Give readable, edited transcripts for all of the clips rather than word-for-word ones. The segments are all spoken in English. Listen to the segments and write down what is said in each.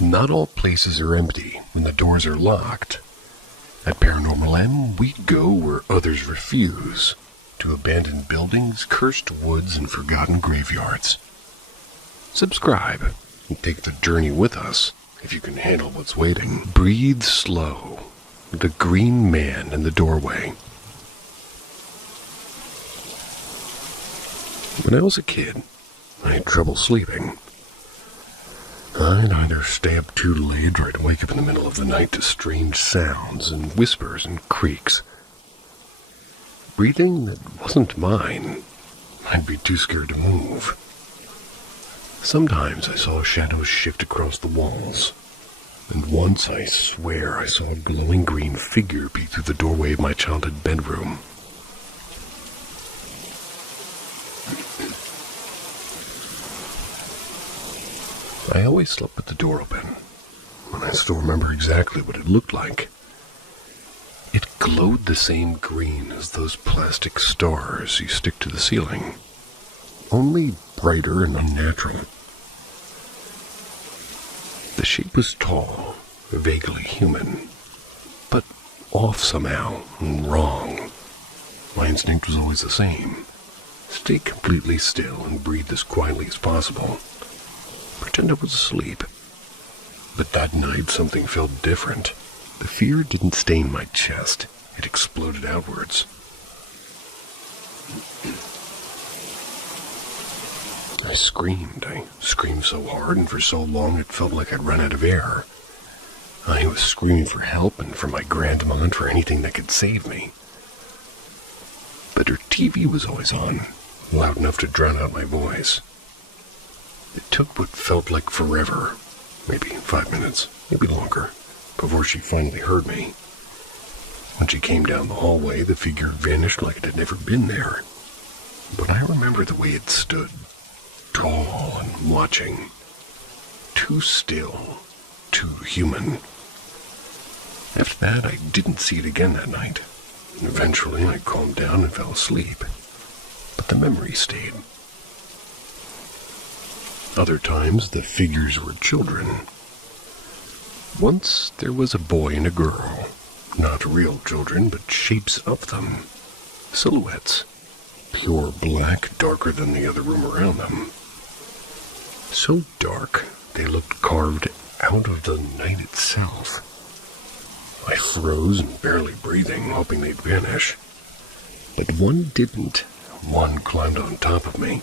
Not all places are empty when the doors are locked. At Paranormal M, we go where others refuse, to abandoned buildings, cursed woods, and forgotten graveyards. Subscribe and take the journey with us if you can handle what's waiting. Breathe slow. The green man in the doorway. When I was a kid, I had trouble sleeping. I'd either stay up too late or I'd wake up in the middle of the night to strange sounds and whispers and creaks. Breathing that wasn't mine. I'd be too scared to move. Sometimes I saw shadows shift across the walls, and once I swear I saw a glowing green figure peek through the doorway of my childhood bedroom. I always slept with the door open, and I still remember exactly what it looked like. It glowed the same green as those plastic stars you stick to the ceiling, only brighter and unnatural. The shape was tall, vaguely human, but off somehow and wrong. My instinct was always the same. Stay completely still and breathe as quietly as possible. Pretend I was asleep. But that night something felt different. The fear didn't stain my chest. It exploded outwards. I screamed. I screamed so hard and for so long it felt like I'd run out of air. I was screaming for help and for my grandma and for anything that could save me. But her TV was always on, loud enough to drown out my voice. It took what felt like forever, maybe 5 minutes, maybe longer, before she finally heard me. When she came down the hallway, the figure vanished like it had never been there. But I remember the way it stood, tall and watching. Too still, too human. After that, I didn't see it again that night. And eventually, I calmed down and fell asleep. But the memory stayed. Other times, the figures were children. Once, there was a boy and a girl. Not real children, but shapes of them. Silhouettes. Pure black, darker than the other room around them. So dark, they looked carved out of the night itself. I froze and barely breathing, hoping they'd vanish. But one didn't. One climbed on top of me.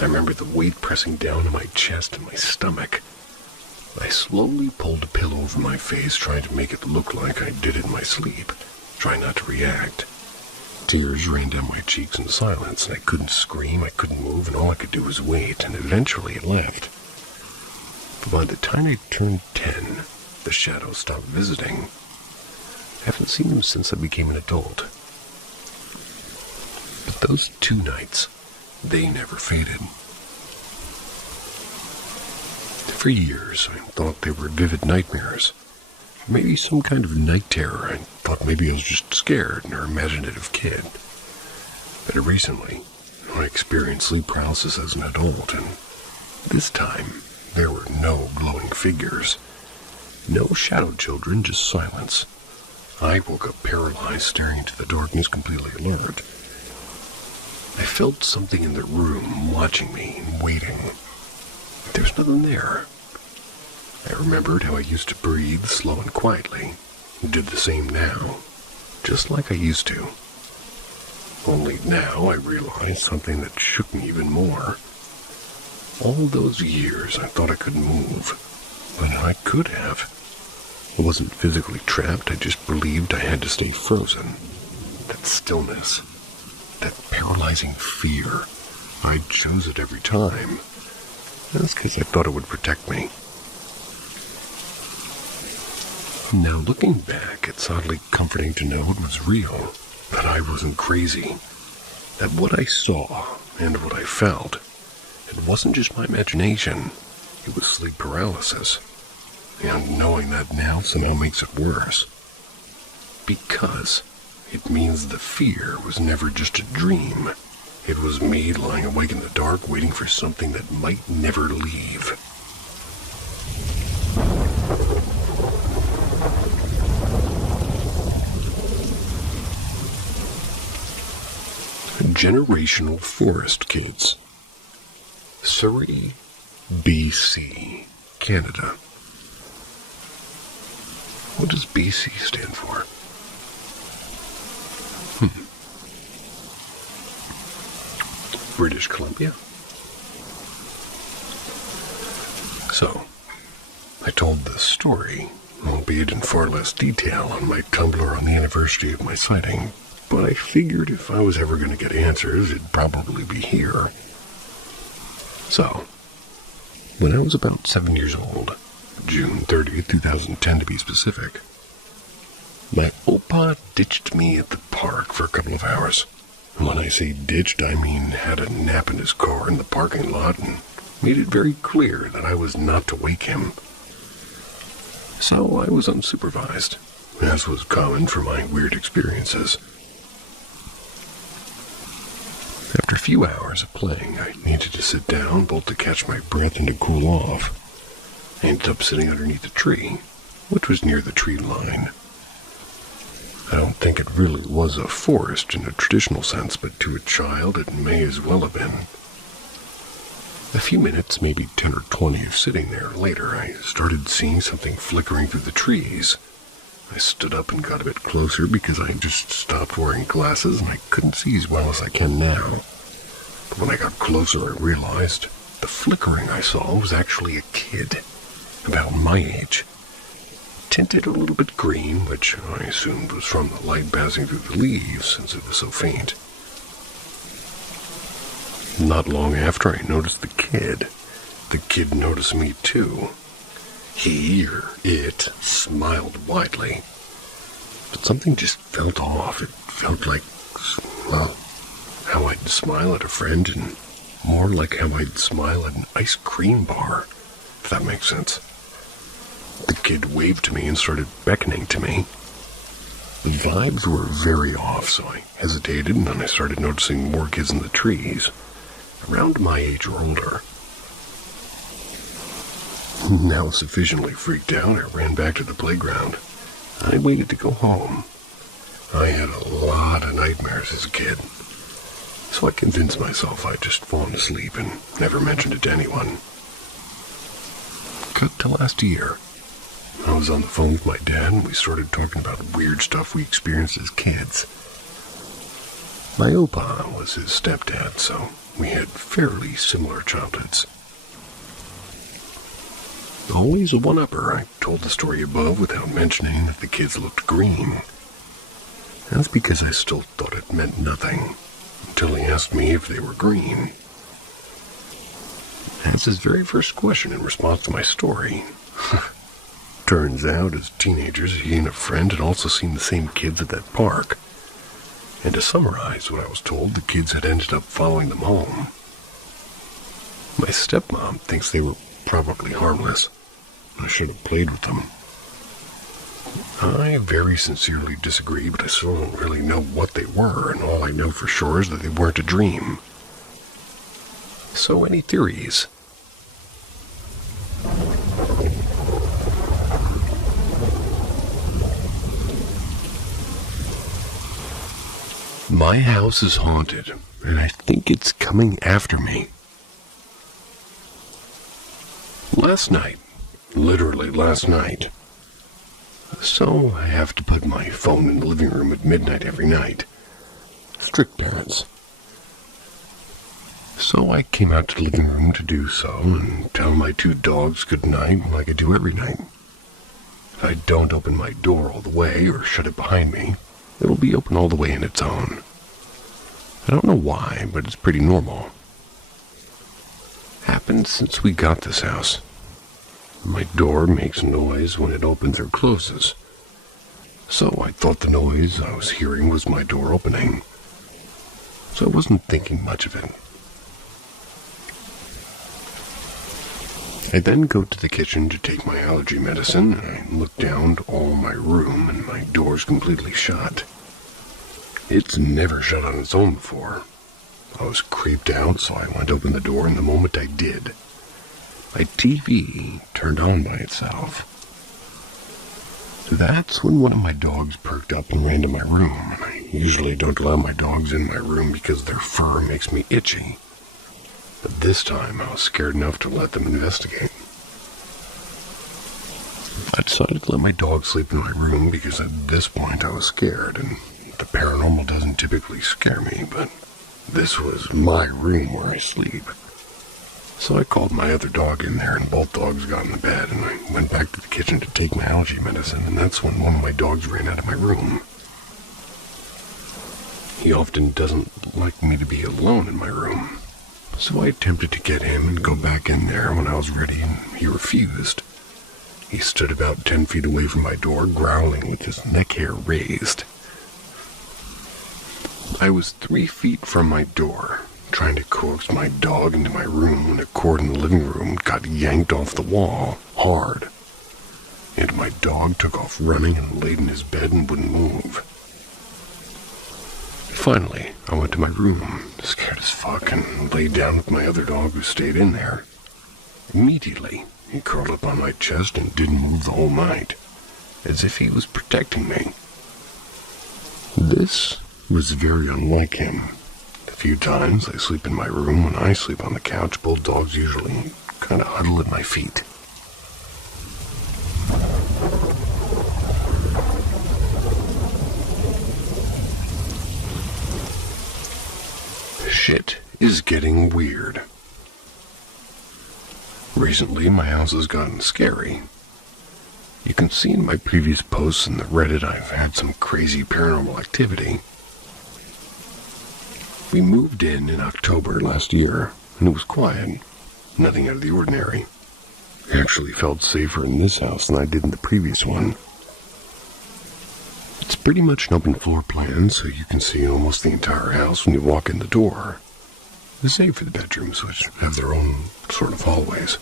I remember the weight pressing down on my chest and my stomach. I slowly pulled a pillow over my face, trying to make it look like I did it in my sleep, trying not to react. Tears rained down my cheeks in silence, and I couldn't scream, I couldn't move, and all I could do was wait, and eventually it left. But by the time I turned 10, the shadows stopped visiting. I haven't seen them since I became an adult. But those 2 nights, they never faded. For years, I thought they were vivid nightmares. Maybe some kind of night terror. I thought maybe I was just scared or imaginative kid. But recently, I experienced sleep paralysis as an adult, and this time, there were no glowing figures. No shadow children, just silence. I woke up paralyzed, staring into the darkness, completely alert. I felt something in the room watching me and waiting. But there was nothing there. I remembered how I used to breathe slow and quietly, and did the same now, just like I used to. Only now I realized something that shook me even more. All those years I thought I could move, but I could have. I wasn't physically trapped, I just believed I had to stay frozen. That stillness, that paralyzing fear, I'd choose it every time. That's because I thought it would protect me. Now looking back, it's oddly comforting to know it was real, that I wasn't crazy, that what I saw and what I felt, it wasn't just my imagination, it was sleep paralysis. And knowing that now somehow makes it worse. Because it means the fear was never just a dream. It was me lying awake in the dark, waiting for something that might never leave. Generational Forest Kids. Surrey, BC, Canada. What does BC stand for? British Columbia? So, I told the story, albeit in far less detail, on my Tumblr on the anniversary of my sighting, but I figured if I was ever going to get answers, it'd probably be here. So, when I was about 7 years old, June 30th, 2010 to be specific, my opa ditched me at the park for a couple of hours. When I say ditched, I mean had a nap in his car in the parking lot and made it very clear that I was not to wake him. So I was unsupervised, as was common for my weird experiences. After a few hours of playing, I needed to sit down, both to catch my breath and to cool off. I ended up sitting underneath a tree, which was near the tree line. I don't think it really was a forest in a traditional sense, but to a child it may as well have been. A few minutes, maybe 10 or 20 of sitting there later, I started seeing something flickering through the trees. I stood up and got a bit closer because I just stopped wearing glasses and I couldn't see as well as I can now. But when I got closer, I realized the flickering I saw was actually a kid, about my age. Tinted a little bit green, which I assumed was from the light passing through the leaves since it was so faint. Not long after I noticed the kid noticed me too. He, or it, smiled widely. But something just felt off. It felt like, well, how I'd smile at a friend and more like how I'd smile at an ice cream bar, if that makes sense. The kid waved to me and started beckoning to me. The vibes were very off, so I hesitated and then I started noticing more kids in the trees, around my age or older. Now sufficiently freaked out, I ran back to the playground. I waited to go home. I had a lot of nightmares as a kid, so I convinced myself I'd just fallen asleep and never mentioned it to anyone. Cut to last year. I was on the phone with my dad and we started talking about weird stuff we experienced as kids. My opa was his stepdad, so we had fairly similar childhoods. Always a one-upper, I told the story above without mentioning that the kids looked green. That's because I still thought it meant nothing, until he asked me if they were green. That's his very first question in response to my story. Turns out, as teenagers, he and a friend had also seen the same kids at that park. And to summarize what I was told, the kids had ended up following them home. My stepmom thinks they were probably harmless. I should have played with them. I very sincerely disagree, but I still don't really know what they were, and all I know for sure is that they weren't a dream. So, any theories? My house is haunted, and I think it's coming after me. Last night, literally last night. So I have to put my phone in the living room at midnight every night. Strict parents. So I came out to the living room to do so and tell my two dogs good night like I do every night. If I don't open my door all the way or shut it behind me, it'll be open all the way on its own. I don't know why, but it's pretty normal. Happened since we got this house. My door makes noise when it opens or closes. So I thought the noise I was hearing was my door opening. So I wasn't thinking much of it. I then go to the kitchen to take my allergy medicine, and I look down to all my room, and my door's completely shut. It's never shut on its own before. I was creeped out, so I went to open the door, and the moment I did, my TV turned on by itself. That's when one of my dogs perked up and ran to my room. And I usually don't allow my dogs in my room because their fur makes me itchy. But this time, I was scared enough to let them investigate. I decided to let my dog sleep in my room because at this point I was scared, and the paranormal doesn't typically scare me, but this was my room where I sleep. So I called my other dog in there, and both dogs got in the bed, and I went back to the kitchen to take my allergy medicine, and that's when one of my dogs ran out of my room. He often doesn't like me to be alone in my room, so I attempted to get him and go back in there when I was ready, and he refused. He stood about 10 feet away from my door, growling with his neck hair raised. I was 3 feet from my door, trying to coax my dog into my room when a cord in the living room got yanked off the wall, hard. And my dog took off running and laid in his bed and wouldn't move. Finally, I went to my room, scared as fuck, and laid down with my other dog who stayed in there. Immediately, he curled up on my chest and didn't move the whole night, as if he was protecting me. This was very unlike him. A few times I sleep in my room. When I sleep on the couch, both dogs usually kind of huddle at my feet. Shit is getting weird. Recently, my house has gotten scary. You can see in my previous posts in the Reddit I've had some crazy paranormal activity. We moved in October last year, and it was quiet. Nothing out of the ordinary. I actually felt safer in this house than I did in the previous one. It's pretty much an open floor plan, so you can see almost the entire house when you walk in the door. Save for the bedrooms, which have their own sort of hallways.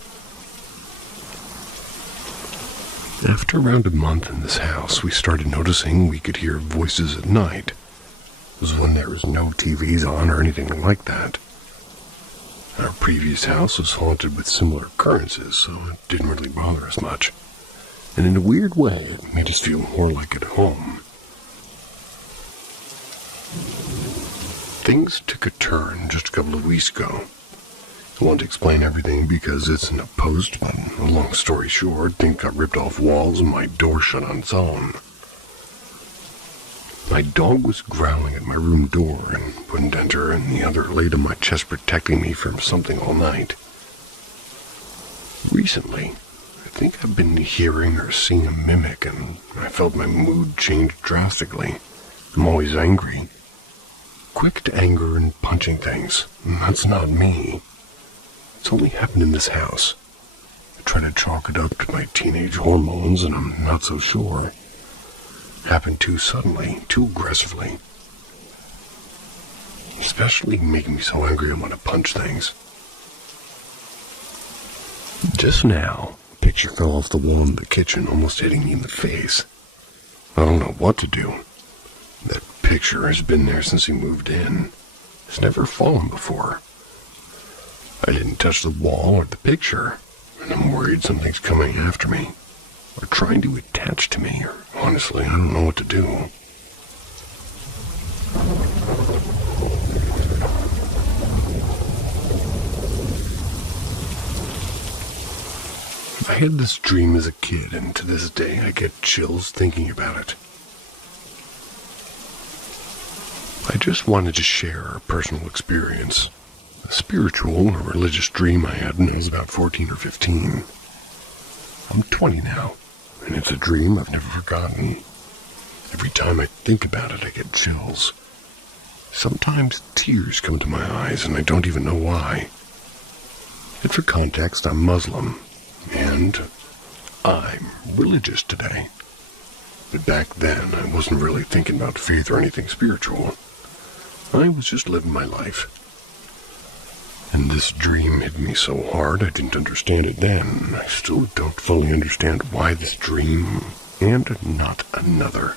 After around a month in this house, we started noticing we could hear voices at night. It was when there was no TVs on or anything like that. Our previous house was haunted with similar occurrences, so it didn't really bother us much. And in a weird way, it made us feel more like at home. Things took a turn just a couple of weeks ago. I want to explain everything because it's in a post, but a long story short, things got ripped off walls and my door shut on its own. My dog was growling at my room door and wouldn't enter, and the other laid on my chest protecting me from something all night. Recently, I think I've been hearing or seeing a mimic, and I felt my mood change drastically. I'm always angry. Quick to anger and punching things. That's not me. It's only happened in this house. I try to chalk it up to my teenage hormones, and I'm not so sure. It happened too suddenly, too aggressively. Especially making me so angry I want to punch things. Just now, a picture fell off the wall in the kitchen, almost hitting me in the face. I don't know what to do. That picture has been there since he moved in. It's never fallen before. I didn't touch the wall or the picture, and I'm worried something's coming after me, or trying to attach to me, or honestly, I don't know what to do. I had this dream as a kid, and to this day I get chills thinking about it. I just wanted to share a personal experience, a spiritual or religious dream I had when I was about 14 or 15. I'm 20 now, and it's a dream I've never forgotten. Every time I think about it, I get chills. Sometimes tears come to my eyes, and I don't even know why. And for context, I'm Muslim, and I'm religious today. But back then, I wasn't really thinking about faith or anything spiritual. I was just living my life. And this dream hit me so hard I didn't understand it then. I still don't fully understand why this dream and not another.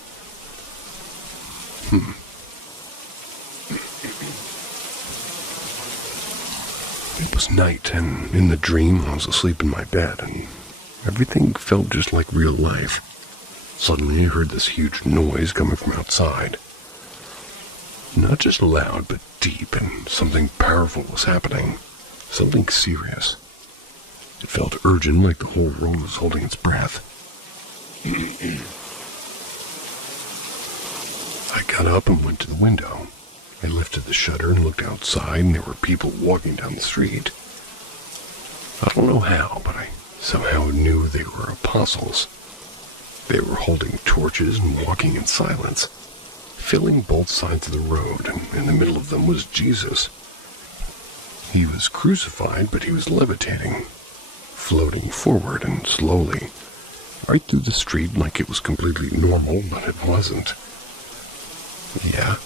It was night, and in the dream I was asleep in my bed, and everything felt just like real life. Suddenly I heard this huge noise coming from outside. Not just loud, but deep, and something powerful was happening. Something serious. It felt urgent, like the whole room was holding its breath. I got up and went to the window. I lifted the shutter and looked outside, and there were people walking down the street. I don't know how, but I somehow knew they were apostles. They were holding torches and walking in silence, filling both sides of the road, and in the middle of them was Jesus. He was crucified, but he was levitating, floating forward and slowly, right through the street like it was completely normal, but it wasn't. Yeah.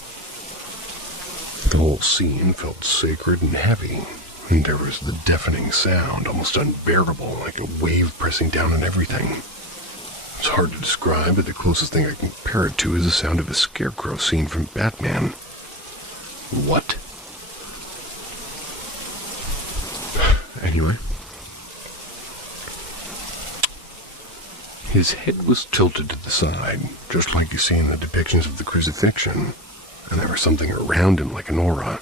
The whole scene felt sacred and heavy, and there was the deafening sound, almost unbearable, like a wave pressing down on everything. It's hard to describe, but the closest thing I can compare it to is the sound of a scarecrow scene from Batman. What? Anyway. His head was tilted to the side, just like you see in the depictions of the crucifixion, and there was something around him like an aura.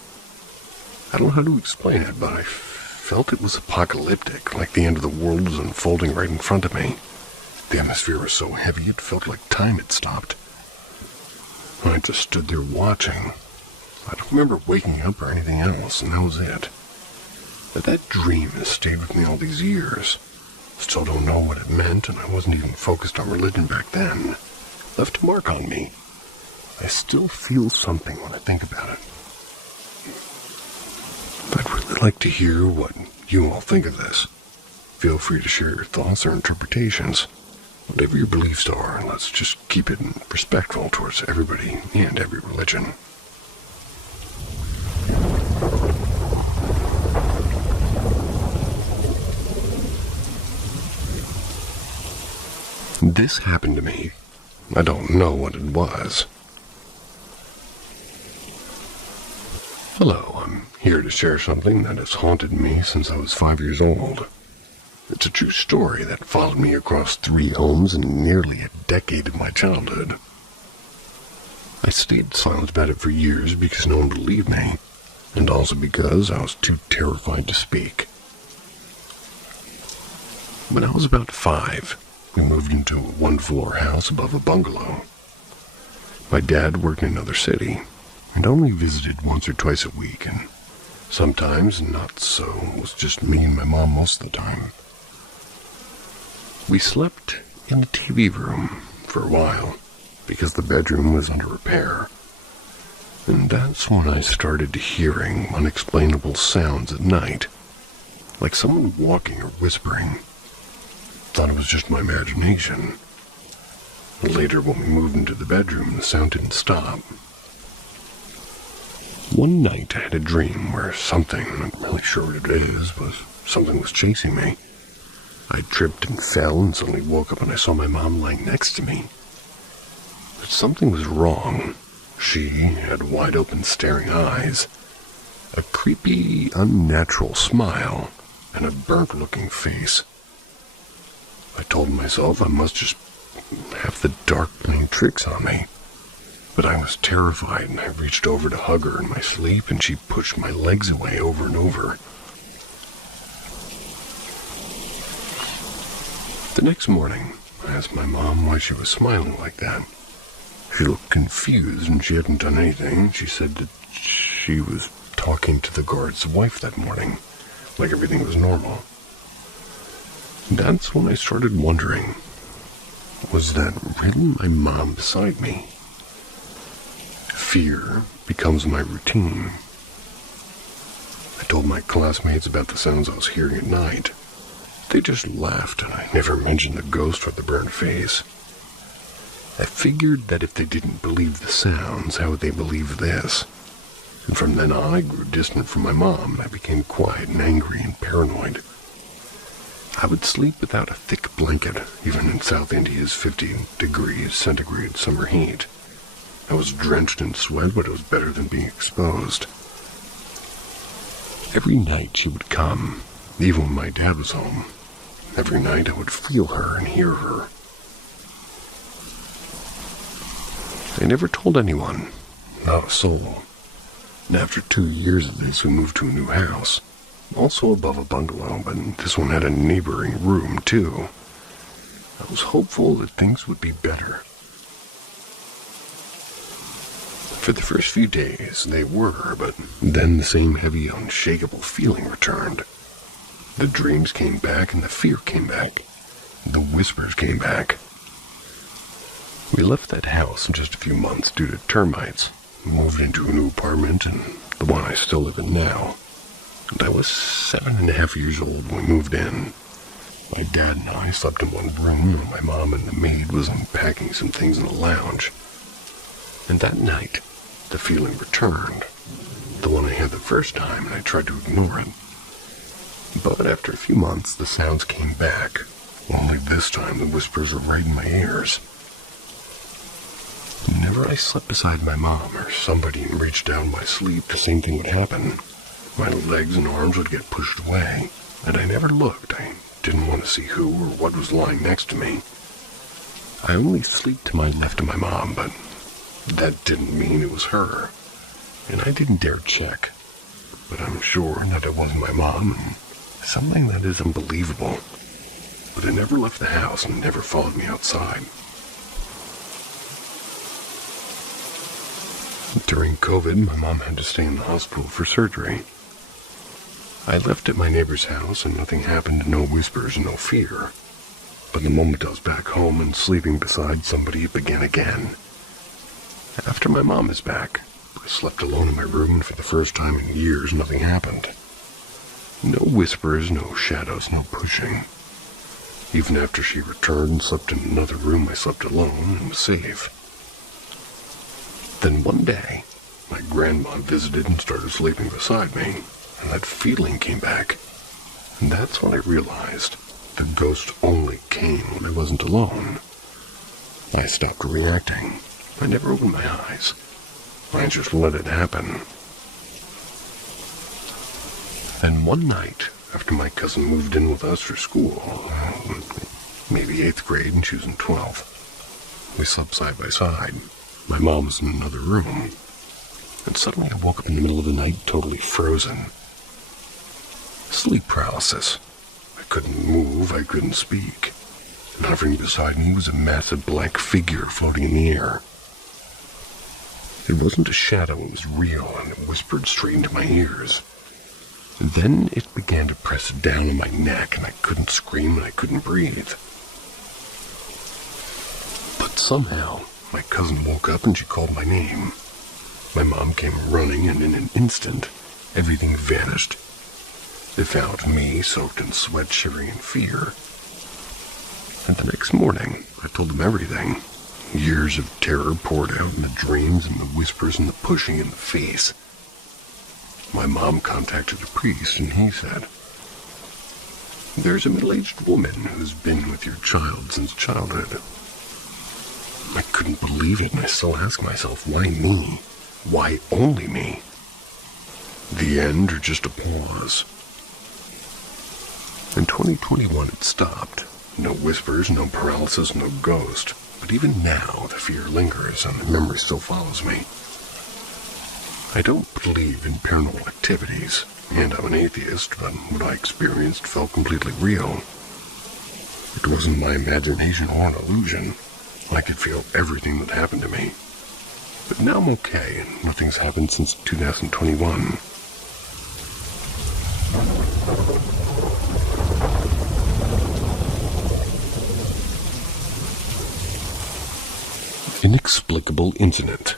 I don't know how to explain it, but I felt it was apocalyptic, like the end of the world was unfolding right in front of me. The atmosphere was so heavy it felt like time had stopped. I just stood there watching. I don't remember waking up or anything else, and that was it. But that dream has stayed with me all these years. Still don't know what it meant, and I wasn't even focused on religion back then. Left a mark on me. I still feel something when I think about it. I'd really like to hear what you all think of this. Feel free to share your thoughts or interpretations. Whatever your beliefs are, let's just keep it respectful towards everybody and every religion. This happened to me. I don't know what it was. Hello, I'm here to share something that has haunted me since I was 5 years old. It's a true story that followed me across 3 homes and nearly a decade of my childhood. I stayed silent about it for years because no one believed me, and also because I was too terrified to speak. When I was about 5, we moved into a 1-floor house above a bungalow. My dad worked in another city, and only visited once or twice a week, and sometimes not so. It was just me and my mom most of the time. We slept in the TV room for a while, because the bedroom was under repair. And that's when I started hearing unexplainable sounds at night, like someone walking or whispering. Thought it was just my imagination. Later, when we moved into the bedroom, the sound didn't stop. One night, I had a dream where something, I'm not really sure what it is, but something was chasing me. I tripped and fell and suddenly woke up and I saw my mom lying next to me. But something was wrong. She had wide open staring eyes, a creepy, unnatural smile, and a burnt-looking face. I told myself I must just have the dark playing tricks on me. But I was terrified, and I reached over to hug her in my sleep, and she pushed my legs away over and over. The next morning, I asked my mom why she was smiling like that. She looked confused, and she hadn't done anything. She said that she was talking to the guard's wife that morning, like everything was normal. That's when I started wondering, was that really my mom beside me? Fear becomes my routine. I told my classmates about the sounds I was hearing at night. They just laughed, and I never mentioned the ghost or the burned face. I figured that if they didn't believe the sounds, how would they believe this? And from then on, I grew distant from my mom, and I became quiet and angry and paranoid. I would sleep without a thick blanket, even in South India's 50 degrees centigrade summer heat. I was drenched in sweat, but it was better than being exposed. Every night she would come, even when my dad was home. Every night I would feel her and hear her. I never told anyone, not a soul. And after 2 years of this, we moved to a new house, also above a bungalow, but this one had a neighboring room too. I was hopeful that things would be better. For the first few days, they were, but then the same heavy, unshakable feeling returned. The dreams came back and the fear came back. The whispers came back. We left that house in just a few months due to termites. We moved into a new apartment, and the one I still live in now. And I was 7.5 years old when we moved in. My dad and I slept in one room while my mom and the maid was unpacking some things in the lounge. And that night, the feeling returned. The one I had the first time, and I tried to ignore it. But after a few months, the sounds came back. Only this time, the whispers were right in my ears. Whenever I slept beside my mom or somebody reached out in my sleep, the same thing would happen. My legs and arms would get pushed away, and I never looked. I didn't want to see who or what was lying next to me. I only slept to my left of my mom, but that didn't mean it was her, and I didn't dare check. But I'm sure that it wasn't my mom, and something that is unbelievable. But it never left the house and never followed me outside. During COVID, my mom had to stay in the hospital for surgery. I left at my neighbor's house and nothing happened, no whispers, no fear. But the moment I was back home and sleeping beside somebody, it began again. After my mom is back, I slept alone in my room, and for the first time in years, nothing happened. No whispers, no shadows, no pushing. Even after she returned and slept in another room, I slept alone and was safe. Then one day, my grandma visited and started sleeping beside me, and that feeling came back. And that's when I realized the ghost only came when I wasn't alone. I stopped reacting. I never opened my eyes. I just let it happen. Then one night, after my cousin moved in with us for school, maybe 8th grade and she was in 12th, we slept side by side. My mom was in another room. And suddenly I woke up in the middle of the night, totally frozen. Sleep paralysis. I couldn't move, I couldn't speak. And hovering beside me was a massive black figure floating in the air. It wasn't a shadow, it was real, and it whispered straight into my ears. Then it began to press down on my neck, and I couldn't scream and I couldn't breathe. But somehow, my cousin woke up and she called my name. My mom came running, and in an instant, everything vanished. They found me soaked in sweat, shivering in fear. And the next morning, I told them everything. Years of terror poured out in the dreams and the whispers and the pushing in the face. My mom contacted a priest, and he said, "There's a middle-aged woman who's been with your child since childhood." I couldn't believe it, and I still ask myself, why me? Why only me? The end or just a pause? In 2021 it stopped. No whispers, no paralysis, no ghost. But even now the fear lingers and the memory still follows me. I don't believe in paranormal activities, and I'm an atheist, but what I experienced felt completely real. It wasn't my imagination or an illusion. I could feel everything that happened to me. But now I'm okay, and nothing's happened since 2021. Inexplicable incident.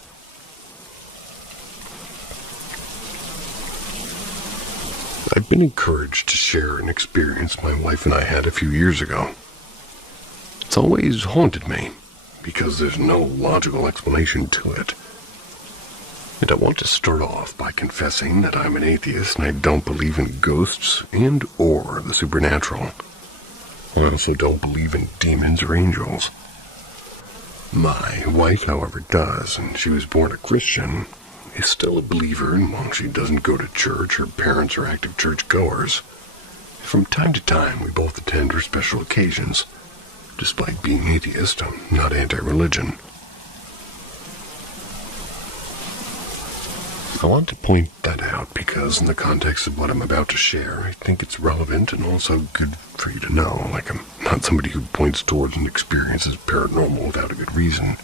I've been encouraged to share an experience my wife and I had a few years ago. It's always haunted me, because there's no logical explanation to it. And I want to start off by confessing that I'm an atheist and I don't believe in ghosts and or the supernatural. I also don't believe in demons or angels. My wife, however, does, and she was born a Christian, is still a believer, and while she doesn't go to church, her parents are active churchgoers. From time to time, we both attend her special occasions. Despite being atheist, I'm not anti-religion. I want to point that out because in the context of what I'm about to share, I think it's relevant and also good for you to know. Like, I'm not somebody who points towards an experience as paranormal without a good reason.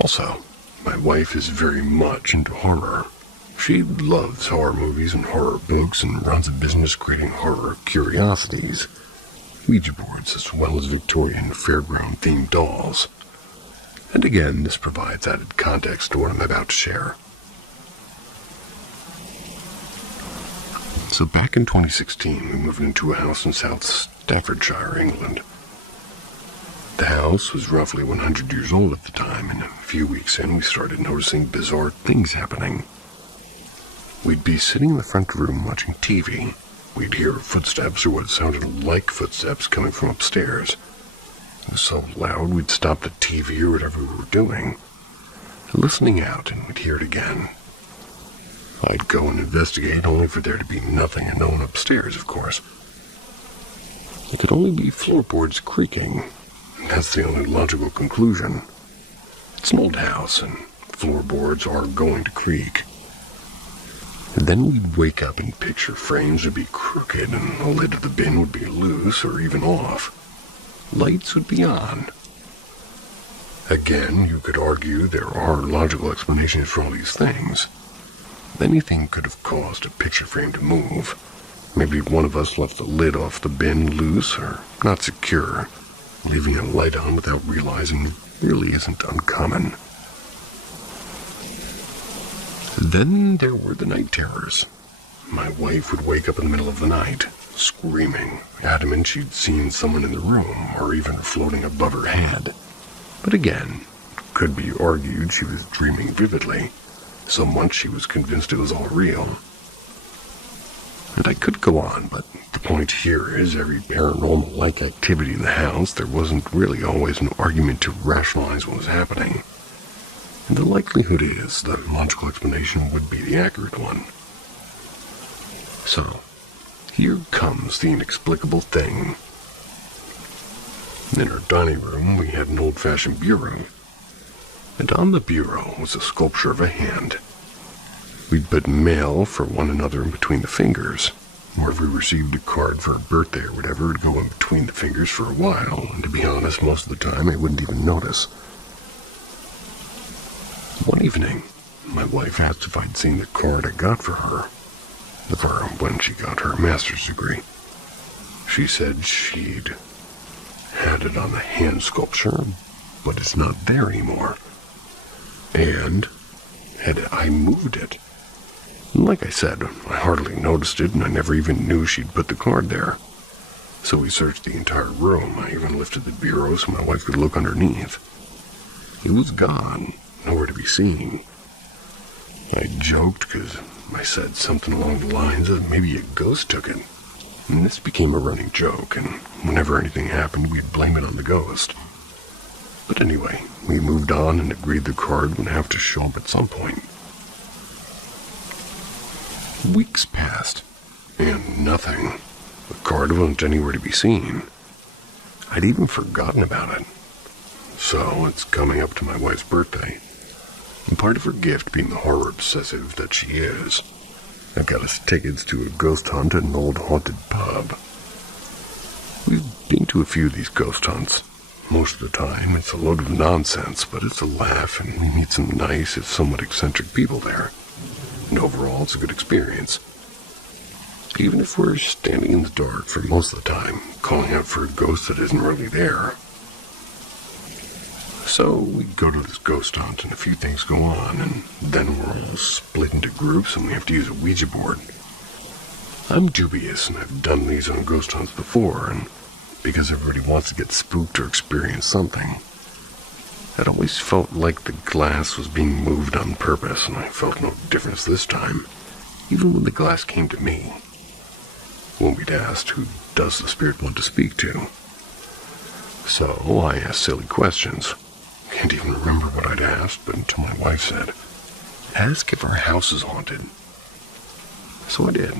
Also, my wife is very much into horror. She loves horror movies and horror books and runs a business creating horror curiosities, Ouija boards, as well as Victorian fairground-themed dolls. And again, this provides added context to what I'm about to share. So back in 2016, we moved into a house in South Staffordshire, England. The house was roughly 100 years old at the time, and a few weeks in, we started noticing bizarre things happening. We'd be sitting in the front room watching TV. We'd hear footsteps or what sounded like footsteps coming from upstairs. It was so loud we'd stop the TV or whatever we were doing, listening out, and we'd hear it again. I'd go and investigate, only for there to be nothing and no one upstairs, of course. It could only be floorboards creaking, and that's the only logical conclusion. It's an old house, and floorboards are going to creak. And then we'd wake up and picture frames would be crooked, and the lid of the bin would be loose or even off. Lights would be on. Again, you could argue there are logical explanations for all these things. Anything could have caused a picture frame to move. Maybe one of us left the lid off the bin loose or not secure. Leaving a light on without realizing really isn't uncommon. Then there were the night terrors. My wife would wake up in the middle of the night, screaming, adamant she'd seen someone in the room or even floating above her head. But again, it could be argued she was dreaming vividly, so much she was convinced it was all real. And I could go on, but the point here is every paranormal-like activity in the house, there wasn't really always an argument to rationalize what was happening. And the likelihood is the logical explanation would be the accurate one. So, here comes the inexplicable thing. In our dining room, we had an old-fashioned bureau, and on the bureau was a sculpture of a hand. We'd put mail for one another in between the fingers, or if we received a card for a birthday or whatever, it'd go in between the fingers for a while, and to be honest, most of the time I wouldn't even notice. One evening, my wife asked if I'd seen the card I got for her, for when she got her master's degree. She said she'd had it on the hand sculpture, but it's not there anymore. And had I moved it? And like I said, I hardly noticed it, and I never even knew she'd put the card there. So we searched the entire room. I even lifted the bureau so my wife could look underneath. It was gone, nowhere to be seen. I joked because I said something along the lines of maybe a ghost took it. And this became a running joke, and whenever anything happened, we'd blame it on the ghost. But anyway, we moved on and agreed the card would have to show up at some point. Weeks passed, and nothing. The card wasn't anywhere to be seen. I'd even forgotten about it. So it's coming up to my wife's birthday, and part of her gift being the horror obsessive that she is, I've got us tickets to a ghost hunt at an old haunted pub. We've been to a few of these ghost hunts. Most of the time, it's a load of nonsense, but it's a laugh, and we meet some nice, if somewhat eccentric people there. And overall, it's a good experience. Even if we're standing in the dark for most of the time, calling out for a ghost that isn't really there. So we go to this ghost hunt, and a few things go on, and then we're all split into groups, and we have to use a Ouija board. I'm dubious, and I've done these on ghost hunts before, and because everybody wants to get spooked or experience something, it always felt like the glass was being moved on purpose, and I felt no difference this time, even when the glass came to me. When we'd asked, who does the spirit want to speak to? So I asked silly questions. can't even remember what I'd asked, but until my wife said, "Ask if our house is haunted." So I did.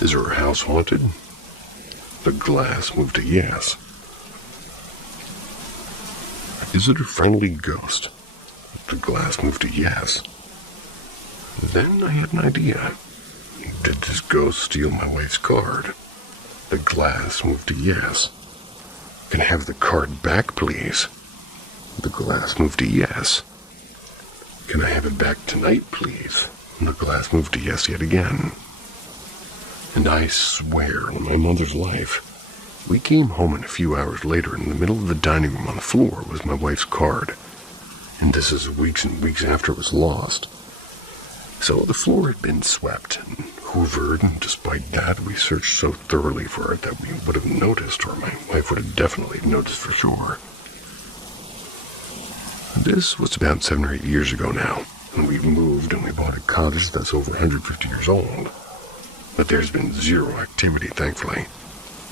"Is our house haunted?" The glass moved to yes. "Is it a friendly ghost?" The glass moved to yes. Then I had an idea. Did this ghost steal my wife's card? The glass moved to yes. "Can I have the card back, please?" The glass moved to yes. "Can I have it back tonight, please?" The glass moved to yes yet again. And I swear on my mother's life, we came home and a few hours later, in the middle of the dining room on the floor was my wife's card. And this is weeks and weeks after it was lost. So the floor had been swept and hoovered, and despite that, we searched so thoroughly for it that we would have noticed, or my wife would have definitely noticed for sure. This was about 7 or 8 years ago now, and we've moved and we bought a cottage that's over 150 years old. But there's been zero activity, thankfully.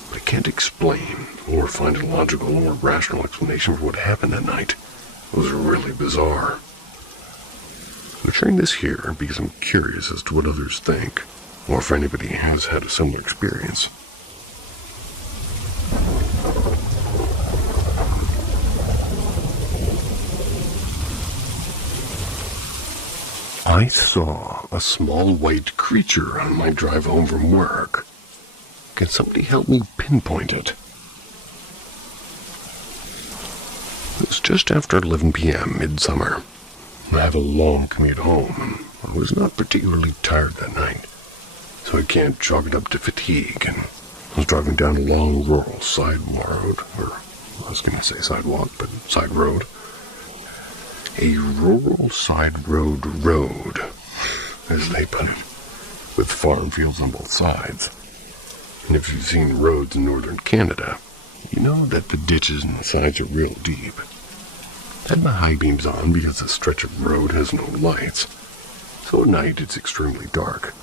But I can't explain or find a logical or rational explanation for what happened that night. It was really bizarre. I'm sharing this here because I'm curious as to what others think, or if anybody has had a similar experience. I saw a small white creature on my drive home from work. Can somebody help me pinpoint it? It was just after 11 p.m. midsummer. I have a long commute home, and I was not particularly tired that night, so I can't chalk it up to fatigue, and I was driving down a long rural side road, or I was going to say sidewalk, but side road. A rural side road, as they put it, with farm fields on both sides. And if you've seen roads in northern Canada, you know that the ditches and the sides are real deep. I had my high beams on because the stretch of road has no lights, so at night it's extremely dark.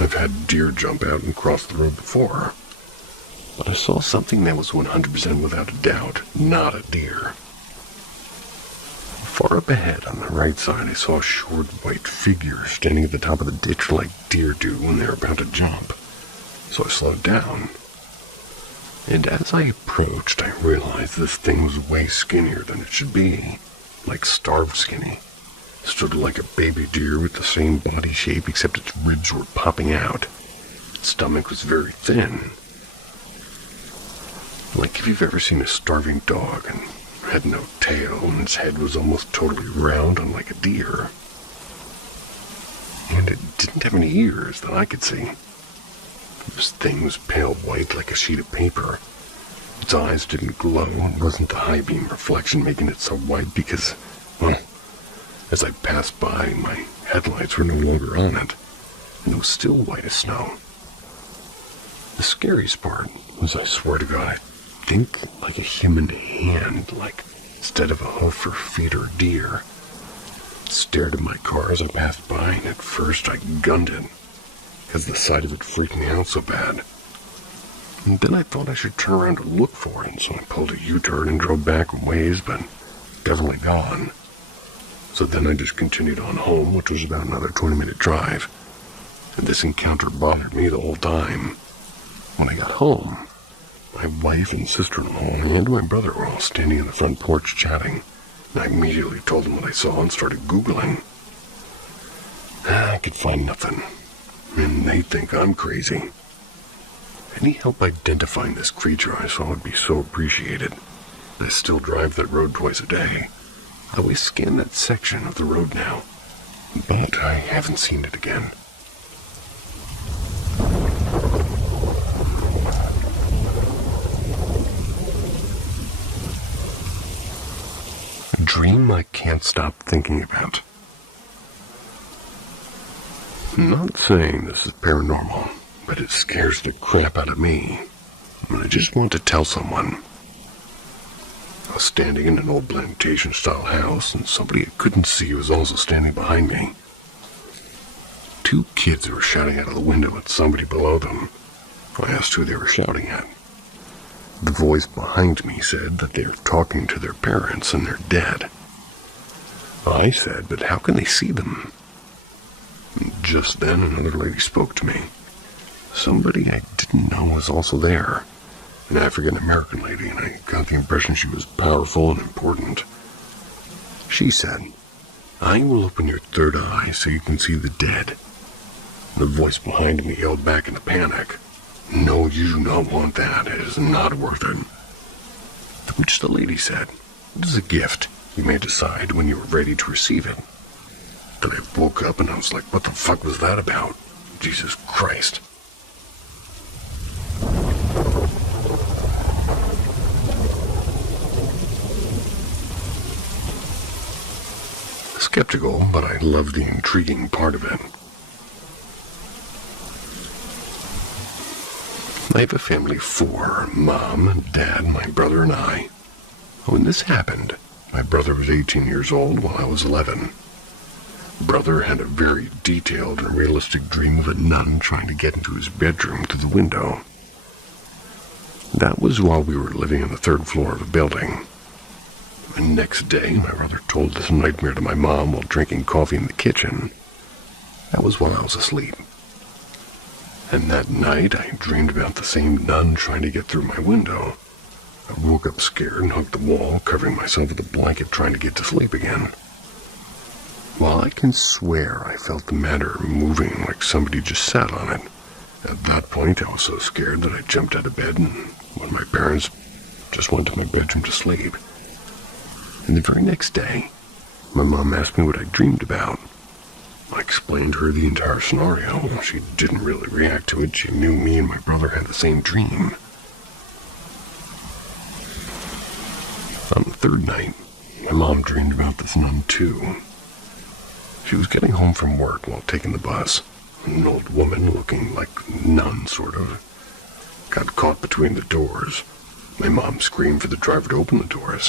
I've had deer jump out and cross the road before, but I saw something that was 100% without a doubt not a deer. Far up ahead on the right side, I saw a short white figure standing at the top of the ditch like deer do when they're about to jump, so I slowed down. And as I approached, I realized this thing was way skinnier than it should be, like starved skinny. It stood like a baby deer with the same body shape except its ribs were popping out. Its stomach was very thin. Like if you've ever seen a starving dog and had no tail and its head was almost totally round unlike a deer. And it didn't have any ears that I could see. This thing was pale white like a sheet of paper. Its eyes didn't glow. It wasn't the high beam reflection making it so white because, well, as I passed by, my headlights were no longer on it, and it was still white as snow. The scariest part was, I swear to God, I think like a human hand, like instead of a hoof or feet or deer. It stared at my car as I passed by, and at first I gunned it, because the sight of it freaked me out so bad. And then I thought I should turn around to look for it, so I pulled a U-turn and drove back a ways, but definitely gone. So then I just continued on home, which was about another 20-minute drive, and this encounter bothered me the whole time. When I got home, my wife and sister-in-law and my brother were all standing in the front porch chatting, and I immediately told them what I saw and started Googling. I could find nothing, and they think I'm crazy. Any help identifying this creature I saw would be so appreciated. I still drive that road twice a day. I always scan that section of the road now, but I haven't seen it again. A dream I can't stop thinking about. I'm not saying this is paranormal, but it scares the crap out of me. And I just want to tell someone. I was standing in an old plantation-style house, and somebody I couldn't see was also standing behind me. 2 kids were shouting out of the window at somebody below them. I asked who they were shouting at. The voice behind me said that they're talking to their parents and they're dead. I said, but how can they see them? Just then, another lady spoke to me. Somebody I didn't know was also there. An African-American lady, and I got the impression she was powerful and important. She said, "I will open your third eye so you can see the dead." The voice behind me yelled back in a panic, "No, you do not want that. It is not worth it." To which the lady said, "It is a gift. You may decide when you are ready to receive it." Then I woke up and I was like, what the fuck was that about? Jesus Christ. Skeptical, but I love the intriguing part of it. I have a family of 4, Mom, Dad, my brother, and I. When this happened, my brother was 18 years old while I was 11. Brother had a very detailed and realistic dream of a nun trying to get into his bedroom through the window. That was while we were living on the 3rd floor of a building. The next day, my brother told this nightmare to my mom while drinking coffee in the kitchen. That was while I was asleep. And that night, I dreamed about the same nun trying to get through my window. I woke up scared and hugged the wall, covering myself with a blanket trying to get to sleep again. While I can swear I felt the matter moving like somebody just sat on it, at that point I was so scared that I jumped out of bed and when my parents just went to my bedroom to sleep. And the very next day, my mom asked me what I dreamed about. I explained to her the entire scenario. She didn't really react to it. She knew me and my brother had the same dream. On the 3rd night, my mom dreamed about this nun too. She was getting home from work while taking the bus. An old woman, looking like a nun, sort of, got caught between the doors. My mom screamed for the driver to open the doors.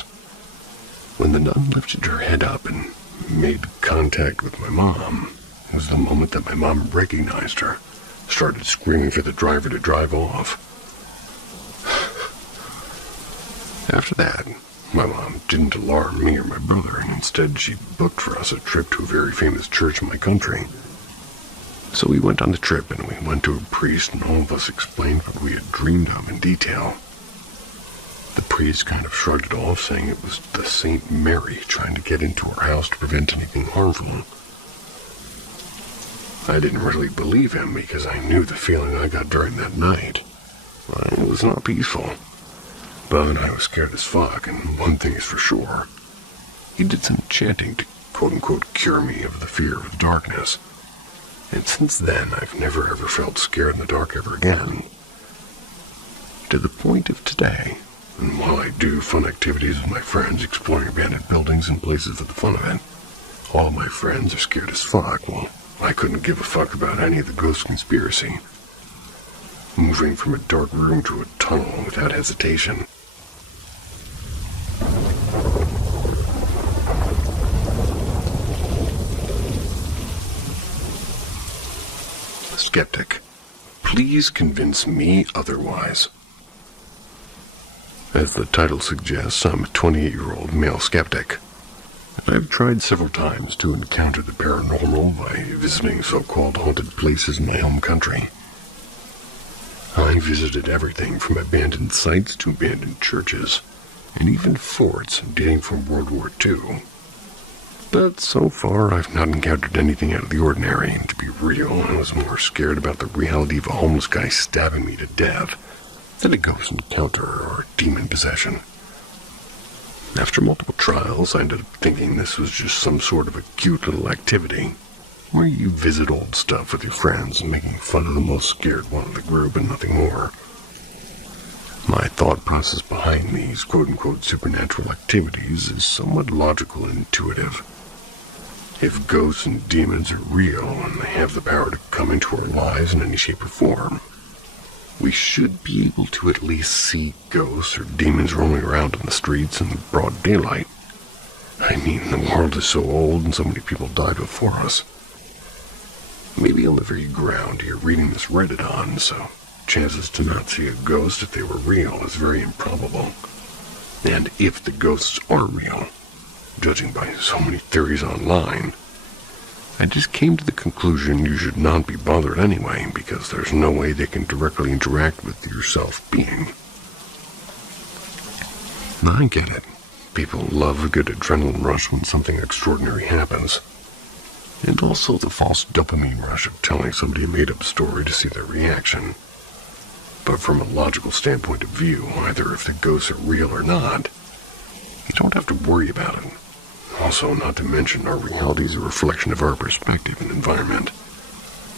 When the nun lifted her head up and made contact with my mom, it was the moment that my mom recognized her, started screaming for the driver to drive off. After that, my mom didn't alarm me or my brother, and instead she booked for us a trip to a very famous church in my country. So we went on the trip and we went to a priest and all of us explained what we had dreamed of in detail. The priest kind of shrugged it off, saying it was the Saint Mary trying to get into our house to prevent anything harmful. I didn't really believe him because I knew the feeling I got during that night. It was not peaceful. But I was scared as fuck, and one thing is for sure. He did some chanting to quote-unquote cure me of the fear of the darkness. And since then, I've never ever felt scared in the dark ever again. To the point of today, and while I do fun activities with my friends exploring abandoned buildings and places for the fun of it, all my friends are scared as fuck. Well, I couldn't give a fuck about any of the ghost conspiracy. Moving from a dark room to a tunnel without hesitation. Skeptic, please convince me otherwise. As the title suggests, I'm a 28-year-old male skeptic. I've tried several times to encounter the paranormal by visiting so-called haunted places in my home country. I visited everything from abandoned sites to abandoned churches, and even forts dating from World War II. But so far, I've not encountered anything out of the ordinary, and to be real, I was more scared about the reality of a homeless guy stabbing me to death than a ghost encounter or demon possession. After multiple trials, I ended up thinking this was just some sort of a cute little activity, where you visit old stuff with your friends and making fun of the most scared one of the group and nothing more. My thought process behind these quote-unquote supernatural activities is somewhat logical and intuitive. If ghosts and demons are real and they have the power to come into our lives in any shape or form, we should be able to at least see ghosts or demons roaming around in the streets in broad daylight. I mean, the world is so old and so many people died before us. Maybe on the very ground you're reading this Reddit on, so chances to not see a ghost if they were real is very improbable. And if the ghosts are real, judging by so many theories online, I just came to the conclusion you should not be bothered anyway, because there's no way they can directly interact with your self-being. I get it. People love a good adrenaline rush when something extraordinary happens. And also the false dopamine rush of telling somebody a made-up story to see their reaction. But from a logical standpoint of view, either if the ghosts are real or not, you don't have to worry about it. Also, not to mention, our reality is a reflection of our perspective and environment.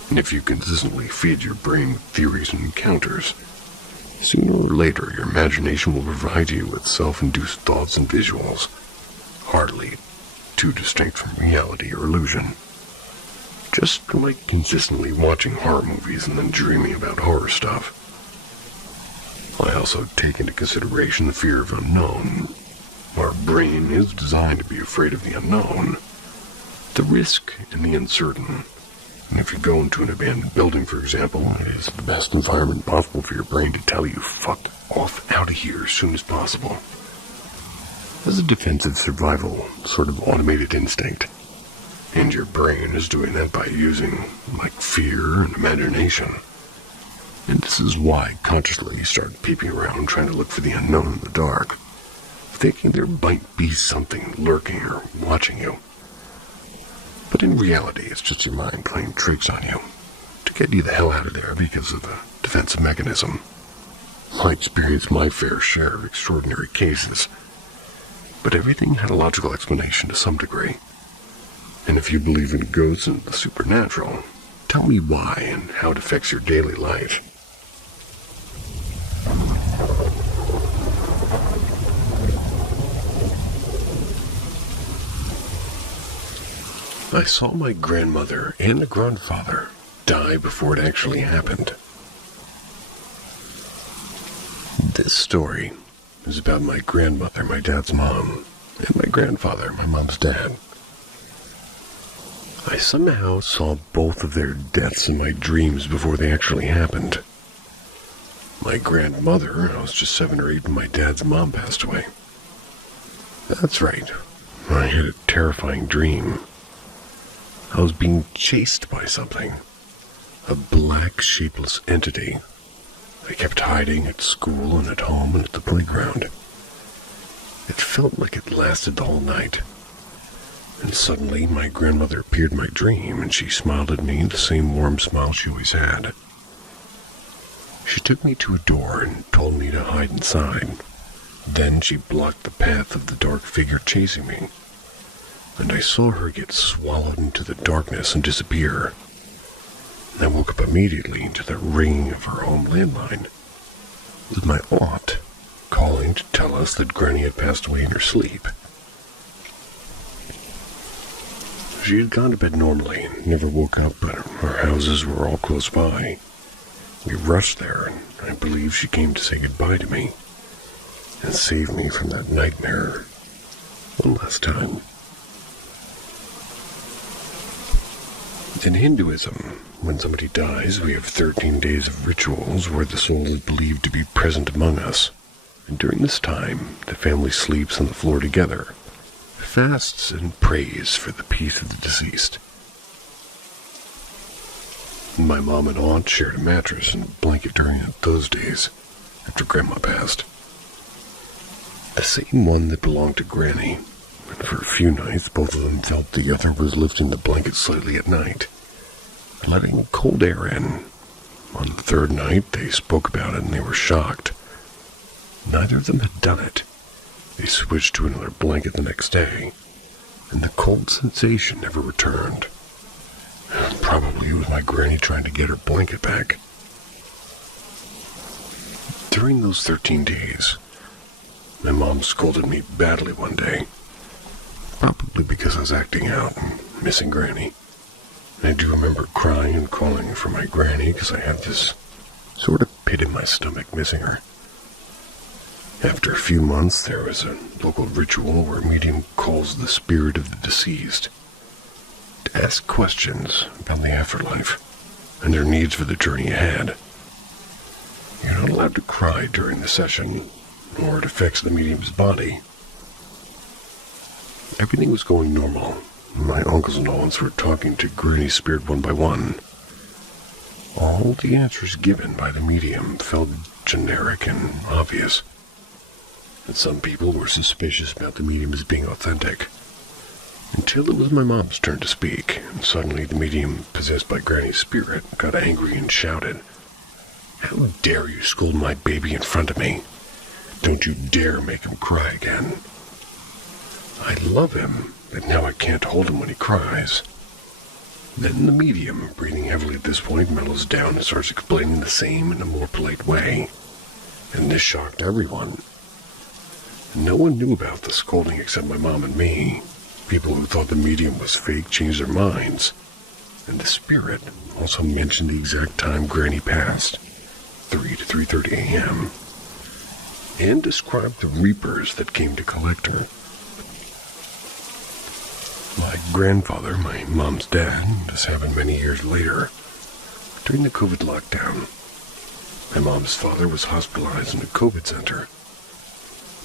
And if you consistently feed your brain with theories and encounters, sooner or later your imagination will provide you with self-induced thoughts and visuals, hardly too distinct from reality or illusion. Just like consistently watching horror movies and then dreaming about horror stuff. I also take into consideration the fear of unknown. Our brain is designed to be afraid of the unknown, the risk and the uncertain. And if you go into an abandoned building, for example, it is the best environment possible for your brain to tell you, fuck off out of here as soon as possible. As a defensive survival, sort of automated instinct. And your brain is doing that by using, fear and imagination. And this is why consciously you start peeping around trying to look for the unknown in the dark, thinking there might be something lurking or watching you. But in reality, it's just your mind playing tricks on you to get you the hell out of there because of a defensive mechanism. I experienced my fair share of extraordinary cases, but everything had a logical explanation to some degree. And if you believe in ghosts and the supernatural, tell me why and how it affects your daily life. I saw my grandmother and a grandfather die before it actually happened. This story is about my grandmother, my dad's mom, and my grandfather, my mom's dad. I somehow saw both of their deaths in my dreams before they actually happened. My grandmother, I was just 7 or 8 when my dad's mom passed away. That's right, I had a terrifying dream. I was being chased by something, a black, shapeless entity. I kept hiding at school and at home and at the playground. It felt like it lasted the whole night. And suddenly, my grandmother appeared in my dream, and she smiled at me, the same warm smile she always had. She took me to a door and told me to hide inside. Then she blocked the path of the dark figure chasing me, and I saw her get swallowed into the darkness and disappear. I woke up immediately to the ringing of her home landline, with my aunt calling to tell us that Granny had passed away in her sleep. She had gone to bed normally and never woke up, but our houses were all close by. We rushed there, and I believe she came to say goodbye to me and save me from that nightmare one last time. In Hinduism, when somebody dies, we have 13 days of rituals where the soul is believed to be present among us. And during this time, the family sleeps on the floor together, fasts and prays for the peace of the deceased. My mom and aunt shared a mattress and a blanket during those days, after Grandma passed. The same one that belonged to Granny, and for a few nights both of them felt the other was lifting the blanket slightly at night, letting cold air in. On the third night, they spoke about it and they were shocked. Neither of them had done it. They switched to another blanket the next day, and the cold sensation never returned. Probably it was my granny trying to get her blanket back. During those 13 days, my mom scolded me badly one day, probably because I was acting out and missing Granny. And I do remember crying and calling for my Granny because I had this sort of pit in my stomach missing her. After a few months, there was a local ritual where a medium calls the spirit of the deceased to ask questions about the afterlife and their needs for the journey ahead. You're not allowed to cry during the session, or it affects the medium's body. Everything was going normal. My uncles and aunts were talking to Granny's spirit one by one. All the answers given by the medium felt generic and obvious, and some people were suspicious about the medium as being authentic. Until it was my mom's turn to speak, and suddenly the medium, possessed by Granny's spirit, got angry and shouted, "How dare you scold my baby in front of me? Don't you dare make him cry again. I love him, but now I can't hold him when he cries." Then the medium, breathing heavily at this point, mellows down and starts explaining the same in a more polite way. And this shocked everyone. No one knew about the scolding except my mom and me. People who thought the medium was fake changed their minds. And the spirit also mentioned the exact time Granny passed, 3 to 3:30 a.m., and described the reapers that came to collect her. My grandfather, my mom's dad, this happened many years later, during the COVID lockdown. My mom's father was hospitalized in a COVID center.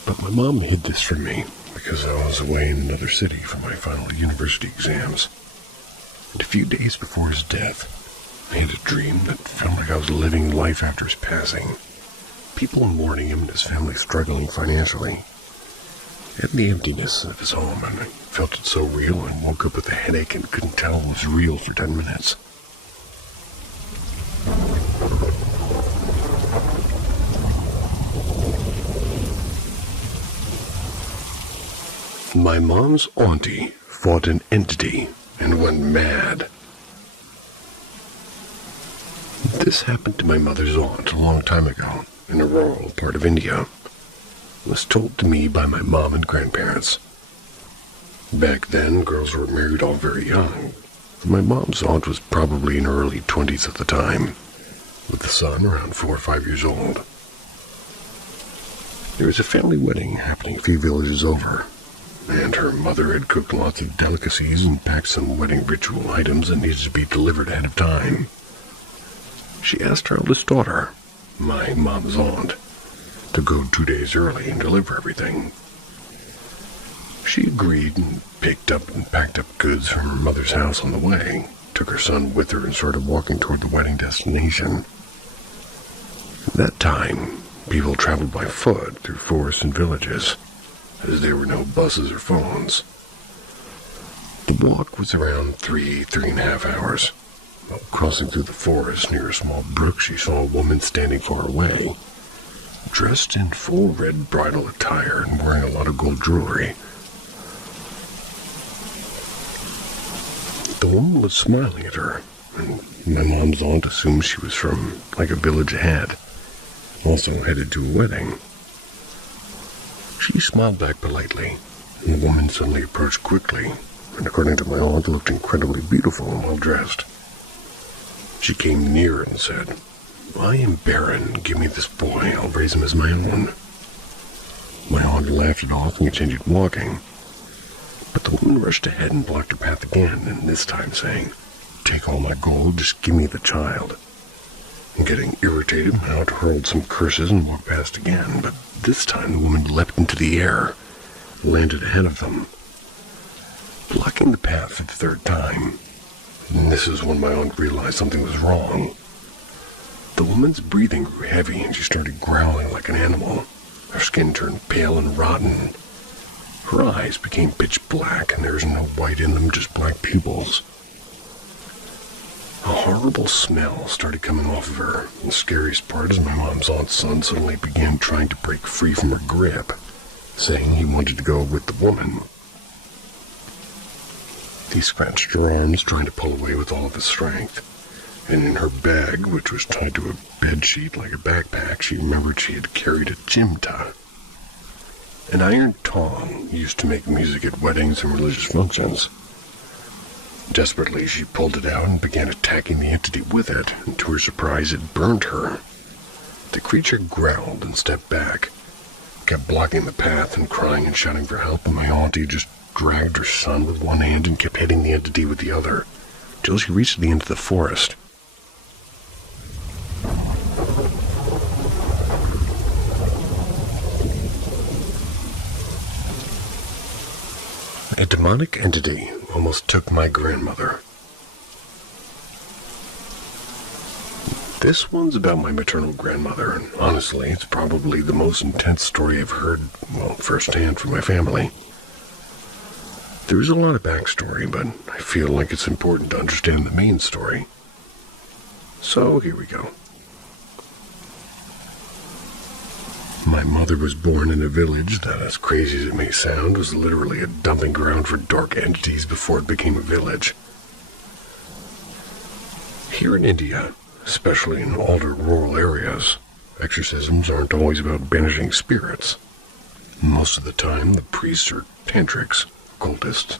But my mom hid this from me because I was away in another city for my final university exams. And a few days before his death, I had a dream that felt like I was living life after his passing. People mourning him and his family struggling financially. And the emptiness of his home, and I felt it so real, I woke up with a headache and couldn't tell it was real for 10 minutes. My mom's auntie fought an entity and went mad. This happened to my mother's aunt a long time ago in a rural part of India. It was told to me by my mom and grandparents. Back then, girls were married all very young. My mom's aunt was probably in her early 20s at the time, with the son around 4 or 5 years old. There was a family wedding happening a few villages over, and her mother had cooked lots of delicacies and packed some wedding ritual items that needed to be delivered ahead of time. She asked her eldest daughter, my mom's aunt, to go 2 days early and deliver everything. She agreed and picked up and packed up goods from her mother's house on the way, took her son with her, and started walking toward the wedding destination. At that time, people traveled by foot through forests and villages, as there were no buses or phones. The walk was around 3.5 hours. While crossing through the forest near a small brook, she saw a woman standing far away, dressed in full red bridal attire and wearing a lot of gold jewelry. The woman was smiling at her, and my mom's aunt assumed she was from like a village ahead, also headed to a wedding. She smiled back politely, and the woman suddenly approached quickly, and according to my aunt, looked incredibly beautiful and well-dressed. She came near and said, "I am barren. Give me this boy. I'll raise him as my own." My aunt laughed it off and continued walking. But the woman rushed ahead and blocked her path again, and this time saying, "Take all my gold, just give me the child." And getting irritated, my aunt hurled some curses and walked past again, but this time the woman leapt into the air, landed ahead of them, blocking the path for the third time. And this is when my aunt realized something was wrong. The woman's breathing grew heavy, and she started growling like an animal. Her skin turned pale and rotten. Her eyes became pitch black, and there was no white in them, just black pupils. A horrible smell started coming off of her, and the scariest part is my mom's aunt's son suddenly began trying to break free from her grip, saying he wanted to go with the woman. He scratched her arms, trying to pull away with all of his strength, and in her bag, which was tied to a bedsheet like a backpack, she remembered she had carried a chimta, an iron tong used to make music at weddings and religious functions. Desperately, she pulled it out and began attacking the entity with it, and to her surprise, it burned her. The creature growled and stepped back, kept blocking the path and crying and shouting for help, and my auntie just dragged her son with one hand and kept hitting the entity with the other, till she reached the end of the forest. demonic entity almost took my grandmother. This one's about my maternal grandmother, and honestly, it's probably the most intense story I've heard, firsthand from my family. There's a lot of backstory, but I feel like it's important to understand the main story. So here we go. My mother was born in a village that, as crazy as it may sound, was literally a dumping ground for dark entities before it became a village. Here in India, especially in older rural areas, exorcisms aren't always about banishing spirits. Most of the time, the priests or tantrics, occultists,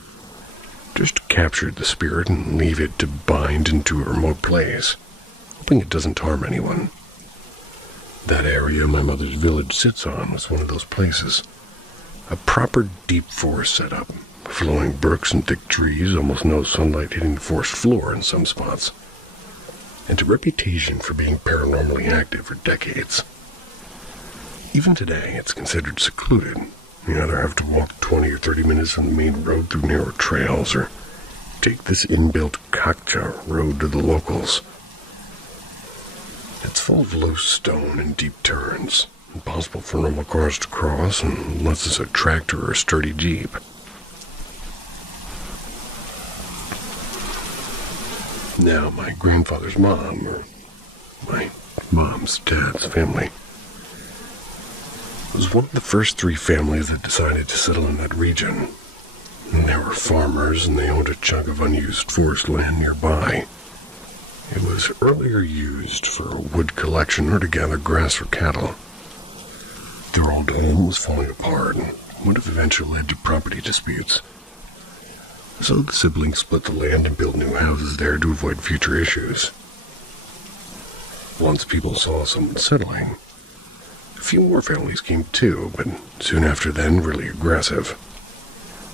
just capture the spirit and leave it to bind into a remote place, hoping it doesn't harm anyone. That area my mother's village sits on was one of those places. A proper deep forest setup, flowing brooks and thick trees, almost no sunlight hitting the forest floor in some spots, and a reputation for being paranormally active for decades. Even today, it's considered secluded. You either have to walk 20 or 30 minutes on the main road through narrow trails, or take this inbuilt Kakcha road to the locals. It's full of loose stone and deep turns, impossible for normal cars to cross unless it's a tractor or a sturdy jeep. Now, my grandfather's mom, or my mom's dad's family, was one of the first 3 families that decided to settle in that region. And they were farmers, and they owned a chunk of unused forest land nearby. It was earlier used for wood collection or to gather grass for cattle. Their old home was falling apart and would have eventually led to property disputes. So the siblings split the land and built new houses there to avoid future issues. Once people saw someone settling, a few more families came too, but soon after then really aggressive.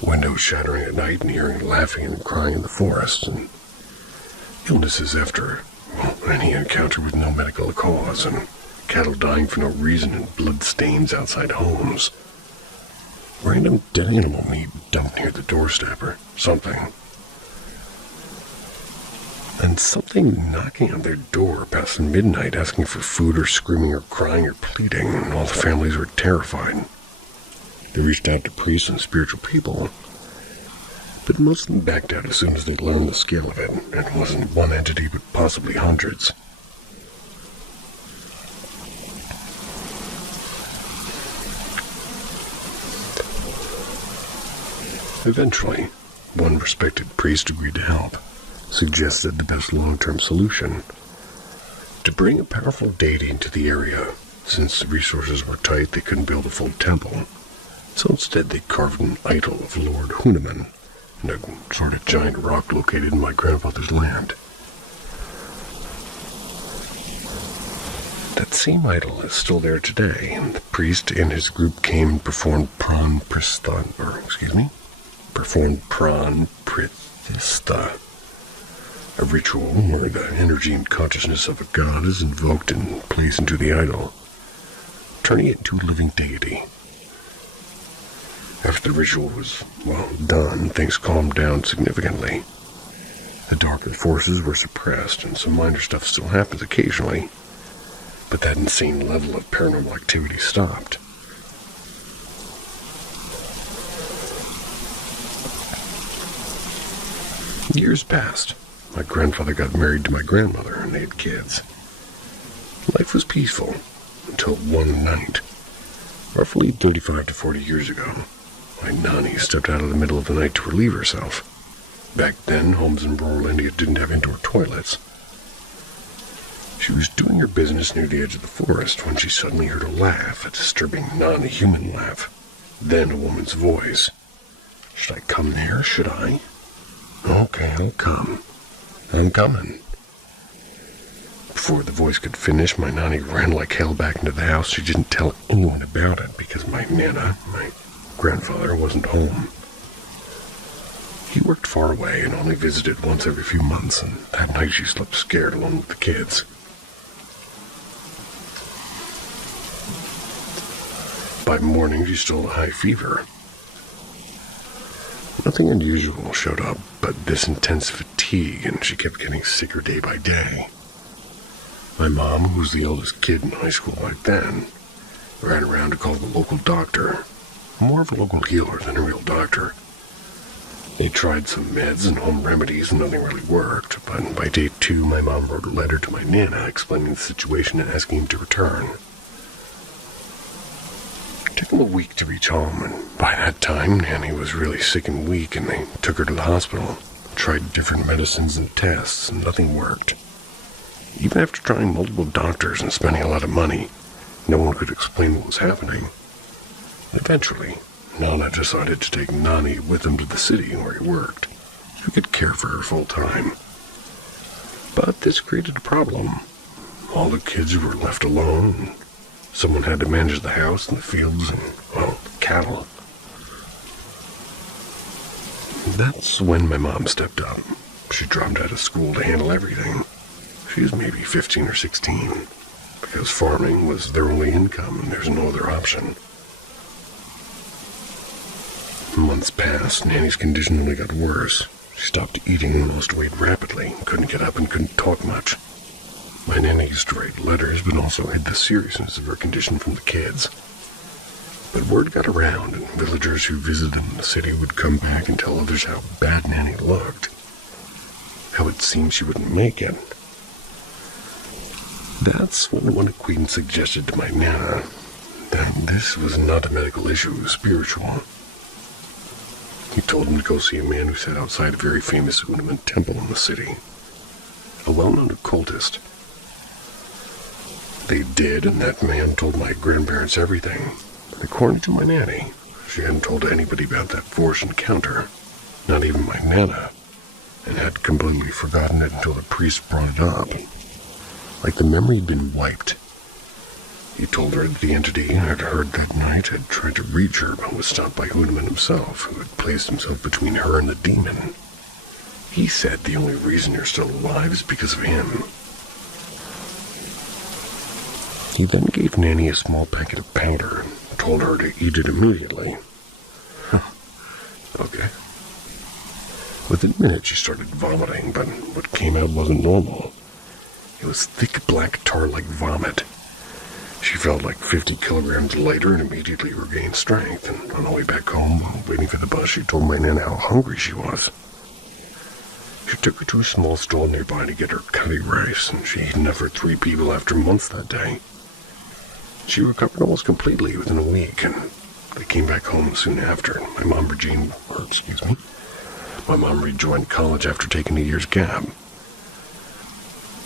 Windows shattering at night and hearing laughing and crying in the forest, and illnesses after, any encounter with no medical cause, and cattle dying for no reason, and blood stains outside homes. Random dead animal meat dumped near the doorstep or something. And something knocking on their door past midnight asking for food or screaming or crying or pleading, and all the families were terrified. They reached out to priests and spiritual people, but most of them backed out as soon as they learned the scale of it. It wasn't one entity, but possibly hundreds. Eventually, one respected priest agreed to help, suggested the best long-term solution: to bring a powerful deity into the area. Since the resources were tight, they couldn't build a full temple. So instead they carved an idol of Lord Hanuman, and a sort of giant rock located in my grandfather's land. That same idol is still there today, and the priest and his group came and performed pran pratistha, a ritual where the energy and consciousness of a god is invoked and placed into the idol, turning it into a living deity. After the ritual was, done, things calmed down significantly. The darker forces were suppressed, and some minor stuff still happens occasionally, but that insane level of paranormal activity stopped. Years passed. My grandfather got married to my grandmother, and they had kids. Life was peaceful, until one night, roughly 35 to 40 years ago. My nanny stepped out of the middle of the night to relieve herself. Back then, homes in rural India didn't have indoor toilets. She was doing her business near the edge of the forest when she suddenly heard a laugh, a disturbing non-human laugh. Then a woman's voice. "Should I come there? Should I?" "Okay, I'll come. I'm coming." Before the voice could finish, my nanny ran like hell back into the house. She didn't tell anyone about it because my nana, my grandfather, wasn't home. He worked far away and only visited once every few months, and that night she slept scared along with the kids. By morning, she still had a high fever. Nothing unusual showed up, but this intense fatigue, and she kept getting sicker day by day. My mom, who was the oldest kid in high school back then, ran around to call the local doctor. More of a local healer than a real doctor. They tried some meds and home remedies and nothing really worked, but by day 2, my mom wrote a letter to my Nana explaining the situation and asking him to return. It took him a week to reach home, and by that time, Nanny was really sick and weak, and they took her to the hospital. Tried different medicines and tests, and nothing worked. Even after trying multiple doctors and spending a lot of money, no one could explain what was happening. Eventually, Nana decided to take Nani with him to the city where he worked, so he could care for her full time. But this created a problem. All the kids were left alone, and someone had to manage the house and the fields and, well, cattle. That's when my mom stepped up. She dropped out of school to handle everything. She was maybe 15 or 16, because farming was their only income and there's no other option. Months passed, Nanny's condition only got worse. She stopped eating and lost weight rapidly, couldn't get up and couldn't talk much. My Nanny used to write letters, but also hid the seriousness of her condition from the kids. But word got around, and villagers who visited in the city would come back and tell others how bad Nanny looked. How it seemed she wouldn't make it. That's when one acquaintance suggested to my Nana that this was not a medical issue, it was spiritual. He told him to go see a man who sat outside a very famous Unexplained temple in the city. A well-known occultist. They did, and that man told my grandparents everything. But according to my Nanny, she hadn't told anybody about that forced encounter. Not even my Nana. And had completely forgotten it until the priest brought it up. Like the memory had been wiped. He told her that the entity had heard that night had tried to reach her, but was stopped by Hoodman himself, who had placed himself between her and the demon. He said the only reason you're still alive is because of him. He then gave Nanny a small packet of powder and told her to eat it immediately. Okay. Within minutes she started vomiting, but what came out wasn't normal. It was thick black tar-like vomit. She felt like 50 kilograms lighter and immediately regained strength, and on the way back home, while waiting for the bus, she told my Nana how hungry she was. She took her to a small stall nearby to get her curry rice, and she ate enough for 3 people after months that day. She recovered almost completely within a week, and they came back home soon after. My mom rejoined college after taking a year's gap.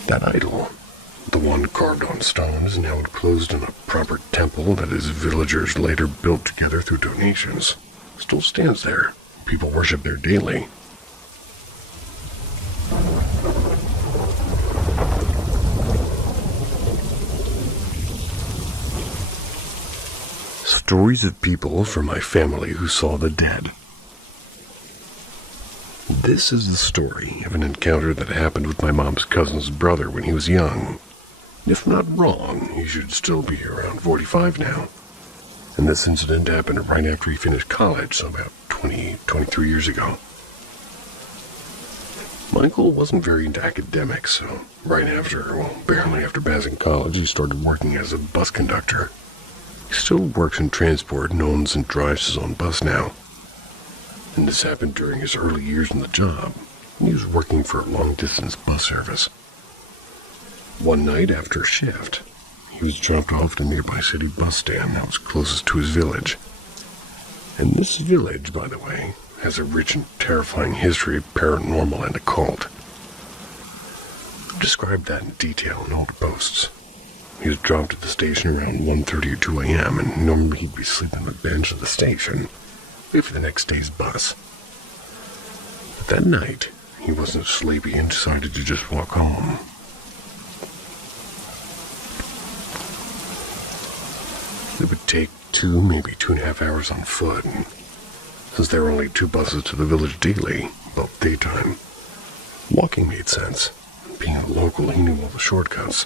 That idol, the one carved on stone, is now enclosed in a proper temple that his villagers later built together through donations. Still stands there. People worship there daily. Stories of people from my family who saw the dead. This is the story of an encounter that happened with my mom's cousin's brother when he was young. If not wrong, he should still be around 45 now. And this incident happened right after he finished college, so about 23 years ago. Michael wasn't very into academics, so barely after passing college, he started working as a bus conductor. He still works in transport and owns and drives his own bus now. And this happened during his early years in the job. He was working for a long-distance bus service. One night after a shift, he was dropped off at a nearby city bus stand that was closest to his village. And this village, by the way, has a rich and terrifying history of paranormal and occult. I've described that in detail in old posts. He was dropped at the station around 1:30 or 2 a.m., and normally he'd be sleeping on the bench at the station, wait for the next day's bus. But that night, he wasn't sleepy and decided to just walk home. It would take 2, maybe 2.5 hours on foot, and since there were only 2 buses to the village daily, both daytime, walking made sense. Being a local, he knew all the shortcuts.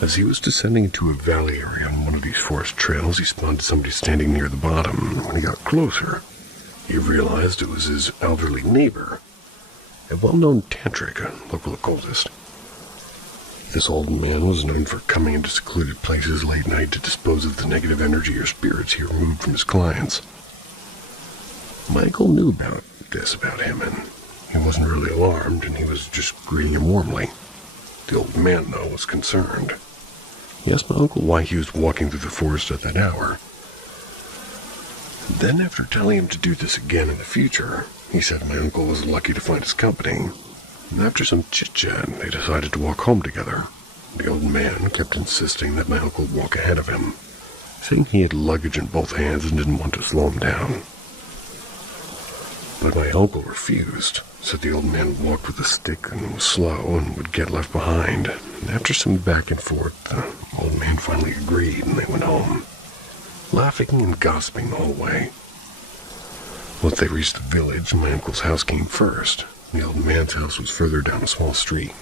As he was descending into a valley area on one of these forest trails, he spotted somebody standing near the bottom, and when he got closer, He realized it was his elderly neighbor, a well-known tantric, a local occultist. This old man was known for coming into secluded places late night to dispose of the negative energy or spirits he removed from his clients. My uncle knew about him, and he wasn't really alarmed, and he was just greeting him warmly. The old man, though, was concerned. He asked my uncle why he was walking through the forest at that hour. Then, after telling him to do this again in the future, he said my uncle was lucky to find his company. And after some chit-chat, they decided to walk home together. The old man kept insisting that my uncle walk ahead of him, saying he had luggage in both hands and didn't want to slow him down. But my uncle refused, said the old man walked with a stick and was slow and would get left behind. And after some back and forth, the old man finally agreed and they went home, laughing and gossiping the whole way. Once they reached the village, my uncle's house came first. The old man's house was further down a small street.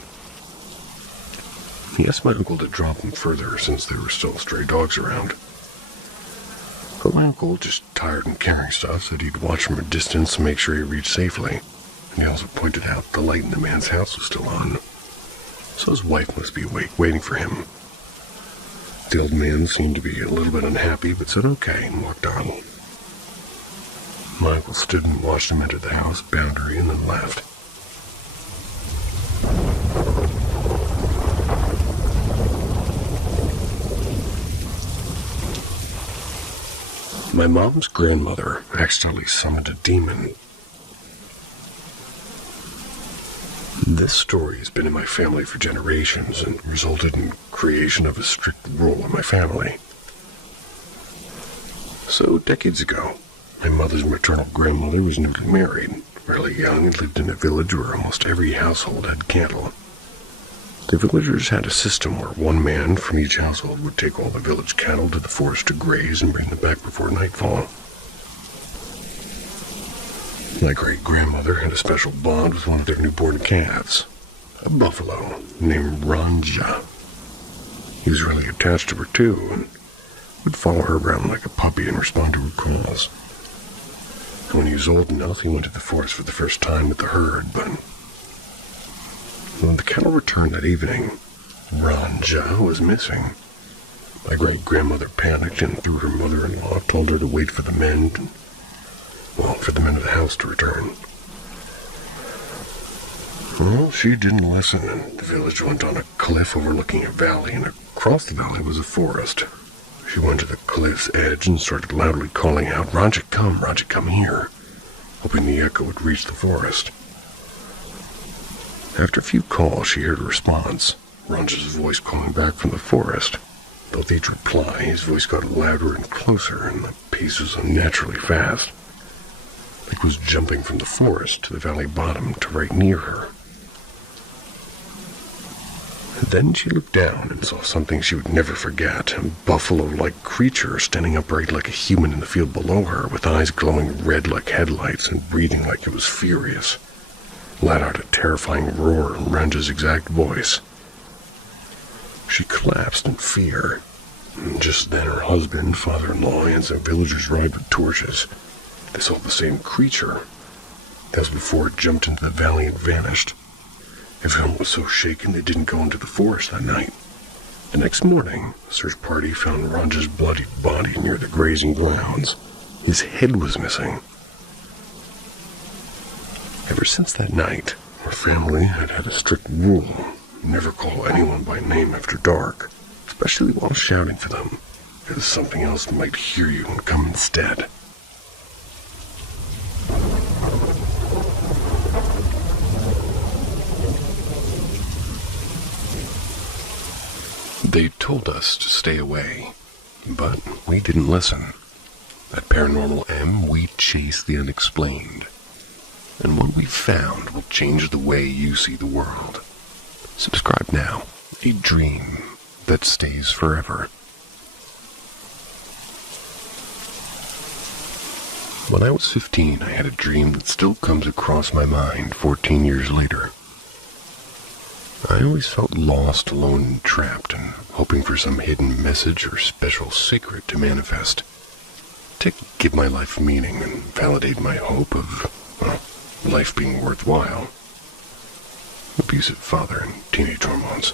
He asked my uncle to drop him further since there were still stray dogs around. But my uncle, just tired and carrying stuff, said he'd watch from a distance to make sure he reached safely. And he also pointed out the light in the man's house was still on, so his wife must be awake waiting for him. The old man seemed to be a little bit unhappy, but said okay and walked on. My uncle stood and watched him enter the house boundary and then left. My mom's grandmother accidentally summoned a demon. This story has been in my family for generations and resulted in creation of a strict rule in my family. So, decades ago, my mother's maternal grandmother was newly married, fairly young, and lived in a village where almost every household had cattle. The villagers had a system where one man from each household would take all the village cattle to the forest to graze and bring them back before nightfall. My great-grandmother had a special bond with one of their newborn calves, a buffalo named Ranja. He was really attached to her too, and would follow her around like a puppy and respond to her calls. And when he was old enough, he went to the forest for the first time with the herd, but when the cattle returned that evening, Ranja was missing. My great-grandmother panicked and through her mother-in-law told her to wait for the men of the house to return. Well, she didn't listen, and the village went on a cliff overlooking a valley, and across the valley was a forest. She went to the cliff's edge and started loudly calling out, Ranja, come here," hoping the echo would reach the forest. After a few calls, she heard a response, Ranja's voice calling back from the forest. But with each reply, his voice got louder and closer, and the pace was unnaturally fast. Like it was jumping from the forest to the valley bottom to right near her. And then she looked down and saw something she would never forget, a buffalo-like creature standing upright like a human in the field below her, with eyes glowing red like headlights and breathing like it was furious. Let out a terrifying roar in Ranja's exact voice. She collapsed in fear, and just then her husband, father-in-law, and some villagers arrived with torches. They saw the same creature. That was before it jumped into the valley and vanished. Everyone was so shaken they didn't go into the forest that night. The next morning, a search party found Ranja's bloody body near the grazing grounds. His head was missing. Ever since that night, our family had had a strict rule: never call anyone by name after dark, especially while shouting for them, because something else might hear you and come instead. They told us to stay away, but we didn't listen. At Paranormal M, we chase the unexplained. And what we found will change the way you see the world. Subscribe now. A dream that stays forever. When I was 15, I had a dream that still comes across my mind 14 years later. I always felt lost, alone, and trapped, and hoping for some hidden message or special secret to manifest. to give my life meaning and validate my hope of, life being worthwhile. Abusive father and teenage hormones.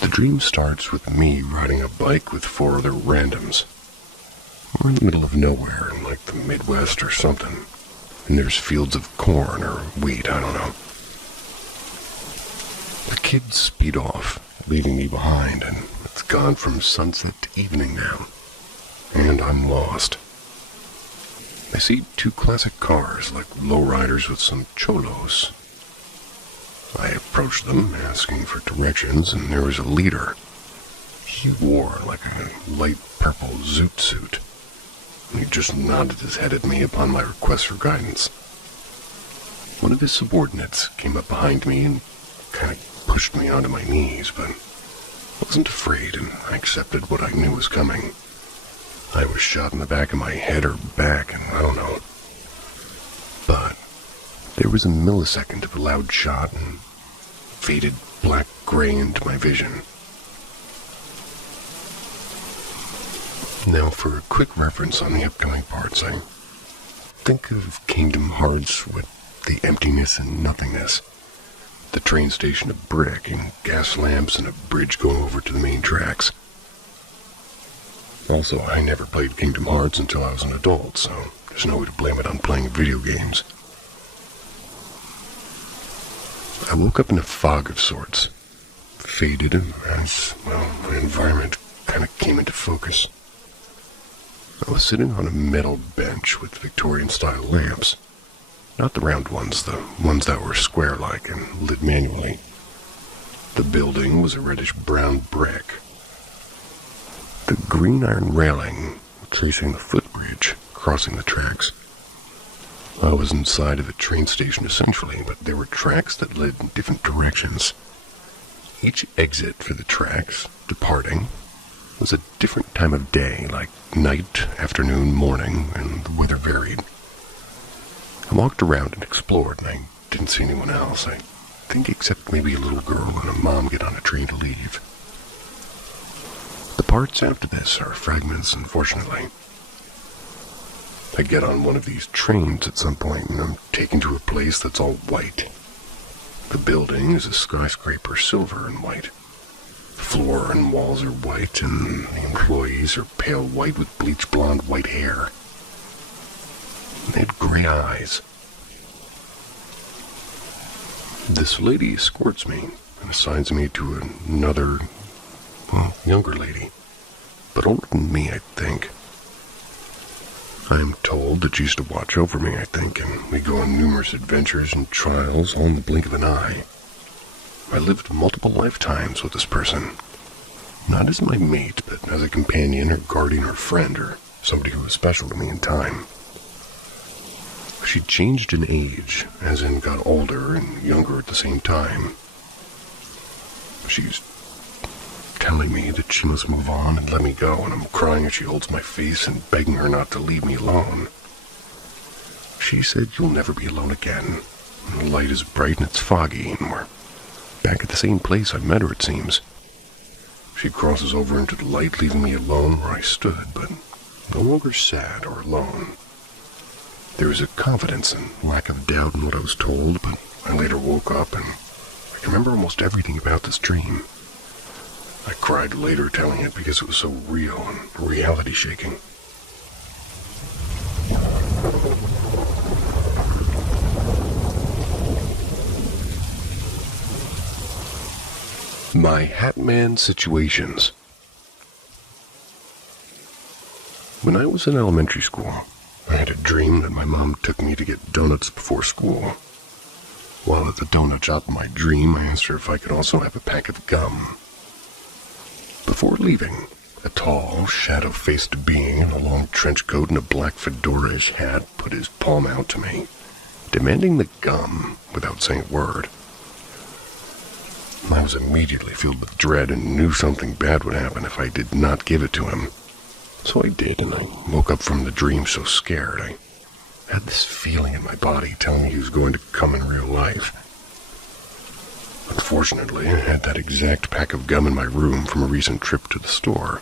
The dream starts with me riding a bike with 4 other randoms. We're in the middle of nowhere in like the Midwest or something, and there's fields of corn or wheat, I don't know. The kids speed off, leaving me behind, and it's gone from sunset to evening now, and I'm lost. I see 2 classic cars, like lowriders with some cholos. I approached them, asking for directions, and there was a leader. He wore like a light purple zoot suit. He just nodded his head at me upon my request for guidance. One of his subordinates came up behind me and kind of pushed me onto my knees, but I wasn't afraid, and I accepted what I knew was coming. I was shot in the back of my head or back, and I don't know. But there was a millisecond of a loud shot and faded black-gray into my vision. Now, for a quick reference on the upcoming parts, I think of Kingdom Hearts with the emptiness and nothingness, the train station of brick and gas lamps and a bridge going over to the main tracks. Also, I never played Kingdom Hearts until I was an adult, so there's no way to blame it on playing video games. I woke up in a fog of sorts, faded as, my environment kind of came into focus. I was sitting on a metal bench with Victorian-style lamps. Not the round ones, the ones that were square-like and lit manually. The building was a reddish-brown brick. The green iron railing tracing the footbridge crossing the tracks. I was inside of a train station essentially, but there were tracks that led in different directions. Each exit for the tracks, departing, was a different time of day, like night, afternoon, morning, and the weather varied. I walked around and explored, and I didn't see anyone else, I think, except maybe a little girl and a mom get on a train to leave. The parts after this are fragments, unfortunately. I get on one of these trains at some point, and I'm taken to a place that's all white. The building is a skyscraper, silver and white. The floor and walls are white, and the employees are pale white with bleach blonde white hair. They had gray eyes. This lady escorts me and assigns me to another, younger lady, but older than me, I think. I'm told that she used to watch over me, I think, and we go on numerous adventures and trials all in the blink of an eye. I lived multiple lifetimes with this person. Not as my mate, but as a companion or guardian or friend or somebody who was special to me in time. She changed in age, as in got older and younger at the same time. She's telling me that she must move on and let me go, and I'm crying as she holds my face and begging her not to leave me alone. She said, "You'll never be alone again. And the light is bright and it's foggy, and we're back at the same place I met her, it seems." She crosses over into the light, leaving me alone where I stood, but no longer sad or alone. There was a confidence and lack of doubt in what I was told, but I later woke up and I can remember almost everything about this dream. I cried later telling it because it was so real and reality-shaking. My Hatman situations. When I was in elementary school, I had a dream that my mom took me to get donuts before school. While at the donut shop in my dream, I asked her if I could also have a pack of gum. Before leaving, a tall, shadow-faced being in a long trench coat and a black fedora-ish hat put his palm out to me, demanding the gum without saying a word. I was immediately filled with dread and knew something bad would happen if I did not give it to him. So I did, and I woke up from the dream so scared. I had this feeling in my body telling me he was going to come in real life. Unfortunately, I had that exact pack of gum in my room from a recent trip to the store.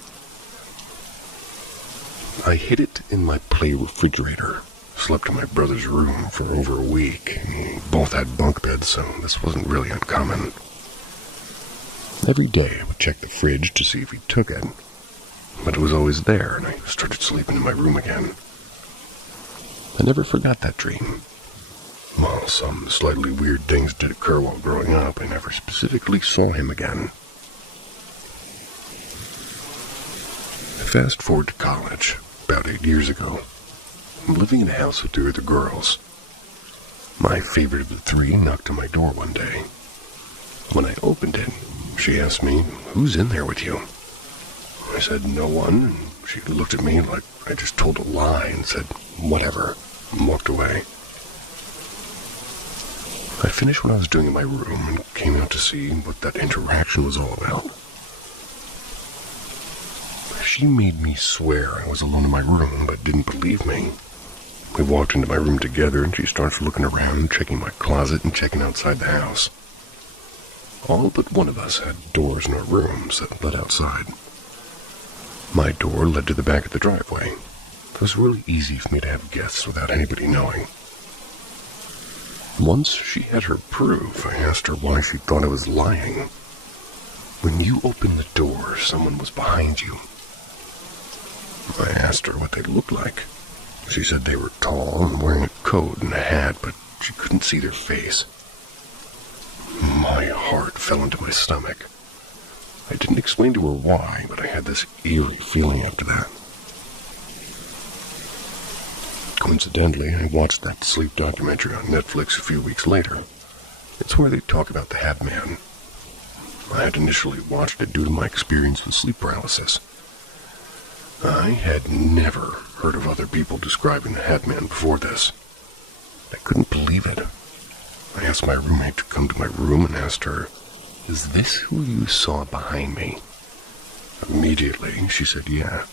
I hid it in my play refrigerator. Slept in my brother's room for over a week. We both had bunk beds, so this wasn't really uncommon. Every day I would check the fridge to see if he took it, but it was always there, and I started sleeping in my room again. I never forgot that dream. While some slightly weird things did occur while growing up, I never specifically saw him again. Fast forward to college, about 8 years ago. I'm living in a house with 2 other girls. My favorite of the 3 knocked on my door one day. When I opened it, she asked me, "Who's in there with you?" I said, "No one," and she looked at me like I just told a lie and said, "Whatever," and walked away. I finished what I was doing in my room and came out to see what that interaction was all about. She made me swear I was alone in my room, but didn't believe me. We walked into my room together, and she starts looking around, checking my closet and checking outside the house. All but one of us had doors in our rooms that led outside. My door led to the back of the driveway. It was really easy for me to have guests without anybody knowing. Once she had her proof, I asked her why she thought I was lying. "When you opened the door, someone was behind you." I asked her what they looked like. She said they were tall and wearing a coat and a hat, but she couldn't see their face. My heart fell into my stomach. I didn't explain to her why, but I had this eerie feeling after that. Coincidentally, I watched that sleep documentary on Netflix a few weeks later. It's where they talk about the Hat Man. I had initially watched it due to my experience with sleep paralysis. I had never heard of other people describing the Hat Man before this. I couldn't believe it. I asked my roommate to come to my room and asked her, "Is this who you saw behind me?" Immediately, she said yeah.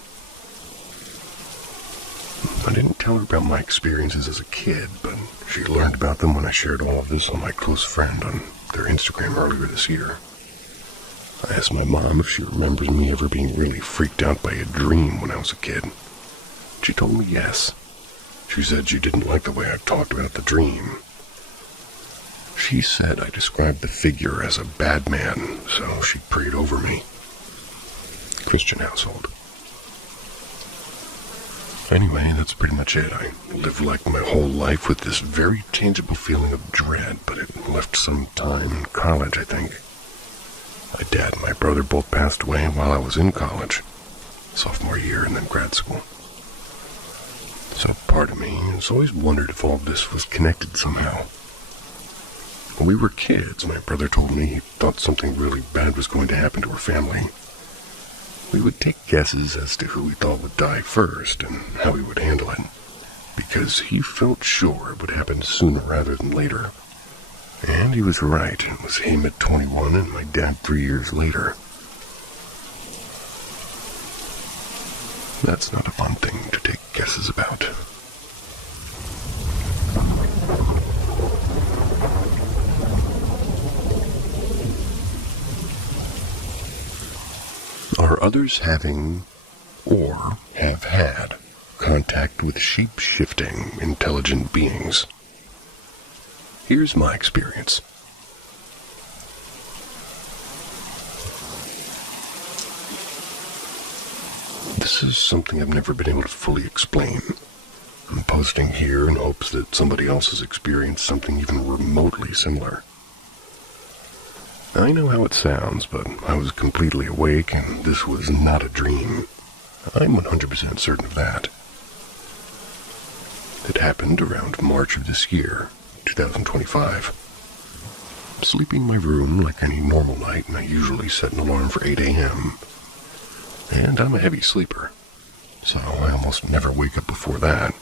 I didn't tell her about my experiences as a kid, but she learned about them when I shared all of this on my close friend on their Instagram earlier this year. I asked my mom if she remembers me ever being really freaked out by a dream when I was a kid. She told me yes. She said she didn't like the way I talked about the dream. She said I described the figure as a bad man, so she prayed over me. Christian household. Anyway, that's pretty much it. I lived like my whole life with this very tangible feeling of dread, but it left some time in college, I think. My dad and my brother both passed away while I was in college, sophomore year and then grad school. So part of me has always wondered if all this was connected somehow. When we were kids, my brother told me he thought something really bad was going to happen to our family. We would take guesses as to who we thought would die first and how he would handle it, because he felt sure it would happen sooner rather than later. And he was right. It was him at 21 and my dad 3 years later. That's not a fun thing to take guesses about. Are others having, or have had, contact with shape-shifting, intelligent beings? Here's my experience. This is something I've never been able to fully explain. I'm posting here in hopes that somebody else has experienced something even remotely similar. I know how it sounds, but I was completely awake and this was not a dream. I'm 100% certain of that. It happened around March of this year, 2025. I'm sleeping in my room like any normal night, and I usually set an alarm for 8 a.m. And I'm a heavy sleeper, so I almost never wake up before that.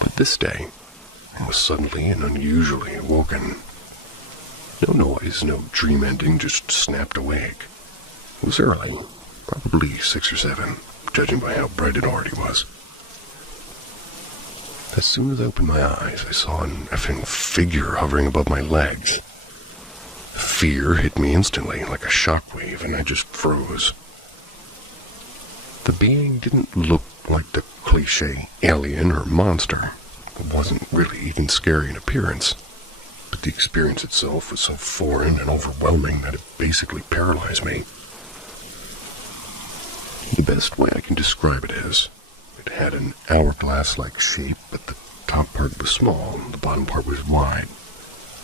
But this day, I was suddenly and unusually awoken. No noise, no dream ending, just snapped awake. It was early, probably 6 or 7, judging by how bright it already was. As soon as I opened my eyes, I saw an effing figure hovering above my legs. Fear hit me instantly, like a shockwave, and I just froze. The being didn't look like the cliche alien or monster. It wasn't really even scary in appearance, but the experience itself was so foreign and overwhelming that it basically paralyzed me. The best way I can describe it is, it had an hourglass-like shape, but the top part was small and the bottom part was wide,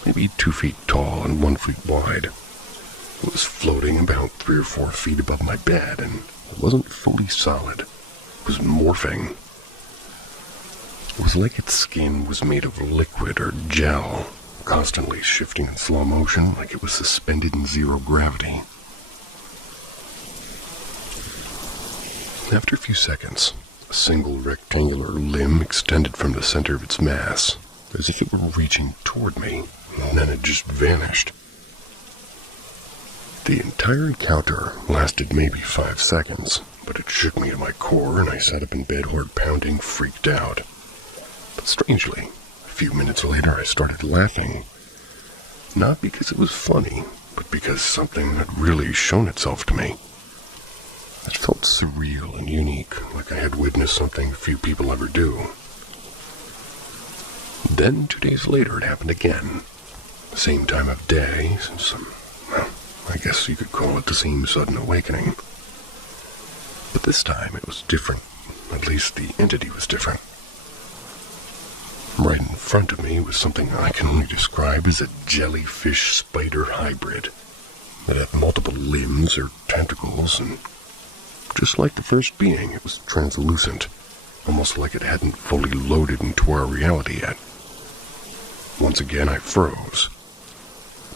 maybe 2 feet tall and 1 foot wide. It was floating about 3 or 4 feet above my bed, and it wasn't fully solid. It was morphing. It was like its skin was made of liquid or gel, constantly shifting in slow motion like it was suspended in zero gravity. After a few seconds, a single rectangular limb extended from the center of its mass, as if it were reaching toward me, and then it just vanished. The entire encounter lasted maybe 5 seconds, but it shook me to my core and I sat up in bed heart pounding, freaked out. But strangely, a few minutes later I started laughing. Not because it was funny, but because something had really shown itself to me. It felt surreal and unique, like I had witnessed something few people ever do. Then 2 days later it happened again. The same time of day, I guess you could call it the same sudden awakening. But this time it was different. At least the entity was different. Right in front of me was something I can only describe as a jellyfish-spider hybrid. It had multiple limbs or tentacles, and just like the first being, it was translucent, almost like it hadn't fully loaded into our reality yet. Once again, I froze.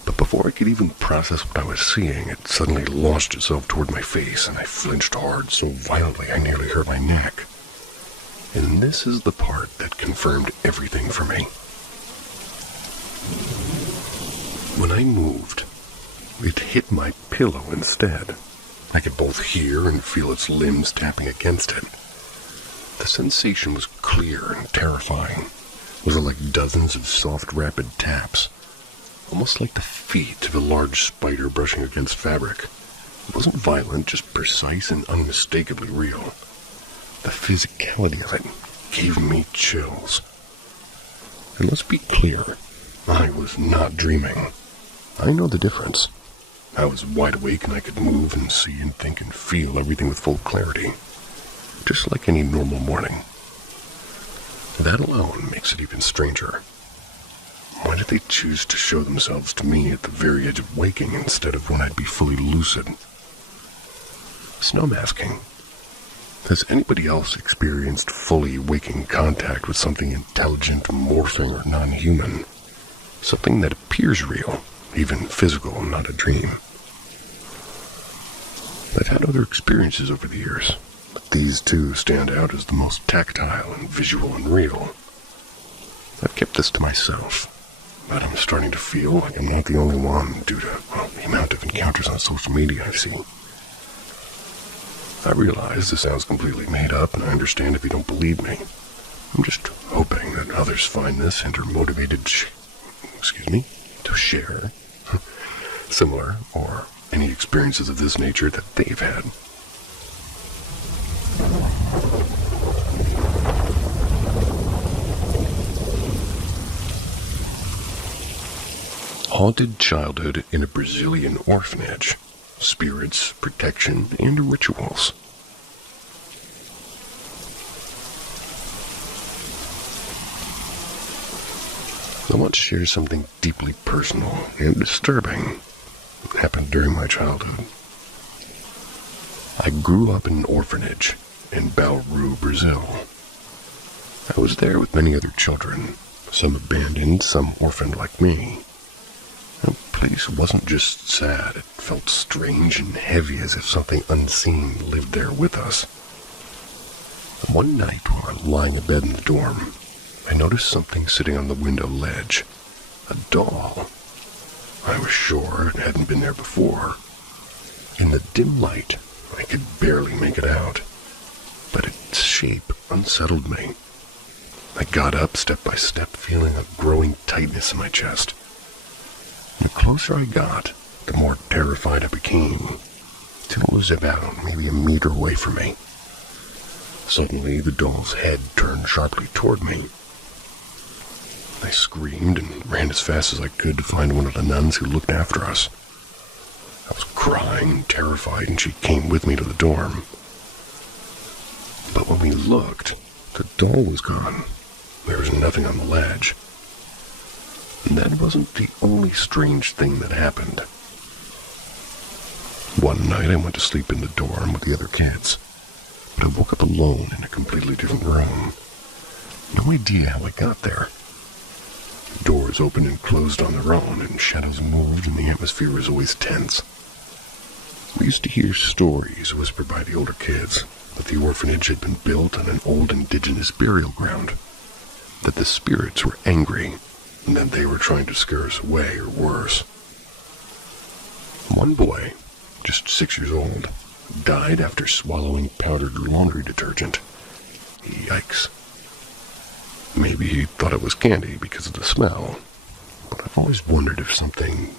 But before I could even process what I was seeing, it suddenly launched itself toward my face, and I flinched hard so violently I nearly hurt my neck. And this is the part that confirmed everything for me. When I moved, it hit my pillow instead. I could both hear and feel its limbs tapping against it. The sensation was clear and terrifying. It was like dozens of soft, rapid taps, almost like the feet of a large spider brushing against fabric. It wasn't violent, just precise and unmistakably real. The physicality of it gave me chills. And let's be clear, I was not dreaming. I know the difference. I was wide awake and I could move and see and think and feel everything with full clarity, just like any normal morning. That alone makes it even stranger. Why did they choose to show themselves to me at the very edge of waking instead of when I'd be fully lucid? Snowmasking. Has anybody else experienced fully waking contact with something intelligent, morphing, or non-human? Something that appears real, even physical, not a dream. I've had other experiences over the years, but these two stand out as the most tactile and visual and real. I've kept this to myself, but I'm starting to feel like I'm not the only one due to the amount of encounters on social media I see. I realize this sounds completely made up, and I understand if you don't believe me. I'm just hoping that others find this and are motivated to share similar or any experiences of this nature that they've had. Haunted childhood in a Brazilian orphanage. Spirits, protection, and rituals. I want to share something deeply personal and disturbing that happened during my childhood. I grew up in an orphanage in Bauru, Brazil. I was there with many other children, some abandoned, some orphaned like me. The place wasn't just sad, it felt strange and heavy as if something unseen lived there with us. One night while lying in bed in the dorm, I noticed something sitting on the window ledge. A doll. I was sure it hadn't been there before. In the dim light, I could barely make it out, but its shape unsettled me. I got up step by step, feeling a growing tightness in my chest. The closer I got, the more terrified I became, till it was about maybe a meter away from me. Suddenly, the doll's head turned sharply toward me. I screamed and ran as fast as I could to find one of the nuns who looked after us. I was crying and terrified, and she came with me to the dorm. But when we looked, the doll was gone. There was nothing on the ledge. And that wasn't the only strange thing that happened. One night I went to sleep in the dorm with the other kids, but I woke up alone in a completely different room. No idea how I got there. Doors opened and closed on their own, and shadows moved, and the atmosphere was always tense. We used to hear stories whispered by the older kids that the orphanage had been built on an old indigenous burial ground, that the spirits were angry, and that they were trying to scare us away, or worse. One boy, just 6 years old, died after swallowing powdered laundry detergent. Yikes. Maybe he thought it was candy because of the smell, but I've always wondered if something,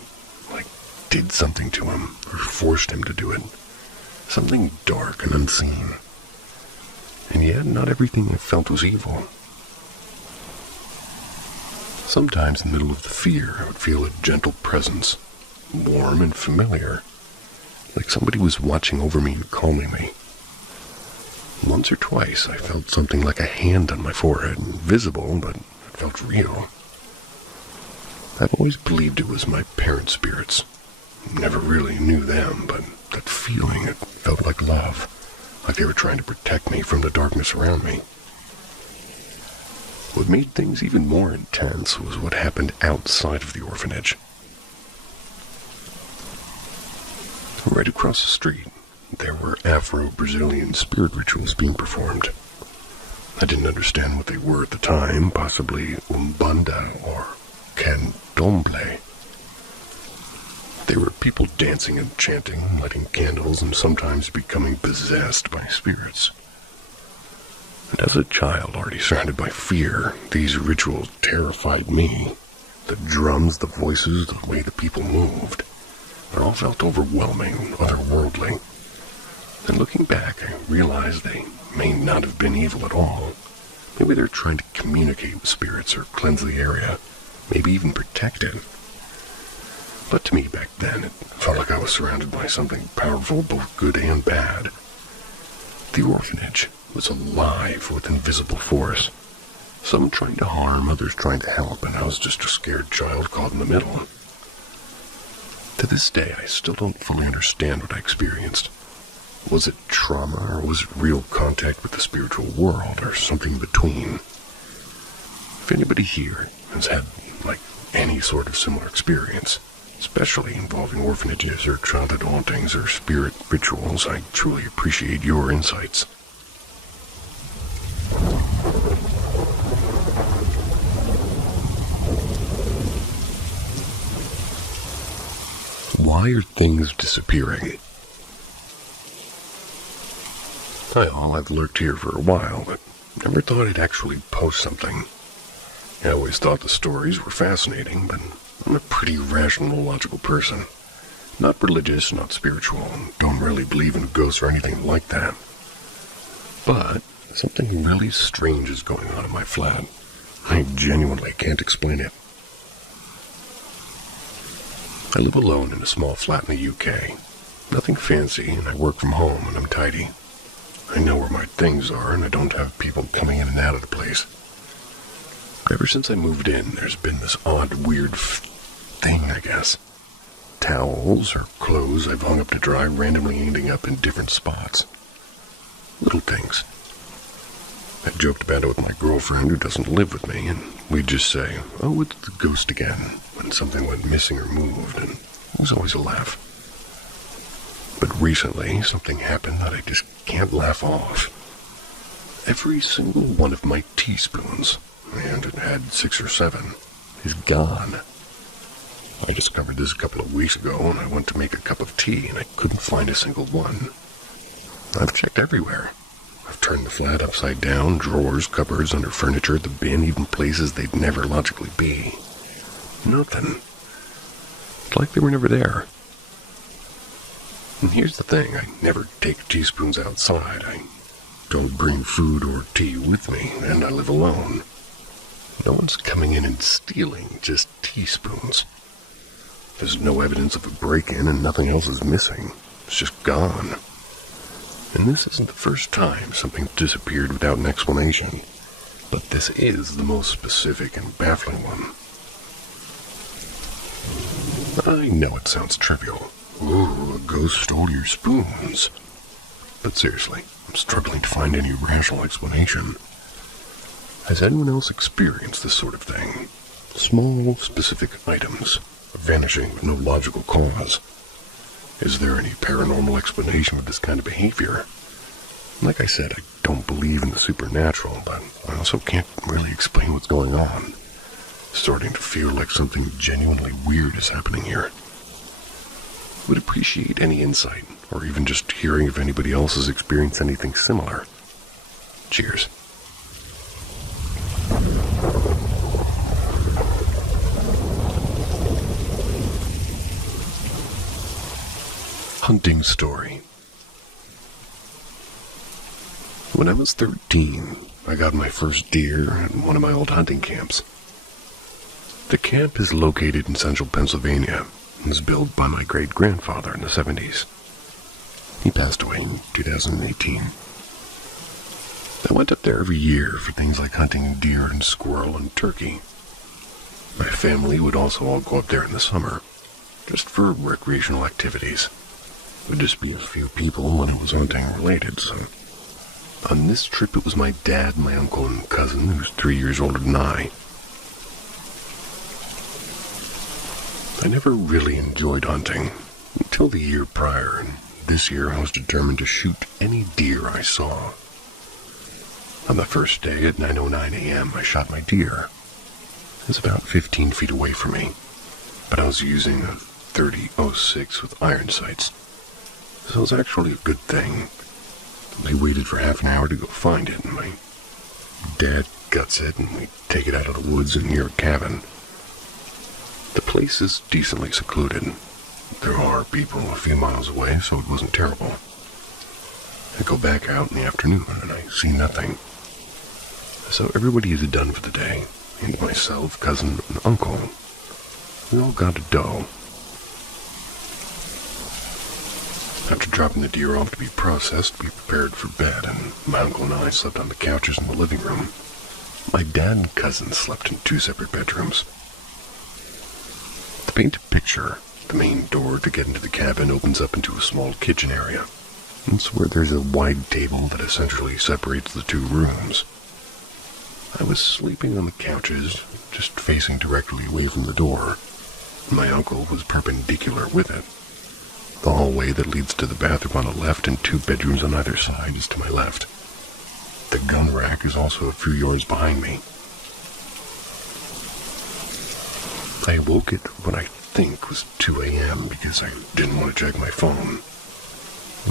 did something to him, or forced him to do it. Something dark and unseen. And yet, not everything I felt was evil. Sometimes in the middle of the fear, I would feel a gentle presence, warm and familiar, like somebody was watching over me and calming me. Once or twice, I felt something like a hand on my forehead, invisible, but it felt real. I've always believed it was my parents' spirits. Never really knew them, but that feeling, it felt like love, like they were trying to protect me from the darkness around me. What made things even more intense was what happened outside of the orphanage. Right across the street, there were Afro-Brazilian spirit rituals being performed. I didn't understand what they were at the time, possibly Umbanda or Candomblé. There were people dancing and chanting, lighting candles, and sometimes becoming possessed by spirits. And as a child already surrounded by fear, these rituals terrified me. The drums, the voices, the way the people moved. It all felt overwhelming and otherworldly. And looking back, I realized they may not have been evil at all. Maybe they're trying to communicate with spirits or cleanse the area, maybe even protect it. But to me back then, it felt like I was surrounded by something powerful, both good and bad. The orphanage was alive with invisible force. Some trying to harm, others trying to help, and I was just a scared child caught in the middle. To this day, I still don't fully understand what I experienced. Was it trauma, or was it real contact with the spiritual world, or something in between? If anybody here has had, any sort of similar experience, especially involving orphanages or childhood hauntings or spirit rituals, I truly appreciate your insights. Why are things disappearing? Hi all, I've lurked here for a while, but never thought I'd actually post something. I always thought the stories were fascinating, but I'm a pretty rational, logical person. Not religious, not spiritual, and don't really believe in ghosts or anything like that. But something really strange is going on in my flat. I genuinely can't explain it. I live alone in a small flat in the UK. Nothing fancy, and I work from home and I'm tidy. I know where my things are, and I don't have people coming in and out of the place. Ever since I moved in, there's been this odd, weird thing, I guess. Towels or clothes I've hung up to dry randomly ending up in different spots. Little things. I joked about it with my girlfriend who doesn't live with me, and we'd just say, "Oh, it's the ghost again," when something went missing or moved, and it was always a laugh. But recently, something happened that I just can't laugh off. Every single one of my teaspoons, and it had 6 or 7, is gone. I discovered this a couple of weeks ago when I went to make a cup of tea, and I couldn't find a single one. I've checked everywhere. I've turned the flat upside down, drawers, cupboards, under furniture, the bin, even places they'd never logically be. Nothing. It's like they were never there. And here's the thing, I never take teaspoons outside. I don't bring food or tea with me, and I live alone. No one's coming in and stealing just teaspoons. There's no evidence of a break-in and nothing else is missing. It's just gone. And this isn't the first time something disappeared without an explanation. But this is the most specific and baffling one. I know it sounds trivial. Ooh, a ghost stole your spoons. But seriously, I'm struggling to find any rational explanation. Has anyone else experienced this sort of thing? Small, specific items vanishing with no logical cause. Is there any paranormal explanation for this kind of behavior? Like I said, I don't believe in the supernatural, but I also can't really explain what's going on. Starting to feel like something genuinely weird is happening here. Would appreciate any insight, or even just hearing if anybody else has experienced anything similar. Cheers. Hunting story. When I was 13, I got my first deer at one of my old hunting camps. The camp is located in central Pennsylvania and was built by my great-grandfather in the 70s. He passed away in 2018. I went up there every year for things like hunting deer and squirrel and turkey. My family would also all go up there in the summer, just for recreational activities. It would just be a few people when it was hunting related, so... On this trip, it was my dad, my uncle, and cousin, who's 3 years older than I. I never really enjoyed hunting until the year prior, and this year I was determined to shoot any deer I saw. On the first day at 9:09 a.m., I shot my deer. It was about 15 feet away from me, but I was using a 30-06 with iron sights, so it was actually a good thing. I waited for half an hour to go find it, and my dad guts it, and we take it out of the woods and near a cabin. The place is decently secluded. There are people a few miles away, so it wasn't terrible. I go back out in the afternoon, and I see nothing. So everybody is done for the day, and myself, cousin, and uncle, we all got a doe. After dropping the deer off to be processed, we prepared for bed, and my uncle and I slept on the couches in the living room. My dad and cousin slept in 2 separate bedrooms. To paint a picture, the main door to get into the cabin opens up into a small kitchen area. It's where there's a wide table that essentially separates the 2 rooms. I was sleeping on the couches, just facing directly away from the door. My uncle was perpendicular with it. The hallway that leads to the bathroom on the left and 2 bedrooms on either side is to my left. The gun rack is also a few yards behind me. I awoke at what I think was 2 a.m. because I didn't want to check my phone.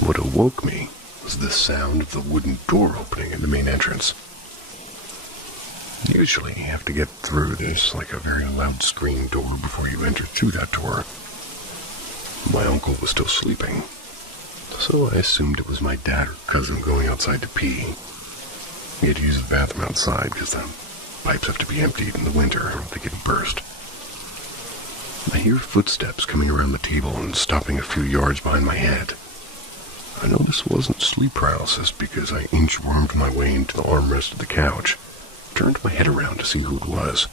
What awoke me was the sound of the wooden door opening at the main entrance. Usually you have to get through this like a very loud screen door before you enter through that door. My uncle was still sleeping, so I assumed it was my dad or cousin going outside to pee. He had to use the bathroom outside because the pipes have to be emptied in the winter or they get burst. I hear footsteps coming around the table and stopping a few yards behind my head. I know this wasn't sleep paralysis because I inchwormed my way into the armrest of the couch, turned my head around to see who it was.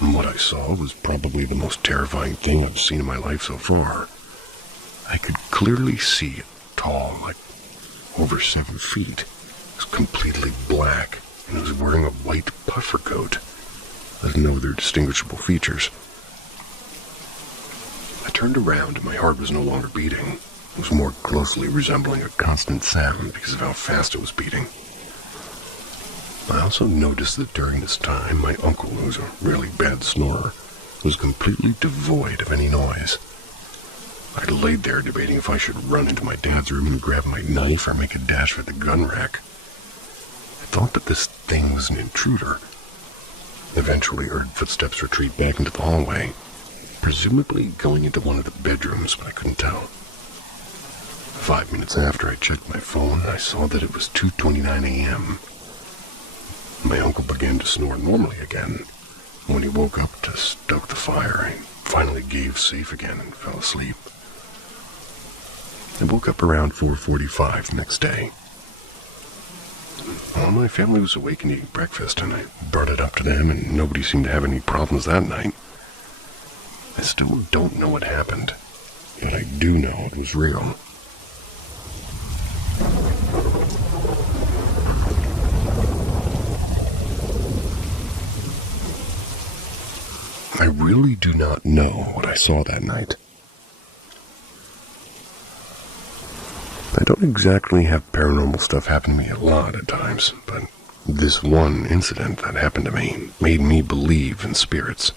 And what I saw was probably the most terrifying thing I've seen in my life so far. I could clearly see it, tall, like over 7 feet. It was completely black, and it was wearing a white puffer coat, with no other distinguishable features. I turned around and my heart was no longer beating. It was more closely resembling a constant sound because of how fast it was beating. I also noticed that during this time, my uncle, who was a really bad snorer, was completely devoid of any noise. I laid there debating if I should run into my dad's room and grab my knife or make a dash for the gun rack. I thought that this thing was an intruder. Eventually heard footsteps retreat back into the hallway, presumably going into one of the bedrooms, but I couldn't tell. 5 minutes after I checked my phone, I saw that it was 2:29 a.m. My uncle began to snore normally again. When he woke up to stoke the fire, he finally gave safe again and fell asleep. I woke up around 4:45 the next day. Well, my family was awake and eating breakfast, and I brought it up to them, and nobody seemed to have any problems that night. I still don't know what happened, but I do know it was real. I really do not know what I saw that night. I don't exactly have paranormal stuff happen to me a lot at times, but this one incident that happened to me made me believe in spirits.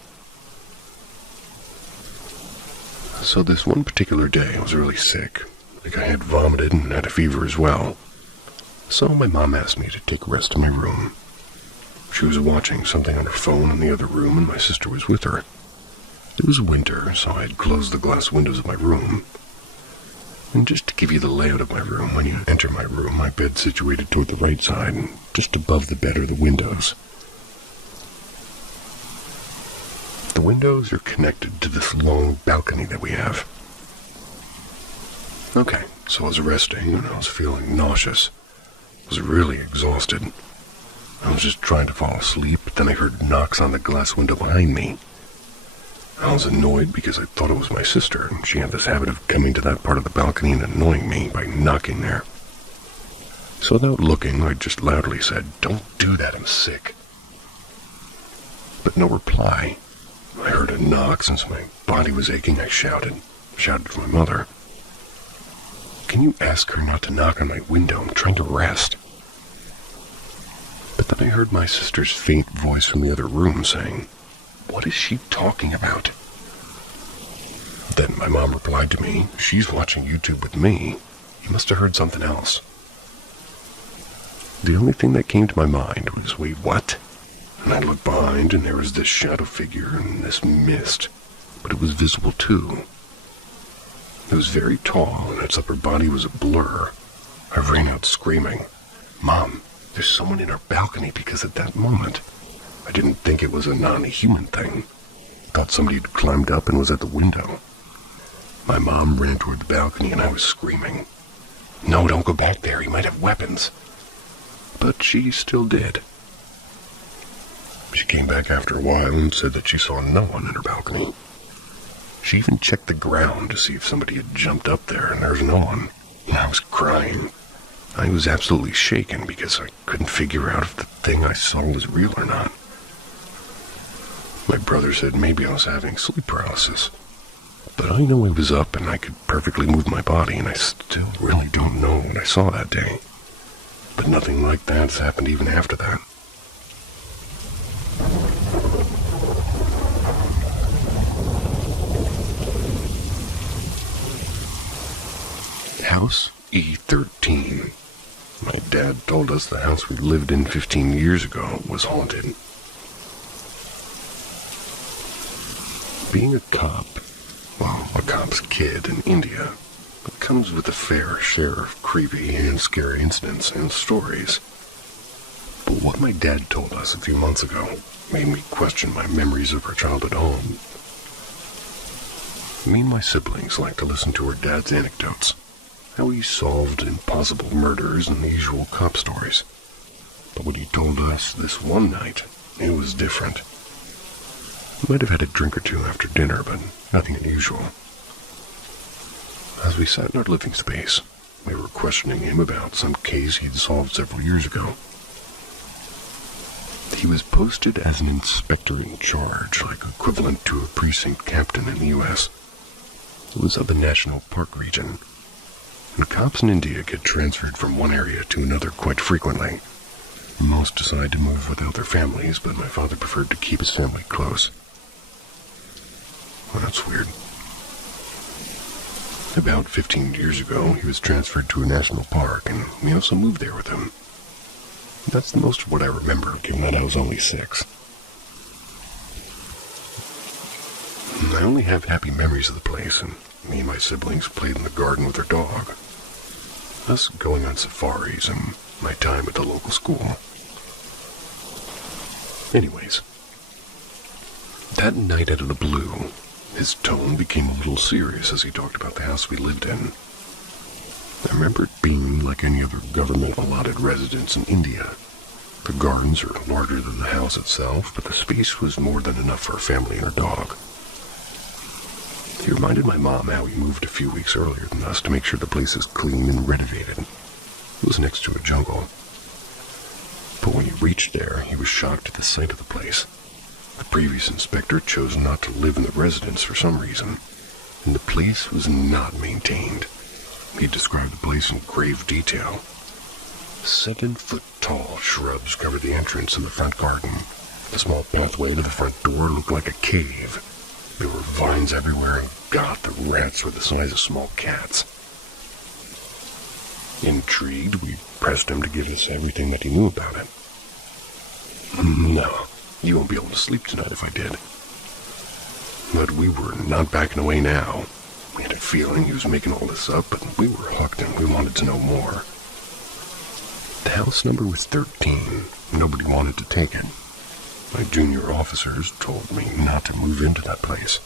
So this one particular day, I was really sick. I had vomited and had a fever as well. So my mom asked me to take a rest in my room. She was watching something on her phone in the other room, and my sister was with her. It was winter, so I had closed the glass windows of my room. And just to give you the layout of my room, when you enter my room, my bed's situated toward the right side, and just above the bed are the windows. The windows are connected to this long balcony that we have. Okay, so I was resting, and I was feeling nauseous. I was really exhausted. I was just trying to fall asleep, but then I heard knocks on the glass window behind me. I was annoyed because I thought it was my sister, and she had this habit of coming to that part of the balcony and annoying me by knocking there. So without looking, I just loudly said, "Don't do that, I'm sick." But no reply. I heard a knock. Since my body was aching, I shouted to my mother, "Can you ask her not to knock on my window? I'm trying to rest." But then I heard my sister's faint voice from the other room saying, "What is she talking about?" Then my mom replied to me, "She's watching YouTube with me. You must have heard something else." The only thing that came to my mind was, "Wait, what?" And I looked behind, and there was this shadow figure and this mist, but it was visible too. It was very tall, and its upper body was a blur. I ran out screaming, "Mom, there's someone in our balcony," because at that moment, I didn't think it was a non-human thing. I thought somebody had climbed up and was at the window. My mom ran toward the balcony, and I was screaming, "No, don't go back there, he might have weapons." But she still did. She came back after a while and said that she saw no one in her balcony. She even checked the ground to see if somebody had jumped up there, and there was no one. And I was crying. I was absolutely shaken because I couldn't figure out if the thing I saw was real or not. My brother said maybe I was having sleep paralysis. But I know I was up and I could perfectly move my body, and I still really don't know what I saw that day. But nothing like that's happened even after that. House E13. My dad told us the house we lived in 15 years ago was haunted. Being a cop, well, a cop's kid in India, it comes with a fair share of creepy and scary incidents and stories. But what my dad told us a few months ago made me question my memories of our childhood home. Me and my siblings like to listen to our dad's anecdotes, how he solved impossible murders and the usual cop stories. But what he told us this one night, it was different. We might have had a drink or two after dinner, but nothing unusual. As we sat in our living space, we were questioning him about some case he'd solved several years ago. He was posted as an inspector in charge, like equivalent to a precinct captain in the U.S. It was of the national park region, and cops in India get transferred from one area to another quite frequently. Most decide to move without their families, but my father preferred to keep his family close. Well, that's weird. About 15 years ago, he was transferred to a national park, and we also moved there with him. That's the most of what I remember, given that I was only 6. I only have happy memories of the place, and me and my siblings played in the garden with our dog. us going on safaris and my time at the local school. Anyways, that night out of the blue, his tone became a little serious as he talked about the house we lived in. I remember it being like any other government-allotted residence in India. The gardens are larger than the house itself, but the space was more than enough for a family and a dog. He reminded my mom how he moved a few weeks earlier than us to make sure the place is clean and renovated. It was next to a jungle. But when he reached there, he was shocked at the sight of the place. The previous inspector chose not to live in the residence for some reason, and the place was not maintained. He described the place in grave detail. 7-foot-tall shrubs covered the entrance and the front garden. The small pathway to the front door looked like a cave. There were vines everywhere, and God, the rats were the size of small cats. Intrigued, we pressed him to give us everything that he knew about it. No, you won't be able to sleep tonight if I did. But we were not backing away now. We had a feeling he was making all this up, but we were hooked and we wanted to know more. The house number was 13. Nobody wanted to take it. My junior officers told me not to move into that place.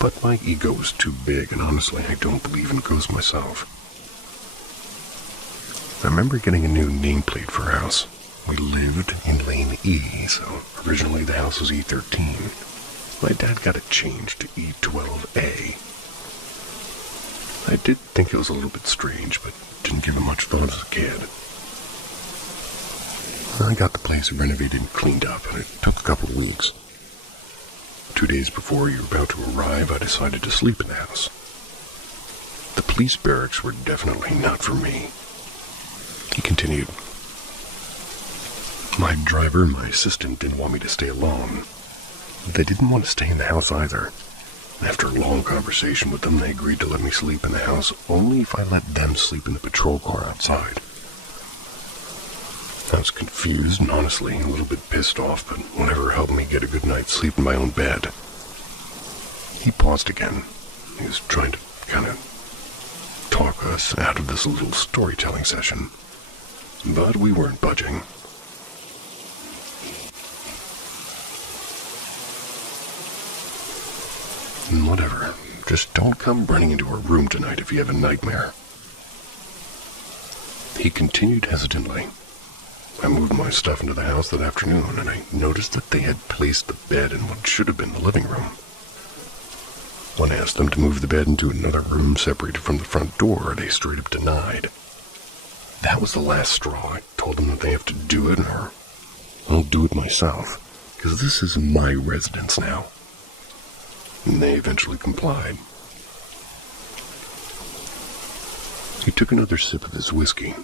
But my ego was too big, and honestly, I don't believe in ghosts myself. I remember getting a new nameplate for our house. We lived in Lane E, so originally the house was E13. My dad got it changed to E12A. I did think it was a little bit strange, but didn't give it much thought as a kid. I got the place renovated and cleaned up, and it took a couple of weeks. 2 days before you were about to arrive, I decided to sleep in the house. The police barracks were definitely not for me. He continued. My driver and my assistant didn't want me to stay alone. They didn't want to stay in the house either. After a long conversation with them, they agreed to let me sleep in the house only if I let them sleep in the patrol car outside. I was confused and honestly a little bit pissed off, but whatever helped me get a good night's sleep in my own bed. He paused again. He was trying to kind of talk us out of this little storytelling session. But we weren't budging. Whatever. Just don't come running into our room tonight if you have a nightmare. He continued hesitantly. I moved my stuff into the house that afternoon, and I noticed that they had placed the bed in what should have been the living room. When I asked them to move the bed into another room separated from the front door, they straight up denied. That was the last straw. I told them that they have to do it, or I'll do it myself, because this is my residence now. And they eventually complied. He took another sip of his whiskey.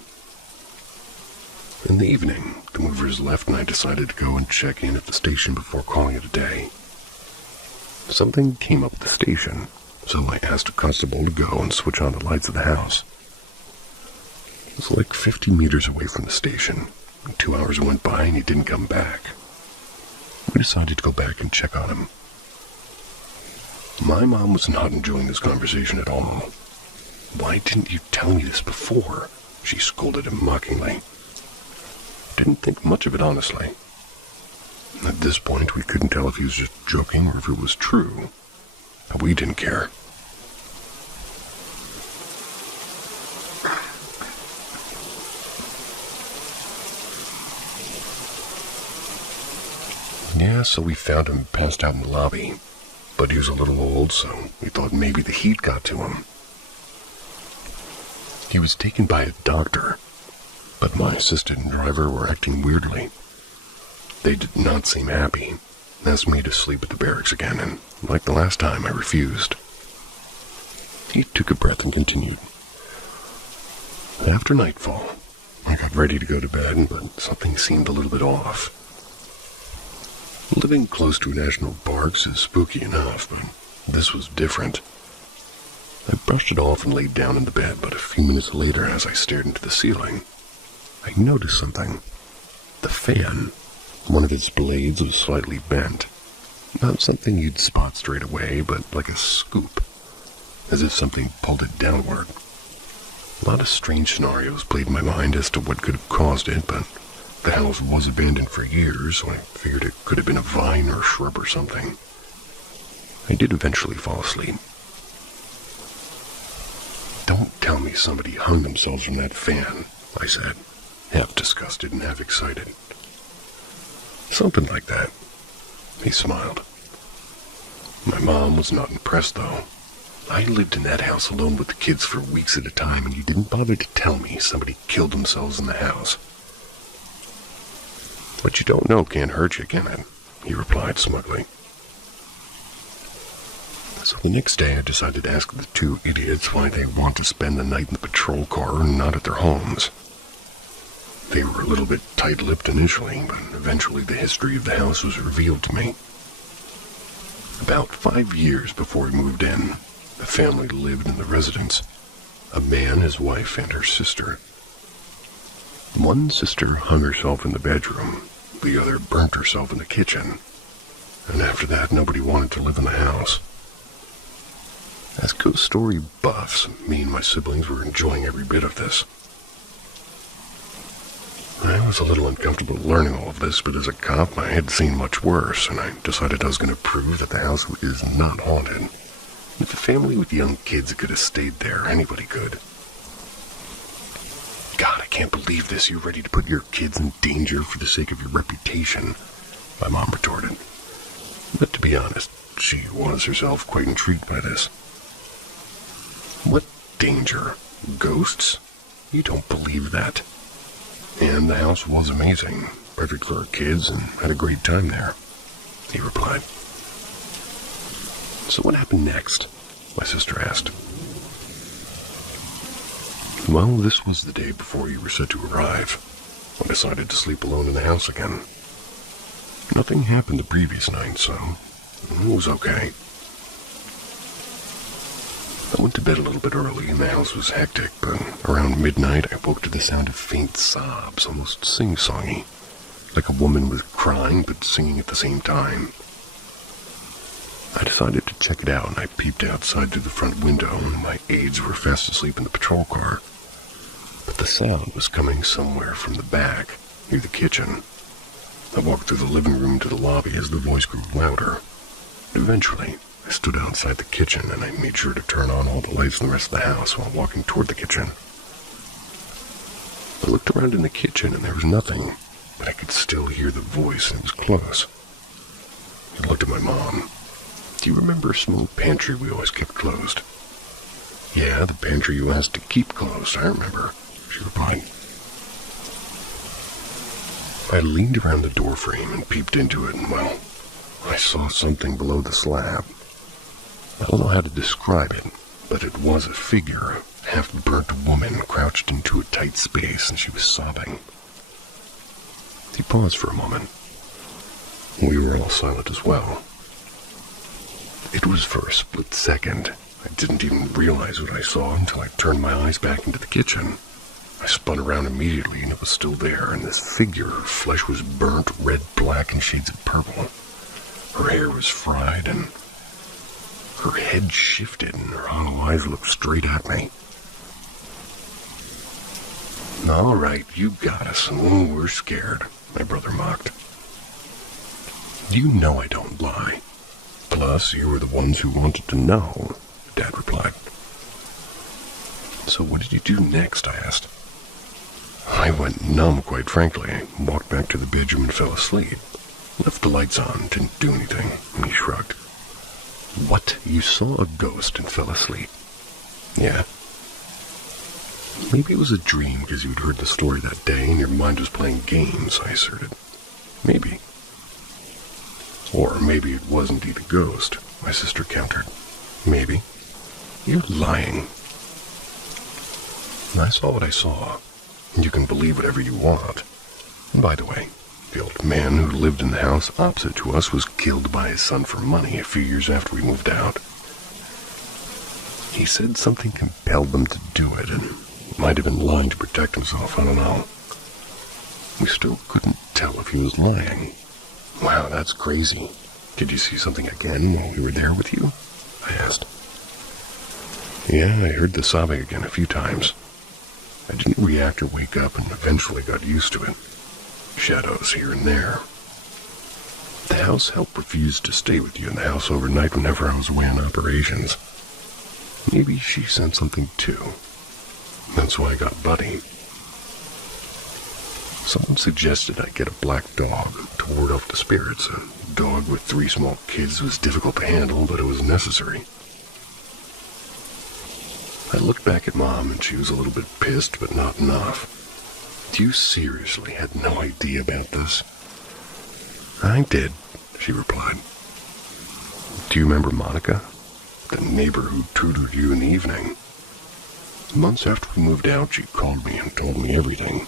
In the evening, the movers left and I decided to go and check in at the station before calling it a day. Something came up at the station, so I asked a constable to go and switch on the lights of the house. It was like 50 meters away from the station. 2 hours went by and he didn't come back. We decided to go back and check on him. My mom was not enjoying this conversation at all. Why didn't you tell me this before? She scolded him mockingly. Didn't think much of it, honestly. At this point, we couldn't tell if he was just joking or if it was true. But we didn't care. Yeah, so we found him passed out in the lobby. But he was a little old, so we thought maybe the heat got to him. He was taken by a doctor, but my assistant and driver were acting weirdly. They did not seem happy, asked me to sleep at the barracks again, and like the last time, I refused. He took a breath and continued. After nightfall, I got ready to go to bed, but something seemed a little bit off. Living close to a national park is spooky enough, but this was different. I brushed it off and laid down in the bed, but a few minutes later, as I stared into the ceiling, I noticed something. The fan. One of its blades was slightly bent. Not something you'd spot straight away, but like a scoop, as if something pulled it downward. A lot of strange scenarios played in my mind as to what could have caused it, but the house was abandoned for years, so I figured it could have been a vine or a shrub or something. I did eventually fall asleep. "Don't tell me somebody hung themselves from that fan," I said, half disgusted and half excited. "Something like that." He smiled. My mom was not impressed, though. I lived in that house alone with the kids for weeks at a time, and you didn't bother to tell me somebody killed themselves in the house. "What you don't know can't hurt you, can it?" he replied smugly. So the next day I decided to ask the two idiots why they want to spend the night in the patrol car and not at their homes. They were a little bit tight-lipped initially, but eventually the history of the house was revealed to me. About 5 years before we moved in, the family lived in the residence. A man, his wife, and her sister. One sister hung herself in the bedroom. The other burnt herself in the kitchen. And after that, nobody wanted to live in the house. As ghost story buffs, me and my siblings were enjoying every bit of this. I was a little uncomfortable learning all of this, but as a cop, I had seen much worse, and I decided I was going to prove that the house is not haunted. If a family with young kids could have stayed there, anybody could. "God, I can't believe this. You're ready to put your kids in danger for the sake of your reputation," my mom retorted. But to be honest, she was herself quite intrigued by this. "What danger? Ghosts? You don't believe that." "And the house was amazing, perfect for our kids, and had a great time there," he replied. "So what happened next?" my sister asked. "Well, this was the day before you were set to arrive. I decided to sleep alone in the house again. Nothing happened the previous night, so it was okay. I went to bed a little bit early and the house was hectic, but around midnight I woke to the sound of faint sobs, almost sing-songy, like a woman was crying but singing at the same time. I decided to check it out, and I peeped outside through the front window, and my aides were fast asleep in the patrol car. But the sound was coming somewhere from the back, near the kitchen. I walked through the living room to the lobby as the voice grew louder. Eventually, I stood outside the kitchen, and I made sure to turn on all the lights in the rest of the house while walking toward the kitchen. I looked around in the kitchen, and there was nothing, but I could still hear the voice, and it was close. I looked at my mom. "Do you remember a small pantry we always kept closed?" "Yeah, the pantry you asked to keep closed, I remember," she replied. I leaned around the doorframe and peeped into it, and, well, I saw something below the slab. I don't know how to describe it, but it was a figure, a half-burnt woman crouched into a tight space, and she was sobbing. He paused for a moment. We were all silent as well. It was for a split second. I didn't even realize what I saw until I turned my eyes back into the kitchen. I spun around immediately, and it was still there, and this figure, her flesh was burnt red, black, and shades of purple. Her hair was fried, and her head shifted, and her hollow eyes looked straight at me. "All right, you got us. Oh, we're scared," my brother mocked. "You know I don't lie. Plus, you were the ones who wanted to know," Dad replied. "So what did you do next?" I asked. "I went numb, quite frankly. I walked back to the bedroom and fell asleep. Left the lights on, didn't do anything," and he shrugged. "What? You saw a ghost and fell asleep?" "Yeah." "Maybe it was a dream because you'd heard the story that day and your mind was playing games," I asserted. "Maybe." "Or maybe it was indeed a ghost," my sister countered. "Maybe." "You're lying." "I saw what I saw. You can believe whatever you want. And by the way, the old man who lived in the house opposite to us was killed by his son for money a few years after we moved out. He said something compelled them to do it, and might have been lying to protect himself, I don't know. We still couldn't tell if he was lying. Wow, that's crazy. Did you see something again while we were there with you?" I asked. "Yeah, I heard the sobbing again a few times. I didn't react or wake up and eventually got used to it. Shadows here and there. The house help refused to stay with you in the house overnight whenever I was away on operations. Maybe she sent something too. That's why I got Buddy. Someone suggested I get a black dog to ward off the spirits. A dog with 3 small kids was difficult to handle, but it was necessary. I looked back at Mom and she was a little bit pissed, but not enough. You seriously had no idea about this? I did, she replied. Do you remember Monica? The neighbor who tutored you in the evening. Months after we moved out, she called me and told me everything.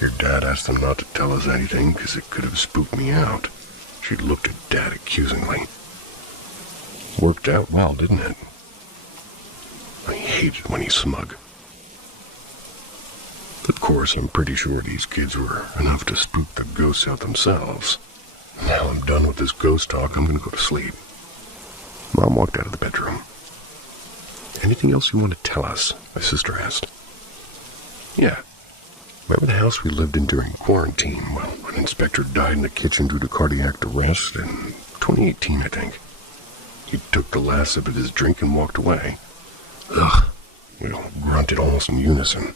Your dad asked them not to tell us anything because it could have spooked me out. She looked at Dad accusingly. Worked out well, didn't it? I hate it when he's smug. Of course, I'm pretty sure these kids were enough to spook the ghosts out themselves. Now I'm done with this ghost talk, I'm gonna go to sleep. Mom walked out of the bedroom. Anything else you want to tell us? My sister asked. Yeah. Remember the house we lived in during quarantine? Well, an inspector died in the kitchen due to cardiac arrest in 2018, I think. He took the last sip of his drink and walked away. Ugh. We all grunted almost in unison.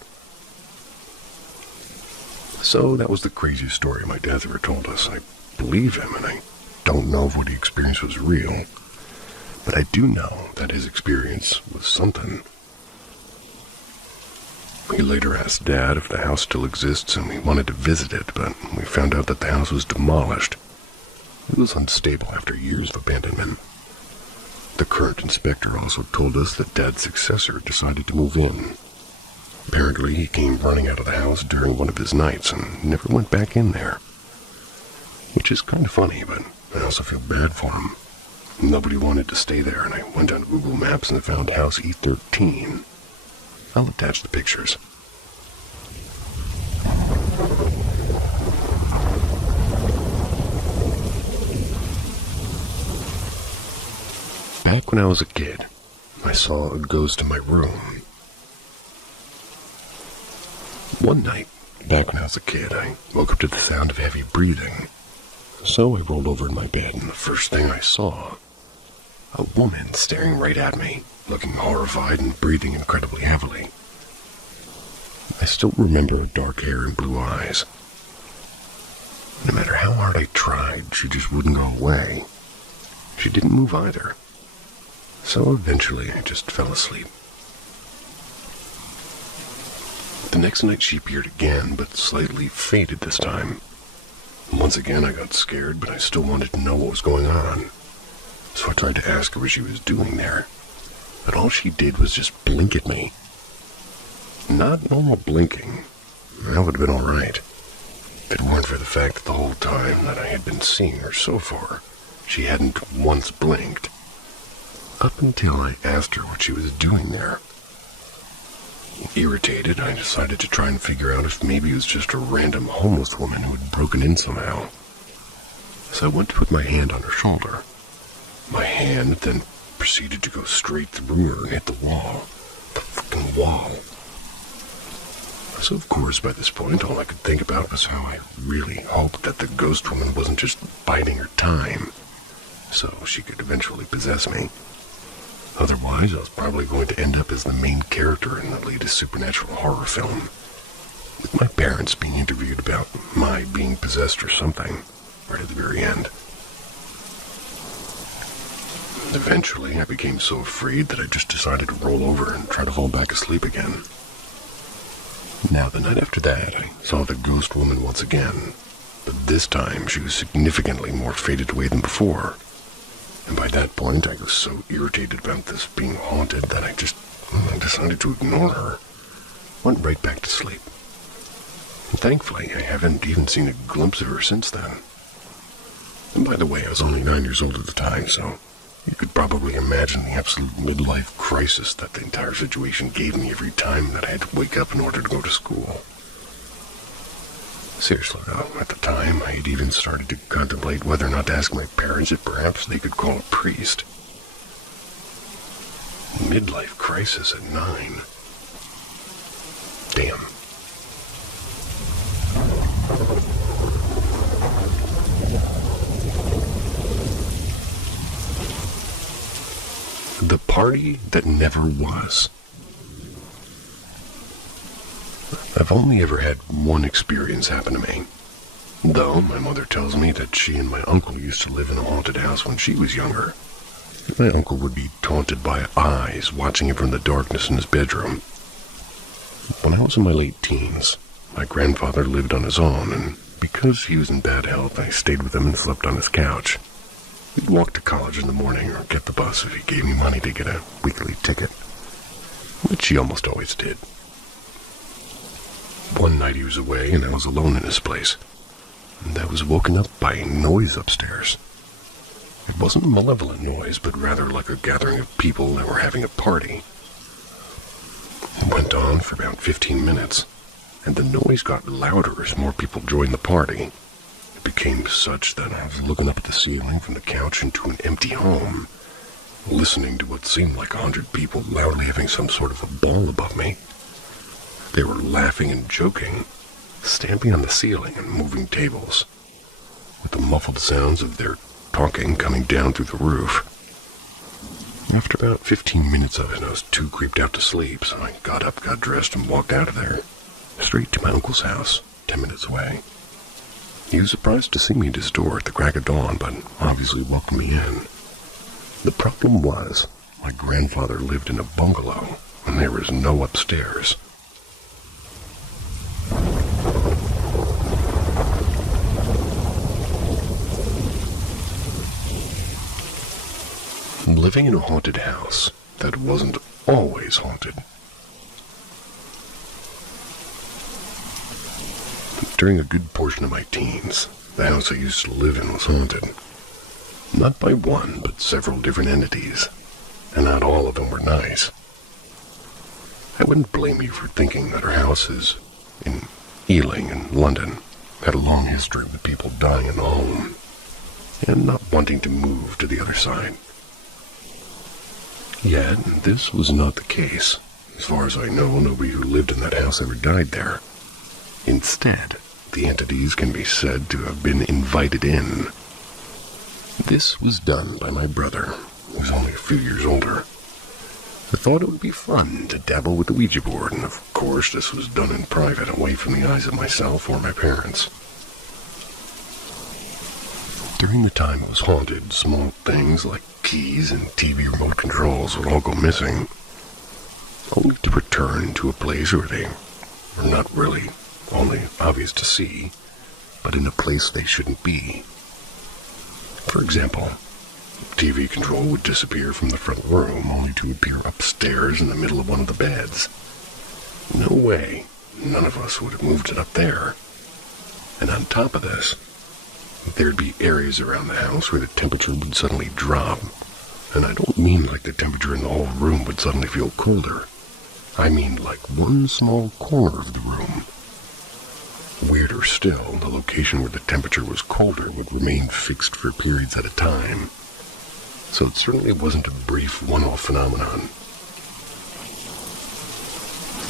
So that was the craziest story my dad ever told us. I believe him, and I don't know if what he experienced was real. But I do know that his experience was something. We later asked Dad if the house still exists, and we wanted to visit it, but we found out that the house was demolished. It was unstable after years of abandonment. The current inspector also told us that Dad's successor decided to move in. Apparently, he came running out of the house during one of his nights and never went back in there. Which is kind of funny, but I also feel bad for him. Nobody wanted to stay there, and I went on Google Maps and found House E13. I'll attach the pictures. Back when I was a kid, I saw a ghost in my room. One night, back when I was a kid, I woke up to the sound of heavy breathing. So I rolled over in my bed, and the first thing I saw, a woman staring right at me, looking horrified and breathing incredibly heavily. I still remember her dark hair and blue eyes. No matter how hard I tried, she just wouldn't go away. She didn't move either. So eventually I just fell asleep. The next night she appeared again, but slightly faded this time. Once again I got scared, but I still wanted to know what was going on. So I tried to ask her what she was doing there, but all she did was just blink at me. Not normal blinking. That would have been alright. If it weren't for the fact that the whole time that I had been seeing her so far, she hadn't once blinked. Up until I asked her what she was doing there. Irritated, I decided to try and figure out if maybe it was just a random homeless woman who had broken in somehow. So I went to put my hand on her shoulder. My hand then proceeded to go straight through her and hit the wall. The fucking wall. So of course, by this point, all I could think about was how I really hoped that the ghost woman wasn't just biding her time, so she could eventually possess me. Otherwise, I was probably going to end up as the main character in the latest supernatural horror film, with my parents being interviewed about my being possessed or something, right at the very end. Eventually, I became so afraid that I just decided to roll over and try to fall back asleep again. Now, the night after that, I saw the ghost woman once again, but this time she was significantly more faded away than before. And by that point, I was so irritated about this being haunted that I decided to ignore her. Went right back to sleep. And thankfully, I haven't even seen a glimpse of her since then. And by the way, I was only 9 years old at the time, so you could probably imagine the absolute midlife crisis that the entire situation gave me every time that I had to wake up in order to go to school. Seriously though, at the time, I had even started to contemplate whether or not to ask my parents if perhaps they could call a priest. Midlife crisis at 9. Damn. The party that never was. I've only ever had one experience happen to me. Though my mother tells me that she and my uncle used to live in a haunted house when she was younger. My uncle would be taunted by eyes watching him from the darkness in his bedroom. When I was in my late teens, my grandfather lived on his own, and because he was in bad health, I stayed with him and slept on his couch. We'd walk to college in the morning or get the bus if he gave me money to get a weekly ticket, which he almost always did. One night he was away and I was alone in his place, and I was woken up by noise upstairs. It wasn't a malevolent noise, but rather like a gathering of people that were having a party. It went on for about 15 minutes, and the noise got louder as more people joined the party. It became such that I was looking up at the ceiling from the couch into an empty home, listening to what seemed like 100 people loudly having some sort of a ball above me. They were laughing and joking, stamping on the ceiling and moving tables, with the muffled sounds of their talking coming down through the roof. After about 15 minutes of it, I was too creeped out to sleep, so I got up, got dressed, and walked out of there, straight to my uncle's house, 10 minutes away. He was surprised to see me at his door at the crack of dawn, but obviously welcomed me in. The problem was, my grandfather lived in a bungalow, and there was no upstairs. Living in a haunted house that wasn't always haunted. During a good portion of my teens, the house I used to live in was haunted. Not by one, but several different entities, and not all of them were nice. I wouldn't blame you for thinking that our houses in Ealing and London had a long history with people dying in the home, and not wanting to move to the other side. Yet, this was not the case. As far as I know, nobody who lived in that house ever died there. Instead, the entities can be said to have been invited in. This was done by my brother, who was only a few years older. I thought it would be fun to dabble with the Ouija board, and of course this was done in private, away from the eyes of myself or my parents. During the time it was haunted, small things like keys and TV remote controls would all go missing, only to return to a place where they were not really only obvious to see, but in a place they shouldn't be. For example, TV control would disappear from the front room, only to appear upstairs in the middle of one of the beds. No way, none of us would have moved it up there. And on top of this, there'd be areas around the house where the temperature would suddenly drop. And I don't mean like the temperature in the whole room would suddenly feel colder. I mean like one small corner of the room. Weirder still, the location where the temperature was colder would remain fixed for periods at a time. So it certainly wasn't a brief one-off phenomenon.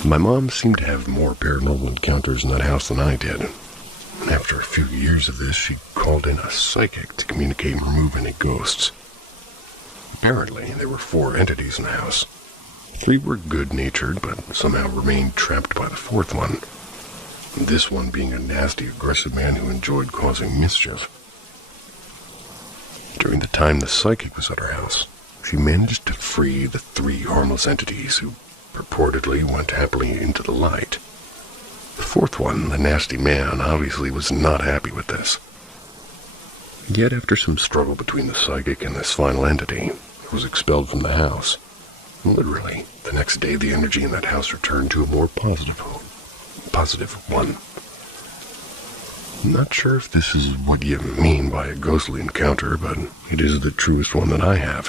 My mom seemed to have more paranormal encounters in that house than I did. After a few years of this, she called in a psychic to communicate and remove any ghosts. Apparently, there were 4 entities in the house. 3 were good-natured, but somehow remained trapped by the 4th one. This one being a nasty, aggressive man who enjoyed causing mischief. During the time the psychic was at our house, she managed to free the 3 harmless entities who purportedly went happily into the light. The 4th one, the nasty man, obviously was not happy with this. Yet after some struggle between the psychic and this final entity, it was expelled from the house. Literally, the next day the energy in that house returned to a more positive one. I'm not sure if this is what you mean by a ghostly encounter, but it is the truest one that I have.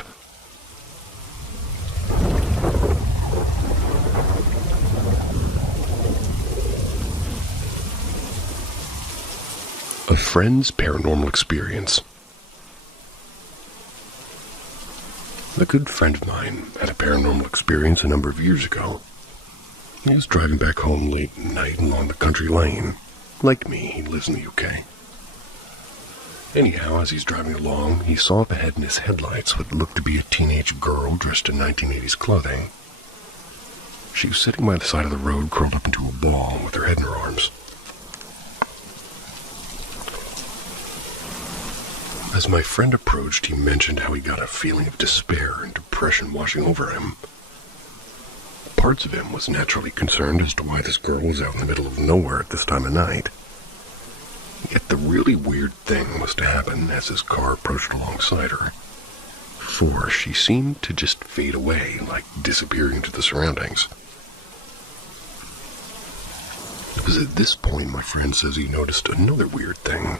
A friend's paranormal experience. A good friend of mine had a paranormal experience a number of years ago. He was driving back home late at night along the country lane. Like me, he lives in the UK. Anyhow, as he's driving along, he saw up ahead in his headlights what looked to be a teenage girl dressed in 1980s clothing. She was sitting by the side of the road, curled up into a ball with her head in her arms. As my friend approached, he mentioned how he got a feeling of despair and depression washing over him. Parts of him was naturally concerned as to why this girl was out in the middle of nowhere at this time of night. Yet the really weird thing was to happen as his car approached alongside her. For she seemed to just fade away, like disappearing into the surroundings. It was at this point my friend says he noticed another weird thing.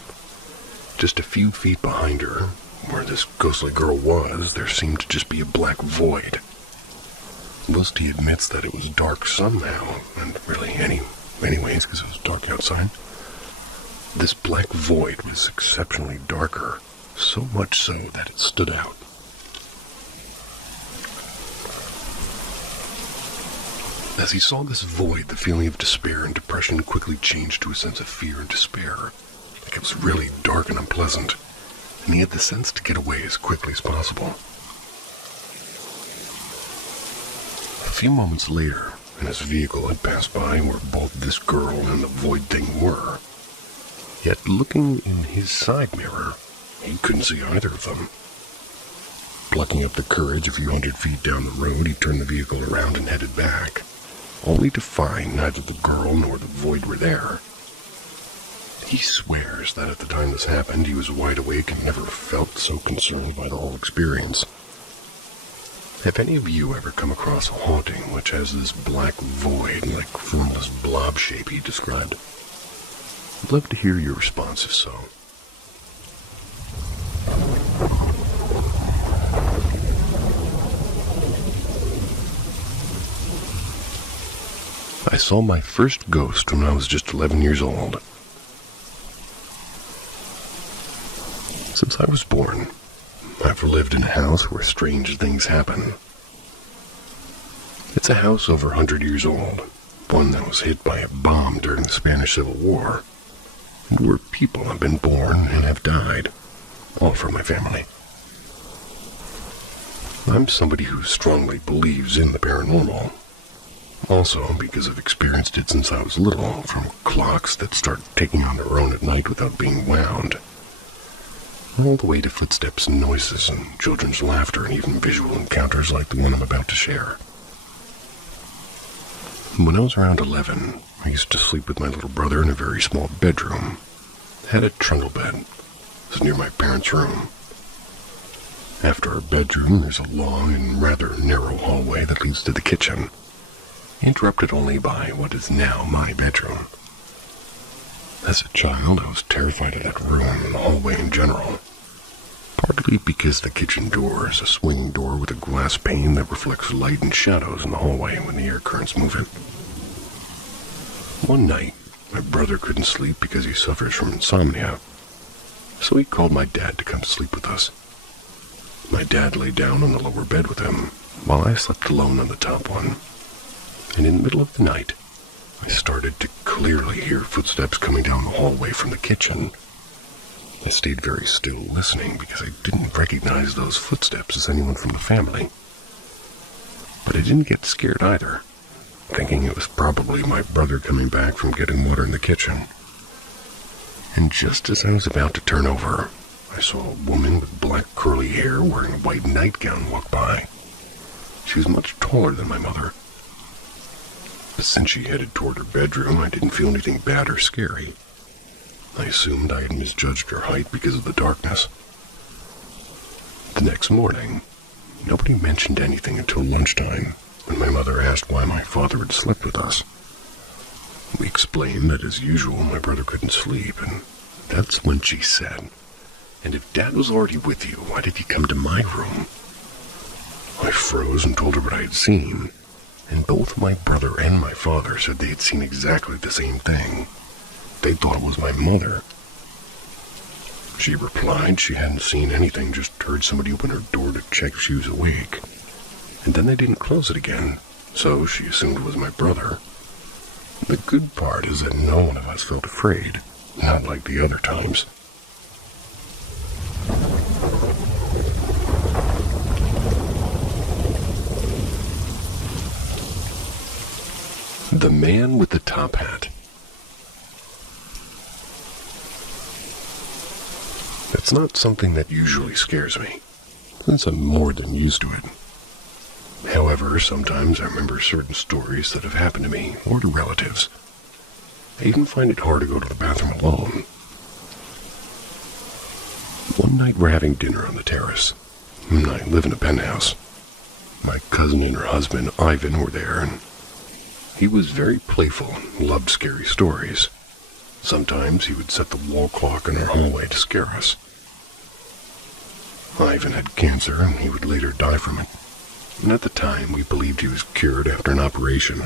Just a few feet behind her, where this ghostly girl was, there seemed to just be a black void. Whilst he admits that it was dark somehow, and really anyways, because it was dark outside, this black void was exceptionally darker, so much so that it stood out. As he saw this void, the feeling of despair and depression quickly changed to a sense of fear and despair. Like it was really dark and unpleasant, and he had the sense to get away as quickly as possible. A few moments later, and his vehicle had passed by where both this girl and the void thing were. Yet looking in his side mirror, he couldn't see either of them. Plucking up the courage a few hundred feet down the road, he turned the vehicle around and headed back, only to find neither the girl nor the void were there. He swears that at the time this happened, he was wide awake and never felt so concerned by the whole experience. Have any of you ever come across a haunting which has this black void, like formless blob shape he described? I'd love to hear your response if so. I saw my first ghost when I was just 11 years old. Since I was born, I've lived in a house where strange things happen. It's a house over 100 years old, one that was hit by a bomb during the Spanish Civil War, and where people have been born and have died, all from my family. I'm somebody who strongly believes in the paranormal. Also, because I've experienced it since I was little, from clocks that start ticking on their own at night without being wound, all the way to footsteps and noises and children's laughter and even visual encounters like the one I'm about to share. When I was around 11, I used to sleep with my little brother in a very small bedroom. It had a trundle bed. It was near my parents' room. After our bedroom, there's a long and rather narrow hallway that leads to the kitchen, interrupted only by what is now my bedroom. As a child, I was terrified of that room and the hallway in general, partly because the kitchen door is a swinging door with a glass pane that reflects light and shadows in the hallway when the air currents move it. One night, my brother couldn't sleep because he suffers from insomnia, so he called my dad to come sleep with us. My dad lay down on the lower bed with him, while I slept alone on the top one. And in the middle of the night, I started to clearly hear footsteps coming down the hallway from the kitchen. I stayed very still listening because I didn't recognize those footsteps as anyone from the family. But I didn't get scared either, thinking it was probably my brother coming back from getting water in the kitchen. And just as I was about to turn over, I saw a woman with black curly hair wearing a white nightgown walk by. She was much taller than my mother. But since she headed toward her bedroom, I didn't feel anything bad or scary. I assumed I had misjudged her height because of the darkness. The next morning, nobody mentioned anything until lunchtime, when my mother asked why my father had slept with us. We explained that as usual, my brother couldn't sleep, and that's when she said, "And if Dad was already with you, why did he come to my room?" I froze and told her what I had seen, and both my brother and my father said they had seen exactly the same thing. They thought it was my mother. She replied she hadn't seen anything, just heard somebody open her door to check if she was awake. And then they didn't close it again, so she assumed it was my brother. The good part is that no one of us felt afraid, not like the other times. The man with the top hat. It's not something that usually scares me, since I'm more than used to it. However, sometimes I remember certain stories that have happened to me or to relatives. I even find it hard to go to the bathroom alone. One night we're having dinner on the terrace. I live in a penthouse. My cousin and her husband, Ivan, were there, and he was very playful and loved scary stories. Sometimes he would set the wall clock in our hallway to scare us. Ivan had cancer, and he would later die from it. And at the time, we believed he was cured after an operation.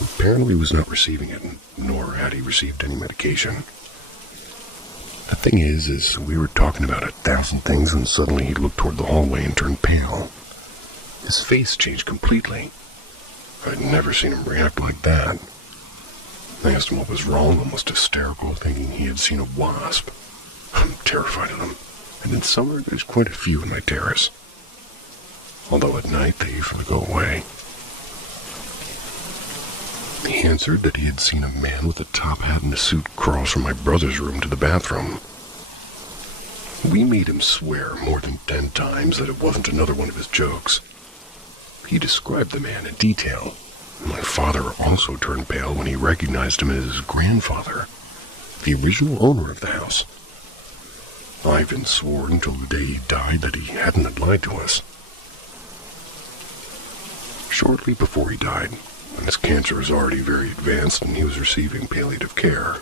Apparently, he was not receiving it, nor had he received any medication. The thing is we were talking about 1,000 things, and suddenly he looked toward the hallway and turned pale. His face changed completely. I'd never seen him react like that. I asked him what was wrong, almost hysterical, thinking he had seen a wasp. I'm terrified of them, and in summer there's quite a few in my terrace. Although at night they usually go away. He answered that he had seen a man with a top hat and a suit cross from my brother's room to the bathroom. We made him swear more than 10 times that it wasn't another one of his jokes. He described the man in detail. My father also turned pale when he recognized him as his grandfather, the original owner of the house. Ivan swore until the day he died that he hadn't lied to us. Shortly before he died, when his cancer was already very advanced and he was receiving palliative care,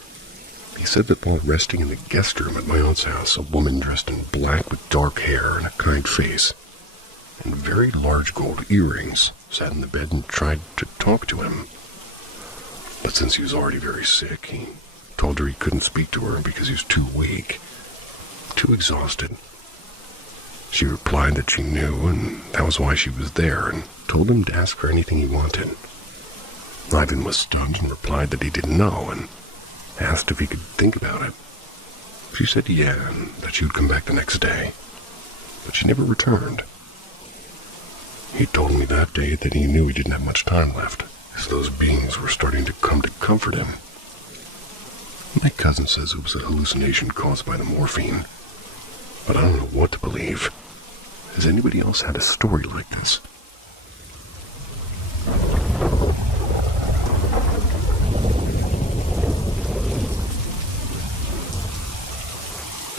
he said that while resting in the guest room at my aunt's house, a woman dressed in black with dark hair and a kind face, and very large gold earrings, sat in the bed and tried to talk to him. But since he was already very sick, he told her he couldn't speak to her because he was too weak, too exhausted. She replied that she knew, and that was why she was there, and told him to ask for anything he wanted. Ivan was stunned and replied that he didn't know, and asked if he could think about it. She said yeah, and that she would come back the next day, but she never returned. He told me that day that he knew he didn't have much time left, as those beings were starting to come to comfort him. My cousin says it was a hallucination caused by the morphine, but I don't know what to believe. Has anybody else had a story like this?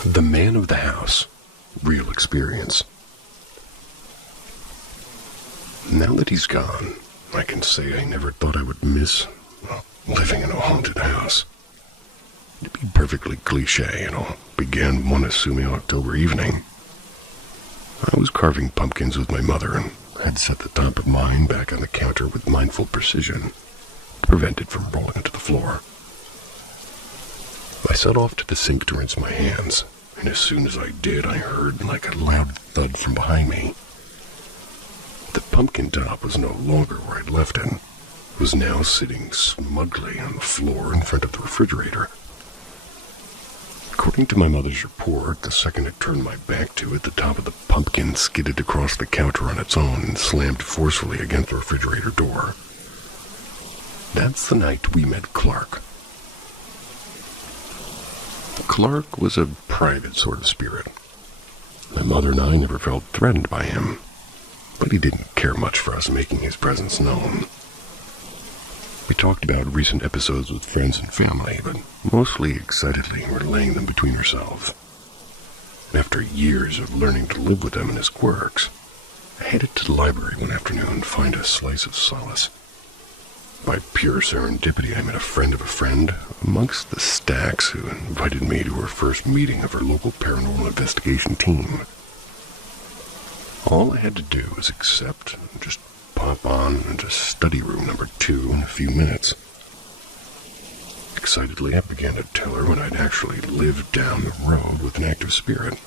The man of the house. Real experience. Now that he's gone, I can say I never thought I would miss living in a haunted house. To be perfectly cliche, it all began one assuming October evening. I was carving pumpkins with my mother and had set the top of mine back on the counter with mindful precision to prevent it from rolling into the floor. I set off to the sink to rinse my hands, and as soon as I did, I heard like a loud thud from behind me. The pumpkin top was no longer where I'd left it. It was now sitting smugly on the floor in front of the refrigerator. According to my mother's report, the second I turned my back to it, the top of the pumpkin skidded across the counter on its own and slammed forcefully against the refrigerator door. That's the night we met Clark. Clark was a private sort of spirit. My mother and I never felt threatened by him, but he didn't care much for us making his presence known. We talked about recent episodes with friends and family, but mostly excitedly relaying them between ourselves. After years of learning to live with him and his quirks, I headed to the library one afternoon to find a slice of solace. By pure serendipity, I met a friend of a friend amongst the stacks who invited me to her first meeting of her local paranormal investigation team. All I had to do was accept and just pop on into study room number 2 in a few minutes. Excitedly, I began to tell her when I'd actually lived down the road with an active spirit.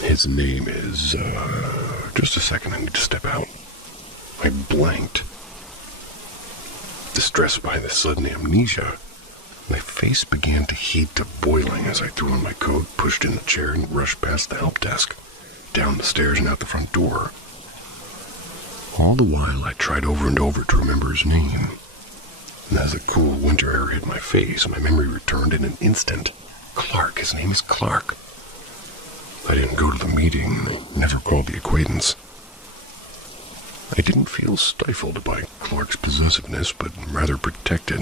His name is, just a second, I need to step out. I blanked. Distressed by this sudden amnesia, my face began to heat to boiling as I threw on my coat, pushed in the chair, and rushed past the help desk, down the stairs and out the front door. All the while, I tried over and over to remember his name. And as the cool winter air hit my face, my memory returned in an instant. Clark, his name is Clark. I didn't go to the meeting. I never called the acquaintance. I didn't feel stifled by Clark's possessiveness, but rather protected.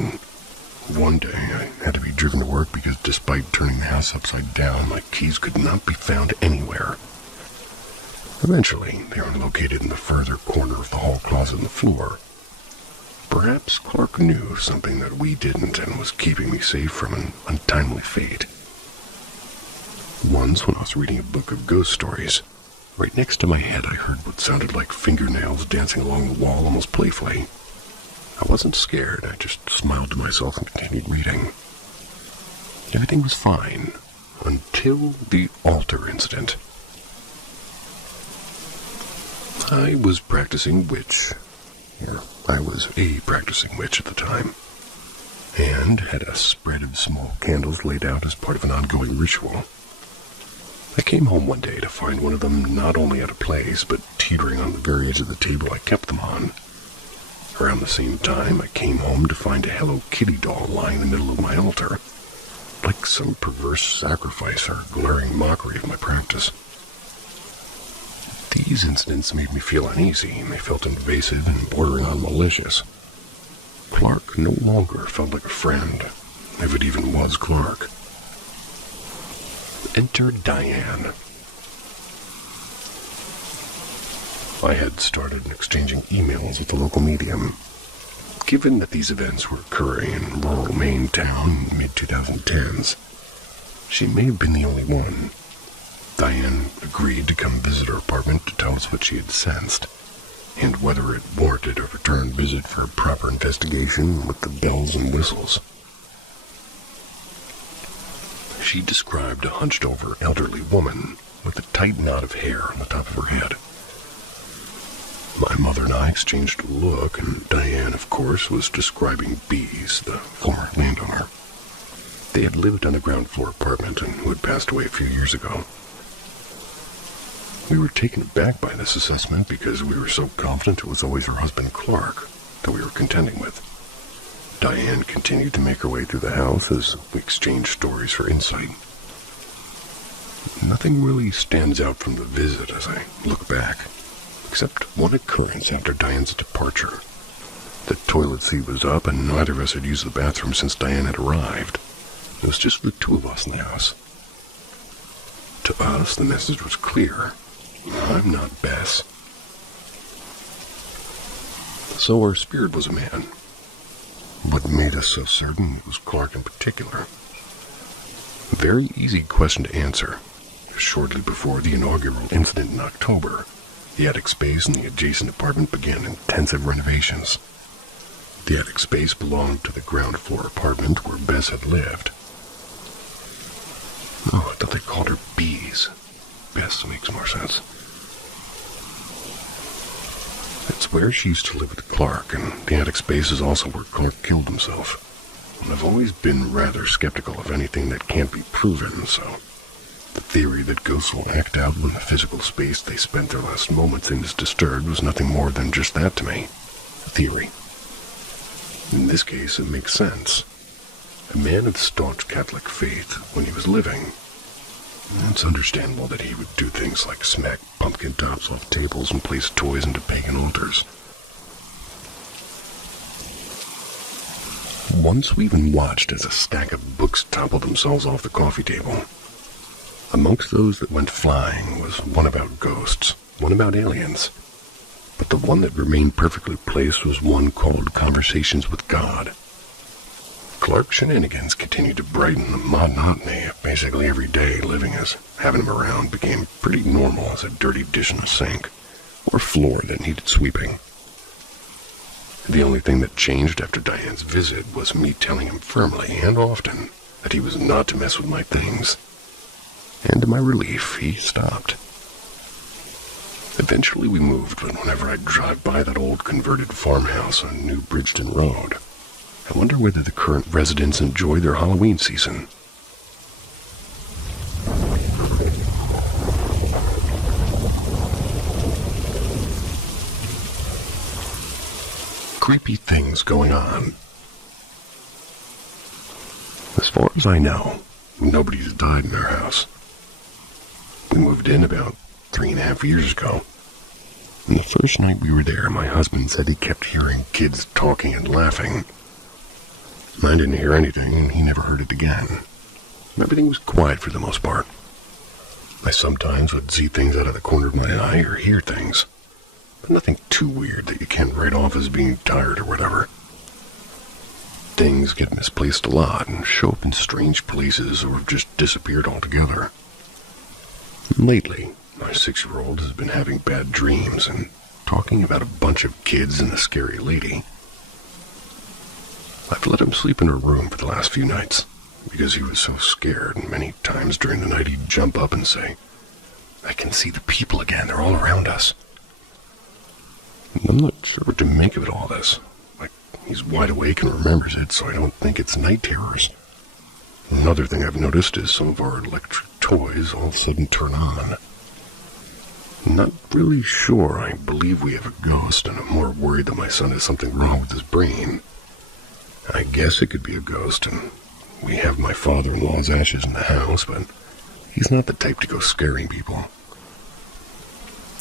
One day, I had to be driven to work because despite turning the house upside down, my keys could not be found anywhere. Eventually, they were located in the further corner of the hall closet on the floor. Perhaps Clark knew something that we didn't and was keeping me safe from an untimely fate. Once, when I was reading a book of ghost stories, right next to my head I heard what sounded like fingernails dancing along the wall almost playfully. I wasn't scared, I just smiled to myself and continued reading. Everything was fine, until the altar incident. I was practicing witch. I was a practicing witch at the time, and had a spread of small candles laid out as part of an ongoing ritual. I came home one day to find one of them not only out of place, but teetering on the very edge of the table I kept them on. Around the same time, I came home to find a Hello Kitty doll lying in the middle of my altar, like some perverse sacrifice or glaring mockery of my practice. These incidents made me feel uneasy, and they felt invasive and bordering on malicious. Clark no longer felt like a friend, if it even was Clark. Enter Diane. I had started exchanging emails with the local medium. Given that these events were occurring in rural Maine town in the mid-2010s, she may have been the only one. Diane agreed to come visit her apartment to tell us what she had sensed, and whether it warranted a return visit for a proper investigation with the bells and whistles. She described a hunched-over elderly woman with a tight knot of hair on the top of her head. My mother and I exchanged a look, and Diane, of course, was describing Bees, the former landowner. They had lived on a ground-floor apartment and who had passed away a few years ago. We were taken aback by this assessment because we were so confident it was always her husband Clark that we were contending with. Diane continued to make her way through the house as we exchanged stories for insight. Nothing really stands out from the visit as I look back, except one occurrence after Diane's departure. The toilet seat was up and neither of us had used the bathroom since Diane had arrived. It was just the two of us in the house. To us, the message was clear. I'm not Bess. So our spirit was a man. What made us so certain it was Clark in particular? A very easy question to answer. Shortly before the inaugural incident in October, the attic space in the adjacent apartment began intensive renovations. The attic space belonged to the ground floor apartment where Bess had lived. Oh, I thought they called her Bees. Bess makes more sense. It's where she used to live with Clark, and the attic space is also where Clark killed himself. And I've always been rather skeptical of anything that can't be proven, so the theory that ghosts will act out when the physical space they spent their last moments in is disturbed was nothing more than just that to me. A theory. In this case, it makes sense. A man of staunch Catholic faith when he was living. It's understandable that he would do things like smack pumpkin tops off tables and place toys into pagan altars. Once we even watched as a stack of books toppled themselves off the coffee table. Amongst those that went flying was one about ghosts, one about aliens. But the one that remained perfectly placed was one called Conversations with God. Clark's shenanigans continued to brighten the monotony of basically every day living, as having him around became pretty normal as a dirty dish in a sink, or floor that needed sweeping. The only thing that changed after Diane's visit was me telling him firmly and often that he was not to mess with my things. And to my relief, he stopped. Eventually we moved, but whenever I drive by that old converted farmhouse on New Bridgeton Road, I wonder whether the current residents enjoy their Halloween season. Creepy things going on. As far as I know, nobody's died in our house. We moved in about 3.5 years ago. And the first night we were there, my husband said he kept hearing kids talking and laughing. I didn't hear anything, and he never heard it again. Everything was quiet for the most part. I sometimes would see things out of the corner of my eye or hear things, but nothing too weird that you can't write off as being tired or whatever. Things get misplaced a lot and show up in strange places or have just disappeared altogether. Lately, my 6-year-old has been having bad dreams and talking about a bunch of kids and a scary lady. I've let him sleep in her room for the last few nights because he was so scared, and many times during the night he'd jump up and say, "I can see the people again, they're all around us." And I'm not sure what to make of it all this. Like, he's wide awake and remembers it, so I don't think it's night terrors. Another thing I've noticed is some of our electric toys all of a sudden turn on. I'm not really sure I believe we have a ghost, and I'm more worried that my son has something wrong with his brain. I guess it could be a ghost, and we have my father-in-law's ashes in the house, but he's not the type to go scaring people.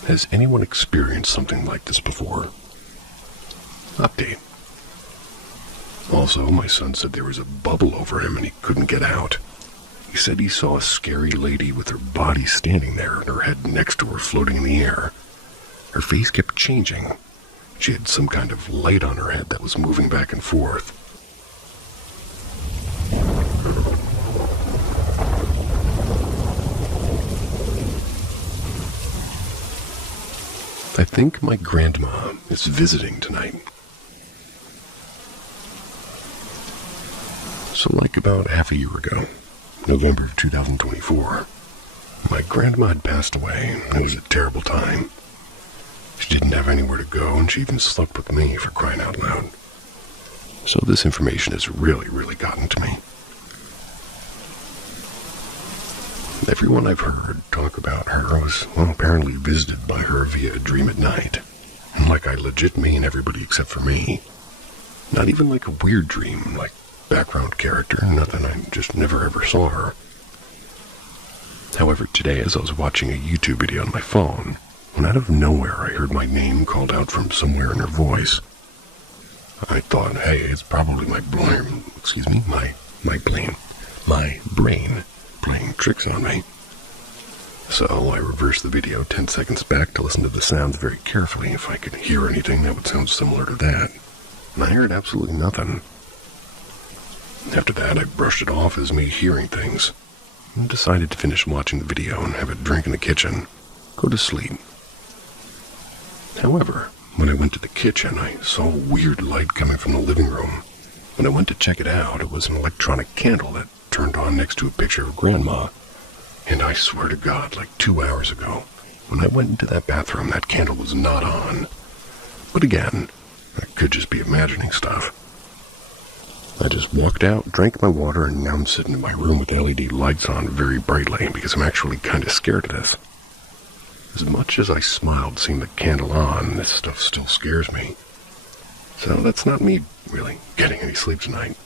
Has anyone experienced something like this before? Update. Also, my son said there was a bubble over him and he couldn't get out. He said he saw a scary lady with her body standing there and her head next to her floating in the air. Her face kept changing. She had some kind of light on her head that was moving back and forth. I think my grandma is visiting tonight. So like about half a year ago, November of 2024, my grandma had passed away, and it was a terrible time. She didn't have anywhere to go, and she even slept with me, for crying out loud. So this information has really gotten to me. Everyone I've heard talk about her was, well, apparently visited by her via a dream at night. Like I legit mean everybody except for me. Not even like a weird dream, like background character, nothing, I just never ever saw her. However, today as I was watching a YouTube video on my phone, when out of nowhere I heard my name called out from somewhere in her voice, I thought, hey, it's probably my brain playing tricks on me. So I reversed the video 10 seconds back to listen to the sounds very carefully if I could hear anything that would sound similar to that. And I heard absolutely nothing. After that, I brushed it off as me hearing things, and decided to finish watching the video and have a drink in the kitchen, go to sleep. However, when I went to the kitchen, I saw a weird light coming from the living room. When I went to check it out, it was an electronic candle that turned on next to a picture of Grandma. And I swear to God, like 2 hours ago, when I went into that bathroom, that candle was not on. But again, I could just be imagining stuff. I just walked out, drank my water, and now I'm sitting in my room with LED lights on very brightly because I'm actually kind of scared of this. As much as I smiled seeing the candle on, this stuff still scares me. So that's not me really getting any sleep tonight.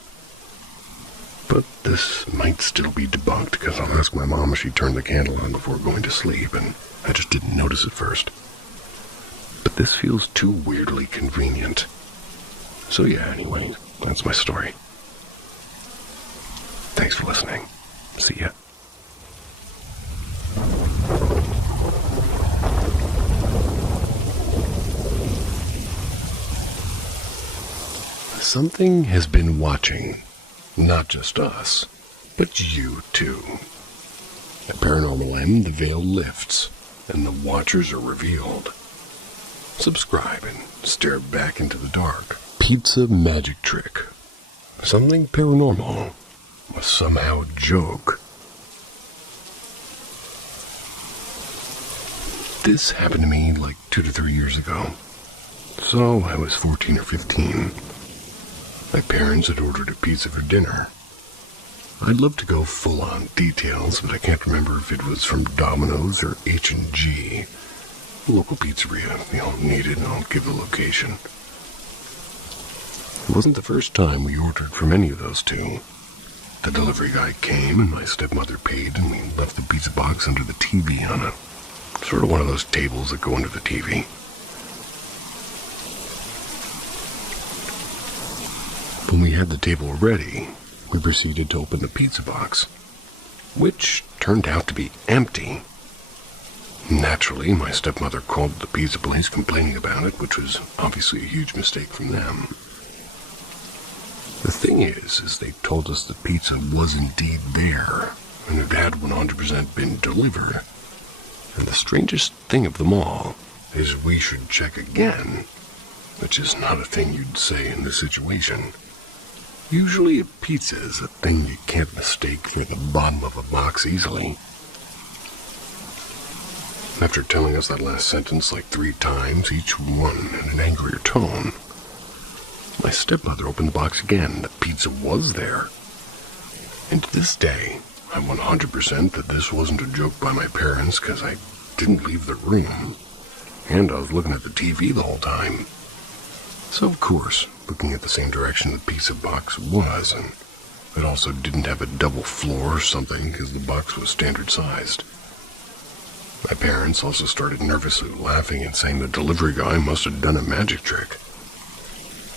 But this might still be debunked because I'll ask my mom if she turned the candle on before going to sleep, and I just didn't notice at first. But this feels too weirdly convenient. So yeah, anyway, that's my story. Thanks for listening. See ya. Something has been watching. Not just us, but you too. At Paranormal End, the veil lifts, and the watchers are revealed. Subscribe and stare back into the dark. Pizza magic trick. Something paranormal was somehow a joke. This happened to me like 2 to 3 years ago. So I was 14 or 15. My parents had ordered a pizza for dinner. I'd love to go full-on details, but I can't remember if it was from Domino's or H&G. Local pizzeria, needed, and I'll give the location. It wasn't the first time we ordered from any of those two. The delivery guy came, and my stepmother paid, and we left the pizza box under the TV on a sort of one of those tables that go under the TV. When we had the table ready, we proceeded to open the pizza box, which turned out to be empty. Naturally, my stepmother called the pizza place complaining about it, which was obviously a huge mistake from them. The thing is they told us the pizza was indeed there, and it had 100% been delivered. And the strangest thing of them all is we should check again, which is not a thing you'd say in this situation. Usually a pizza is a thing you can't mistake for the bottom of a box easily. After telling us that last sentence like 3 times, each one in an angrier tone, my stepmother opened the box again. The pizza was there. And to this day, I'm 100% that this wasn't a joke by my parents, because I didn't leave the room, and I was looking at the TV the whole time. So of course, looking at the same direction the pizza box was, and it also didn't have a double floor or something, because the box was standard sized. My parents also started nervously laughing and saying the delivery guy must have done a magic trick.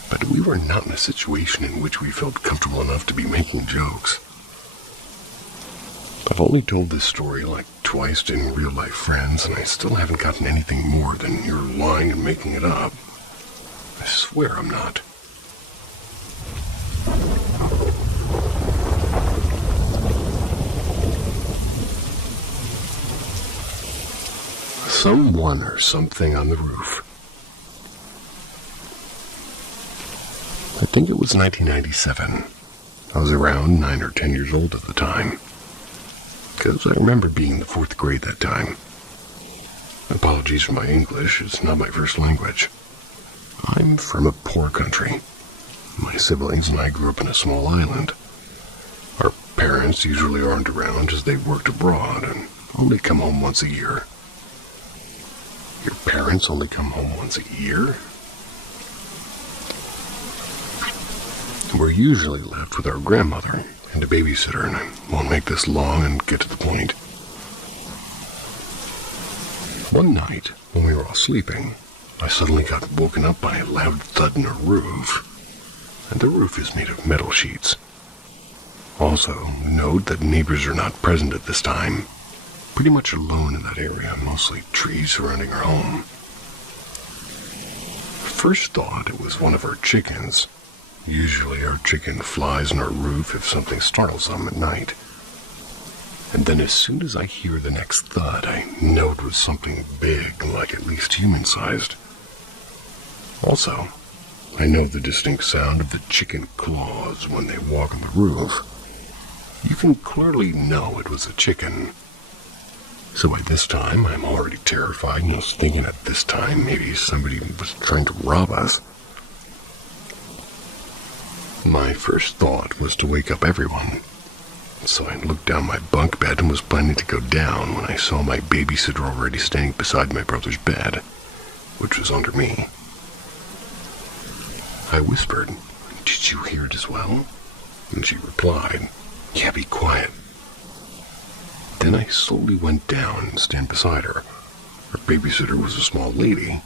But we were not in a situation in which we felt comfortable enough to be making jokes. I've only told this story like twice to real-life friends, and I still haven't gotten anything more than you're lying and making it up. I swear I'm not. Someone or something on the roof. I think it was 1997. I was around 9 or 10 years old at the time, because I remember being in the 4th grade that time. Apologies for my English, it's not my first language. I'm from a poor country. My siblings and I grew up in a small island. Our parents usually aren't around as they worked abroad and only come home once a year. Your parents only come home once a year? We're usually left with our grandmother and a babysitter, and I won't make this long and get to the point. One night, when we were all sleeping, I suddenly got woken up by a loud thud in a roof, and the roof is made of metal sheets. Also, note that neighbors are not present at this time. Pretty much alone in that area, mostly trees surrounding our home. First thought it was one of our chickens. Usually our chicken flies on our roof if something startles them at night. And then as soon as I hear the next thud, I know it was something big, like at least human-sized. Also, I know the distinct sound of the chicken claws when they walk on the roof. You can clearly know it was a chicken. So by this time, I'm already terrified, and I was thinking at this time maybe somebody was trying to rob us. My first thought was to wake up everyone. So I looked down my bunk bed and was planning to go down when I saw my babysitter already standing beside my brother's bed, which was under me. I whispered, "Did you hear it as well?" And she replied, "Yeah, be quiet." Then I slowly went down and stand beside her. Her babysitter was a small lady,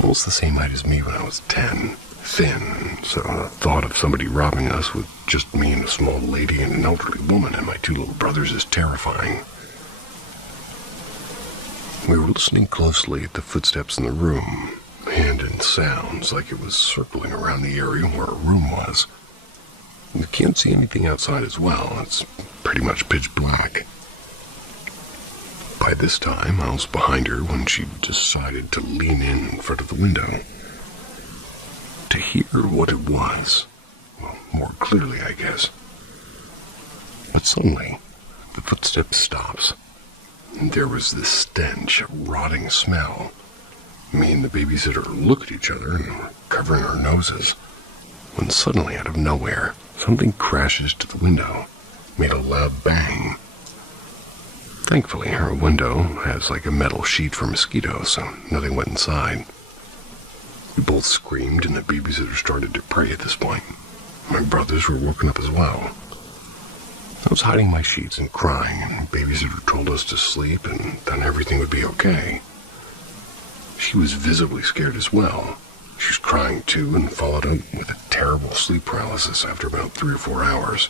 almost the same height as me when I was 10, thin, so the thought of somebody robbing us with just me and a small lady and an elderly woman and my 2 little brothers is terrifying. We were listening closely at the footsteps in the room, and in sounds like it was circling around the area where our room was. You can't see anything outside as well, it's pretty much pitch black. By this time, I was behind her when she decided to lean in front of the window to hear what it was. Well, more clearly, I guess. But suddenly, the footstep stops, and there was this stench, a rotting smell. Me and the babysitter looked at each other and were covering our noses, when suddenly, out of nowhere, something crashes to the window, made a loud bang. Thankfully, her window has like a metal sheet for mosquitoes, so nothing went inside. We both screamed, and the babysitter started to pray at this point. My brothers were woken up as well. I was hiding my sheets and crying, and the babysitter told us to sleep, and then everything would be okay. She was visibly scared as well. She was crying too, and followed up with a terrible sleep paralysis after about 3 or 4 hours.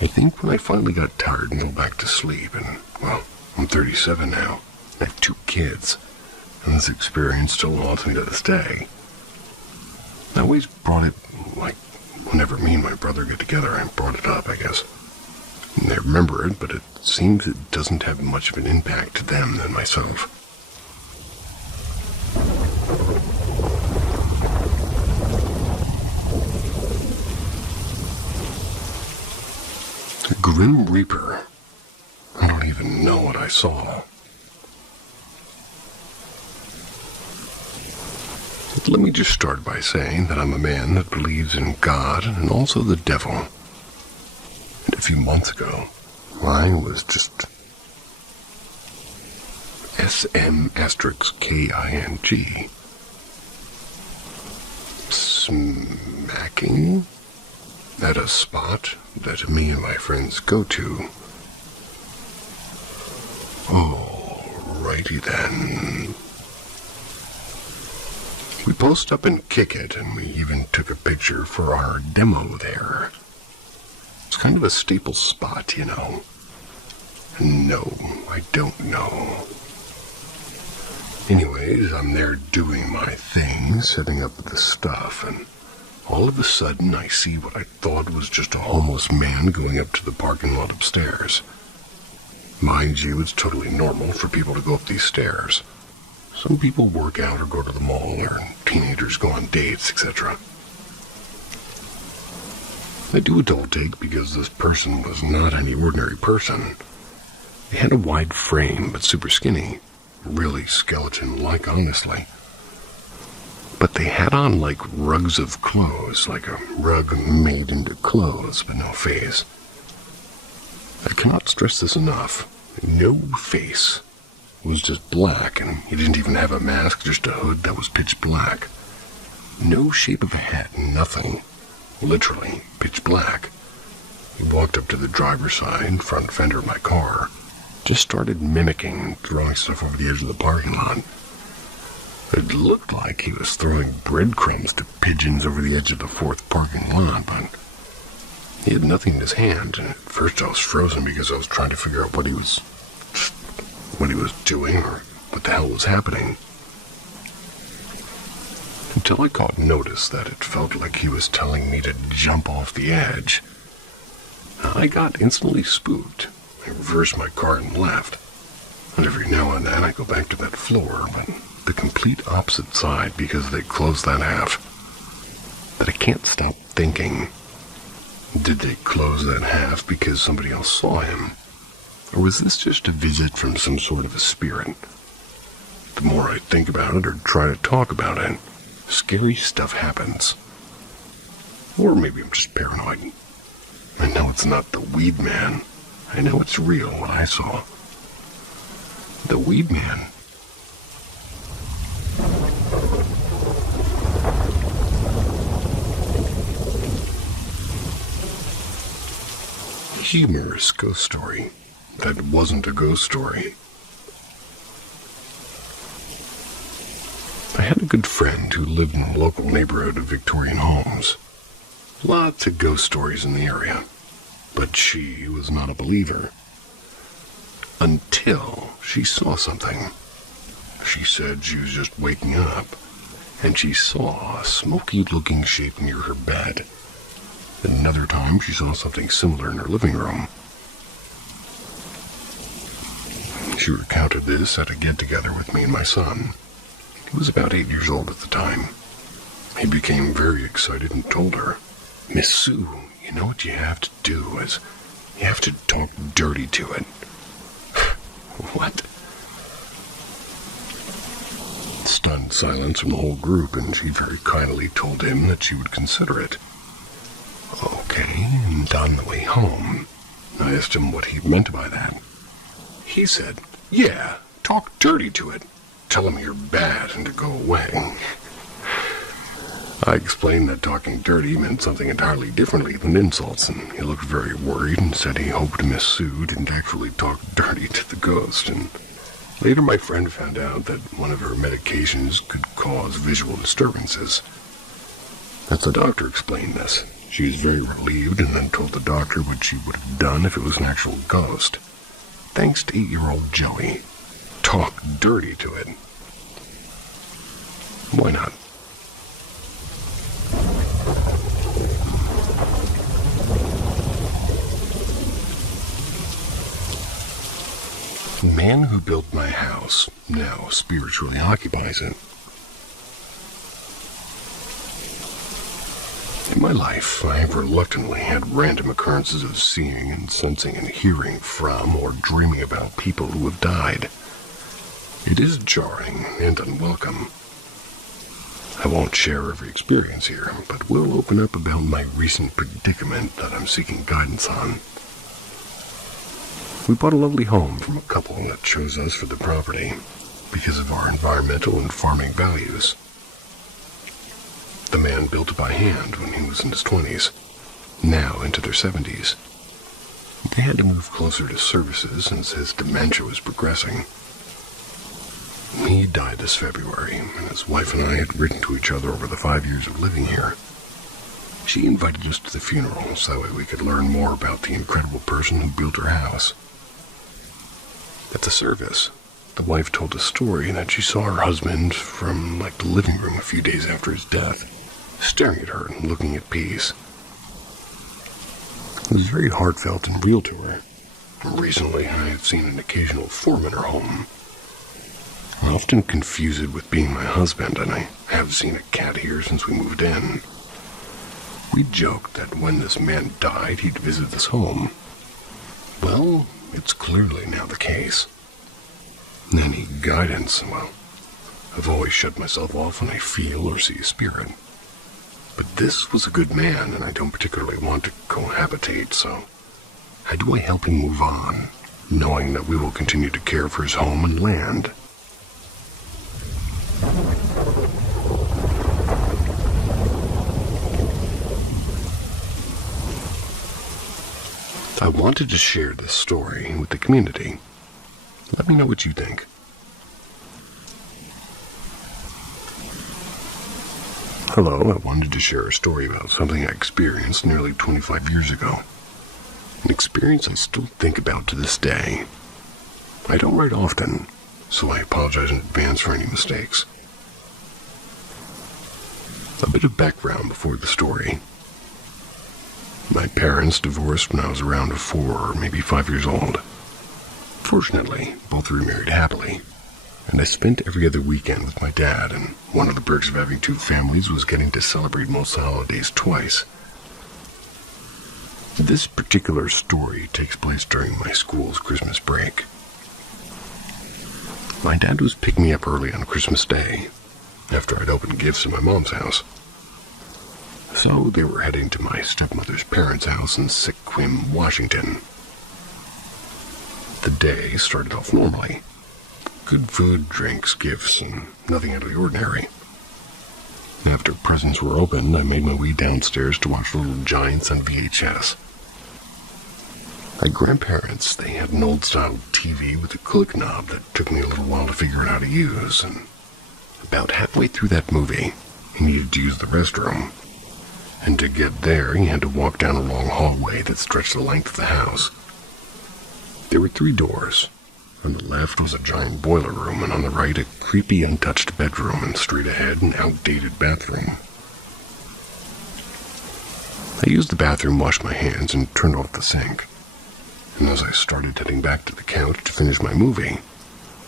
I think when I finally got tired and fell back to sleep, and, well, I'm 37 now, I have 2 kids, and this experience still haunts me to this day. I always brought it, like, whenever me and my brother get together, I brought it up, I guess. And I remember it, but it seems it doesn't have much of an impact to them than myself. Grim Reaper. I don't even know what I saw. But let me just start by saying that I'm a man that believes in God and also the devil. And a few months ago, I was just SM*KING smacking at a spot that me and my friends go to. Alrighty then. We post up and kick it, and we even took a picture for our demo there. It's kind of a staple spot, you know. No, I don't know. Anyways, I'm there doing my thing, setting up the stuff, and all of a sudden I see what I thought was just a homeless man going up to the parking lot upstairs. Mind you, it's totally normal for people to go up these stairs. Some people work out or go to the mall, or teenagers go on dates, etc. I do a double take because this person was not any ordinary person. They had a wide frame, but super skinny. Really skeleton-like, honestly. But they had on like rugs of clothes, like a rug made into clothes, but no face. I cannot stress this enough. No face. It was just black, and he didn't even have a mask, just a hood that was pitch black. No shape of a head, nothing. Literally, pitch black. He walked up to the driver's side, front fender of my car, just started mimicking, throwing stuff over the edge of the parking lot. It looked like he was throwing breadcrumbs to pigeons over the edge of the 4th parking lot, but he had nothing in his hand, and at first I was frozen because I was trying to figure out what he was doing or what the hell was happening. Until I caught notice that it felt like he was telling me to jump off the edge. I got instantly spooked. I reversed my car and left. And every now and then I go back to that floor, but the complete opposite side because they closed that half. That I can't stop thinking. Did they close that half because somebody else saw him? Or was this just a visit from some sort of a spirit? The more I think about it or try to talk about it, scary stuff happens. Or maybe I'm just paranoid. I know it's not the weed man. I know it's real, what I saw. The weed man. Humorous ghost story that wasn't a ghost story. I had a good friend who lived in the local neighborhood of Victorian homes. Lots of ghost stories in the area, but she was not a believer. Until she saw something. She said she was just waking up, and she saw a smoky-looking shape near her bed. Another time, she saw something similar in her living room. She recounted this at a get-together with me and my son. He was about 8 years old at the time. He became very excited and told her, "Miss Sue, you know what you have to do is you have to talk dirty to it." What? Stunned silence from the whole group, and she very kindly told him that she would consider it. Okay, and on the way home, I asked him what he meant by that. He said, yeah, talk dirty to it. Tell him you're bad and to go away. I explained that talking dirty meant something entirely differently than insults, and he looked very worried and said he hoped Miss Sue didn't actually talk dirty to the ghost. And later my friend found out that one of her medications could cause visual disturbances. As the doctor explained this, she was very relieved and then told the doctor what she would have done if it was an actual ghost. Thanks to 8-year-old Joey. Talk dirty to it. Why not? The man who built my house now spiritually occupies it. In my life, I have reluctantly had random occurrences of seeing and sensing and hearing from or dreaming about people who have died. It is jarring and unwelcome. I won't share every experience here, but will open up about my recent predicament that I'm seeking guidance on. We bought a lovely home from a couple that chose us for the property because of our environmental and farming values. The man built it by hand when he was in his 20s, now into their 70s. They had to move closer to services since his dementia was progressing. He died this February, and his wife and I had written to each other over the 5 years of living here. She invited us to the funeral so that way we could learn more about the incredible person who built her house. At the service, the wife told a story that she saw her husband from the living room a few days after his death, staring at her and looking at peace. It was very heartfelt and real to her. Recently, I have seen an occasional form in her home. I often confuse it with being my husband, and I have seen a cat here since we moved in. We joked that when this man died, he'd visit this home. Well, it's clearly now the case. Any guidance? Well, I've always shut myself off when I feel or see a spirit. But this was a good man, and I don't particularly want to cohabitate, so how do I help him move on, knowing that we will continue to care for his home and land? I wanted to share this story with the community. Let me know what you think. Hello, I wanted to share a story about something I experienced nearly 25 years ago. An experience I still think about to this day. I don't write often, so I apologize in advance for any mistakes. A bit of background before the story. My parents divorced when I was around 4 or maybe 5 years old. Fortunately, both remarried happily, and I spent every other weekend with my dad, and one of the perks of having 2 families was getting to celebrate most holidays twice. This particular story takes place during my school's Christmas break. My dad was picking me up early on Christmas Day, after I'd opened gifts in my mom's house. So they were heading to my stepmother's parents' house in Sequim, Washington. The day started off normally. Good food, drinks, gifts, and nothing out of the ordinary. After presents were opened, I made my way downstairs to watch Little Giants on VHS. My grandparents, they had an old-style TV with a click knob that took me a little while to figure out how to use, and about halfway through that movie, he needed to use the restroom. And to get there, he had to walk down a long hallway that stretched the length of the house. There were 3 doors. On the left was a giant boiler room, and on the right a creepy, untouched bedroom, and straight ahead an outdated bathroom. I used the bathroom, washed my hands, and turned off the sink. And as I started heading back to the couch to finish my movie,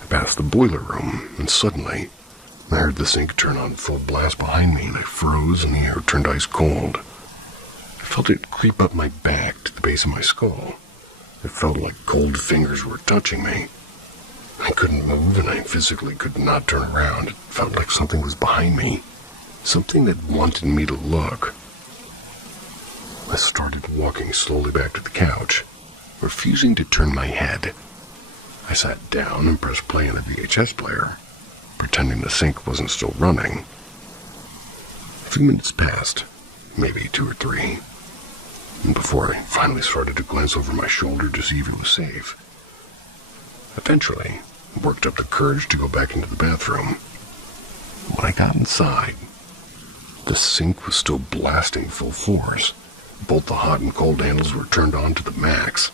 I passed the boiler room, and suddenly I heard the sink turn on full blast behind me, and I froze, and the air turned ice cold. I felt it creep up my back to the base of my skull. It felt like cold fingers were touching me. I couldn't move, and I physically could not turn around. It felt like something was behind me, something that wanted me to look. I started walking slowly back to the couch, refusing to turn my head. I sat down and pressed play on the VHS player, pretending the sink wasn't still running. A few minutes passed, maybe 2 or 3, and before I finally started to glance over my shoulder to see if it was safe. Eventually, I worked up the courage to go back into the bathroom. When I got inside, the sink was still blasting full force. Both the hot and cold handles were turned on to the max.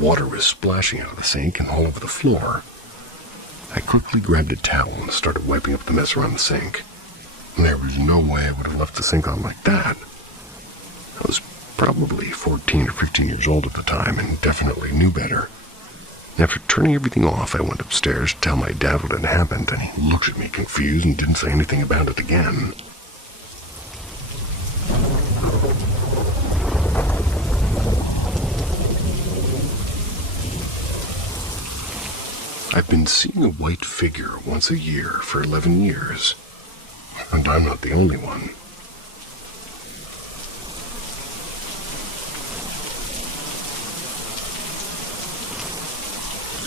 Water was splashing out of the sink and all over the floor. I quickly grabbed a towel and started wiping up the mess around the sink. There was no way I would have left the sink on like that. I was probably 14 or 15 years old at the time and definitely knew better. After turning everything off, I went upstairs to tell my dad what had happened, and he looked at me confused and didn't say anything about it again. I've been seeing a white figure once a year for 11 years, and I'm not the only one.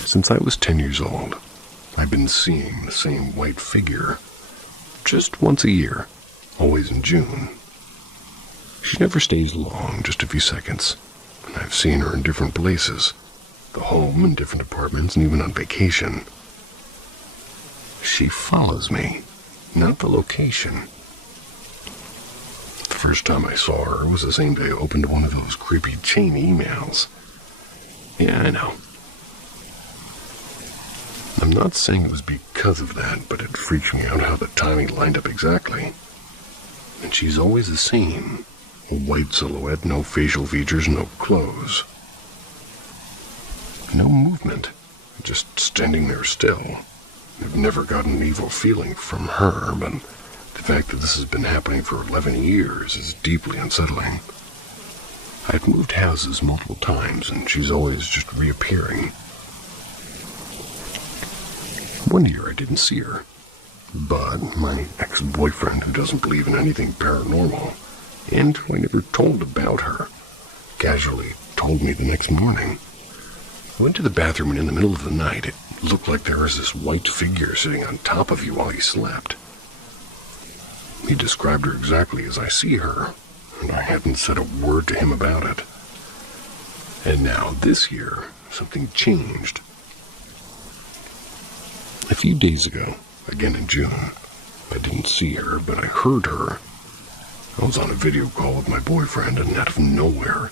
Since I was 10 years old, I've been seeing the same white figure, just once a year, always in June. She never stays long, just a few seconds, and I've seen her in different places, the home, in different apartments, and even on vacation. She follows me, not the location. The first time I saw her was the same day I opened one of those creepy chain emails. Yeah, I know. I'm not saying it was because of that, but it freaks me out how the timing lined up exactly. And she's always the same. A white silhouette, no facial features, no clothes. No movement, just standing there still. I've never gotten an evil feeling from her, but the fact that this has been happening for 11 years is deeply unsettling. I've moved houses multiple times, and she's always just reappearing. One year I didn't see her, but my ex-boyfriend, who doesn't believe in anything paranormal, and who I never told about her, casually told me the next morning. I went to the bathroom, and in the middle of the night, it looked like there was this white figure sitting on top of you while you slept. He described her exactly as I see her, and I hadn't said a word to him about it. And now, this year, something changed. A few days ago, again in June, I didn't see her, but I heard her. I was on a video call with my boyfriend, and out of nowhere,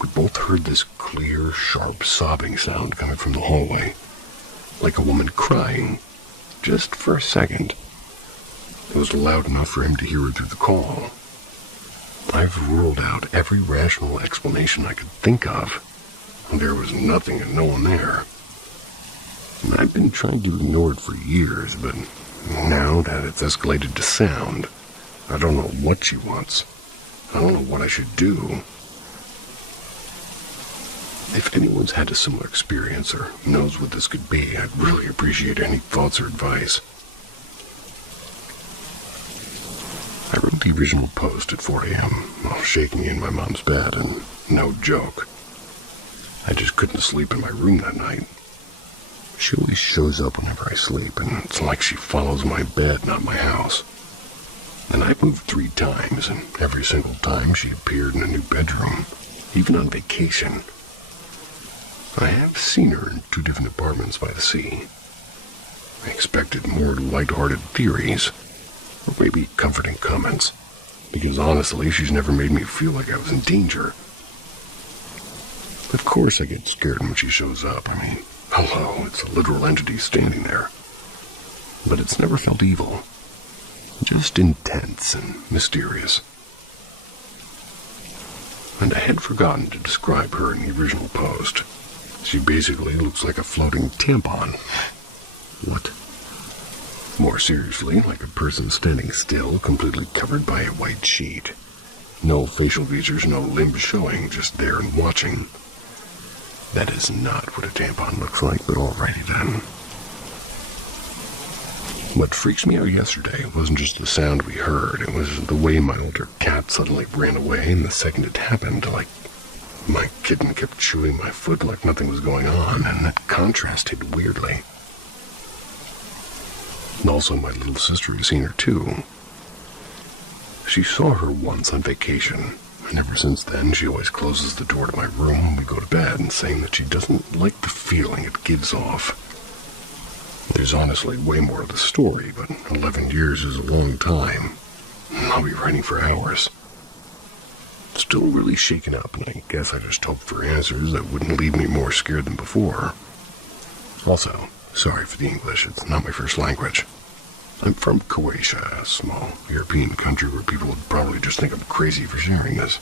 we both heard this clear, sharp sobbing sound coming from the hallway, like a woman crying, just for a second. It was loud enough for him to hear her through the call. I've ruled out every rational explanation I could think of. There was nothing and no one there. And I've been trying to ignore it for years, but now that it's escalated to sound, I don't know what she wants. I don't know what I should do. If anyone's had a similar experience or knows what this could be, I'd really appreciate any thoughts or advice. I wrote the original post at 4 a.m. while shaking in my mom's bed, and no joke, I just couldn't sleep in my room that night. She always shows up whenever I sleep, and it's like she follows my bed, not my house. And I've moved 3 times, and every single time she appeared in a new bedroom, even on vacation. I have seen her in 2 different apartments by the sea. I expected more light-hearted theories, or maybe comforting comments, because honestly, she's never made me feel like I was in danger. Of course I get scared when she shows up. I mean, hello, it's a literal entity standing there. But it's never felt evil. Just intense and mysterious. And I had forgotten to describe her in the original post. She basically looks like a floating tampon. What? More seriously, like a person standing still, completely covered by a white sheet. No facial features, no limbs showing, just there and watching. That is not what a tampon looks like, but alrighty then. What freaked me out yesterday wasn't just the sound we heard, it was the way my older cat suddenly ran away, and the second it happened, like, my kitten kept chewing my foot like nothing was going on, and that contrast hit weirdly. And also, my little sister had seen her too. She saw her once on vacation, and ever since then, she always closes the door to my room when we go to bed, saying that she doesn't like the feeling it gives off. There's honestly way more to the story, but 11 years is a long time. I'll be writing for hours. Still really shaken up, and I guess I just hoped for answers that wouldn't leave me more scared than before. Also, sorry for the English, it's not my first language. I'm from Croatia, a small European country where people would probably just think I'm crazy for sharing this.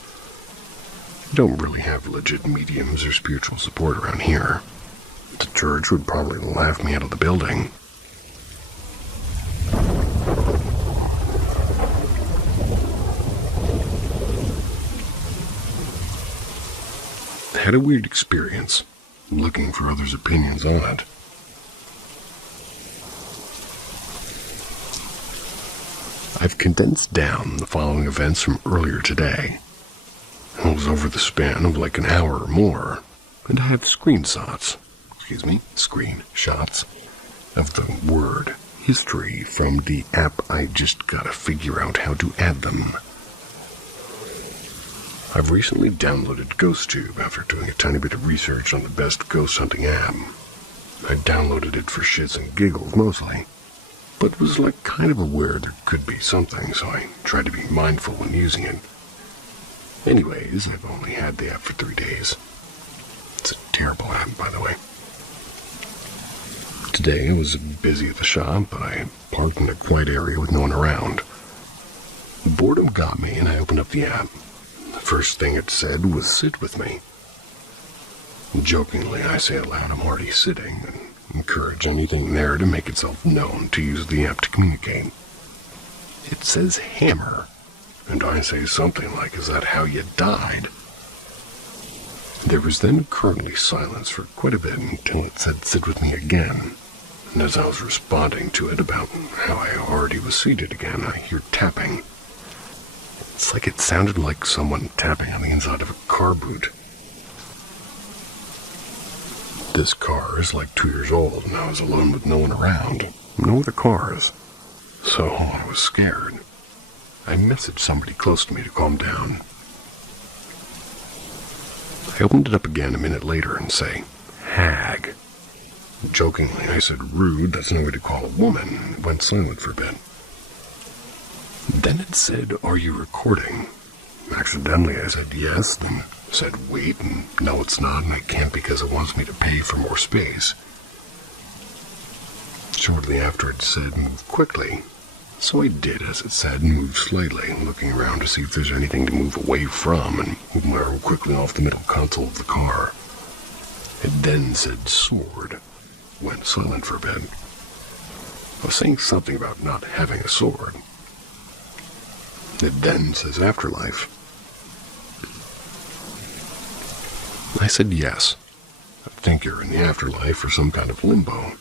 We don't really have legit mediums or spiritual support around here. The church would probably laugh me out of the building. I had a weird experience, looking for others' opinions on it. I've condensed down the following events from earlier today. It was over the span of like an hour or more, and I have screenshots of the word history from the app. I just gotta figure out how to add them. I've recently downloaded GhostTube after doing a tiny bit of research on the best ghost hunting app. I downloaded it for shits and giggles mostly, but was like kind of aware there could be something, so I tried to be mindful when using it. Anyways, I've only had the app for 3 days. It's a terrible app, by the way. Today I was busy at the shop, but I parked in a quiet area with no one around. Boredom got me, and I opened up the app. The first thing it said was sit with me. Jokingly, I say aloud I'm already sitting, and encourage anything there to make itself known to use the app to communicate. It says hammer, and I say something like, is that how you died? There was then currently silence for quite a bit until it said sit with me again, and as I was responding to it about how I already was seated again, I hear tapping. It's like it sounded like someone tapping on the inside of a car boot. This car is like 2 years old, and I was alone with no one around. No other cars. So I was scared. I messaged somebody close to me to calm down. I opened it up again a minute later and say, hag. Jokingly, I said, rude, that's no way to call a woman, and it went silent for a bit. Then it said, are you recording? Accidentally, I said yes, then said wait, and no it's not, and I can't because it wants me to pay for more space. Shortly after it said move quickly, so I did as it said and moved slightly, looking around to see if there's anything to move away from, and moved my arm quickly off the middle console of the car. It then said sword, went silent for a bit. I was saying something about not having a sword. It then says afterlife. I said yes. I think you're in the afterlife or some kind of limbo.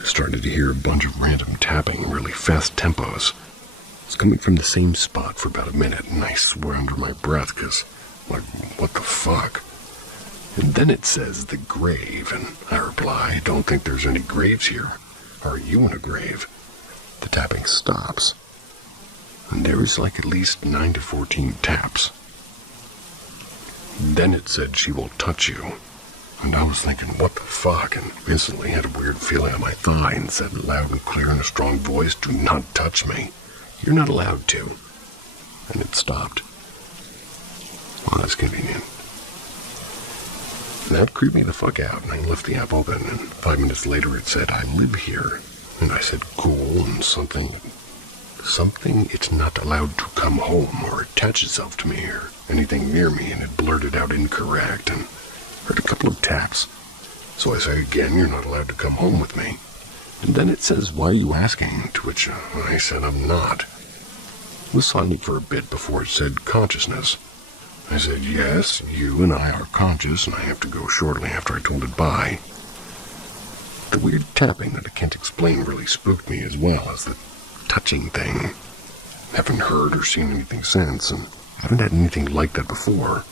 I started to hear a bunch of random tapping in really fast tempos. It's coming from the same spot for about a minute, and I swear under my breath, because, like, what the fuck? And then it says the grave, and I reply, I don't think there's any graves here. Are you in a grave? The tapping stops, and there is like at least 9 to 14 taps. Then it said she will touch you. And I was thinking, what the fuck? And instantly had a weird feeling on my thigh and said loud and clear in a strong voice, do not touch me. You're not allowed to. And it stopped. Well, that's convenient. And that creeped me the fuck out, and I left the app open, and 5 minutes later it said, I live here. And I said, cool, and something it's not allowed to come home or attach itself to me or anything near me, and it blurted out incorrect, and heard a couple of taps. So I say again, you're not allowed to come home with me. And then it says, why are you asking? To which I said, I'm not. It was silent for a bit before it said consciousness. I said, yes, you and I are conscious, and I have to go shortly after I told it bye. The weird tapping that I can't explain really spooked me, as well as the touching thing. Haven't heard or seen anything since, and haven't had anything like that before.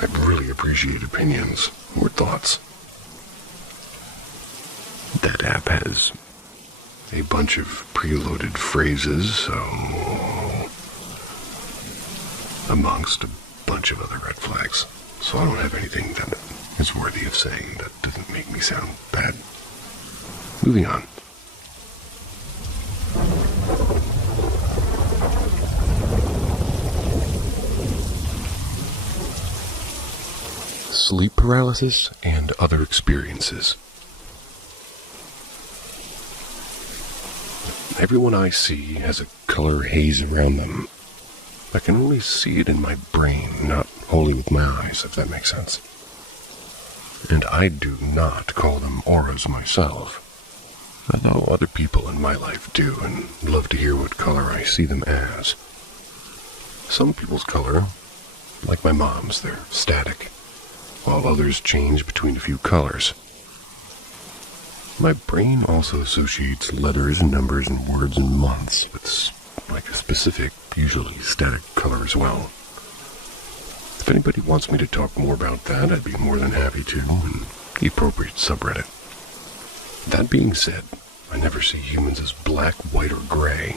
I'd really appreciate opinions or thoughts. That app has a bunch of preloaded phrases, so amongst a bunch of other red flags. So I don't have anything that is worthy of saying that doesn't make me sound bad. Moving on. Sleep paralysis and other experiences. Everyone I see has a color haze around them. I can only see it in my brain, not wholly with my eyes, if that makes sense. And I do not call them auras myself, although other people in my life do, and love to hear what color I see them as. Some people's color, like my mom's, they're static, while others change between a few colors. My brain also associates letters and numbers and words and months with like a specific, usually static color as well. If anybody wants me to talk more about that, I'd be more than happy to, in the appropriate subreddit. That being said, I never see humans as black, white, or gray.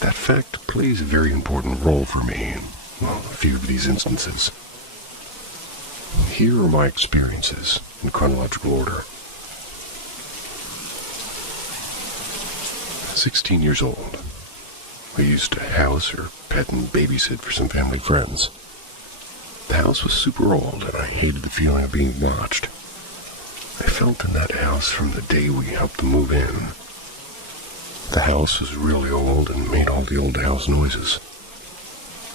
That fact plays a very important role for me in, well, a few of these instances. Here are my experiences, in chronological order. 16 years old. I used to house or pet and babysit for some family friends. The house was super old, and I hated the feeling of being watched. I felt in that house from the day we helped them move in. The house was really old and made all the old house noises.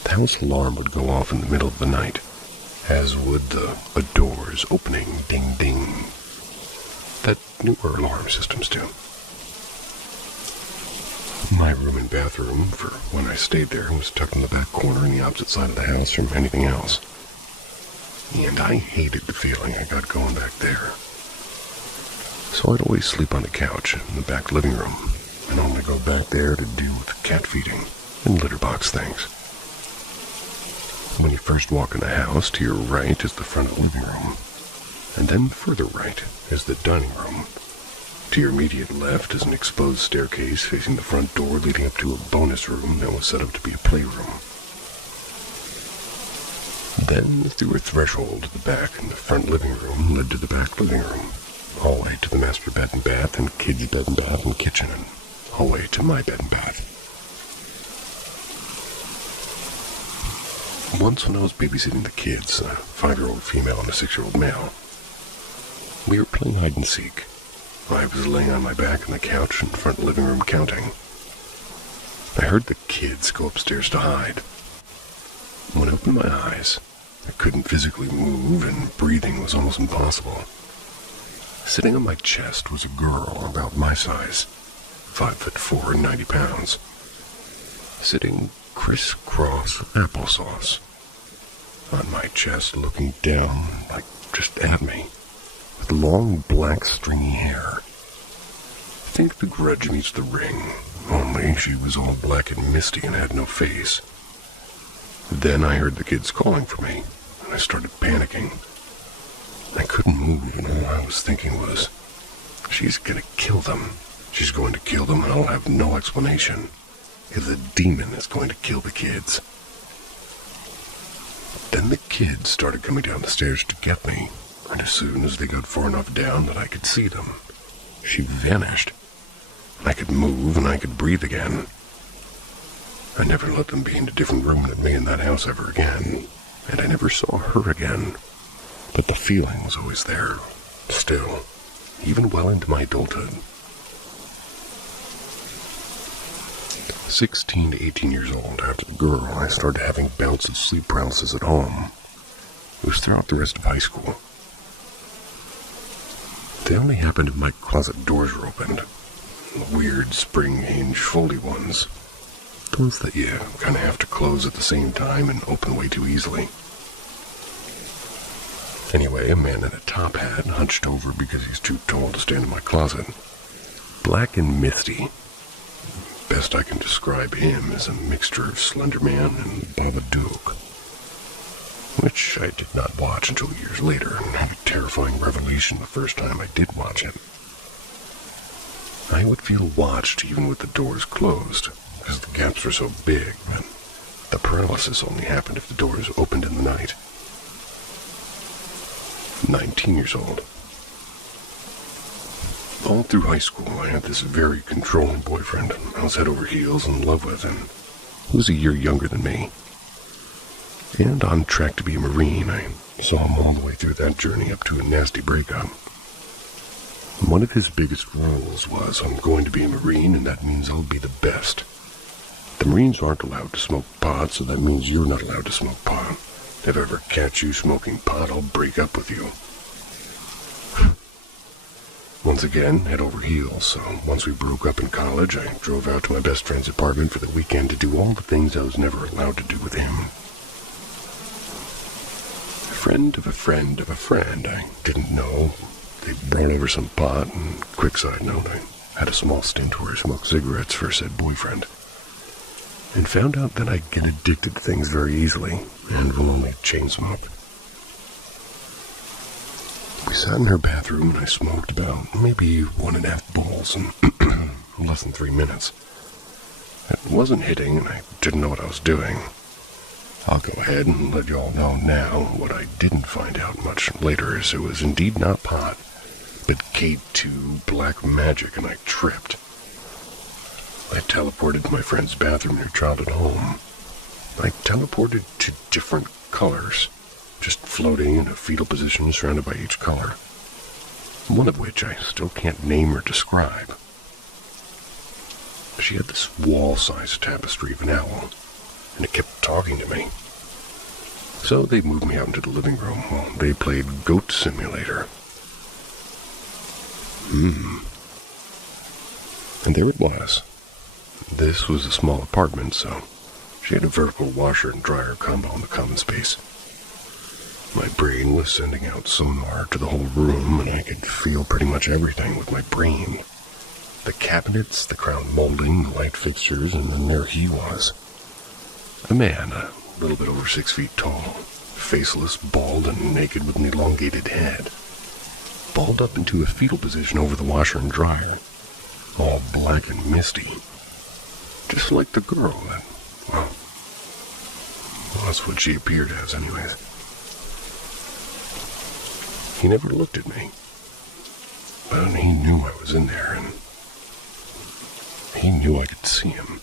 The house alarm would go off in the middle of the night, as would the doors opening, ding ding, that newer alarm systems do. My room and bathroom, for when I stayed there, was tucked in the back corner on the opposite side of the house from anything else. And I hated the feeling I got going back there. So I'd always sleep on the couch in the back living room, and only go back there to deal with cat feeding and litter box things. When you first walk in the house, to your right is the front of the living room, and then further right is the dining room. To your immediate left is an exposed staircase facing the front door leading up to a bonus room that was set up to be a playroom. Then, through a threshold at the back in the front living room led to the back living room, hallway to the master bed and bath and kids' bed and bath and kitchen, and hallway to my bed and bath. Once when I was babysitting the kids, a 5-year-old female and a 6-year-old male, we were playing hide and seek. I was laying on my back on the couch in the front living room counting. I heard the kids go upstairs to hide. When I opened my eyes, I couldn't physically move, and breathing was almost impossible. Sitting on my chest was a girl about my size, 5'4" and 90 pounds, sitting crisscross applesauce on my chest, looking down, like just at me, with long black stringy hair. I think The Grudge meets The Ring, only she was all black and misty and had no face. Then I heard the kids calling for me, and I started panicking. I couldn't move, and all I was thinking was, she's gonna kill them. She's going to kill them, and I'll have no explanation. The demon is going to kill the kids. Then the kids started coming down the stairs to get me, and as soon as they got far enough down that I could see them, she vanished. I could move, and I could breathe again. I never let them be in a different room than me in that house ever again, and I never saw her again. But the feeling was always there, still, even well into my adulthood. 16 to 18 years old, after the girl, I started having bouts of sleep paralysis at home. It was throughout the rest of high school. They only happened if my closet doors were opened. The weird spring hinge foldy ones. The ones that you kind of have to close at the same time and open way too easily. Anyway, a man in a top hat hunched over because he's too tall to stand in my closet. Black and misty. Best I can describe him as a mixture of Slender Man and Babadook, which I did not watch until years later and had a terrifying revelation the first time I did watch him. I would feel watched even with the doors closed, because the gaps were so big, and the paralysis only happened if the doors opened in the night. 19 years old. All through high school, I had this very controlling boyfriend I was head over heels in love with, and he was a year younger than me. And on track to be a Marine, I saw him all the way through that journey up to a nasty breakup. One of his biggest rules was, I'm going to be a Marine, and that means I'll be the best. The Marines aren't allowed to smoke pot, so that means you're not allowed to smoke pot. If I ever catch you smoking pot, I'll break up with you. Once again, head over heels, so once we broke up in college, I drove out to my best friend's apartment for the weekend to do all the things I was never allowed to do with him. A friend of a friend of a friend I didn't know. They brought over some pot, and quick side note, I had a small stint where I smoked cigarettes for said boyfriend, and found out that I get addicted to things very easily, and will only change them up. We sat in her bathroom, and I smoked about maybe 1.5 bowls in less than 3 minutes. It wasn't hitting, and I didn't know what I was doing. I'll go ahead and let you all know now. What I didn't find out much later is it was indeed not pot, but K2 black magic, and I tripped. I teleported to my friend's bathroom in her childhood home. I teleported to different colors, just floating in a fetal position surrounded by each color, one of which I still can't name or describe. She had this wall-sized tapestry of an owl, and it kept talking to me. So they moved me out into the living room while they played Goat Simulator. And there it was. This was a small apartment, so she had a vertical washer and dryer combo in the common space. My brain was sending out sonar to the whole room, and I could feel pretty much everything with my brain. The cabinets, the crown molding, light fixtures, and then there he was. A man, a little bit over 6 feet tall, faceless, bald, and naked with an elongated head. Balled up into a fetal position over the washer and dryer, all black and misty. Just like the girl that, well, that's what she appeared as anyways. He never looked at me, but he knew I was in there, and he knew I could see him.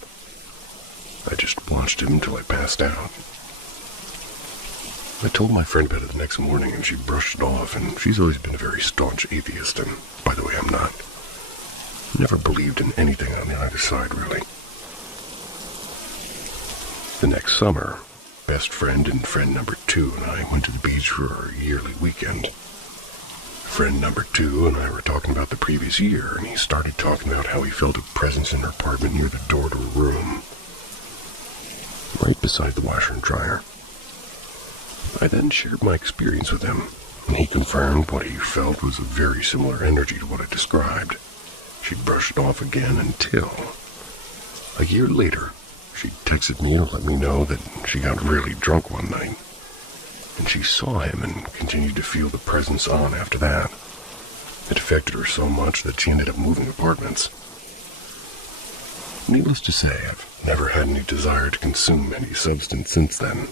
I just watched him until I passed out. I told my friend about it the next morning, and she brushed it off, and she's always been a very staunch atheist, and by the way, I'm not. Never believed in anything on the other side, really. The next summer, best friend and friend number 2 and I went to the beach for our yearly weekend. Friend number 2 and I were talking about the previous year, and he started talking about how he felt a presence in her apartment near the door to her room, right beside the washer and dryer. I then shared my experience with him, and he confirmed what he felt was a very similar energy to what I described. She brushed it off again until, a year later, she texted me to let me know that she got really drunk one night, and she saw him and continued to feel the presence on after that. It affected her so much that she ended up moving apartments. Needless to say, I've never had any desire to consume any substance since then.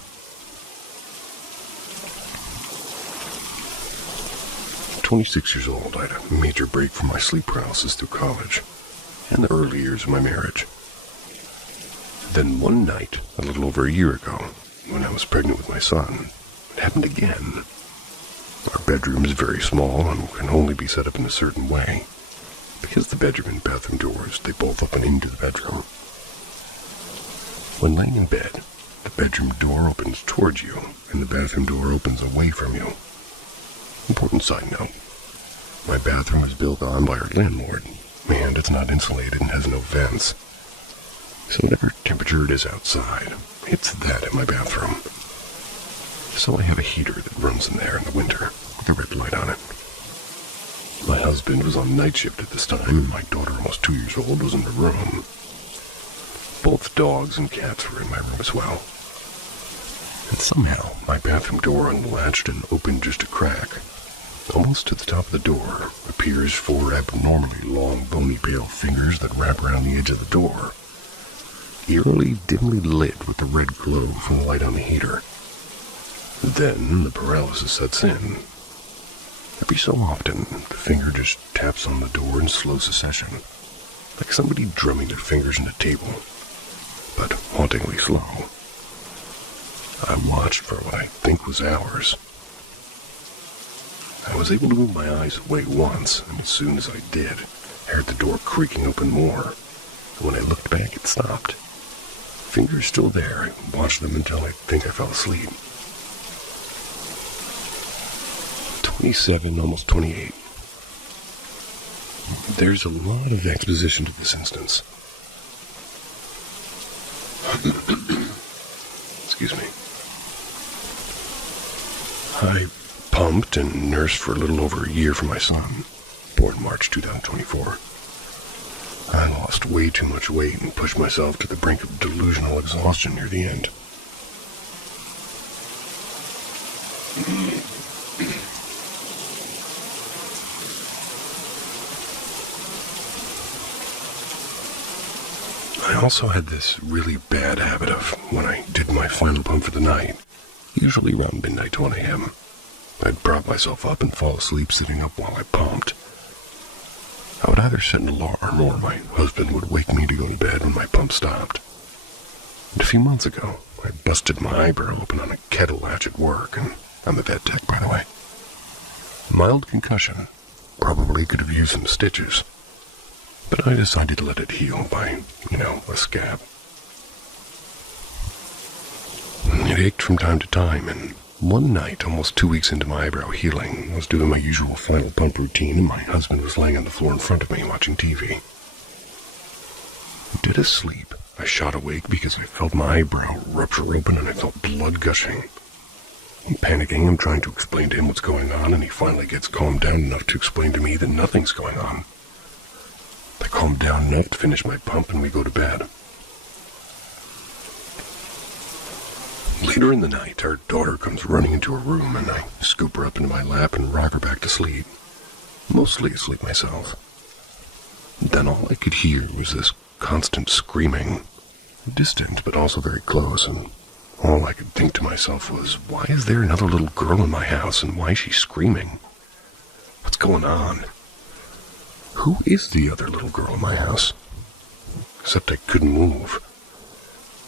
At 26 years old, I had a major break from my sleep paralysis through college and the early years of my marriage. Then one night, a little over a year ago, when I was pregnant with my son, it happened again. Our bedroom is very small and can only be set up in a certain way, because the bedroom and bathroom doors, they both open into the bedroom. When laying in bed, the bedroom door opens towards you, and the bathroom door opens away from you. Important side note, my bathroom is built on by our landlord, and it's not insulated and has no vents. So whatever temperature it is outside, it's that in my bathroom. So I have a heater that runs in there in the winter with a red light on it. My husband was on night shift at this time, and my daughter, almost 2 years old, was in the room. Both dogs and cats were in my room as well. And somehow, my bathroom door unlatched and opened just a crack. Almost to the top of the door appears 4 abnormally long, bony, pale fingers that wrap around the edge of the door, eerily dimly lit with the red glow from the light on the heater. Then the paralysis sets in. Every so often, the finger just taps on the door in slow succession, like somebody drumming their fingers on a table, but hauntingly slow. I watched for what I think was hours. I was able to move my eyes away once, and as soon as I did, I heard the door creaking open more. And when I looked back, it stopped. Fingers still there. I watched them until I think I fell asleep. 27, almost 28. There's a lot of exposition to this instance. Excuse me. I pumped and nursed for a little over a year for my son, born March 2024. I lost way too much weight and pushed myself to the brink of delusional exhaustion near the end. I also had this really bad habit of, when I did my final pump for the night, usually around midnight to 1 a.m., I'd prop myself up and fall asleep sitting up while I pumped. I would either set an alarm or my husband would wake me to go to bed when my pump stopped. And a few months ago, I busted my eyebrow open on a kettle latch at work, and I'm a vet tech, by the way. Mild concussion. Probably could have used some stitches. But I decided to let it heal by, a scab. It ached from time to time, and one night, almost 2 weeks into my eyebrow healing, I was doing my usual final pump routine, and my husband was laying on the floor in front of me watching TV. Dead asleep, I shot awake because I felt my eyebrow rupture open and I felt blood gushing. I'm panicking, I'm trying to explain to him what's going on, and he finally gets calmed down enough to explain to me that nothing's going on. I calm down enough to finish my pump and we go to bed. Later in the night, our daughter comes running into her room and I scoop her up into my lap and rock her back to sleep. Mostly asleep myself. Then all I could hear was this constant screaming. Distant, but also very close, and all I could think to myself was, why is there another little girl in my house and why is she screaming? What's going on? Who is the other little girl in my house? Except I couldn't move.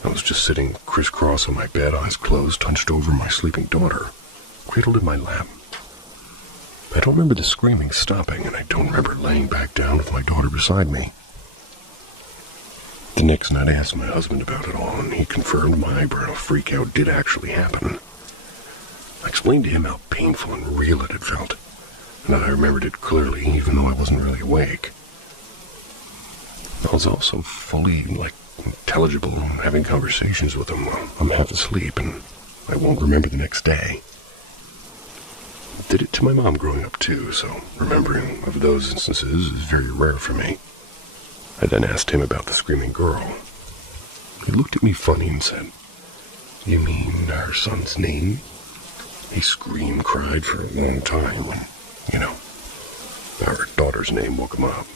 I was just sitting crisscross on my bed, eyes closed, hunched over my sleeping daughter, cradled in my lap. I don't remember the screaming stopping, and I don't remember laying back down with my daughter beside me. The next night I asked my husband about it all, and he confirmed my eyebrow freakout did actually happen. I explained to him how painful and real it had felt, and that I remembered it clearly, even though I wasn't really awake. I was also fully, intelligible and having conversations with him while I'm half asleep, and I won't remember the next day. Did it to my mom growing up too, so remembering of those instances is very rare for me. I then asked him about the screaming girl. He looked at me funny and said, "You mean our son's name?" He cried for a long time when, our daughter's name woke him up.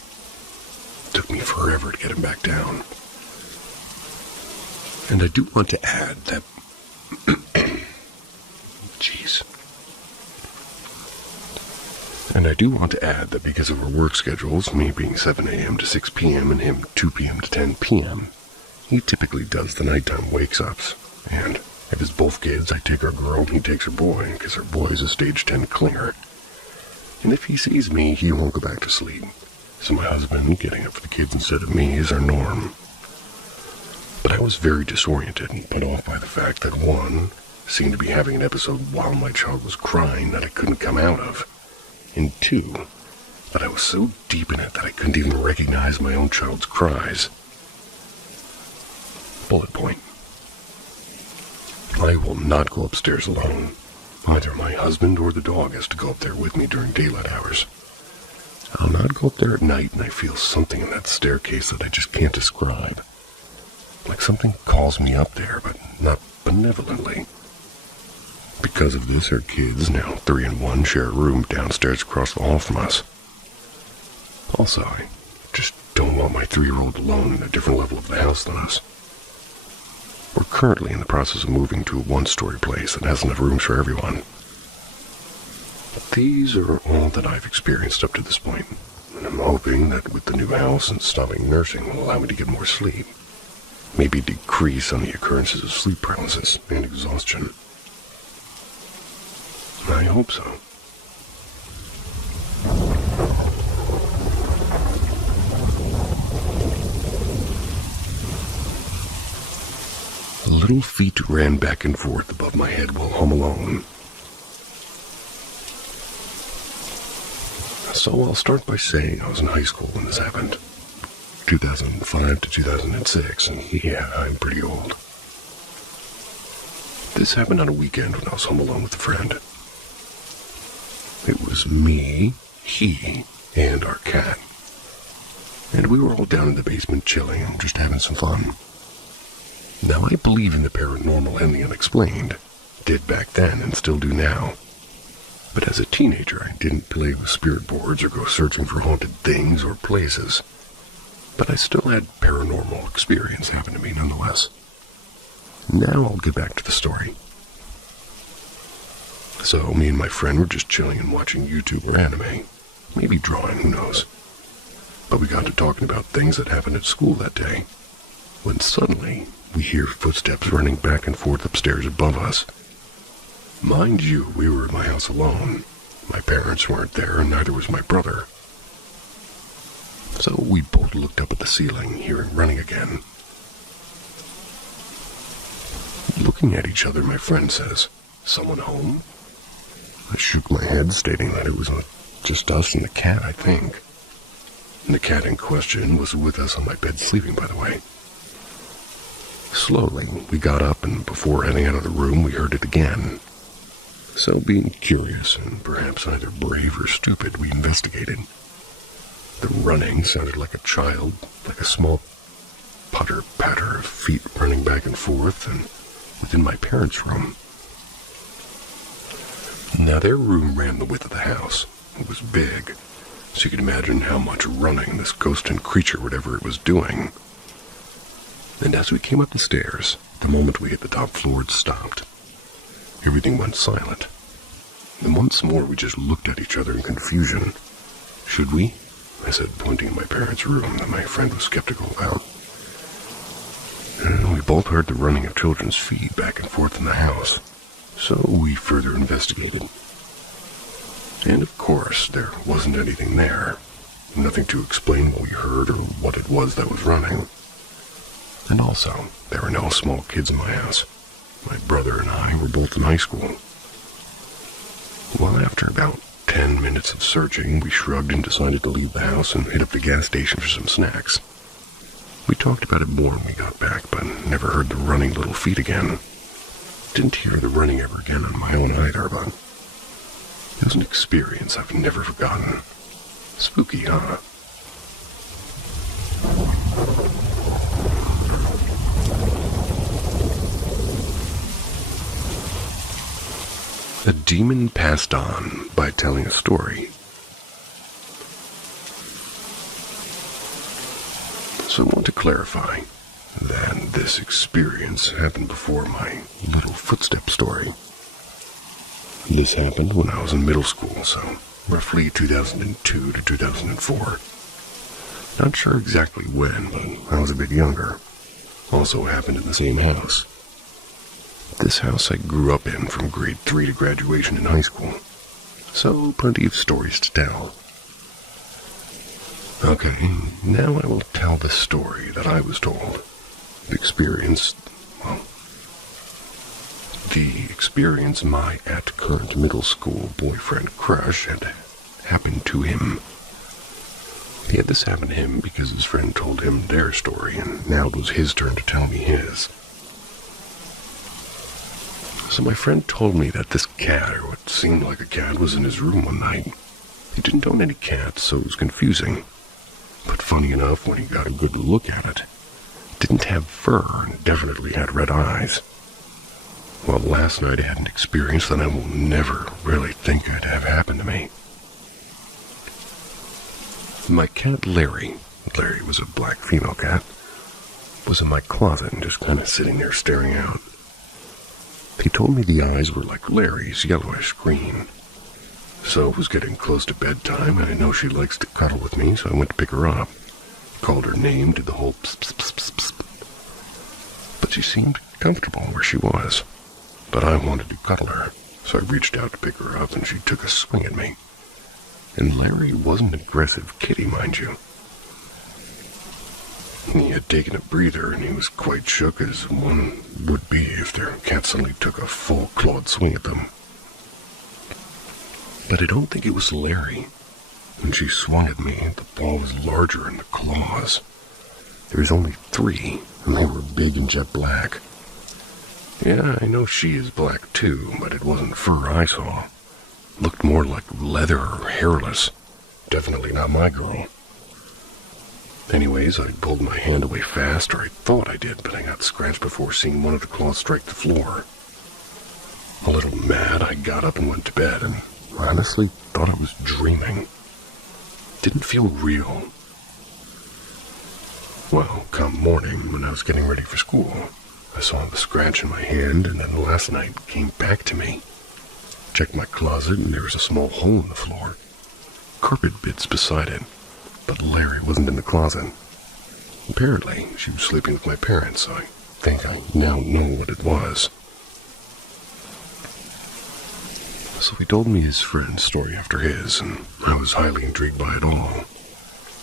It took me forever to get him back down. And I do want to add that... Jeez. And I do want to add that because of our work schedules, me being 7 a.m. to 6 p.m. and him 2 p.m. to 10 p.m., he typically does the nighttime wakes-ups. And if it's both kids, I take our girl and he takes her boy, because our boy is a stage 10 clinger. And if he sees me, he won't go back to sleep. So my husband getting up for the kids instead of me is our norm. But I was very disoriented and put off by the fact that, one, seemed to be having an episode while my child was crying that I couldn't come out of, and two, that I was so deep in it that I couldn't even recognize my own child's cries. Bullet point. I will not go upstairs alone. Either my husband or the dog has to go up there with me during daylight hours. I'll not go up there at night, and I feel something in that staircase that I just can't describe. Like something calls me up there, but not benevolently. Because of this, our kids, now 3 and 1, share a room downstairs across the hall from us. Also, I just don't want my 3-year-old alone in a different level of the house than us. We're currently in the process of moving to a 1-story place that has enough rooms for everyone. These are all that I've experienced up to this point, and I'm hoping that with the new house and stopping nursing will allow me to get more sleep. Maybe decrease on the occurrences of sleep paralysis and exhaustion. I hope so. Little feet ran back and forth above my head while home alone. So I'll start by saying I was in high school when this happened. 2005 to 2006, and yeah, I'm pretty old. This happened on a weekend when I was home alone with a friend. It was me, he, and our cat. And we were all down in the basement chilling and just having some fun. Now, I believe in the paranormal and the unexplained. Did back then and still do now. But as a teenager, I didn't play with spirit boards or go searching for haunted things or places. But I still had paranormal experience happen to me nonetheless. Now I'll get back to the story. So, me and my friend were just chilling and watching YouTube or anime. Maybe drawing, who knows. But we got to talking about things that happened at school that day. When suddenly, we hear footsteps running back and forth upstairs above us. Mind you, we were in my house alone. My parents weren't there, and neither was my brother. So we both looked up at the ceiling, hearing running again. Looking at each other, my friend says, "Someone home?" I shook my head, stating that it was just us and the cat, I think. And the cat in question was with us on my bed sleeping, by the way. Slowly, we got up, and before heading out of the room, we heard it again. So, being curious, and perhaps either brave or stupid, we investigated. The running sounded like a child, like a small putter-patter of feet running back and forth, and within my parents' room. Now, their room ran the width of the house. It was big, so you could imagine how much running this ghost and creature, whatever it was doing. And as we came up the stairs, the moment we hit the top floor, it stopped. Everything went silent. And once more, we just looked at each other in confusion. "Should we?" I said, pointing at my parents' room that my friend was skeptical about. And we both heard the running of children's feet back and forth in the house, so we further investigated. And of course, there wasn't anything there. Nothing to explain what we heard or what it was that was running. And also, there were no small kids in my house. My brother and I were both in high school. Well, after about 10 minutes of searching, we shrugged and decided to leave the house and hit up the gas station for some snacks. We talked about it more when we got back, but never heard the running little feet again. Didn't hear the running ever again on my own either, but it was an experience I've never forgotten. Spooky, huh? A demon passed on by telling a story. So I want to clarify that this experience happened before my little footstep story. This happened when I was in middle school, so roughly 2002 to 2004. Not sure exactly when, but I was a bit younger. Also happened in the same house. This house I grew up in from grade 3 to graduation in high school. So, plenty of stories to tell. Okay, now I will tell the story that I was told. The experience my at-current middle school boyfriend crush had happened to him. He had this happen to him because his friend told him their story, and now it was his turn to tell me his. So my friend told me that this cat, or what seemed like a cat, was in his room one night. He didn't own any cats, so it was confusing. But funny enough, when he got a good look at it, it didn't have fur and definitely had red eyes. Well, last night I had an experience that I will never really think I'd have happen to me. My cat Larry was a black female cat, was in my closet and just kind of sitting there staring out. He told me the eyes were like Larry's, yellowish green. So it was getting close to bedtime, and I know she likes to cuddle with me, so I went to pick her up. Called her name, did the whole pss, pss, pss, pss, pss. But she seemed comfortable where she was. But I wanted to cuddle her, so I reached out to pick her up, and she took a swing at me. And Larry wasn't an aggressive kitty, mind you. He had taken a breather, and he was quite shook as one would be if their cat suddenly took a full clawed swing at them. But I don't think it was Larry. When she swung at me, the paw was larger than the claws. There was only 3, and they were big and jet black. Yeah, I know she is black too, but it wasn't fur I saw. Looked more like leather or hairless. Definitely not my girl. Anyways, I pulled my hand away fast, or I thought I did, but I got scratched before seeing one of the claws strike the floor. A little mad, I got up and went to bed, and honestly thought I was dreaming. Didn't feel real. Well, come morning, when I was getting ready for school, I saw the scratch in my hand, and then last night came back to me. Checked my closet, and there was a small hole in the floor. Carpet bits beside it. But Larry wasn't in the closet. Apparently, she was sleeping with my parents, so I think I now know what it was. So he told me his friend's story after his, and I was highly intrigued by it all.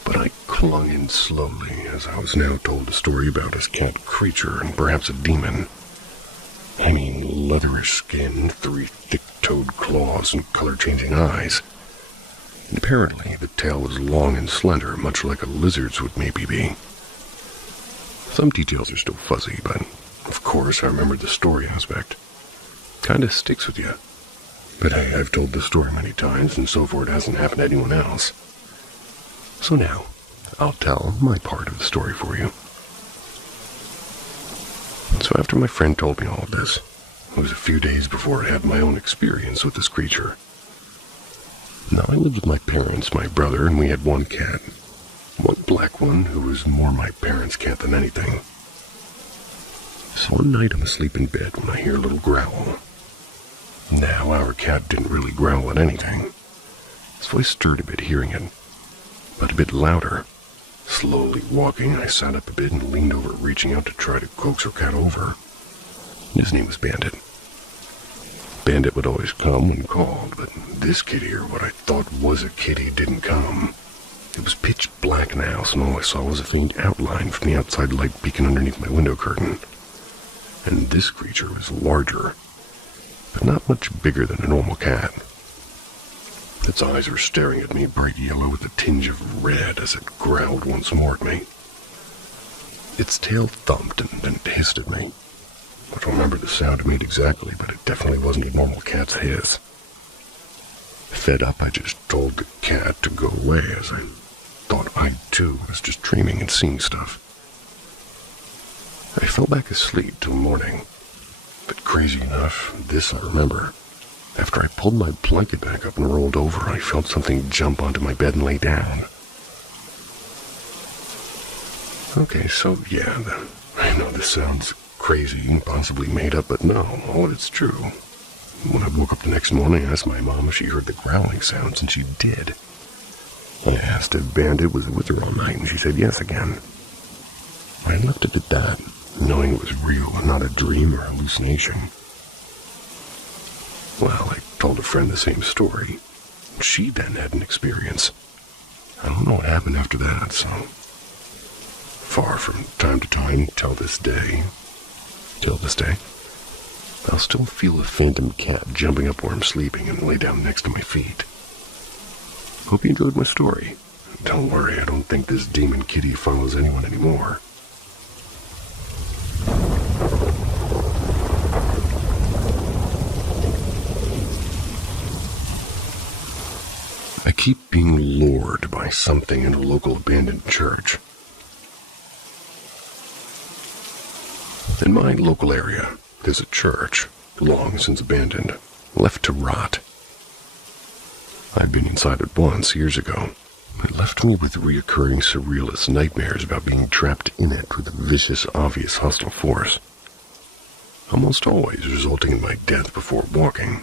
But I clung in slowly, as I was now told a story about his cat creature and perhaps a demon. I mean, leatherish skin, 3 thick-toed claws, and color-changing eyes. And apparently, the tail was long and slender, much like a lizard's would maybe be. Some details are still fuzzy, but of course I remembered the story aspect. Kinda sticks with you. But hey, I've told this story many times, and so far it hasn't happened to anyone else. So now, I'll tell my part of the story for you. So after my friend told me all of this, it was a few days before I had my own experience with this creature. Now, I lived with my parents, my brother, and we had 1 cat. 1 black one who was more my parents' cat than anything. So one night I'm asleep in bed when I hear a little growl. Now, our cat didn't really growl at anything. His voice stirred a bit hearing it, but a bit louder. Slowly walking, I sat up a bit and leaned over, reaching out to try to coax our cat over. His name was Bandit. Bandit would always come when called, but this kitty, or what I thought was a kitty, didn't come. It was pitch black in the house, and all I saw was a faint outline from the outside light peeking underneath my window curtain. And this creature was larger, but not much bigger than a normal cat. Its eyes were staring at me, bright yellow with a tinge of red as it growled once more at me. Its tail thumped and then it hissed at me. I don't remember the sound it made exactly, but it definitely wasn't a normal cat's hiss. Fed up, I just told the cat to go away, as I thought I, too, was just dreaming and seeing stuff. I fell back asleep till morning, but crazy enough, this I remember. After I pulled my blanket back up and rolled over, I felt something jump onto my bed and lay down. Okay, so yeah, I know this sounds crazy and possibly made up, but no, all of it's true. When I woke up the next morning, I asked my mom if she heard the growling sounds, and she did. I asked if Bandit was with her all night, and she said yes again. I left it at that, knowing it was real and not a dream or hallucination. Well, I told a friend the same story. She then had an experience. I don't know what happened after that, so far from time to time, till this day, I'll still feel a phantom cat jumping up where I'm sleeping and lay down next to my feet. Hope you enjoyed my story. Don't worry, I don't think this demon kitty follows anyone anymore. keep being lured by something in a local abandoned church. In my local area, there's a church, long since abandoned, left to rot. I'd been inside it once, years ago. It left me with reoccurring surrealist nightmares about being trapped in it with a vicious, obvious, hostile force, almost always resulting in my death before waking.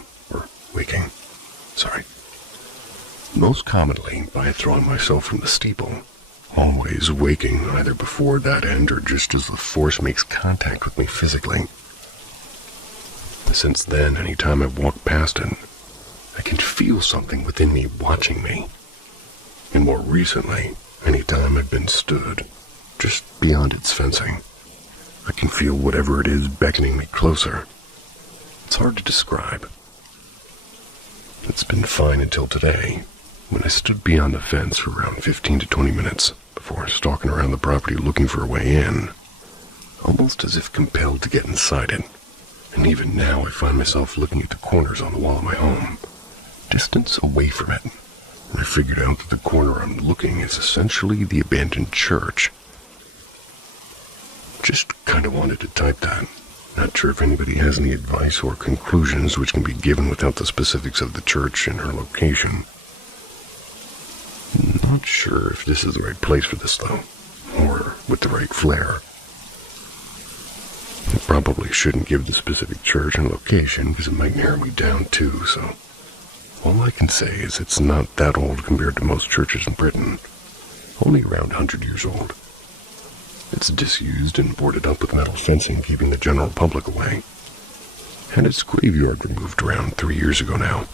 Most commonly by throwing myself from the steeple, always waking either before that end or just as the force makes contact with me physically. Since then, any time I've walked past it, I can feel something within me watching me. And more recently, any time I've been stood just beyond its fencing, I can feel whatever it is beckoning me closer. It's hard to describe. It's been fine until today, when I stood beyond the fence for around 15 to 20 minutes before stalking around the property looking for a way in, almost as if compelled to get inside it. And even now I find myself looking at the corners on the wall of my home, distance away from it. And I figured out that the corner I'm looking is essentially the abandoned church. Just kind of wanted to type that. Not sure if anybody has any advice or conclusions which can be given without the specifics of the church and her location. Not sure if this is the right place for this, though, or with the right flair. I probably shouldn't give the specific church and location because it might narrow me down too, so all I can say is it's not that old compared to most churches in Britain, only around 100 years old. It's disused and boarded up with metal fencing keeping the general public away. Had its graveyard removed around 3 years ago now.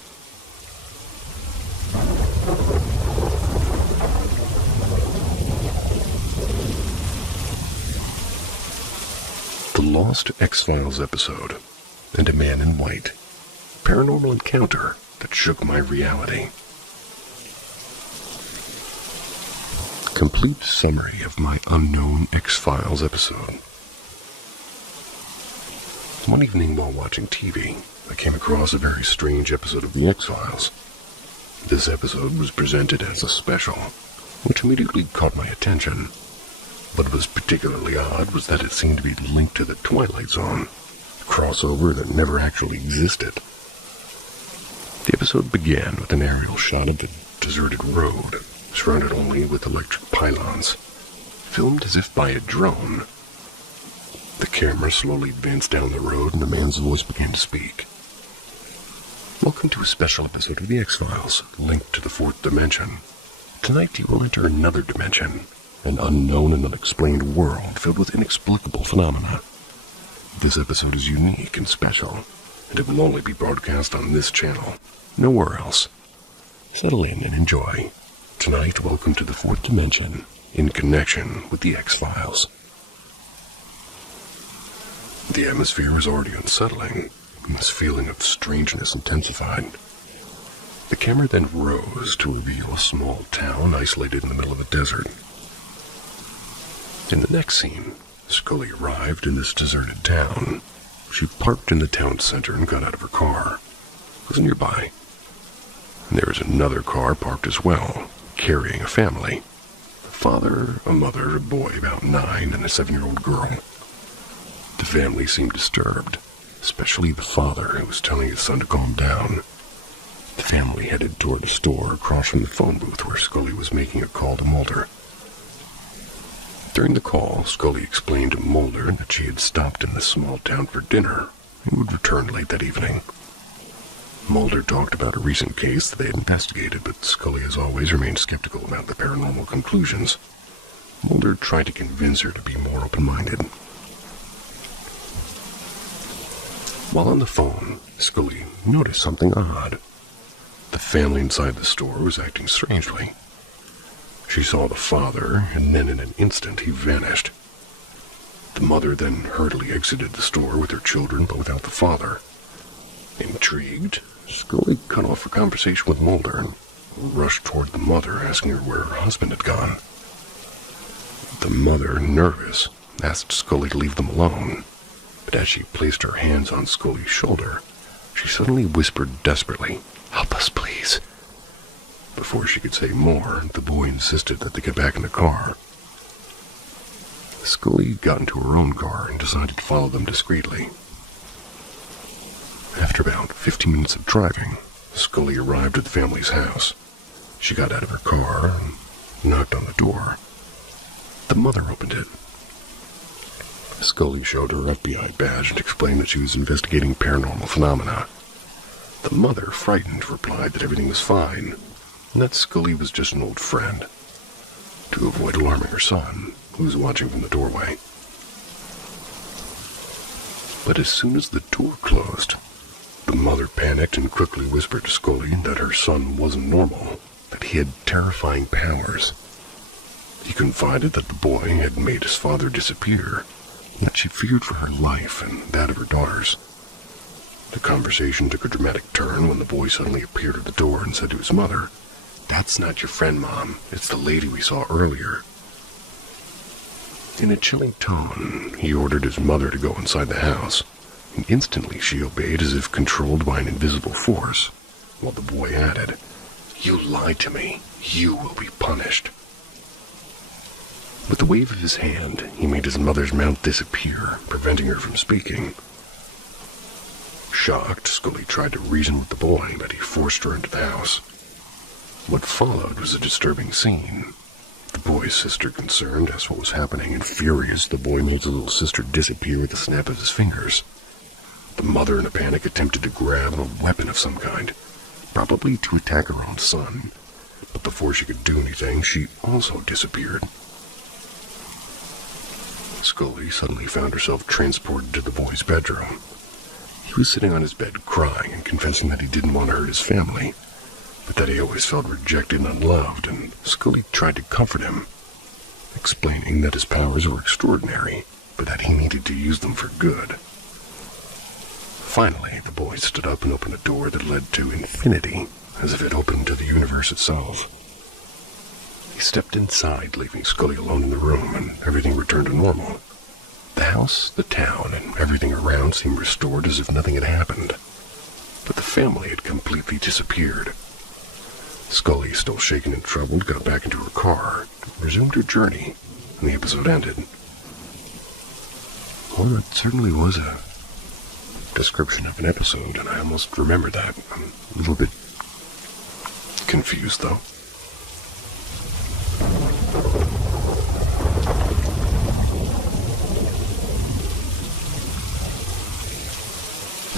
The Lost X-Files episode, and A Man in White. Paranormal encounter that shook my reality. Complete summary of my unknown X-Files episode. One evening while watching TV, I came across a very strange episode of the X-Files. This episode was presented as a special, which immediately caught my attention. What was particularly odd was that it seemed to be linked to the Twilight Zone, a crossover that never actually existed. The episode began with an aerial shot of the deserted road, surrounded only with electric pylons, filmed as if by a drone. The camera slowly advanced down the road and a man's voice began to speak. Welcome to a special episode of the X-Files, linked to the fourth dimension. Tonight you will enter another dimension, an unknown and unexplained world filled with inexplicable phenomena. This episode is unique and special, and it will only be broadcast on this channel, nowhere else. Settle in and enjoy. Tonight, welcome to the fourth dimension, in connection with the X-Files. The atmosphere was already unsettling, and this feeling of strangeness intensified. The camera then rose to reveal a small town isolated in the middle of a desert. In the next scene, Scully arrived in this deserted town. She parked in the town center and got out of her car. It was nearby. And there was another car parked as well, carrying a family. A father, a mother, a boy about 9, and a 7-year-old girl. The family seemed disturbed, especially the father, who was telling his son to calm down. The family headed toward the store across from the phone booth where Scully was making a call to Mulder. During the call, Scully explained to Mulder that she had stopped in this small town for dinner and would return late that evening. Mulder talked about a recent case that they had investigated, but Scully has always remained skeptical about the paranormal conclusions. Mulder tried to convince her to be more open-minded. While on the phone, Scully noticed something odd. The family inside the store was acting strangely. She saw the father, and then in an instant he vanished. The mother then hurriedly exited the store with her children, but without the father. Intrigued, Scully cut off her conversation with Mulder and rushed toward the mother, asking her where her husband had gone. The mother, nervous, asked Scully to leave them alone, but as she placed her hands on Scully's shoulder, she suddenly whispered desperately, "Help us, please." Before she could say more, the boy insisted that they get back in the car. Scully got into her own car and decided to follow them discreetly. After about 15 minutes of driving, Scully arrived at the family's house. She got out of her car and knocked on the door. The mother opened it. Scully showed her FBI badge and explained that she was investigating paranormal phenomena. The mother, frightened, replied that everything was fine, and that Scully was just an old friend, to avoid alarming her son, who was watching from the doorway. But as soon as the door closed, the mother panicked and quickly whispered to Scully that her son wasn't normal, that he had terrifying powers. He confided that the boy had made his father disappear, and that she feared for her life and that of her daughters. The conversation took a dramatic turn when the boy suddenly appeared at the door and said to his mother, "That's not your friend, Mom. It's the lady we saw earlier." In a chilling tone, he ordered his mother to go inside the house, and instantly she obeyed as if controlled by an invisible force, while the boy added, "You lied to me. You will be punished." With a wave of his hand, he made his mother's mouth disappear, preventing her from speaking. Shocked, Scully tried to reason with the boy, but he forced her into the house. What followed was a disturbing scene. The boy's sister concerned as what was happening, and furious, the boy made his little sister disappear with a snap of his fingers. The mother, in a panic, attempted to grab a weapon of some kind, probably to attack her own son, but before she could do anything, she also disappeared. Scully suddenly found herself transported to the boy's bedroom. He was sitting on his bed crying and confessing that he didn't want to hurt his family, but that he always felt rejected and unloved, and Scully tried to comfort him, explaining that his powers were extraordinary, but that he needed to use them for good. Finally, the boy stood up and opened a door that led to infinity, as if it opened to the universe itself. He stepped inside, leaving Scully alone in the room, and everything returned to normal. The house, the town, and everything around seemed restored as if nothing had happened. But the family had completely disappeared. Scully, still shaken and troubled, got back into her car, resumed her journey, and the episode ended. Well, it certainly was a description of an episode, and I almost remember that. I'm a little bit confused, though.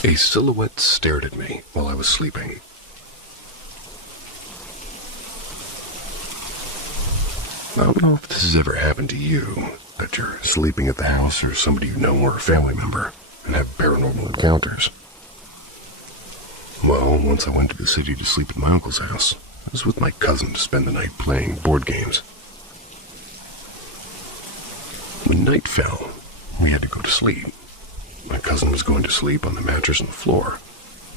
A silhouette stared at me while I was sleeping. I don't know if this has ever happened to you, that you're sleeping at the house or somebody you know or a family member and have paranormal encounters. Well, once I went to the city to sleep at my uncle's house. I was with my cousin to spend the night playing board games. When night fell, we had to go to sleep. My cousin was going to sleep on the mattress on the floor,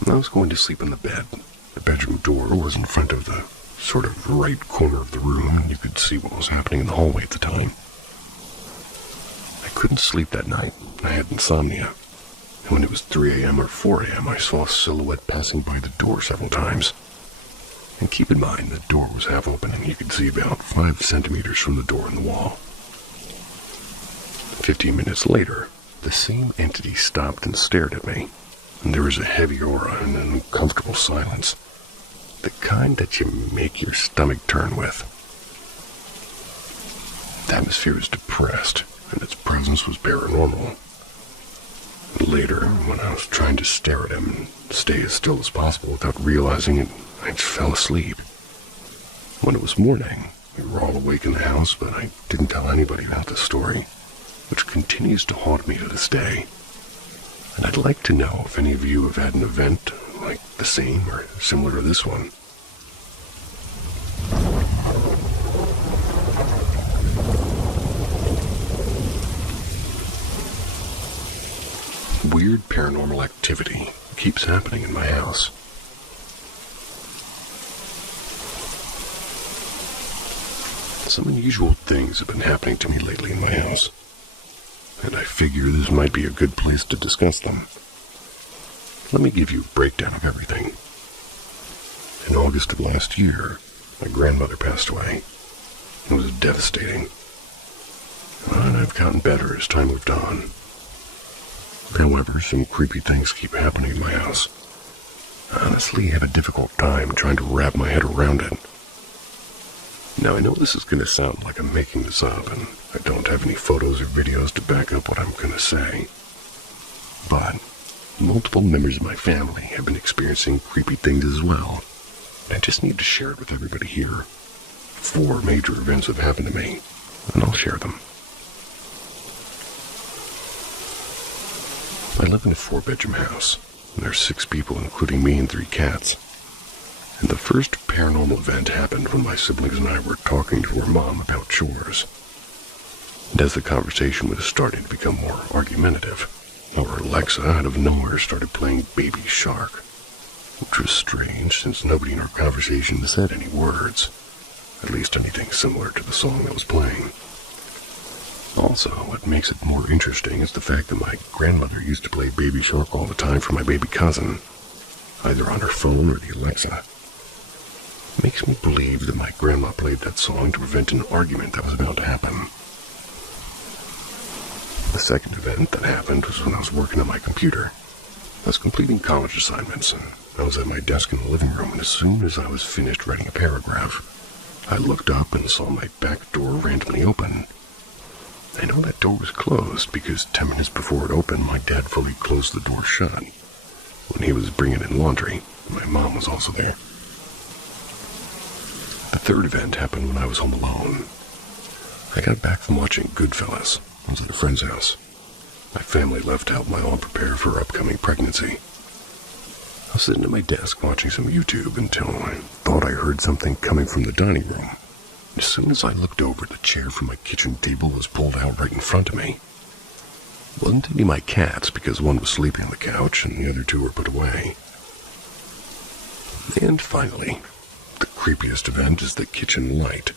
and I was going to sleep in the bed. The bedroom door was in front of the sort of right corner of the room, and you could see what was happening in the hallway at the time. I couldn't sleep that night. I had insomnia. And when it was 3 a.m. or 4 a.m., I saw a silhouette passing by the door several times. And keep in mind, the door was half open, and you could see about 5 centimeters from the door in the wall. 15 minutes later, the same entity stopped and stared at me, and there was a heavy aura and an uncomfortable silence, the kind that you make your stomach turn with. The atmosphere was depressed, and its presence was paranormal. Later, when I was trying to stare at him and stay as still as possible without realizing it, I just fell asleep. When it was morning, we were all awake in the house, but I didn't tell anybody about the story, which continues to haunt me to this day. And I'd like to know if any of you have had an event like the same or similar to this one. Weird paranormal activity keeps happening in my house. Some unusual things have been happening to me lately in my house, and I figure this might be a good place to discuss them. Let me give you a breakdown of everything. In August of last year, My grandmother passed away. It was devastating. And I've gotten better as time moved on. However, some creepy things keep happening in my house. I honestly have a difficult time trying to wrap my head around it. Now, I know this is going to sound like I'm making this up, and I don't have any photos or videos to back up what I'm going to say. But multiple members of my family have been experiencing creepy things as well. I just need to share it with everybody here. 4 major events have happened to me, and I'll share them. I live in a 4-bedroom house, and there's 6 people, including me and 3 cats. And the first paranormal event happened when my siblings and I were talking to our mom about chores. And as the conversation was starting to become more argumentative, our Alexa out of nowhere started playing Baby Shark, which was strange since nobody in our conversation said any words, at least anything similar to the song that was playing. Also, what makes it more interesting is the fact that my grandmother used to play Baby Shark all the time for my baby cousin, either on her phone or the Alexa. It makes me believe that my grandma played that song to prevent an argument that was about to happen. The second event that happened was when I was working on my computer. I was completing college assignments, and I was at my desk in the living room, and as soon as I was finished writing a paragraph, I looked up and saw my back door randomly open. I know that door was closed because 10 minutes before it opened, my dad fully closed the door shut when he was bringing in laundry. My mom was also there. The third event happened when I was home alone. I got back from watching Goodfellas. I was at a friend's house. My family left to help my aunt prepare for her upcoming pregnancy. I was sitting at my desk watching some YouTube until I thought I heard something coming from the dining room. As soon as I looked over, the chair from my kitchen table was pulled out right in front of me. It wasn't any of my cats because one was sleeping on the couch and the other 2 were put away. And finally, the creepiest event is the kitchen light.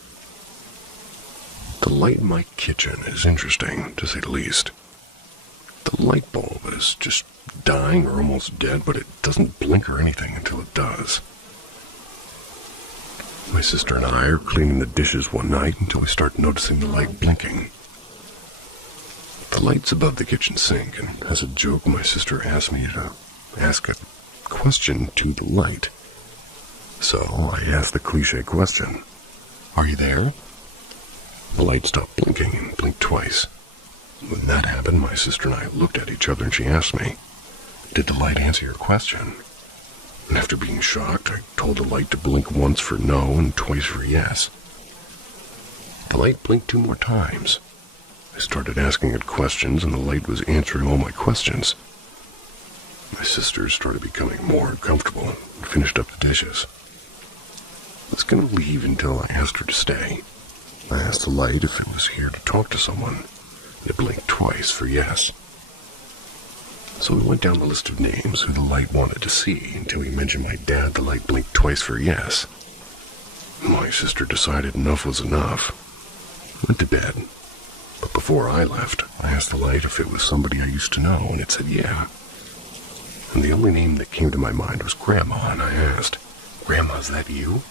The light in my kitchen is interesting, to say the least. The light bulb is just dying or almost dead, but it doesn't blink or anything until it does. My sister and I are cleaning the dishes one night until we start noticing the light blinking. The light's above the kitchen sink, and as a joke, my sister asked me to ask a question to the light. So I asked the cliche question, "Are you there?" The light stopped blinking and blinked twice. When that happened, my sister and I looked at each other and she asked me, "Did the light answer your question?" And after being shocked, I told the light to blink once for no and twice for yes. The light blinked 2 more times. I started asking it questions and the light was answering all my questions. My sister started becoming more uncomfortable and finished up the dishes. I was going to leave until I asked her to stay. I asked the light if it was here to talk to someone, and it blinked twice for yes. So we went down the list of names who the light wanted to see until he mentioned my dad. The light blinked twice for yes. My sister decided enough was enough. Went to bed. But before I left, I asked the light if it was somebody I used to know, and it said yeah. And the only name that came to my mind was Grandma, and I asked, "Grandma, is that you?"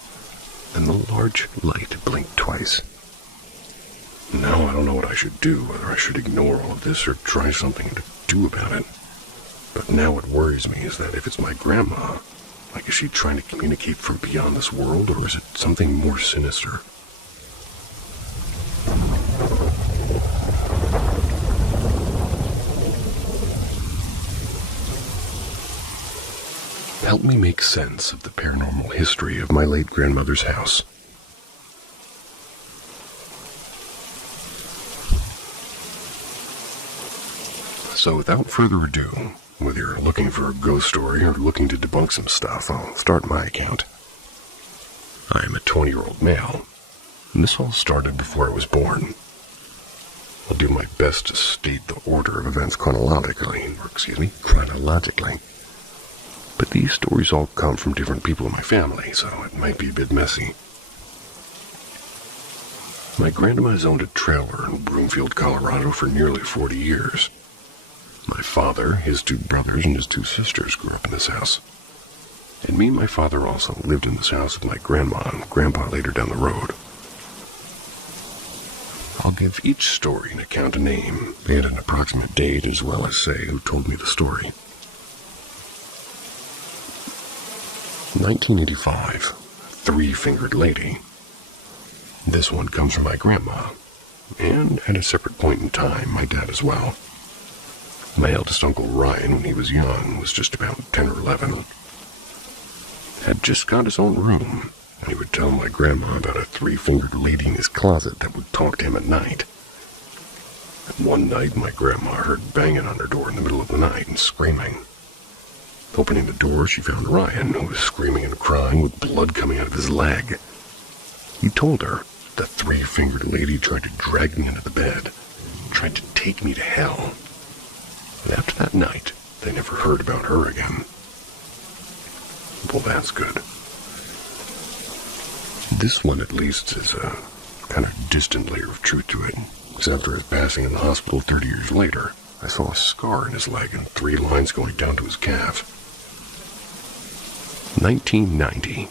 And the large light blinked twice. Now I don't know what I should do, whether I should ignore all of this or try something to do about it. But now what worries me is that if it's my grandma, like, is she trying to communicate from beyond this world, or is it something more sinister? Help me make sense of the paranormal history of my late grandmother's house. So without further ado, whether you're looking for a ghost story or looking to debunk some stuff, I'll start my account. I am a 20-year-old male, and this all started before I was born. I'll do my best to state the order of events chronologically. But these stories all come from different people in my family, so it might be a bit messy. My grandma has owned a trailer in Broomfield, Colorado for nearly 40 years. My father, his 2 brothers, and his 2 sisters grew up in this house. And me and my father also lived in this house with my grandma and grandpa later down the road. I'll give each story and account a name and an approximate date, as well as say who told me the story. 1985, Three-Fingered Lady. This one comes from my grandma, and at a separate point in time, my dad as well. My eldest uncle Ryan, when he was young, was just about 10 or 11, had just got his own room, and he would tell my grandma about a three-fingered lady in his closet that would talk to him at night. And one night, my grandma heard banging on her door in the middle of the night and screaming. Opening the door, she found Ryan, who was screaming and crying with blood coming out of his leg. He told her the three-fingered lady tried to drag me into the bed, tried to take me to hell. And after that night, they never heard about her again. Well, that's good. This one, at least, is a kind of distant layer of truth to it, because after his passing in the hospital 30 years later, I saw a scar in his leg and 3 lines going down to his calf. 1990.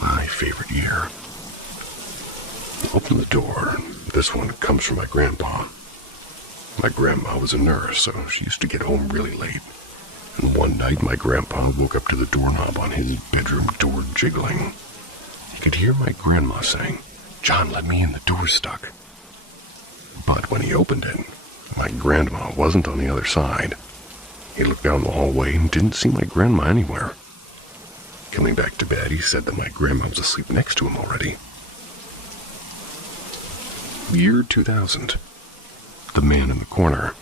My favorite year. Open the door. This one comes from my grandpa. My grandma was a nurse, so she used to get home really late. And one night, my grandpa woke up to the doorknob on his bedroom door jiggling. He could hear my grandma saying, "John, let me in, the door's stuck." But when he opened it, my grandma wasn't on the other side. He looked down the hallway and didn't see my grandma anywhere. Coming back to bed, he said that my grandma was asleep next to him already. Year 2000. The Man in the Corner.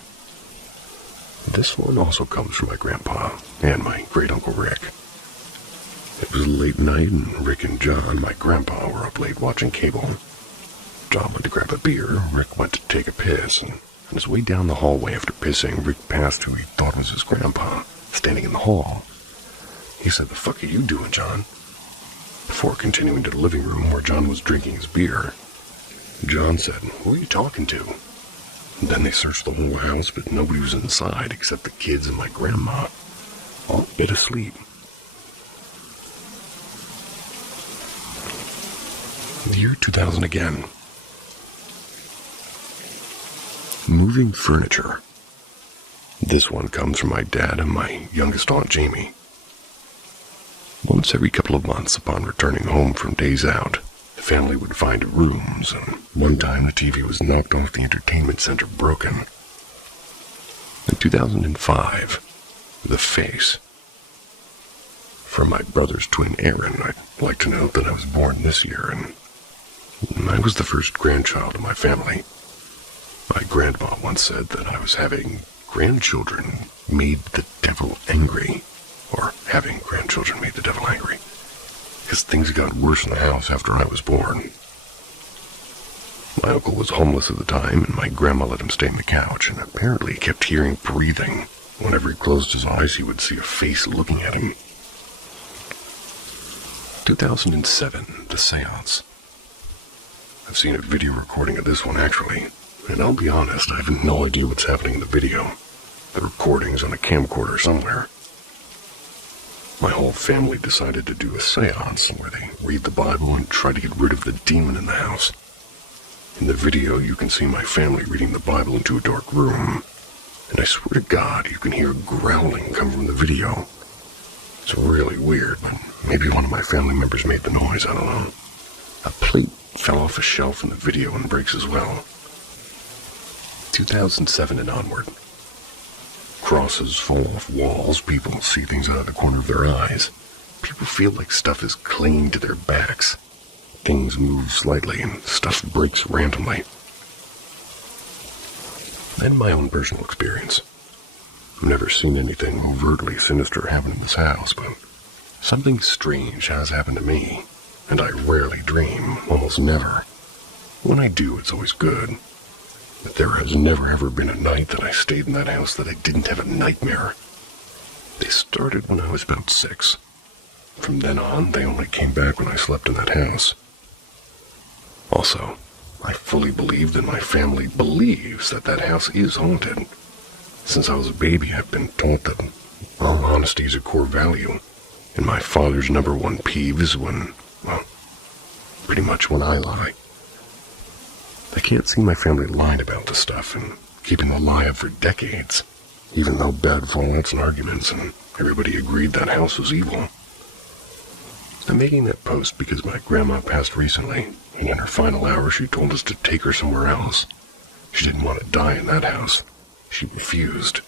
This one also comes from my grandpa and my great-uncle Rick. It was late night and Rick and John, my grandpa, were up late watching cable. John went to grab a beer, Rick went to take a piss, and on his way down the hallway after pissing, Rick passed who he thought was his grandpa, standing in the hall. He said, "The fuck are you doing, John?" Before continuing to the living room where John was drinking his beer. John said, "Who are you talking to?" And then they searched the whole house, but nobody was inside except the kids and my grandma, all dead asleep. The year 2000 again. Moving furniture. This one comes from my dad and my youngest aunt Jamie. Once every couple of months, upon returning home from days out, the family would find rooms, and one time the TV was knocked off the entertainment center broken. In 2005, The Face. For my brother's twin Aaron, I'd like to note that I was born this year, and I was the first grandchild of my family. My grandma once said that I was having grandchildren made the devil angry, or having grandchildren made the devil angry, because things got worse in the house after I was born. My uncle was homeless at the time, and my grandma let him stay on the couch, and apparently kept hearing breathing. Whenever he closed his eyes, he would see a face looking at him. 2007, The Seance. I've seen a video recording of this one, actually, and I'll be honest, I have no idea what's happening in the video. The recording's on a camcorder somewhere. My whole family decided to do a seance where they read the Bible and try to get rid of the demon in the house. In the video, you can see my family reading the Bible into a dark room, and I swear to God, you can hear growling come from the video. It's really weird, but maybe one of my family members made the noise, I don't know. A plate fell off a shelf in the video and breaks as well. 2007 and onward. Crosses fall off walls, people see things out of the corner of their eyes. People feel like stuff is clinging to their backs. Things move slightly and stuff breaks randomly. And my own personal experience. I've never seen anything overtly sinister happen in this house, but something strange has happened to me, and I rarely dream, almost never. When I do, it's always good. But there has never ever been a night that I stayed in that house that I didn't have a nightmare. They started when I was about 6. From then on, they only came back when I slept in that house. Also, I fully believe that my family believes that that house is haunted. Since I was a baby, I've been taught that all honesty is a core value. And my father's number one peeve is when, well, pretty much when I lie. I can't see my family lying about this stuff and keeping the lie up for decades, even though bad fallouts and arguments and everybody agreed that house was evil. I'm making that post because my grandma passed recently, and in her final hour she told us to take her somewhere else. She didn't want to die in that house. She refused.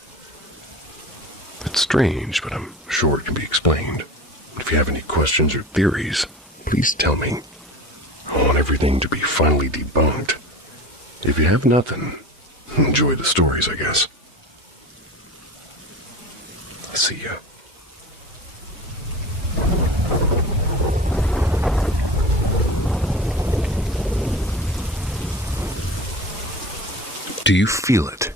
It's strange, but I'm sure it can be explained. If you have any questions or theories, please tell me. I want everything to be finally debunked. If you have nothing, enjoy the stories, I guess. See ya. Do you feel it?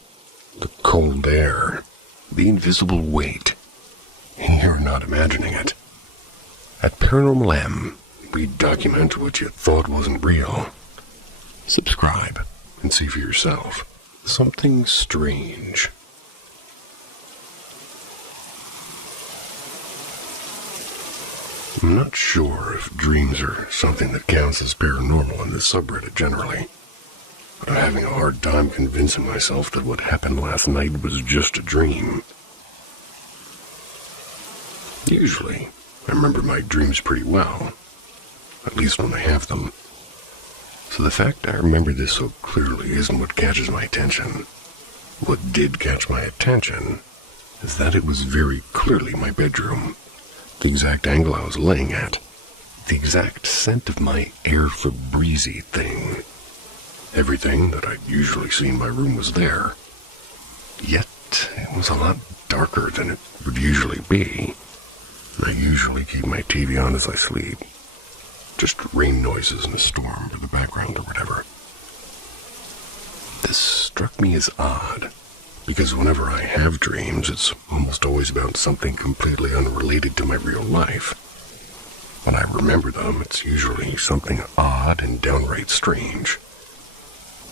The cold air, the invisible weight, and you're not imagining it. At Paranormal M, we document what you thought wasn't real. Subscribe and see for yourself. Something strange. I'm not sure if dreams are something that counts as paranormal in this subreddit generally, but I'm having a hard time convincing myself that what happened last night was just a dream. Usually, I remember my dreams pretty well, at least when I have them. So the fact I remember this so clearly isn't what catches my attention. What did catch my attention is that it was very clearly my bedroom, the exact angle I was laying at, the exact scent of my air Febreze thing. Everything that I'd usually see in my room was there, yet it was a lot darker than it would usually be. I usually keep my TV on as I sleep. Just rain noises and a storm for the background or whatever. This struck me as odd, because whenever I have dreams, it's almost always about something completely unrelated to my real life. When I remember them, it's usually something odd and downright strange.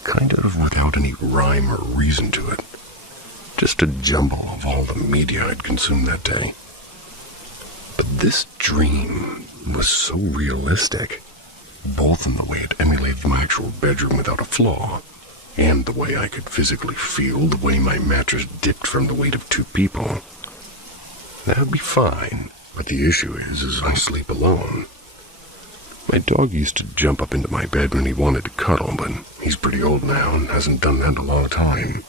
Kind of without any rhyme or reason to it. Just a jumble of all the media I'd consumed that day. But this dream was so realistic, both in the way it emulated my actual bedroom without a flaw, and the way I could physically feel the way my mattress dipped from the weight of two people. That would be fine, but the issue is I sleep alone. My dog used to jump up into my bed when he wanted to cuddle, but he's pretty old now and hasn't done that in a long time.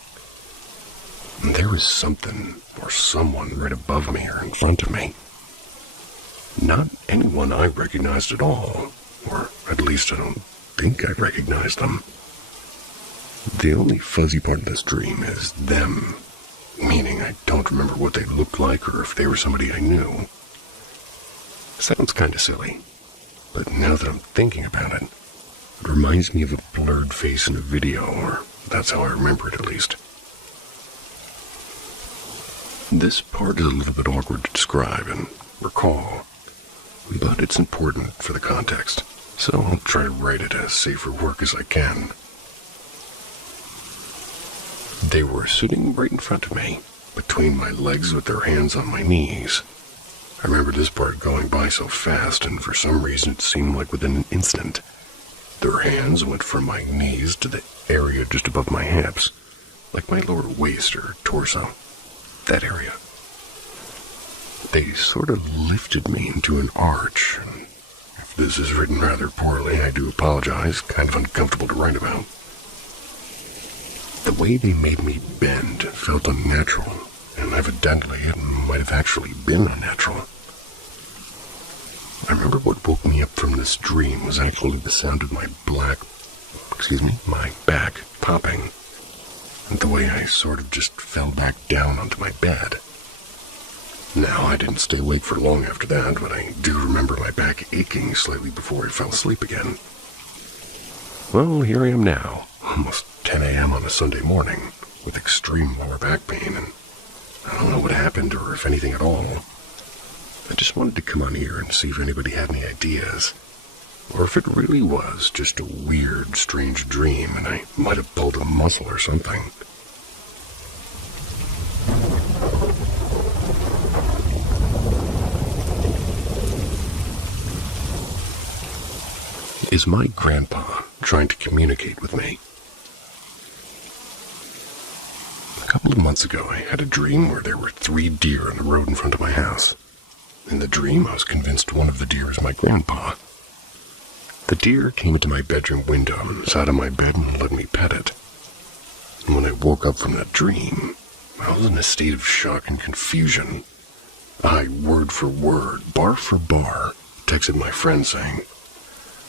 And there was something or someone right above me or in front of me. Not anyone I recognized at all, or at least I don't think I recognized them. The only fuzzy part of this dream is them, meaning I don't remember what they looked like or if they were somebody I knew. Sounds kinda silly, but now that I'm thinking about it, it reminds me of a blurred face in a video, or that's how I remember it at least. This part is a little bit awkward to describe and recall, but it's important for the context, so I'll try to write it as safe for work as I can. They were sitting right in front of me, between my legs with their hands on my knees. I remember this part going by so fast, and for some reason it seemed like within an instant. Their hands went from my knees to the area just above my hips, like my lower waist or torso, that area. They sort of lifted me into an arch, and if this is written rather poorly, I do apologize, kind of uncomfortable to write about. The way they made me bend felt unnatural, and evidently it might have actually been unnatural. I remember what woke me up from this dream was actually the sound of my back popping, and the way I sort of just fell back down onto my bed. Now, I didn't stay awake for long after that, but I do remember my back aching slightly before I fell asleep again. Well, here I am now, almost 10 a.m. on a Sunday morning, with extreme lower back pain, and I don't know what happened or if anything at all. I just wanted to come on here and see if anybody had any ideas, or if it really was just a weird, strange dream and I might have pulled a muscle or something. Is my grandpa trying to communicate with me? A couple of months ago, I had a dream where there were 3 deer on the road in front of my house. In the dream, I was convinced one of the deer was my grandpa. The deer came into my bedroom window and sat on my bed and let me pet it. And when I woke up from that dream, I was in a state of shock and confusion. I, word for word, bar for bar, texted my friend saying,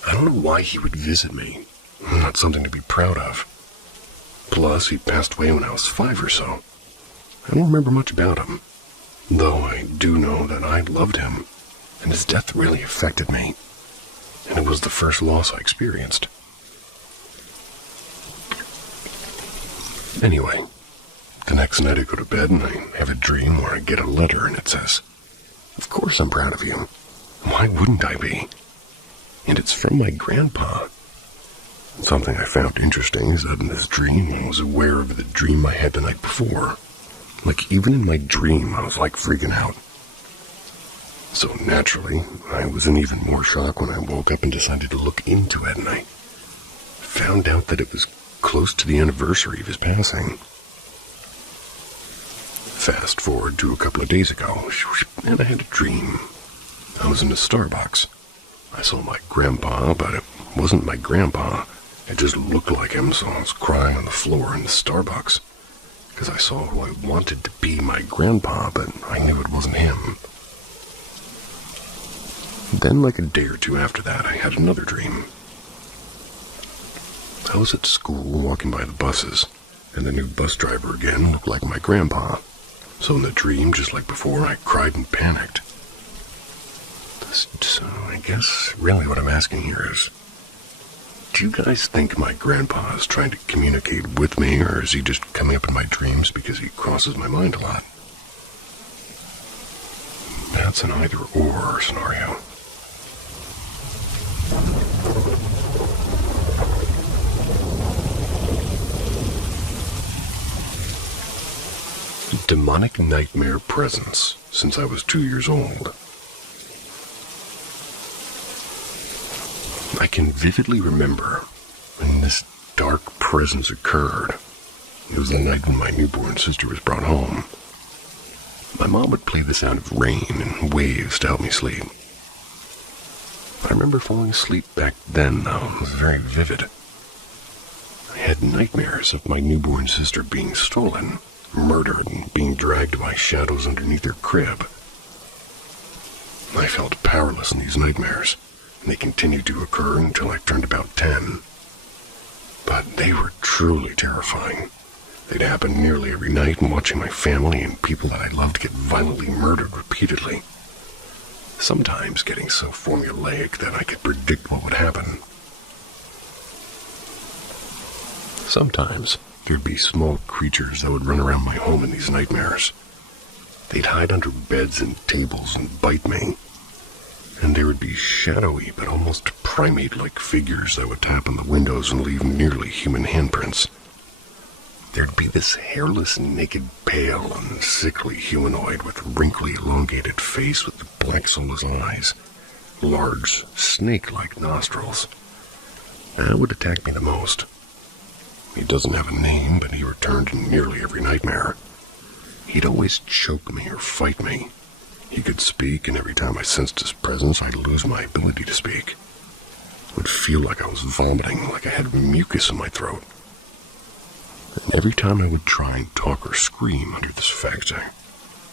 I don't know why he would visit me. Not something to be proud of. Plus, he passed away when I was 5 or so. I don't remember much about him, though I do know that I loved him, and his death really affected me, and it was the first loss I experienced. Anyway, the next night I go to bed and I have a dream where I get a letter and it says, Of course I'm proud of you. Why wouldn't I be? And it's from my grandpa. Something I found interesting is that in this dream I was aware of the dream I had the night before. Like, even in my dream, I was like freaking out. So naturally, I was in even more shock when I woke up and decided to look into it, and I found out that it was close to the anniversary of his passing. Fast forward to a couple of days ago, and I had a dream. I was in a Starbucks. I saw my grandpa, but it wasn't my grandpa. It just looked like him, so I was crying on the floor in the Starbucks. Because I saw who I wanted to be my grandpa, but I knew it wasn't him. Then, like a day or two after that, I had another dream. I was at school walking by the buses, and the new bus driver again looked like my grandpa. So in the dream, just like before, I cried and panicked. So I guess really what I'm asking here is, do you guys think my grandpa is trying to communicate with me, or is he just coming up in my dreams because he crosses my mind a lot? That's an either-or scenario. Demonic nightmare presence since I was 2 years old. I can vividly remember when this dark presence occurred. It was the night when my newborn sister was brought home. My mom would play the sound of rain and waves to help me sleep. I remember falling asleep back then, though. It was very vivid. I had nightmares of my newborn sister being stolen, murdered, and being dragged by shadows underneath her crib. I felt powerless in these nightmares, and they continued to occur until I turned about 10. But they were truly terrifying. They'd happen nearly every night, and watching my family and people that I loved get violently murdered repeatedly. Sometimes getting so formulaic that I could predict what would happen. Sometimes there'd be small creatures that would run around my home in these nightmares. They'd hide under beds and tables and bite me. And there would be shadowy but almost primate-like figures that would tap on the windows and leave nearly human handprints. There'd be this hairless, naked, pale, and sickly humanoid with a wrinkly, elongated face with black soulless eyes, large, snake-like nostrils. That would attack me the most. He doesn't have a name, but he returned in nearly every nightmare. He'd always choke me or fight me. He could speak, and every time I sensed his presence, I'd lose my ability to speak. It would feel like I was vomiting, like I had mucus in my throat. And every time I would try and talk or scream under this fact,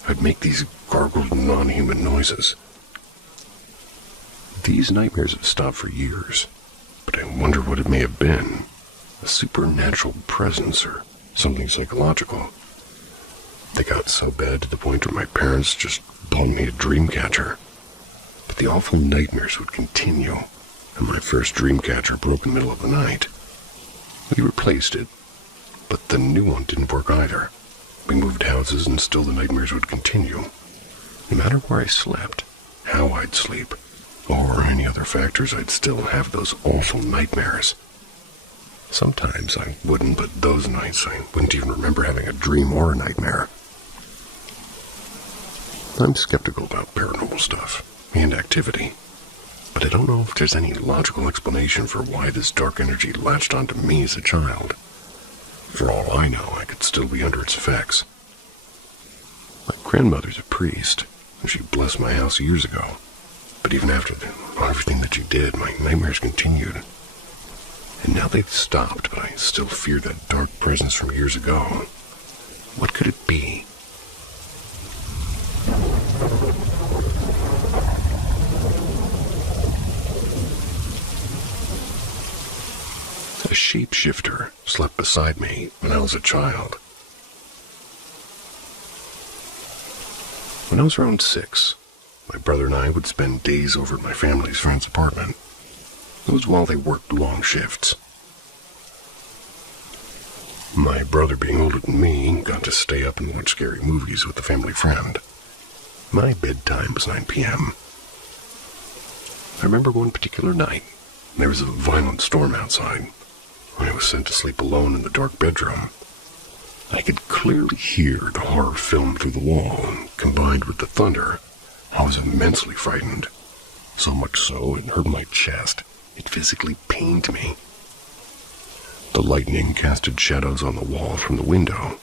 I'd make these gargled, non-human noises. These nightmares have stopped for years, but I wonder what it may have been. A supernatural presence or something psychological. They got so bad to the point where my parents just bought me a dream catcher. But the awful nightmares would continue, and my first dream catcher broke in the middle of the night. We replaced it, but the new one didn't work either. We moved houses and still the nightmares would continue. No matter where I slept, how I'd sleep, or any other factors, I'd still have those awful nightmares. Sometimes I wouldn't, but those nights I wouldn't even remember having a dream or a nightmare. I'm skeptical about paranormal stuff and activity. but I don't know if there's any logical explanation for why this dark energy latched onto me as a child. For all I know, I could still be under its effects. My grandmother's a priest, and she blessed my house years ago. But even after everything that she did, my nightmares continued. And now they've stopped, but I still fear that dark presence from years ago. What could it be? A shapeshifter slept beside me when I was a child. When I was around 6, my brother and I would spend days over at my family's friend's apartment. It was while they worked long shifts. My brother, being older than me, got to stay up and watch scary movies with the family friend. My bedtime was 9 p.m. I remember one particular night, there was a violent storm outside. I was sent to sleep alone in the dark bedroom. I could clearly hear the horror film through the wall, and combined with the thunder, I was immensely frightened. So much so, it hurt my chest. It physically pained me. The lightning casted shadows on the wall from the window,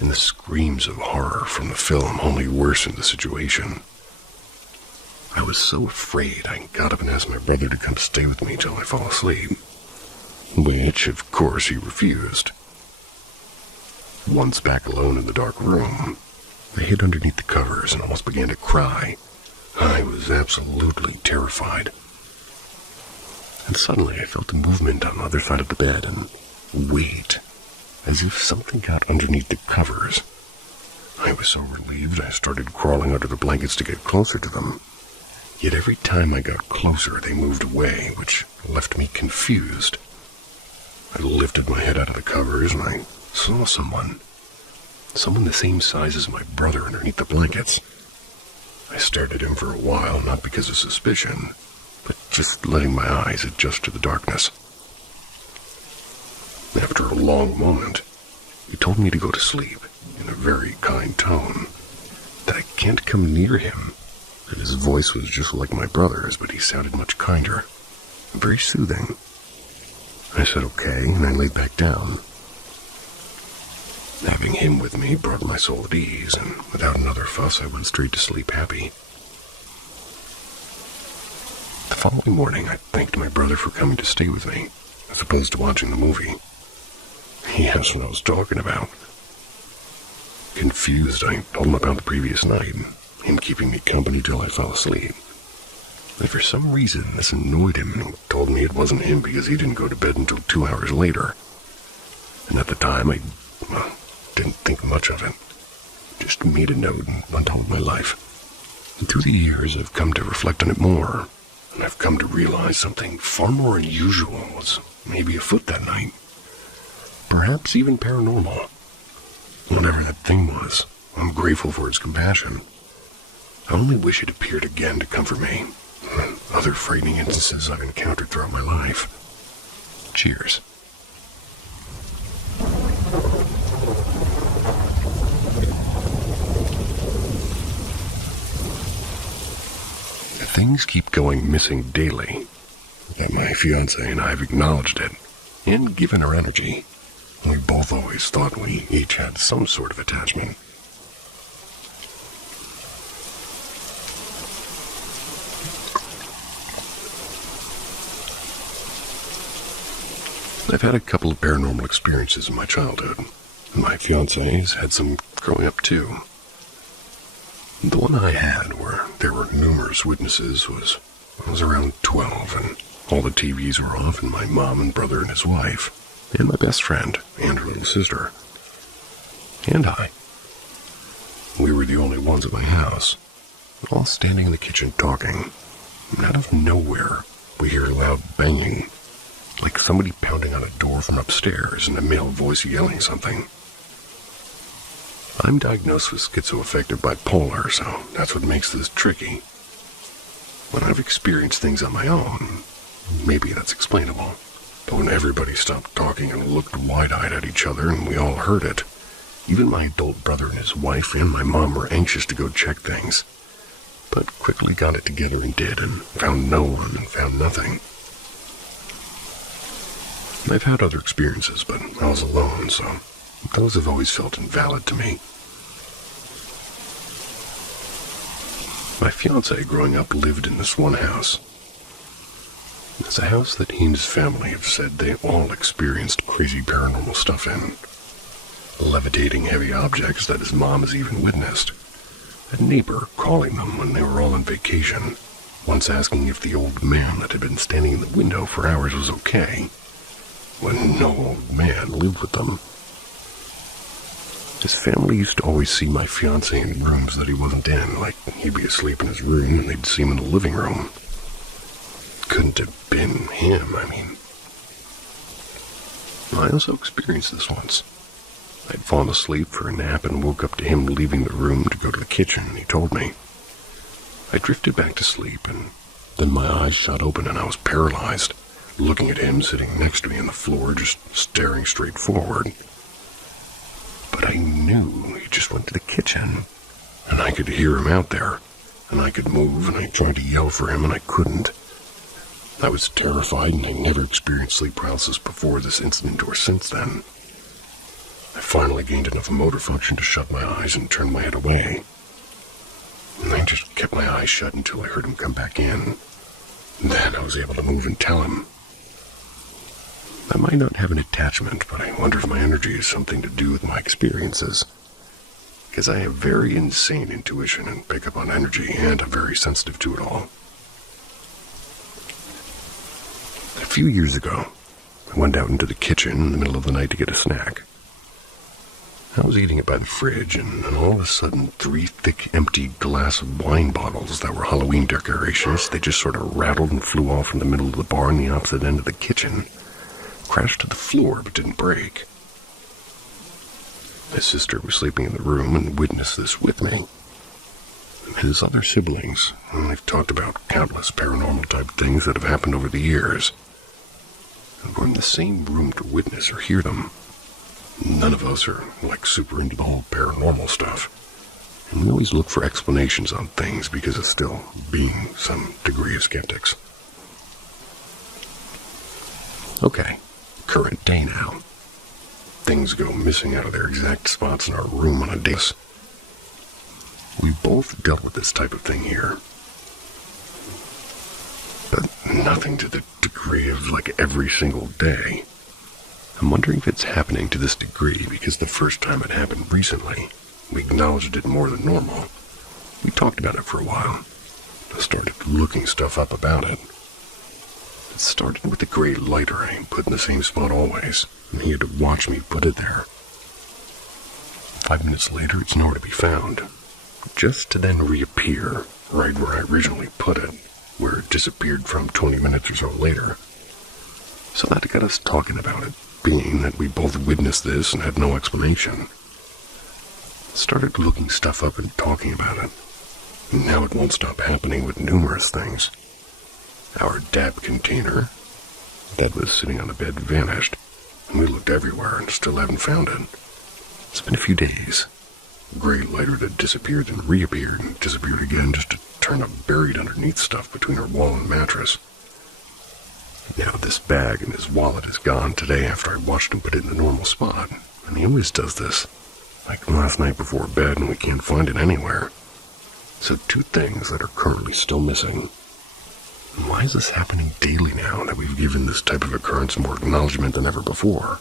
and the screams of horror from the film only worsened the situation. I was so afraid I got up and asked my brother to come stay with me till I fall asleep, which, of course, he refused. Once back alone in the dark room, I hid underneath the covers and almost began to cry. I was absolutely terrified. And suddenly I felt a movement on the other side of the bed and weight, as if something got underneath the covers. I was so relieved I started crawling under the blankets to get closer to them. Yet every time I got closer, they moved away, which left me confused. I lifted my head out of the covers and I saw someone the same size as my brother underneath the blankets. I stared at him for a while, not because of suspicion, but just letting my eyes adjust to the darkness. After a long moment, he told me to go to sleep in a very kind tone, that I can't come near him, and his voice was just like my brother's, but he sounded much kinder, very soothing. I said okay, and I laid back down. Having him with me brought my soul at ease, and without another fuss, I went straight to sleep happy. The following morning, I thanked my brother for coming to stay with me, as opposed to watching the movie. He asked what I was talking about. Confused, I told him about the previous night, him keeping me company till I fell asleep. And for some reason, this annoyed him, and he told me it wasn't him because he didn't go to bed until 2 hours later. And at the time, I didn't think much of it. Just made a note and went on with my life. And through the years, I've come to reflect on it more, and I've come to realize something far more unusual was maybe afoot that night. Perhaps even paranormal. Whatever that thing was, I'm grateful for its compassion. I only wish it appeared again to comfort me. Other frightening instances I've encountered throughout my life. Cheers. Things keep going missing daily. That my fiancée and I have acknowledged it, and given her energy. We both always thought we each had some sort of attachment. I've had a couple of paranormal experiences in my childhood, and my fiancé's had some growing up too. The one I had, where there were numerous witnesses, was I was around 12, and all the TVs were off, and my mom and brother and his wife, and my best friend, and her little sister, and I. We were the only ones at my house, all standing in the kitchen talking, and out of nowhere, we hear a loud banging, like somebody pounding on a door from upstairs, and a male voice yelling something. I'm diagnosed with schizoaffective bipolar, so that's what makes this tricky. When I've experienced things on my own, maybe that's explainable. But when everybody stopped talking and looked wide-eyed at each other and we all heard it, even my adult brother and his wife and my mom were anxious to go check things. but quickly got it together and did, and found no one and found nothing. I've had other experiences, but I was alone, so those have always felt invalid to me. My fiancé growing up lived in this one house. It's a house that he and his family have said they all experienced crazy paranormal stuff in. Levitating heavy objects that his mom has even witnessed. A neighbor calling them when they were all on vacation, once asking if the old man that had been standing in the window for hours was okay, when no old man lived with them. His family used to always see my fiancé in rooms that he wasn't in, like he'd be asleep in his room and they'd see him in the living room. Couldn't have been him, I mean. I also experienced this once. I'd fallen asleep for a nap and woke up to him leaving the room to go to the kitchen, and he told me. I drifted back to sleep, and then my eyes shot open and I was paralyzed, looking at him sitting next to me on the floor, just staring straight forward. But I knew he just went to the kitchen, and I could hear him out there, and I could move, and I tried to yell for him, and I couldn't. I was terrified, and I never experienced sleep paralysis before this incident or since then. I finally gained enough motor function to shut my eyes and turn my head away. And I just kept my eyes shut until I heard him come back in. Then I was able to move and tell him. I might not have an attachment, but I wonder if my energy has something to do with my experiences. Because I have very insane intuition and pick up on energy, and I'm very sensitive to it all. A few years ago, I went out into the kitchen in the middle of the night to get a snack. I was eating it by the fridge, and then all of a sudden, 3 thick, empty glass wine bottles that were Halloween decorations, they just sort of rattled and flew off from the middle of the bar on the opposite end of the kitchen. Crashed to the floor, but didn't break. My sister was sleeping in the room and witnessed this with me. And his other siblings, and they've talked about countless paranormal-type things that have happened over the years. And we're in the same room to witness or hear them. None of us are, super into the whole paranormal stuff. And we always look for explanations on things because of still being some degree of skeptics. Okay, current day now. Things go missing out of their exact spots in our room on a day. We both dealt with this type of thing here. But nothing to the degree of every single day. I'm wondering if it's happening to this degree because the first time it happened recently, we acknowledged it more than normal. We talked about it for a while. I started looking stuff up about it. It started with the gray lighter I put in the same spot always, and he had to watch me put it there. 5 minutes later, it's nowhere to be found, just to then reappear right where I originally put it, where it disappeared from 20 minutes or so later. So that got us talking about it, being that we both witnessed this and had no explanation. Started looking stuff up and talking about it. And now it won't stop happening with numerous things. Our DAB container that was sitting on the bed vanished, and we looked everywhere and still haven't found it. It's been a few days. A gray lighter that disappeared and reappeared and disappeared again just to turn up buried underneath stuff between our wall and mattress. Now this bag and his wallet is gone today after I watched him put it in the normal spot. And he always does this. Like last night before bed and we can't find it anywhere. So 2 things that are currently still missing. And why is this happening daily now that we've given this type of occurrence more acknowledgement than ever before?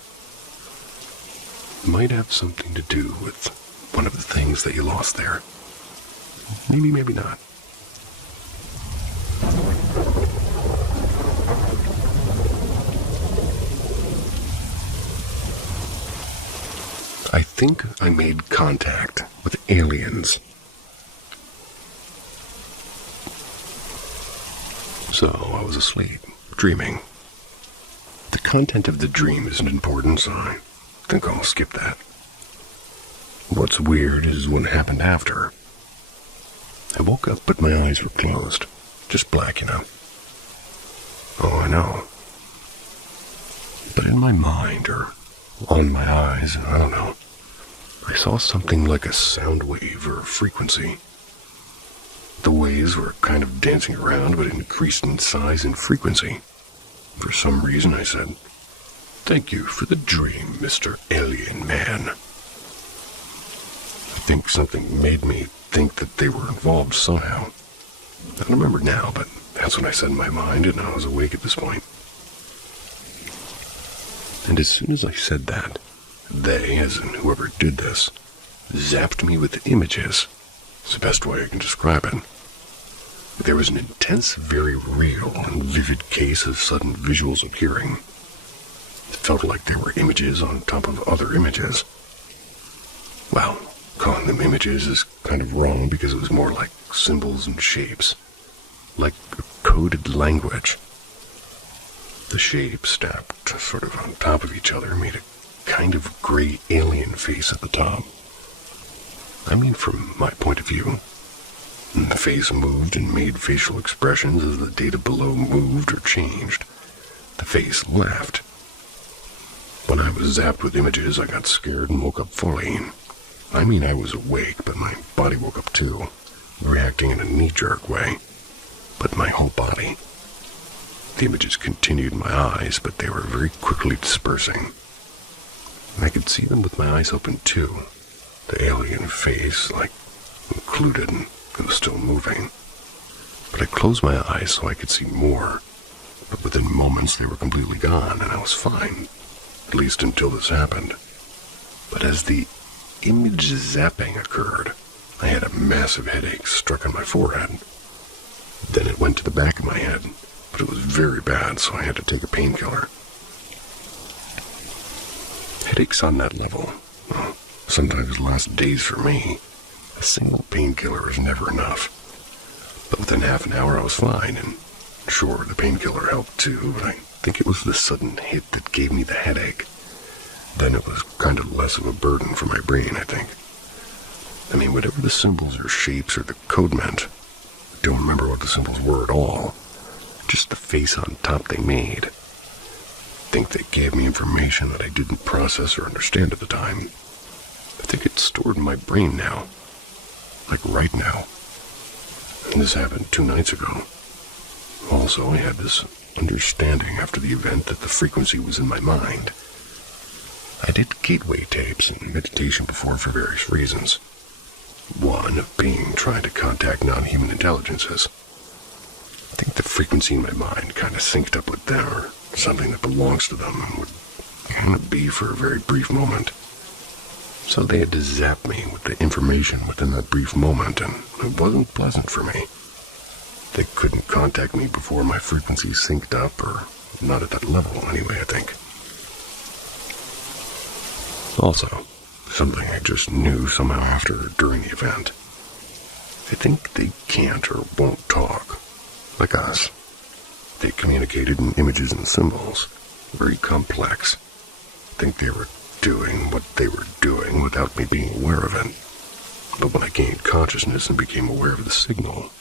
It might have something to do with one of the things that you lost there. Maybe, maybe not. I think I made contact with aliens. So I was asleep, dreaming. The content of the dream isn't important, so I think I'll skip that. What's weird is what happened after. I woke up, but my eyes were closed. Just black, Oh, I know. But in my mind, or on my eyes, I don't know, I saw something like a sound wave or frequency. The waves were kind of dancing around, but increased in size and frequency. For some reason, I said, "Thank you for the dream, Mr. Alien Man." I think something made me think that they were involved somehow. I don't remember now, but that's what I said in my mind, and I was awake at this point. And as soon as I said that, they, as in whoever did this, zapped me with images. It's the best way I can describe it. There was an intense, very real and vivid case of sudden visuals appearing. It felt like there were images on top of other images. Well, calling them images is kind of wrong because it was more like symbols and shapes, like a coded language. The shapes, stacked sort of on top of each other, made a kind of gray alien face at the top. I mean, from my point of view. The face moved and made facial expressions as the data below moved or changed. The face laughed. When I was zapped with images, I got scared and woke up fully. I mean, I was awake, but my body woke up too, reacting in a knee-jerk way. But my whole body. The images continued in my eyes, but they were very quickly dispersing. I could see them with my eyes open too. The alien face, like, included, and it was still moving. But I closed my eyes so I could see more. But within moments they were completely gone, and I was fine. At least until this happened. But as the image zapping occurred, I had a massive headache struck on my forehead. Then it went to the back of my head, but it was very bad, so I had to take a painkiller. Headaches on that level, well, sometimes last days for me. A single painkiller is never enough. But within half an hour I was fine, and sure, the painkiller helped too, but I think it was the sudden hit that gave me the headache. Then it was kind of less of a burden for my brain, I think. I mean, whatever the symbols or shapes or the code meant, I don't remember what the symbols were at all. Just the face on top they made. I think they gave me information that I didn't process or understand at the time. I think it's stored in my brain now. Like right now. And this happened 2 nights ago. Also, I had this understanding after the event that the frequency was in my mind. I did gateway tapes and meditation before for various reasons. One of being trying to contact non-human intelligences. I think the frequency in my mind kind of synced up with them, or something that belongs to them and would kind of be for a very brief moment. So they had to zap me with the information within that brief moment, and it wasn't pleasant for me. They couldn't contact me before my frequency synced up, or not at that level anyway, I think. Also, something I just knew somehow after or during the event. I think they can't or won't talk, like us. They communicated in images and symbols, very complex. I think they were doing what they were doing without me being aware of it. But when I gained consciousness and became aware of the signal,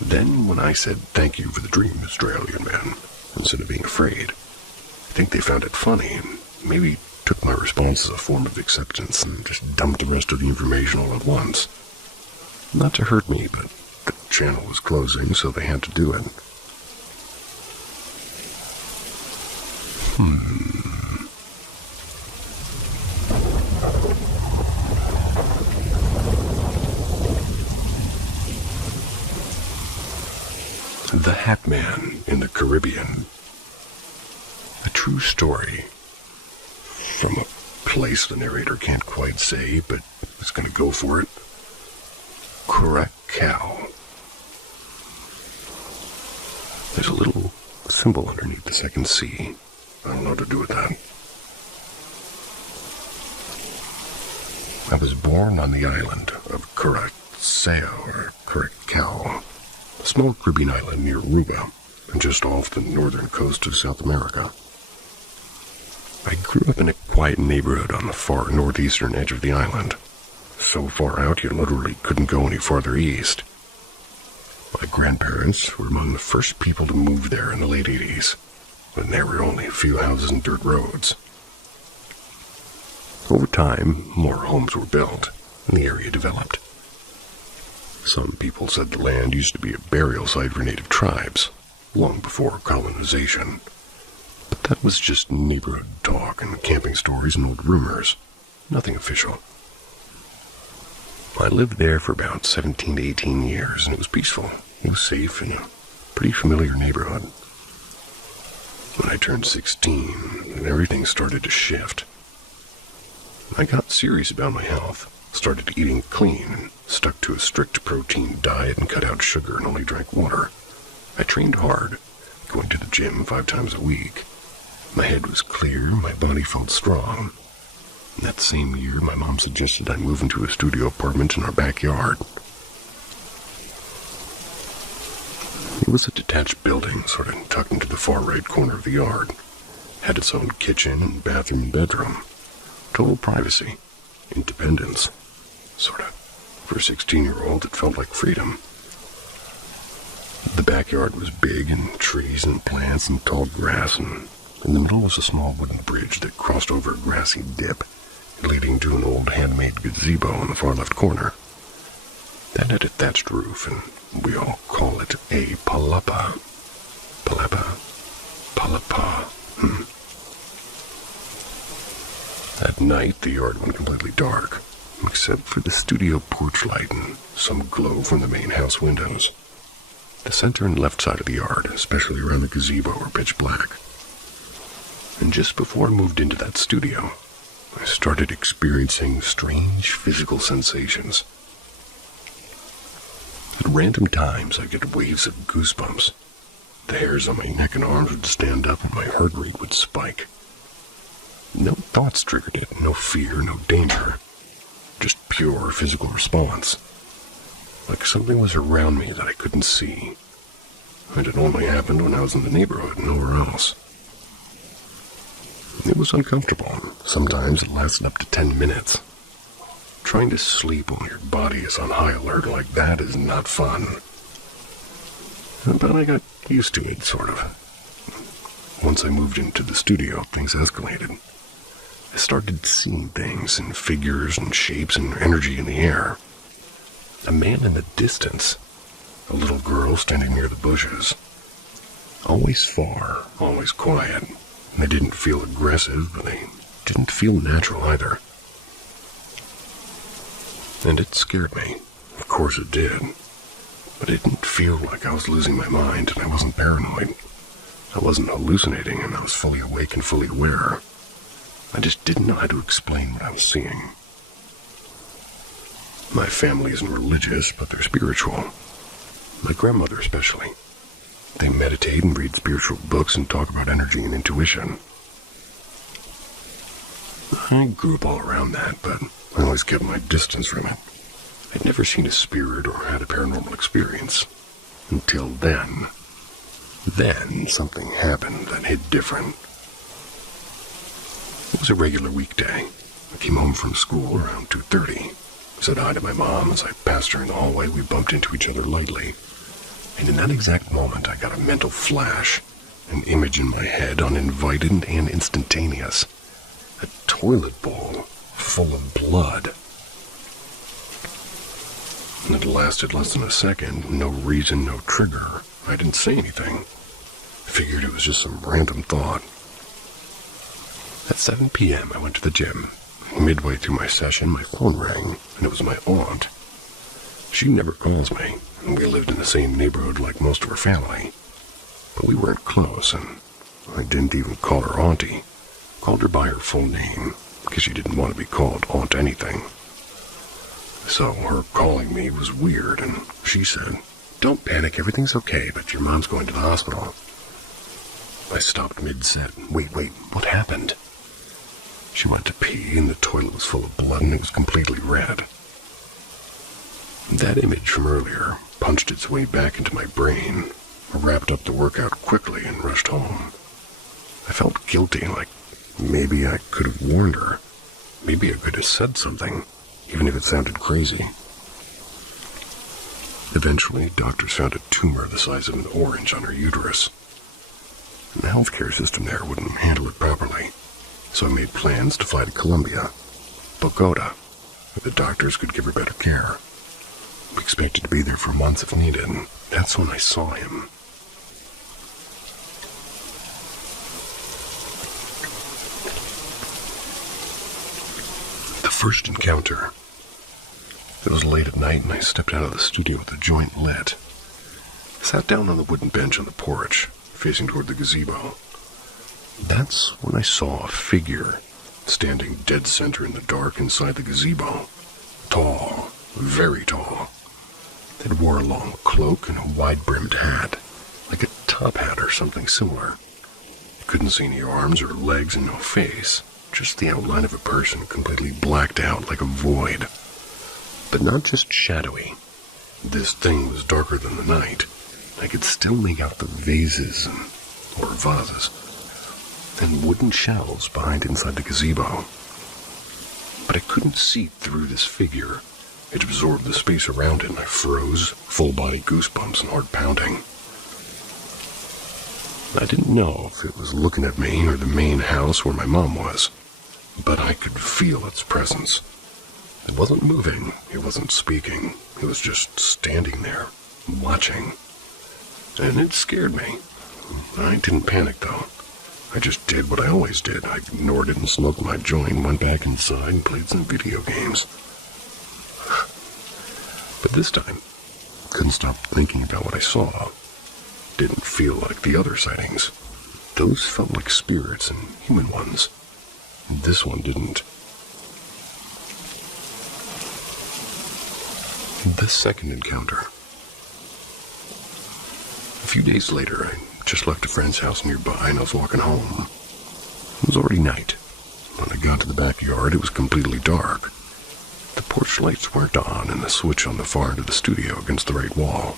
then when I said, "Thank you for the dream, Mr. Alien Man," instead of being afraid, I think they found it funny and maybe took my response as a form of acceptance and just dumped the rest of the information all at once. Not to hurt me, but the channel was closing, so they had to do it. The Hat Man in the Caribbean. A true story from a place the narrator can't quite say, but is going to go for it. Curacao. There's a little symbol underneath the second C. I don't know what to do with that. I was born on the island of Curacao, a small Caribbean island near Aruba, and just off the northern coast of South America. I grew up in a quiet neighborhood on the far northeastern edge of the island, so far out you literally couldn't go any farther east. My grandparents were among the first people to move there in the late 80s, when there were only a few houses and dirt roads. Over time, more homes were built, and the area developed. Some people said the land used to be a burial site for native tribes, long before colonization. But that was just neighborhood talk and camping stories and old rumors. Nothing official. I lived there for about 17 to 18 years, and it was peaceful. It was safe in a pretty familiar neighborhood. When I turned 16, everything started to shift. I got serious about my health, started eating clean, and stuck to a strict protein diet and cut out sugar and only drank water. I trained hard, going to the gym 5 times a week. My head was clear, my body felt strong. That same year, my mom suggested I move into a studio apartment in our backyard. It was a detached building, sort of tucked into the far right corner of the yard. Had its own kitchen and bathroom and bedroom. Total privacy. Independence. Sort of. For a 16-year-old, it felt like freedom. The backyard was big, and trees and plants and tall grass, and in the middle was a small wooden bridge that crossed over a grassy dip, leading to an old handmade gazebo in the far left corner. That had a thatched roof, and we all call it a palapa. Palapa. At night, the yard went completely dark, except for the studio porch light and some glow from the main house windows. The center and left side of the yard, especially around the gazebo, were pitch black. And just before I moved into that studio, I started experiencing strange physical sensations. At random times, I'd get waves of goosebumps. The hairs on my neck and arms would stand up and my heart rate would spike. No thoughts triggered it, no fear, no danger. Just pure physical response. Like something was around me that I couldn't see. And it only happened when I was in the neighborhood, nowhere else. It was uncomfortable. Sometimes it lasted up to 10 minutes. Trying to sleep when your body is on high alert like that is not fun. But I got used to it, sort of. Once I moved into the studio, things escalated. I started seeing things and figures and shapes and energy in the air. A man in the distance. A little girl standing near the bushes. Always far, always quiet. They didn't feel aggressive, but they didn't feel natural either. And it scared me. Of course it did. But it didn't feel like I was losing my mind, and I wasn't paranoid. I wasn't hallucinating, and I was fully awake and fully aware. I just didn't know how to explain what I was seeing. My family isn't religious, but they're spiritual. My grandmother especially. They meditate and read spiritual books and talk about energy and intuition. I grew up all around that, but I always kept my distance from it. I'd never seen a spirit or had a paranormal experience. Until then. Then something happened that hit different. It was a regular weekday. I came home from school around 2:30. Said hi to my mom. As I passed her in the hallway, we bumped into each other lightly. And in that exact moment, I got a mental flash. An image in my head, uninvited and instantaneous. A toilet bowl full of blood. And it lasted less than a second. No reason, no trigger. I didn't say anything. Figured it was just some random thought. At 7 p.m., I went to the gym. Midway through my session, my phone rang, and it was my aunt. She never calls me, and we lived in the same neighborhood like most of her family. But we weren't close, and I didn't even call her auntie. Called her by her full name, because she didn't want to be called Aunt anything. So her calling me was weird, and she said, "Don't panic, everything's okay, but your mom's going to the hospital." I stopped mid-set. Wait, what happened? She went to pee, and the toilet was full of blood, and it was completely red. That image from earlier punched its way back into my brain. I wrapped up the workout quickly and rushed home. I felt guilty, like maybe I could have warned her. Maybe I could have said something, even if it sounded crazy. Eventually, doctors found a tumor the size of an orange on her uterus. And the healthcare system there wouldn't handle it properly. So I made plans to fly to Colombia, Bogota, where the doctors could give her better care. Expected to be there for months if needed, and that's when I saw him. The first encounter. It was late at night and I stepped out of the studio with the joint lit. I sat down on the wooden bench on the porch, facing toward the gazebo. That's when I saw a figure standing dead center in the dark inside the gazebo. Tall, very tall. It wore a long cloak and a wide-brimmed hat, like a top hat or something similar. Couldn't see any arms or legs and no face, just the outline of a person completely blacked out like a void. But not just shadowy. This thing was darker than the night. I could still make out the vases or vases and wooden shelves behind inside the gazebo. But I couldn't see through this figure. It absorbed the space around it and I froze, full-body goosebumps and heart pounding. I didn't know if it was looking at me or the main house where my mom was, but I could feel its presence. It wasn't moving, it wasn't speaking, it was just standing there, watching. And it scared me. I didn't panic though. I just did what I always did. I ignored it and smoked my joint, went back inside and played some video games. But this time, couldn't stop thinking about what I saw. Didn't feel like the other sightings. Those felt like spirits and human ones. This one didn't. The second encounter. A few days later, I just left a friend's house nearby and I was walking home. It was already night. When I got to the backyard, it was completely dark. The porch lights weren't on and the switch on the far end of the studio against the right wall.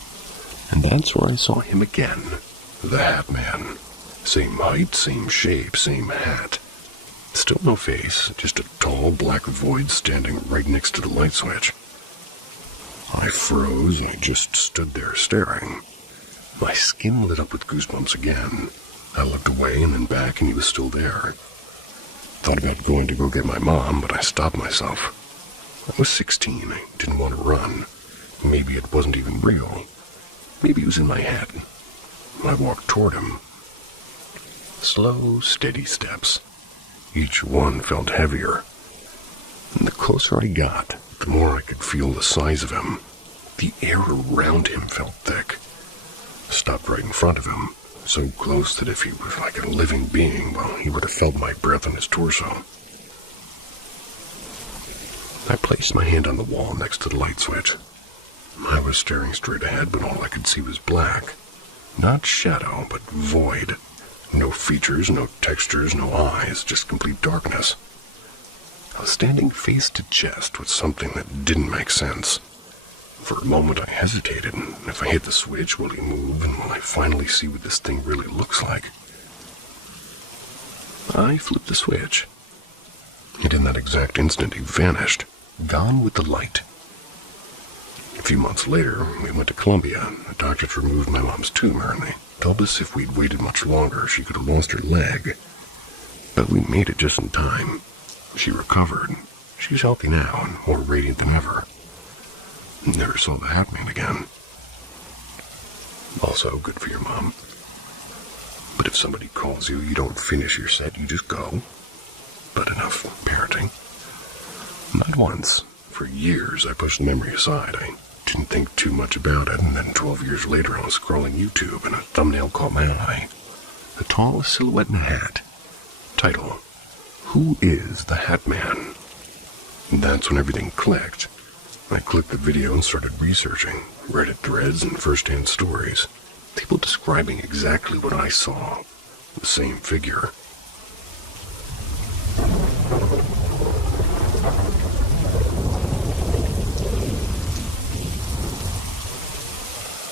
And that's where I saw him again. The Hat Man. Same height, same shape, same hat. Still no face, just a tall black void standing right next to the light switch. I froze and I just stood there staring. My skin lit up with goosebumps again. I looked away and then back and he was still there. Thought about going to go get my mom, but I stopped myself. I was 16, I didn't want to run. Maybe it wasn't even real. Maybe it was in my head. I walked toward him. Slow, steady steps. Each one felt heavier. And the closer I got, the more I could feel the size of him. The air around him felt thick. I stopped right in front of him, so close that if he was like a living being, well, he would have felt my breath on his torso. I placed my hand on the wall next to the light switch. I was staring straight ahead, but all I could see was black. Not shadow, but void. No features, no textures, no eyes, just complete darkness. I was standing face to chest with something that didn't make sense. For a moment I hesitated, and if I hit the switch, will he move, and will I finally see what this thing really looks like? I flipped the switch. And in that exact instant he vanished, gone with the light. A few months later, we went to Columbia, and the doctors removed my mom's tumor, and they told us if we'd waited much longer, she could have lost her leg. But we made it just in time. She recovered. She's healthy now and more radiant than ever. Never saw the Hat Man again. Also, good for your mom. But if somebody calls you, you don't finish your set, you just go. But enough parenting. Not once. For years, I pushed the memory aside. I didn't think too much about it, and then 12 years later, I was scrolling YouTube, and a thumbnail caught my eye. A tall silhouette in a hat. Title: Who is the Hat Man? And that's when everything clicked. I clicked the video and started researching. Reddit threads and first-hand stories. People describing exactly what I saw. The same figure.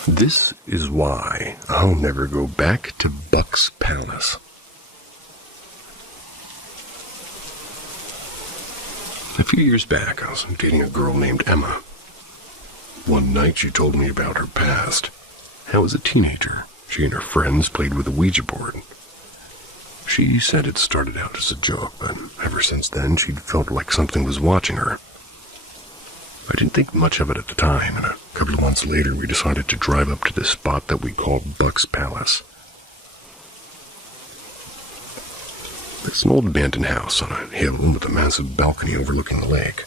This is why I'll never go back to Buck's Palace. A few years back, I was dating a girl named Emma. One night, she told me about her past. How as a teenager, she and her friends played with a Ouija board. She said it started out as a joke, but ever since then, she'd felt like something was watching her. I didn't think much of it at the time, and a couple of months later, we decided to drive up to this spot that we called Buck's Palace. It's an old abandoned house on a hill with a massive balcony overlooking the lake.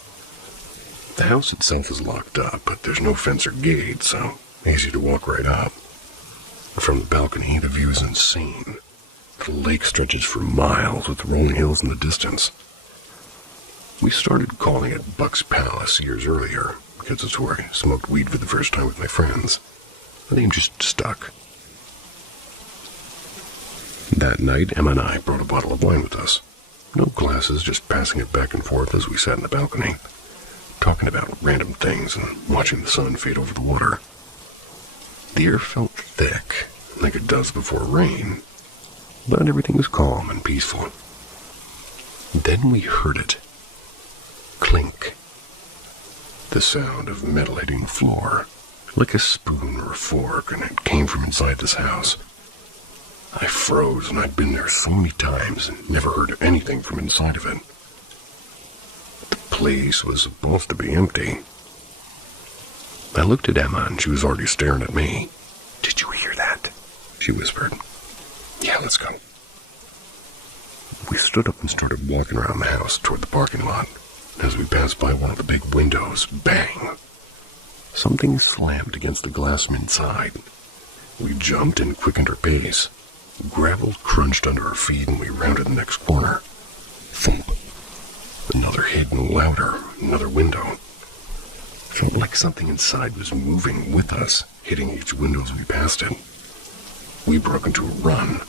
The house itself is locked up, but there's no fence or gate, so easy to walk right up. From the balcony, the view is insane. The lake stretches for miles with rolling hills in the distance. We started calling it Buck's Palace years earlier, because it's where I smoked weed for the first time with my friends. The name just stuck. That night, Emma and I brought a bottle of wine with us. No glasses, just passing it back and forth as we sat in the balcony, talking about random things and watching the sun fade over the water. The air felt thick, like it does before rain, but everything was calm and peaceful. Then we heard it. Clink. The sound of metal hitting the floor, like a spoon or a fork, and it came from inside this house. I froze, and I'd been there so many times and never heard anything from inside of it. The place was supposed to be empty. I looked at Emma, and she was already staring at me. "Did you hear that?" she whispered. "Yeah, let's go." We stood up and started walking around the house toward the parking lot. As we passed by one of the big windows, bang! Something slammed against the glass from inside. We jumped and quickened our pace. Gravel crunched under our feet, and we rounded the next corner. Thump. Another hit, and louder. Another window. Felt like something inside was moving with us, hitting each window as we passed it. We broke into a run,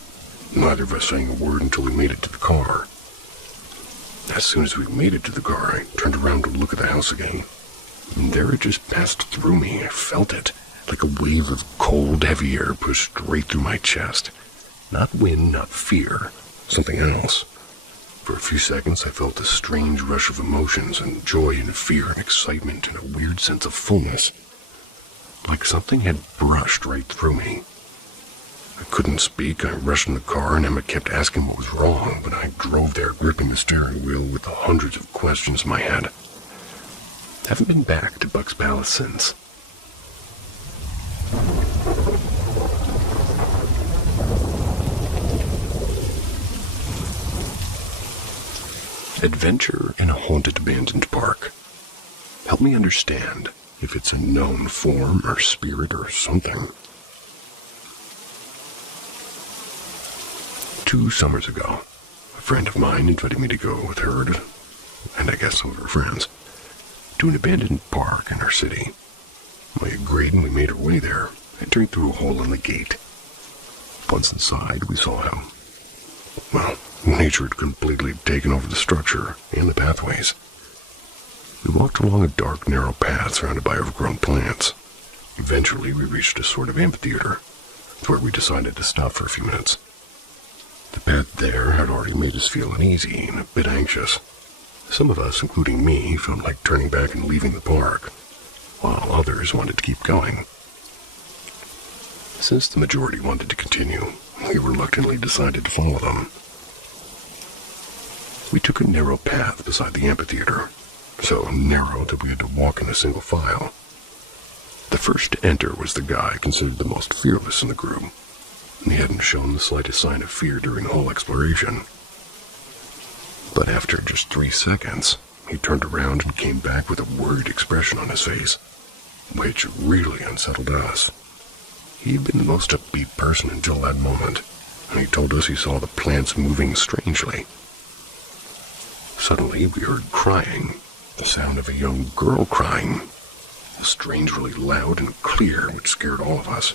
neither of us saying a word until we made it to the car. As soon as we made it to the car, I turned around to look at the house again. And there it just passed through me. I felt it, like a wave of cold, heavy air pushed straight through my chest. Not wind, not fear, something else. For a few seconds, I felt a strange rush of emotions and joy and fear and excitement and a weird sense of fullness. Like something had brushed right through me. I couldn't speak. I rushed in the car, and Emma kept asking what was wrong, but I drove there gripping the steering wheel with the hundreds of questions in my head. Haven't been back to Buck's Palace since. Adventure in a haunted abandoned park. Help me understand if it's a known form or spirit or something. 2 summers ago, a friend of mine invited me to go with her, and I guess some of her friends, to an abandoned park in our city. We agreed, and we made our way there, entering through a hole in the gate. Once inside, we saw him. Well, nature had completely taken over the structure and the pathways. We walked along a dark, narrow path surrounded by overgrown plants. Eventually, we reached a sort of amphitheater, where we decided to stop for a few minutes. The path there had already made us feel uneasy and a bit anxious. Some of us, including me, felt like turning back and leaving the park, while others wanted to keep going. Since the majority wanted to continue, we reluctantly decided to follow them. We took a narrow path beside the amphitheater, so narrow that we had to walk in a single file. The first to enter was the guy considered the most fearless in the group. He hadn't shown the slightest sign of fear during the whole exploration. But after just 3 seconds, he turned around and came back with a worried expression on his face, which really unsettled us. He'd been the most upbeat person until that moment, and he told us he saw the plants moving strangely. Suddenly, we heard crying, the sound of a young girl crying, strangely loud and clear, which scared all of us.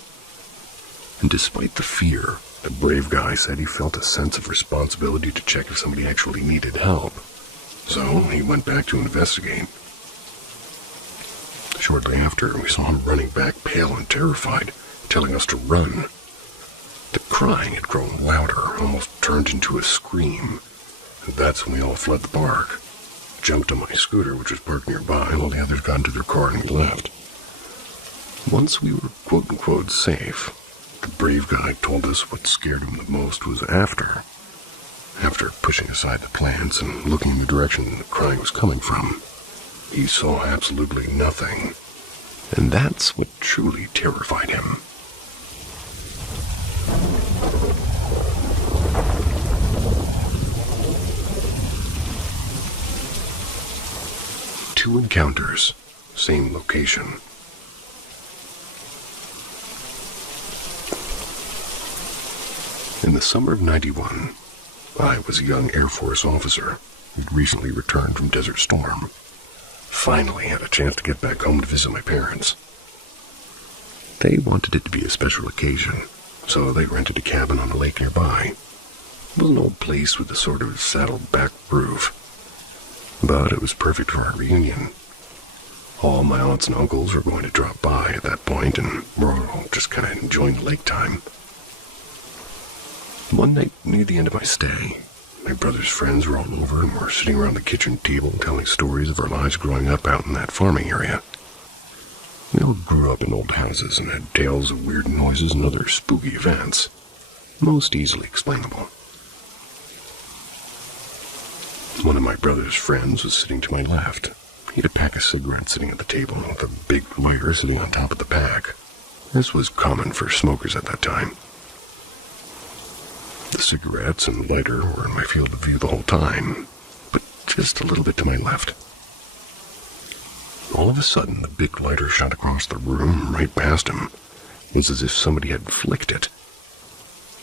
And despite the fear, the brave guy said he felt a sense of responsibility to check if somebody actually needed help. So he went back to investigate. Shortly after, we saw him running back pale and terrified, telling us to run. The crying had grown louder, almost turned into a scream. And that's when we all fled the park. Jumped on my scooter, which was parked nearby, while the others got into their car and we left. Once we were quote-unquote safe, the brave guy told us what scared him the most was after pushing aside the plants and looking in the direction the crying was coming from. He saw absolutely nothing. And that's what truly terrified him. Two encounters, same location. In the summer of '91, I was a young Air Force officer who'd recently returned from Desert Storm. Finally had a chance to get back home to visit my parents. They wanted it to be a special occasion, so they rented a cabin on a lake nearby. It was an old place with a sort of saddle-back roof, but it was perfect for our reunion. All my aunts and uncles were going to drop by at that point, and we're all just kind of enjoying the lake time. One night near the end of my stay, my brother's friends were all over and were sitting around the kitchen table telling stories of our lives growing up out in that farming area. We all grew up in old houses and had tales of weird noises and other spooky events, most easily explainable. One of my brother's friends was sitting to my left. He had a pack of cigarettes sitting at the table with a big lighter sitting on top of the pack. This was common for smokers at that time. The cigarettes and lighter were in my field of view the whole time, but just a little bit to my left. All of a sudden, the big lighter shot across the room right past him. It was as if somebody had flicked it.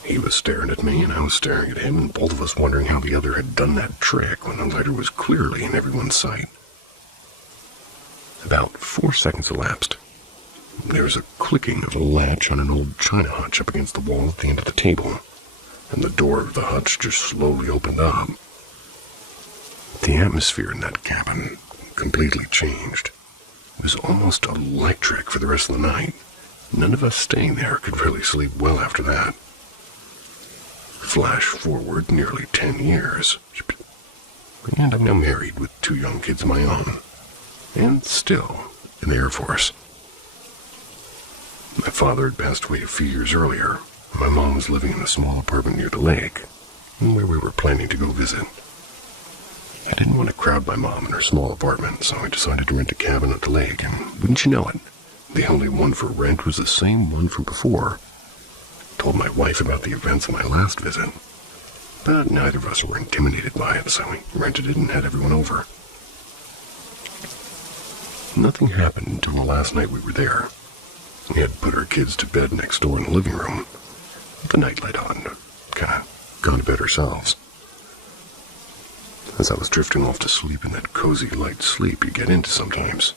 He was staring at me, and I was staring at him, and both of us wondering how the other had done that trick when the lighter was clearly in everyone's sight. About 4 seconds elapsed. There was a clicking of a latch on an old china hutch up against the wall at the end of the table, and the door of the hutch just slowly opened up. The atmosphere in that cabin completely changed. It was almost electric for the rest of the night. None of us staying there could really sleep well after that. Flash forward nearly 10 years, and I'm now married with 2 young kids of my own, and still in the Air Force. My father had passed away a few years earlier. My mom was living in a small apartment near the lake, where we were planning to go visit. I didn't want to crowd my mom in her small apartment, so I decided to rent a cabin at the lake, and wouldn't you know it, the only one for rent was the same one from before. I told my wife about the events of my last visit, but neither of us were intimidated by it, so we rented it and had everyone over. Nothing happened until the last night we were there. We had put our kids to bed next door in the living room, with the nightlight on, kind of gone to bed ourselves. As I was drifting off to sleep in that cozy light sleep you get into sometimes,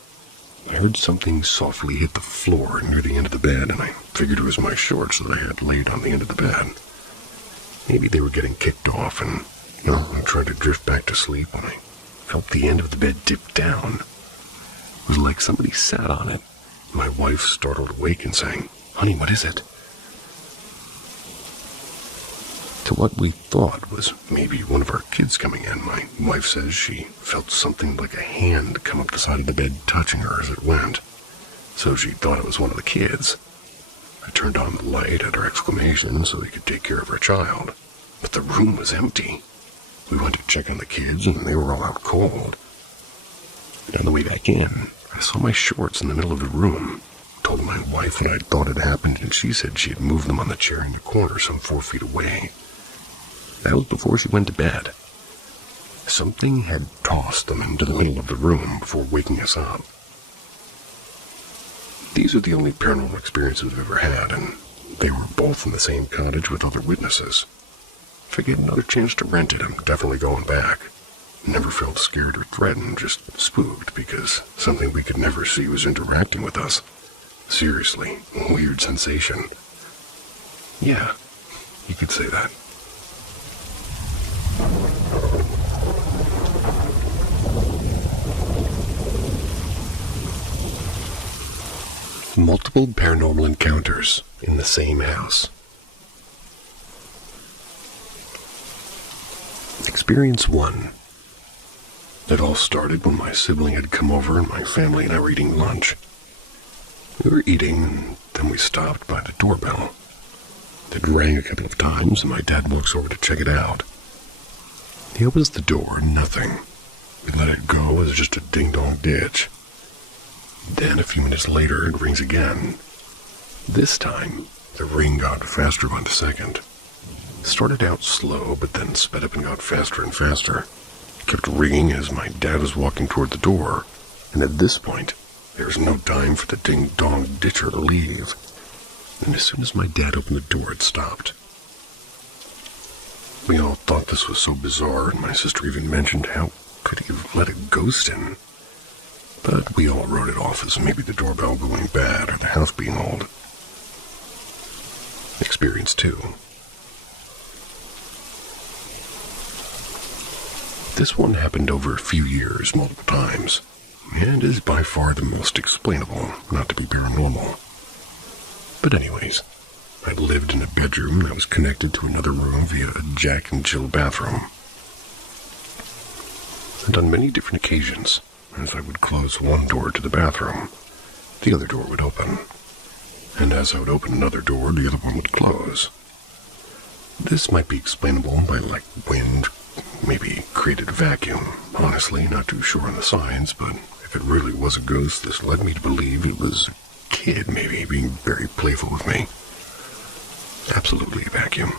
I heard something softly hit the floor near the end of the bed, and I figured it was my shorts that I had laid on the end of the bed. Maybe they were getting kicked off, and, I tried to drift back to sleep when I felt the end of the bed dip down. It was like somebody sat on it. My wife startled awake and saying, "Honey, what is it?" To what we thought was maybe one of our kids coming in, my wife says she felt something like a hand come up the side of the bed touching her as it went, so she thought it was one of the kids. I turned on the light at her exclamation so we could take care of our child, but the room was empty. We went to check on the kids and they were all out cold. And on the way back in, I saw my shorts in the middle of the room. Told my wife what I thought had happened, and she said she had moved them on the chair in the corner some 4 feet away. That was before she went to bed. Something had tossed them into the middle of the room before waking us up. These are the only paranormal experiences I've ever had, and they were both in the same cottage with other witnesses. If I get another chance to rent it, I'm definitely going back. Never felt scared or threatened, just spooked because something we could never see was interacting with us. Seriously, a weird sensation. Yeah, you could say that. Multiple paranormal encounters in the same house. Experience 1. It all started when my sibling had come over and my family and I were eating lunch. We were eating, and then we stopped by the doorbell. It rang a couple of times, and my dad walks over to check it out. He opens the door, nothing. We let it go as just a ding-dong ditch. Then a few minutes later, it rings again. This time, the ring got faster by the second. It started out slow, but then sped up and got faster and faster. It kept ringing as my dad was walking toward the door, and at this point, there was no time for the ding-dong ditcher to leave. And as soon as my dad opened the door, it stopped. We all thought this was so bizarre, and my sister even mentioned how could he have let a ghost in. But we all wrote it off as maybe the doorbell going bad or the house being old. Experience 2. This one happened over a few years, multiple times, and is by far the most explainable, not to be paranormal. But anyways, I lived in a bedroom that was connected to another room via a Jack and Jill bathroom. And on many different occasions, as I would close one door to the bathroom, the other door would open. And as I would open another door, the other one would close. This might be explainable by, wind, maybe created a vacuum. Honestly, not too sure on the science, but if it really was a ghost, this led me to believe it was a kid, maybe, being very playful with me. Absolutely a vacuum.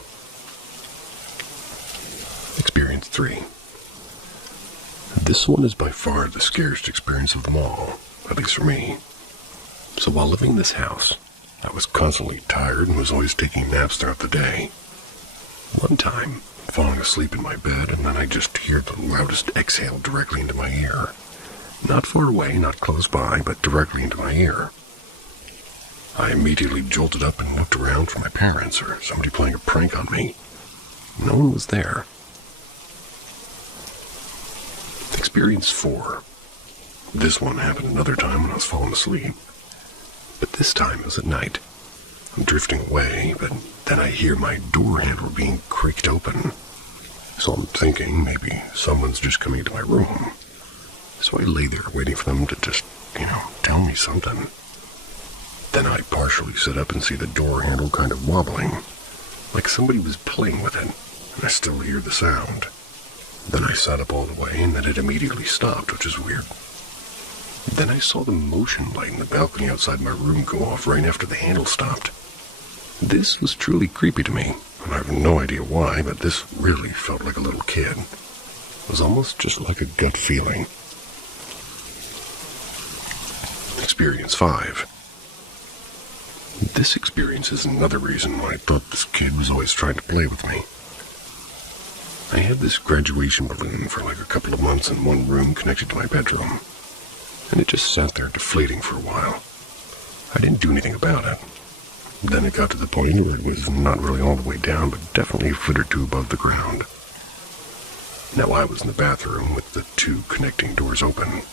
Experience 3. This one is by far the scariest experience of them all, at least for me. So while living in this house, I was constantly tired and was always taking naps throughout the day. One time, falling asleep in my bed, and then I just hear the loudest exhale directly into my ear. Not far away, not close by, but directly into my ear. I immediately jolted up and looked around for my parents or somebody playing a prank on me. No one was there. Experience 4. This one happened another time when I was falling asleep. But this time it was at night. I'm drifting away, but then I hear my door handle being creaked open. So I'm thinking maybe someone's just coming into my room. So I lay there waiting for them to just, tell me something. Then I partially sit up and see the door handle kind of wobbling, like somebody was playing with it, and I still hear the sound. Then I sat up all the way, and then it immediately stopped, which is weird. Then I saw the motion light in the balcony outside my room go off right after the handle stopped. This was truly creepy to me, and I have no idea why, but this really felt like a little kid. It was almost just like a gut feeling. Experience 5. This experience is another reason why I thought this kid was always trying to play with me. I had this graduation balloon for a couple of months in one room connected to my bedroom, and it just sat there deflating for a while. I didn't do anything about it. Then it got to the point where it was not really all the way down, but definitely a foot or two above the ground. Now I was in the bathroom with the 2 connecting doors open.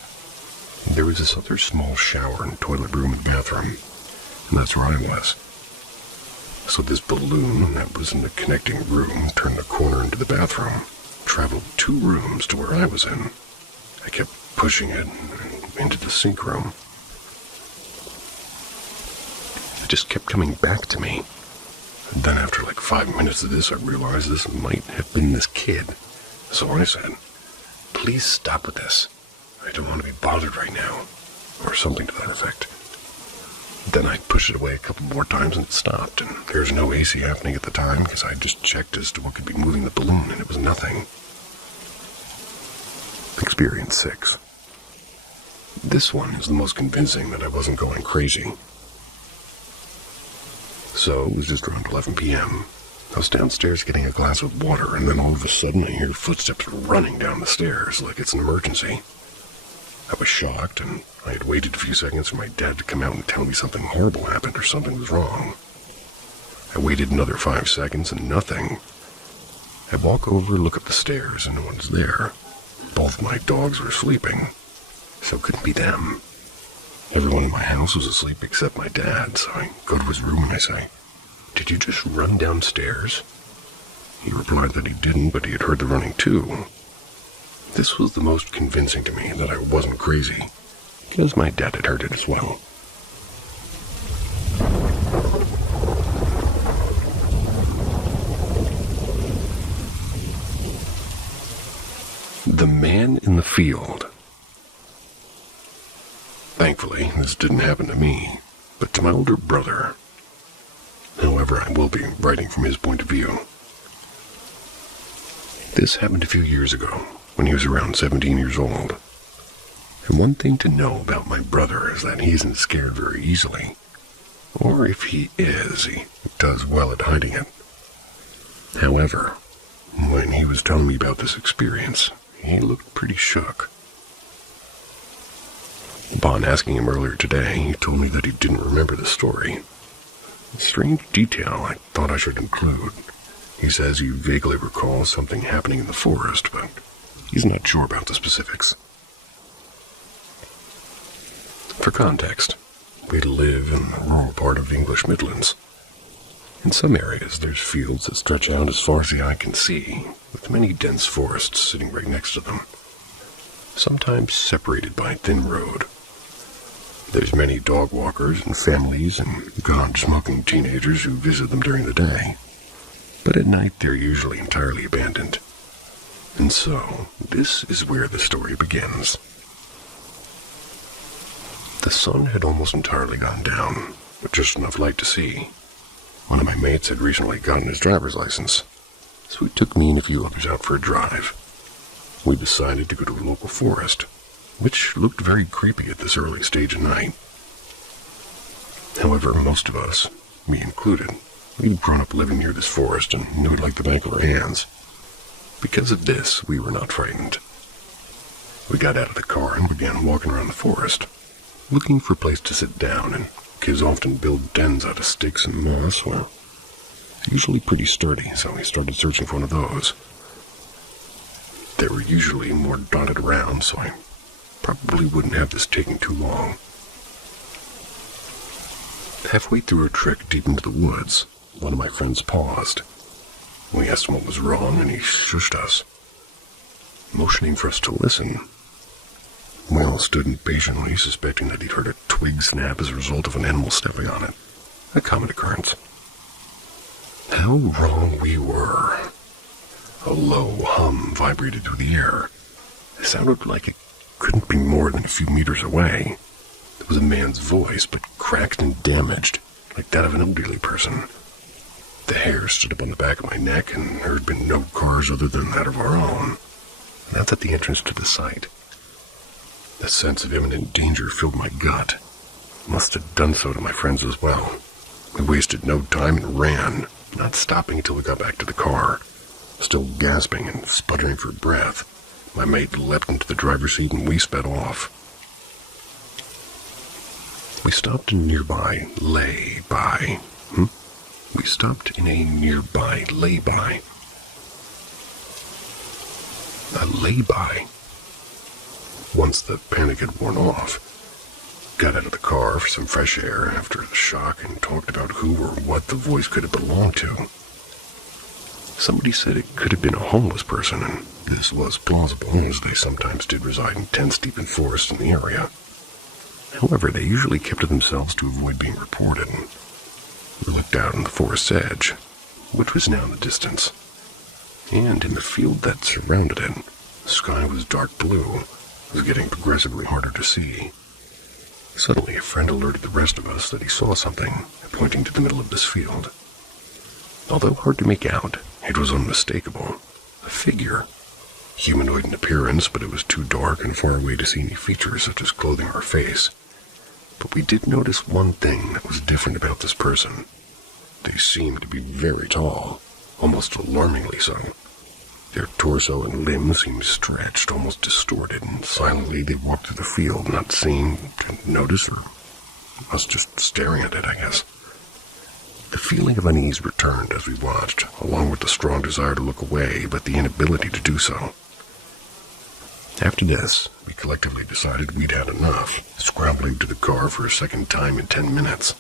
There was this other small shower and toilet room in the bathroom, and that's where I was. So this balloon that was in the connecting room turned the corner into the bathroom, traveled 2 rooms to where I was in. I kept pushing it into the sink room. It just kept coming back to me. And then after 5 minutes of this, I realized this might have been this kid. So I said, "Please stop with this. I don't want to be bothered right now," or something to that effect. Then I pushed it away a couple more times and it stopped, and there was no AC happening at the time because I just checked as to what could be moving the balloon, and it was nothing. Experience 6. This one is the most convincing that I wasn't going crazy. So it was just around 11 p.m. I was downstairs getting a glass of water, and then all of a sudden I hear footsteps running down the stairs like it's an emergency. I was shocked, and I had waited a few seconds for my dad to come out and tell me something horrible happened or something was wrong. I waited another 5 seconds and nothing. I walk over, look up the stairs, and no one's there. Both my dogs were sleeping, so it couldn't be them. Everyone in my house was asleep except my dad, so I go to his room and I say, "Did you just run downstairs?" He replied that he didn't, but he had heard the running too. This was the most convincing to me that I wasn't crazy, because my dad had heard it as well. The man in the field. Thankfully, this didn't happen to me, but to my older brother. However, I will be writing from his point of view. This happened a few years ago, when he was around 17 years old. And one thing to know about my brother is that he isn't scared very easily. Or if he is, he does well at hiding it. However, when he was telling me about this experience, he looked pretty shook. Upon asking him earlier today, he told me that he didn't remember the story. A strange detail I thought I should include. He says he vaguely recalls something happening in the forest, but he's not sure about the specifics. For context, we live in the rural part of the English Midlands. In some areas, there's fields that stretch out as far as the eye can see, with many dense forests sitting right next to them, sometimes separated by a thin road. There's many dog walkers and families and gun-smoking teenagers who visit them during the day, but at night they're usually entirely abandoned. And so, this is where the story begins. The sun had almost entirely gone down, with just enough light to see. One of my mates had recently gotten his driver's license, so he took me and a few others out for a drive. We decided to go to a local forest, which looked very creepy at this early stage of night. However, most of us, me included, we'd grown up living near this forest and knew it like the back of our hands. Because of this, we were not frightened. We got out of the car and began walking around the forest, looking for a place to sit down, and kids often build dens out of sticks and moss. Well, usually pretty sturdy, so we started searching for one of those. There were usually more dotted around, so I probably wouldn't have this taking too long. Halfway through our trek deep into the woods, one of my friends paused. We asked him what was wrong, and he shushed us, motioning for us to listen. We all stood impatiently, suspecting that he'd heard a twig snap as a result of an animal stepping on it. A common occurrence. How wrong we were. A low hum vibrated through the air. It sounded like it couldn't be more than a few meters away. It was a man's voice, but cracked and damaged, like that of an elderly person. The hair stood up on the back of my neck, and there had been no cars other than that of our own. And that's at the entrance to the site. The sense of imminent danger filled my gut. Must have done so to my friends as well. We wasted no time and ran, not stopping until we got back to the car. Still gasping and sputtering for breath, my mate leapt into the driver's seat and we sped off. We stopped in a nearby lay-by. We stopped in a nearby lay-by. A lay-by. Once the panic had worn off, got out of the car for some fresh air after the shock and talked about who or what the voice could have belonged to. Somebody said it could have been a homeless person, and this was plausible, as they sometimes did reside in tents deep in forests in the area. However, they usually kept to themselves to avoid being reported. We looked out on the forest's edge, which was now in the distance, and in the field that surrounded it, the sky was dark blue. It was getting progressively harder to see. Suddenly, a friend alerted the rest of us that he saw something, pointing to the middle of this field. Although hard to make out, it was unmistakable. A figure. Humanoid in appearance, but it was too dark and far away to see any features such as clothing or face. But we did notice one thing that was different about this person. They seemed to be very tall, almost alarmingly so. Their torso and limbs seemed stretched, almost distorted, and silently they walked through the field, not seeming to notice or us just staring at it, I guess. The feeling of unease returned as we watched, along with the strong desire to look away, but the inability to do so. After this, we collectively decided we'd had enough, scrambling to the car for a second time in 10 minutes.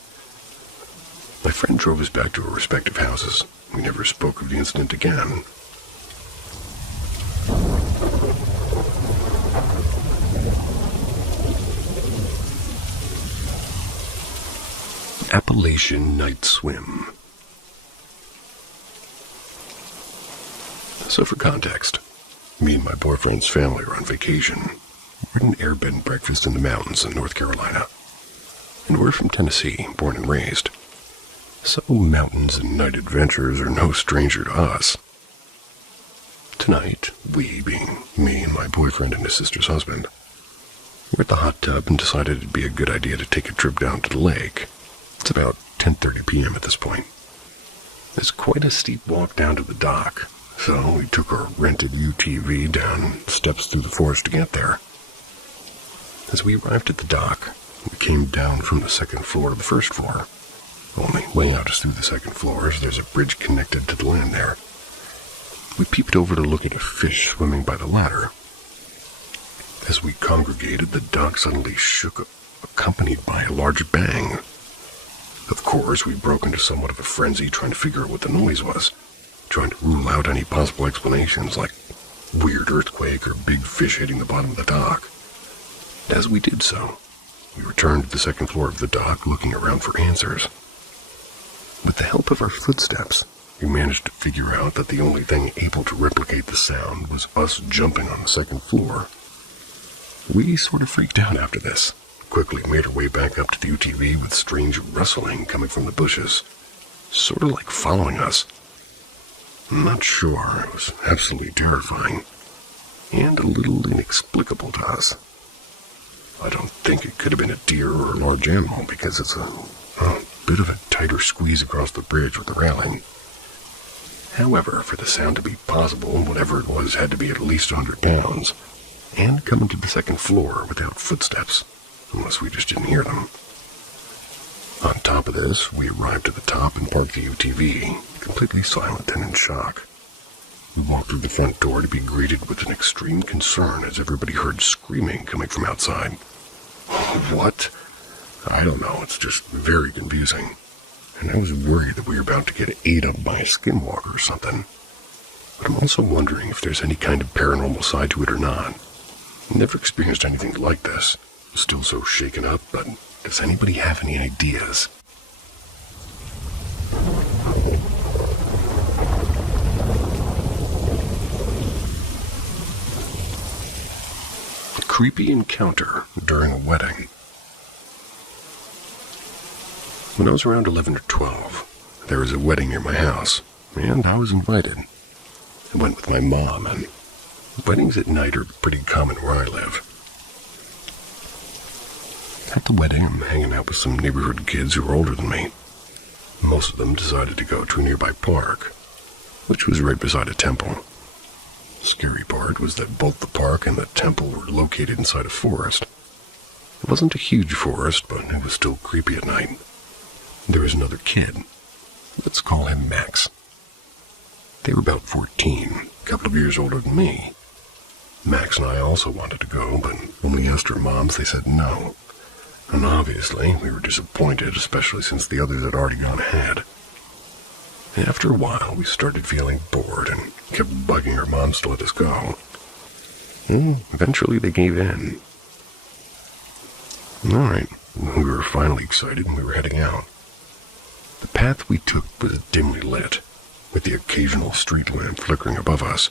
My friend drove us back to our respective houses. We never spoke of the incident again. Appalachian Night Swim. So for context, me and my boyfriend's family were on vacation. We're at an airbed breakfast in the mountains in North Carolina. And we're from Tennessee, born and raised. So mountains and night adventures are no stranger to us. Tonight, we, being me and my boyfriend and his sister's husband, we're at the hot tub and decided it'd be a good idea to take a trip down to the lake. It's about 10:30 p.m. at this point. It's quite a steep walk down to the dock, so we took our rented UTV down steps through the forest to get there. As we arrived at the dock, we came down from the second floor to the first floor. Only way out is through the second floor, as there's a bridge connected to the land there. We peeped over to look at a fish swimming by the ladder. As we congregated, the dock suddenly shook, accompanied by a large bang. Of course, we broke into somewhat of a frenzy trying to figure out what the noise was, trying to rule out any possible explanations like weird earthquake or big fish hitting the bottom of the dock. As we did so, we returned to the second floor of the dock, looking around for answers. With the help of our footsteps, we managed to figure out that the only thing able to replicate the sound was us jumping on the second floor. We sort of freaked out after this, quickly made our way back up to the UTV with strange rustling coming from the bushes, sort of like following us. I'm not sure, it was absolutely terrifying, and a little inexplicable to us. I don't think it could have been a deer or a large animal because it's a bit of a tighter squeeze across the bridge with the railing. However, for the sound to be possible, whatever it was had to be at least 100 pounds, and coming to the second floor without footsteps, unless we just didn't hear them. On top of this, we arrived at the top and parked the UTV, completely silent and in shock. We walked through the front door to be greeted with an extreme concern as everybody heard screaming coming from outside. What? I don't know, it's just very confusing. And I was worried that we were about to get ate up by a skinwalker or something. But I'm also wondering if there's any kind of paranormal side to it or not. Never experienced anything like this. Still so shaken up, but does anybody have any ideas? A creepy encounter during a wedding. When I was around 11 or 12, there was a wedding near my house, and I was invited. I went with my mom, and weddings at night are pretty common where I live. At the wedding, I'm hanging out with some neighborhood kids who were older than me. Most of them decided to go to a nearby park, which was right beside a temple. The scary part was that both the park and the temple were located inside a forest. It wasn't a huge forest, but it was still creepy at night. There was another kid. Let's call him Max. They were about 14, a couple of years older than me. Max and I also wanted to go, but when we asked our moms, they said no. And obviously, we were disappointed, especially since the others had already gone ahead. After a while, we started feeling bored and kept bugging our moms to let us go. Eventually, they gave in. All right, we were finally excited and we were heading out. The path we took was dimly lit, with the occasional street lamp flickering above us.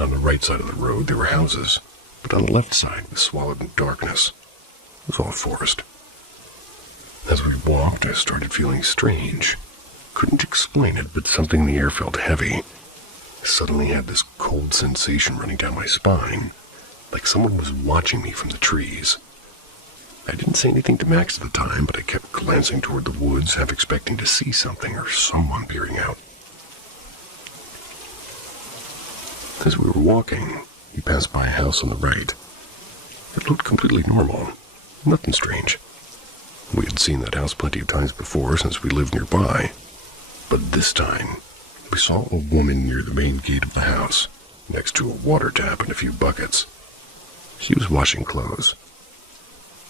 On the right side of the road, there were houses, but on the left side was swallowed in darkness. It was all forest. As we walked, I started feeling strange. Couldn't explain it, but something in the air felt heavy. I suddenly had this cold sensation running down my spine, like someone was watching me from the trees. I didn't say anything to Max at the time, but I kept glancing toward the woods, half expecting to see something or someone peering out. As we were walking, we passed by a house on the right. It looked completely normal, nothing strange. We had seen that house plenty of times before since we lived nearby, but this time we saw a woman near the main gate of the house, next to a water tap and a few buckets. She was washing clothes.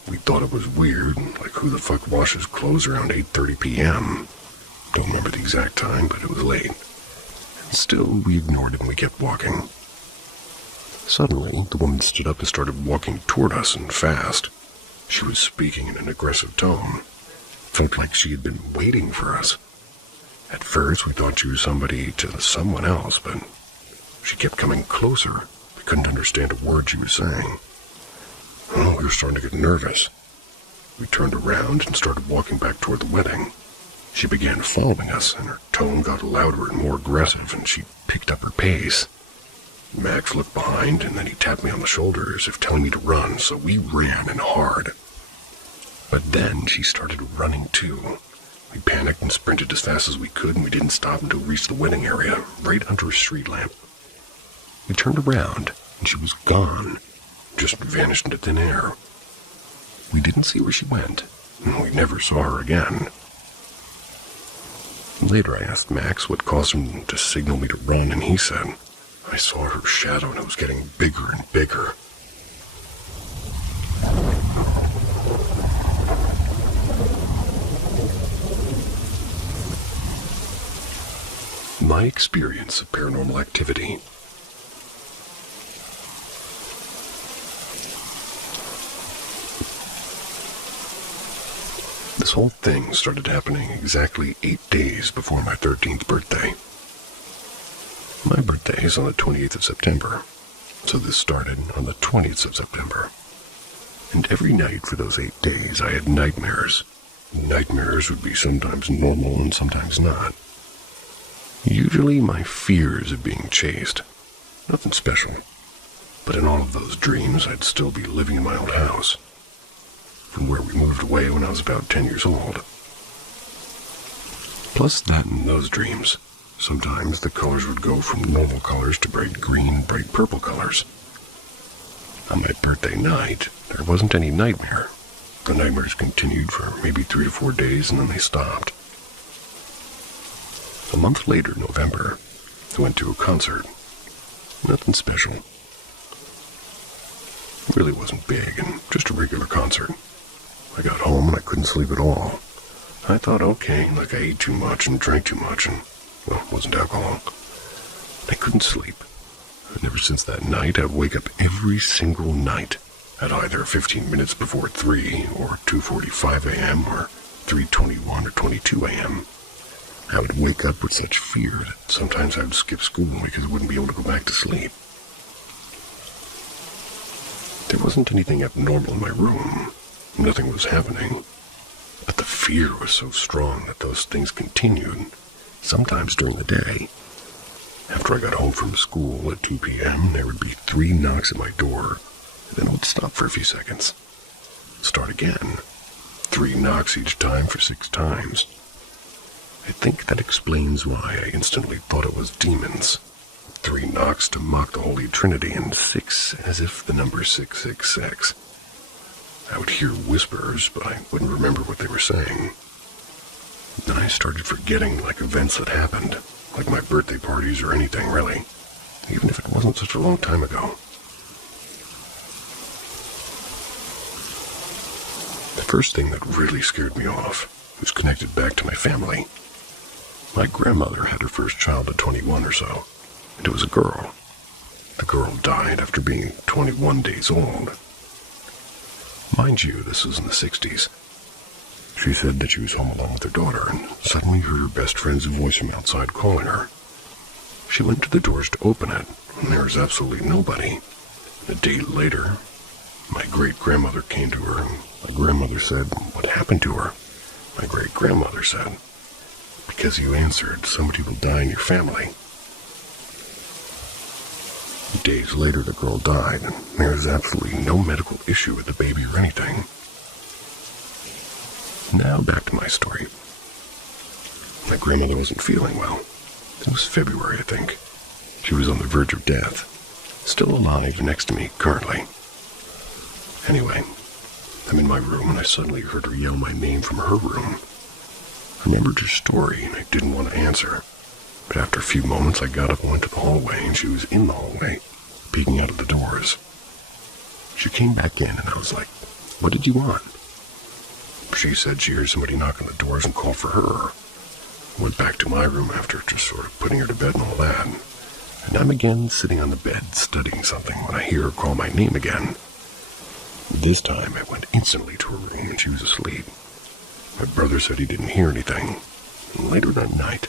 We thought it was weird, like who the fuck washes clothes around 8:30 p.m.? Don't remember the exact time, but it was late. And still, we ignored it and we kept walking. Suddenly, the woman stood up and started walking toward us and fast. She was speaking in an aggressive tone. It felt like she had been waiting for us. At first, we thought she was somebody to someone else, but she kept coming closer. We couldn't understand a word she was saying. Oh, we were starting to get nervous. We turned around and started walking back toward the wedding. She began following us, and her tone got louder and more aggressive, and she picked up her pace. Max looked behind, and then he tapped me on the shoulder as if telling me to run, so we ran and hard. But then she started running too. We panicked and sprinted as fast as we could, and we didn't stop until we reached the wedding area, right under a street lamp. We turned around, and she was gone, just vanished into thin air. We didn't see where she went, and we never saw her again. Later I asked Max what caused him to signal me to run, and he said, I saw her shadow and it was getting bigger and bigger. My experience of paranormal activity. This whole thing started happening exactly 8 days before my 13th birthday. My birthday is on the 28th of September, so this started on the 20th of September. And every night for those 8 days I had nightmares. Nightmares would be sometimes normal and sometimes not. Usually my fears of being chased. Nothing special. But in all of those dreams I'd still be living in my old house, from where we moved away when I was about 10 years old. Plus that in those dreams, sometimes the colors would go from normal colors to bright green, bright purple colors. On my birthday night, there wasn't any nightmare. The nightmares continued for maybe 3 to 4 days and then they stopped. A month later, November, I went to a concert. Nothing special. It really wasn't big and just a regular concert. I got home and I couldn't sleep at all. I thought, okay, like I ate too much and drank too much and, well, it wasn't alcohol. I couldn't sleep. And ever since that night, I would wake up every single night at either 15 minutes before 3 or 2:45 a.m. or 3:21 or 22 a.m. I would wake up with such fear that sometimes I would skip school because I wouldn't be able to go back to sleep. There wasn't anything abnormal in my room. Nothing was happening. But the fear was so strong that those things continued, sometimes during the day. After I got home from school at 2 p.m., there would be 3 knocks at my door, and then it would stop for a few seconds. Start again. 3 knocks each time for 6 times. I think that explains why I instantly thought it was demons. 3 knocks to mock the Holy Trinity, and 6 as if the number 666. I would hear whispers, but I wouldn't remember what they were saying. Then I started forgetting like events that happened, like my birthday parties or anything really, even if it wasn't such a long time ago. The first thing that really scared me off was connected back to my family. My grandmother had her first child at 21 or so, and it was a girl. The girl died after being 21 days old. Mind you, this was in the 60s. She said that she was home alone with her daughter and suddenly heard her best friend's voice from outside calling her. She went to the doors to open it, and there was absolutely nobody. A day later, my great-grandmother came to her, and my grandmother said, "What happened to her?" My great-grandmother said, "Because you answered, somebody will die in your family." Days later, the girl died, and there was absolutely no medical issue with the baby or anything. Now back to my story. My grandmother wasn't feeling well. It was February, I think. She was on the verge of death. Still alive next to me currently. Anyway, I'm in my room and I suddenly heard her yell my name from her room. I remembered her story and I didn't want to answer. But after a few moments I got up and went to the hallway and she was in the hallway, peeking out of the doors. She came back in and I was like, "What did you want?" She said she heard somebody knock on the doors and call for her. Went back to my room after just sort of putting her to bed and all that. And I'm again sitting on the bed studying something when I hear her call my name again. This time I went instantly to her room and she was asleep. My brother said he didn't hear anything. And later that night,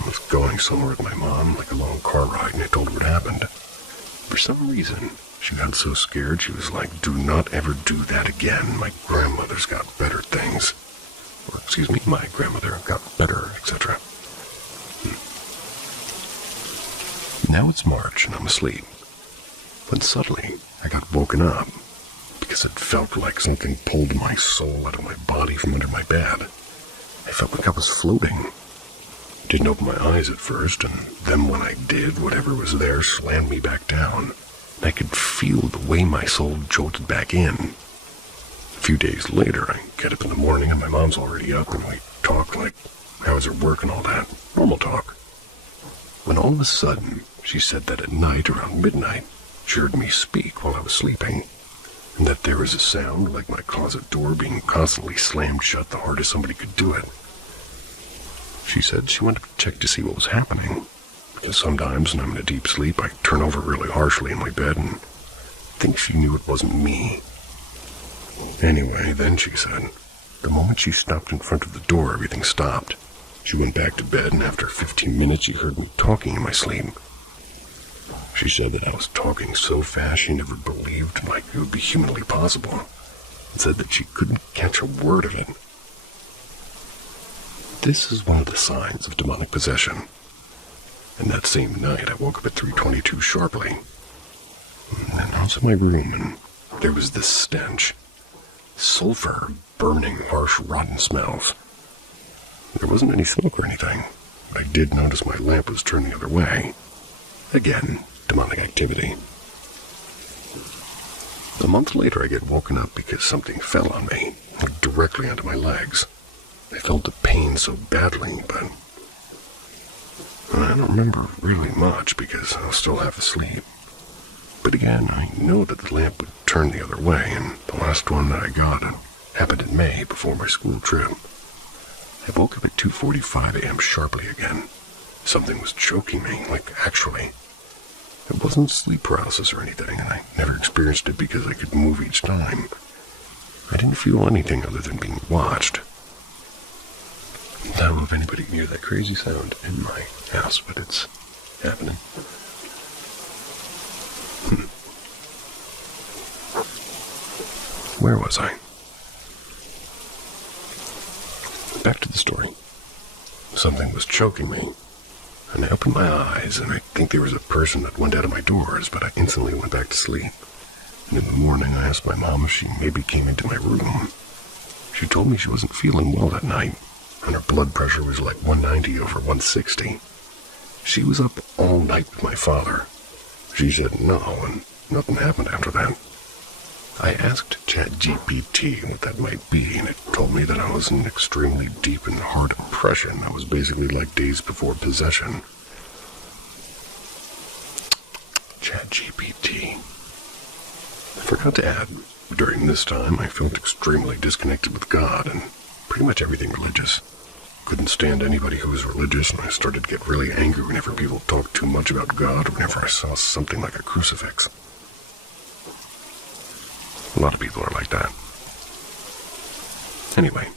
I was going somewhere with my mom, like a long car ride, and I told her what happened. For some reason, She got so scared, she was like, "Do not ever do that again. My grandmother's got better things." Or, excuse me, my grandmother got better, etc. Now it's March and I'm asleep. When suddenly, I got woken up because it felt like something pulled my soul out of my body from under my bed. I felt like I was floating. Didn't open my eyes at first, and then when I did, whatever was there slammed me back down. And I could feel the way my soul jolted back in. A few days later, I get up in the morning and my mom's already up, and we talk like, "How's her work and all that?" Normal talk. When all of a sudden, she said that at night, around midnight, she heard me speak while I was sleeping, and that there was a sound like my closet door being constantly slammed shut the hardest somebody could do it. She said she wanted to check to see what was happening, because sometimes when I'm in a deep sleep, I turn over really harshly in my bed and think she knew it wasn't me. Anyway, then she said, the moment she stopped in front of the door, everything stopped. She went back to bed, and after 15 minutes, she heard me talking in my sleep. She said that I was talking so fast she never believed like it would be humanly possible, and said that she couldn't catch a word of it. This is one of the signs of demonic possession. And that same night, I woke up at 3:22 sharply. And I was in my room, and there was this stench. Sulfur, burning, harsh, rotten smells. There wasn't any smoke or anything, but I did notice my lamp was turned the other way. Again, demonic activity. A month later, I get woken up because something fell on me, like directly onto my legs. I felt the pain so badly, but I don't remember really much because I was still half asleep. But again, I know that the lamp would turn the other way, and the last one that I got happened in May before my school trip. I woke up at 2:45 a.m. sharply again. Something was choking me, like actually. It wasn't sleep paralysis or anything, and I never experienced it because I could move each time. I didn't feel anything other than being watched. I don't know if anybody can hear that crazy sound in my house, but it's happening. Where was I? Back to the story. Something was choking me, and I opened my eyes, and I think there was a person that went out of my doors, but I instantly went back to sleep. And in the morning, I asked my mom if she maybe came into my room. She told me she wasn't feeling well that night, and her blood pressure was like 190 over 160. She was up all night with my father. She said no, and nothing happened after that. I asked ChatGPT what that might be, and it told me that I was in extremely deep and hard depression that was basically like days before possession. ChatGPT. I forgot to add, during this time I felt extremely disconnected with God and pretty much everything religious. Couldn't stand anybody who was religious, and I started to get really angry whenever people talked too much about God or whenever I saw something like a crucifix. A lot of people are like that. Anyway,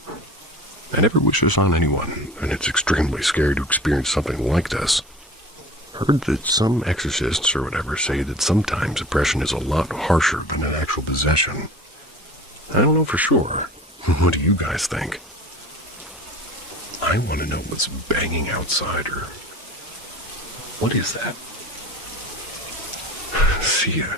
I never wish this on anyone, and it's extremely scary to experience something like this. Heard that some exorcists or whatever say that sometimes oppression is a lot harsher than an actual possession. I don't know for sure. What do you guys think? I want to know what's banging outside, or what is that? See ya.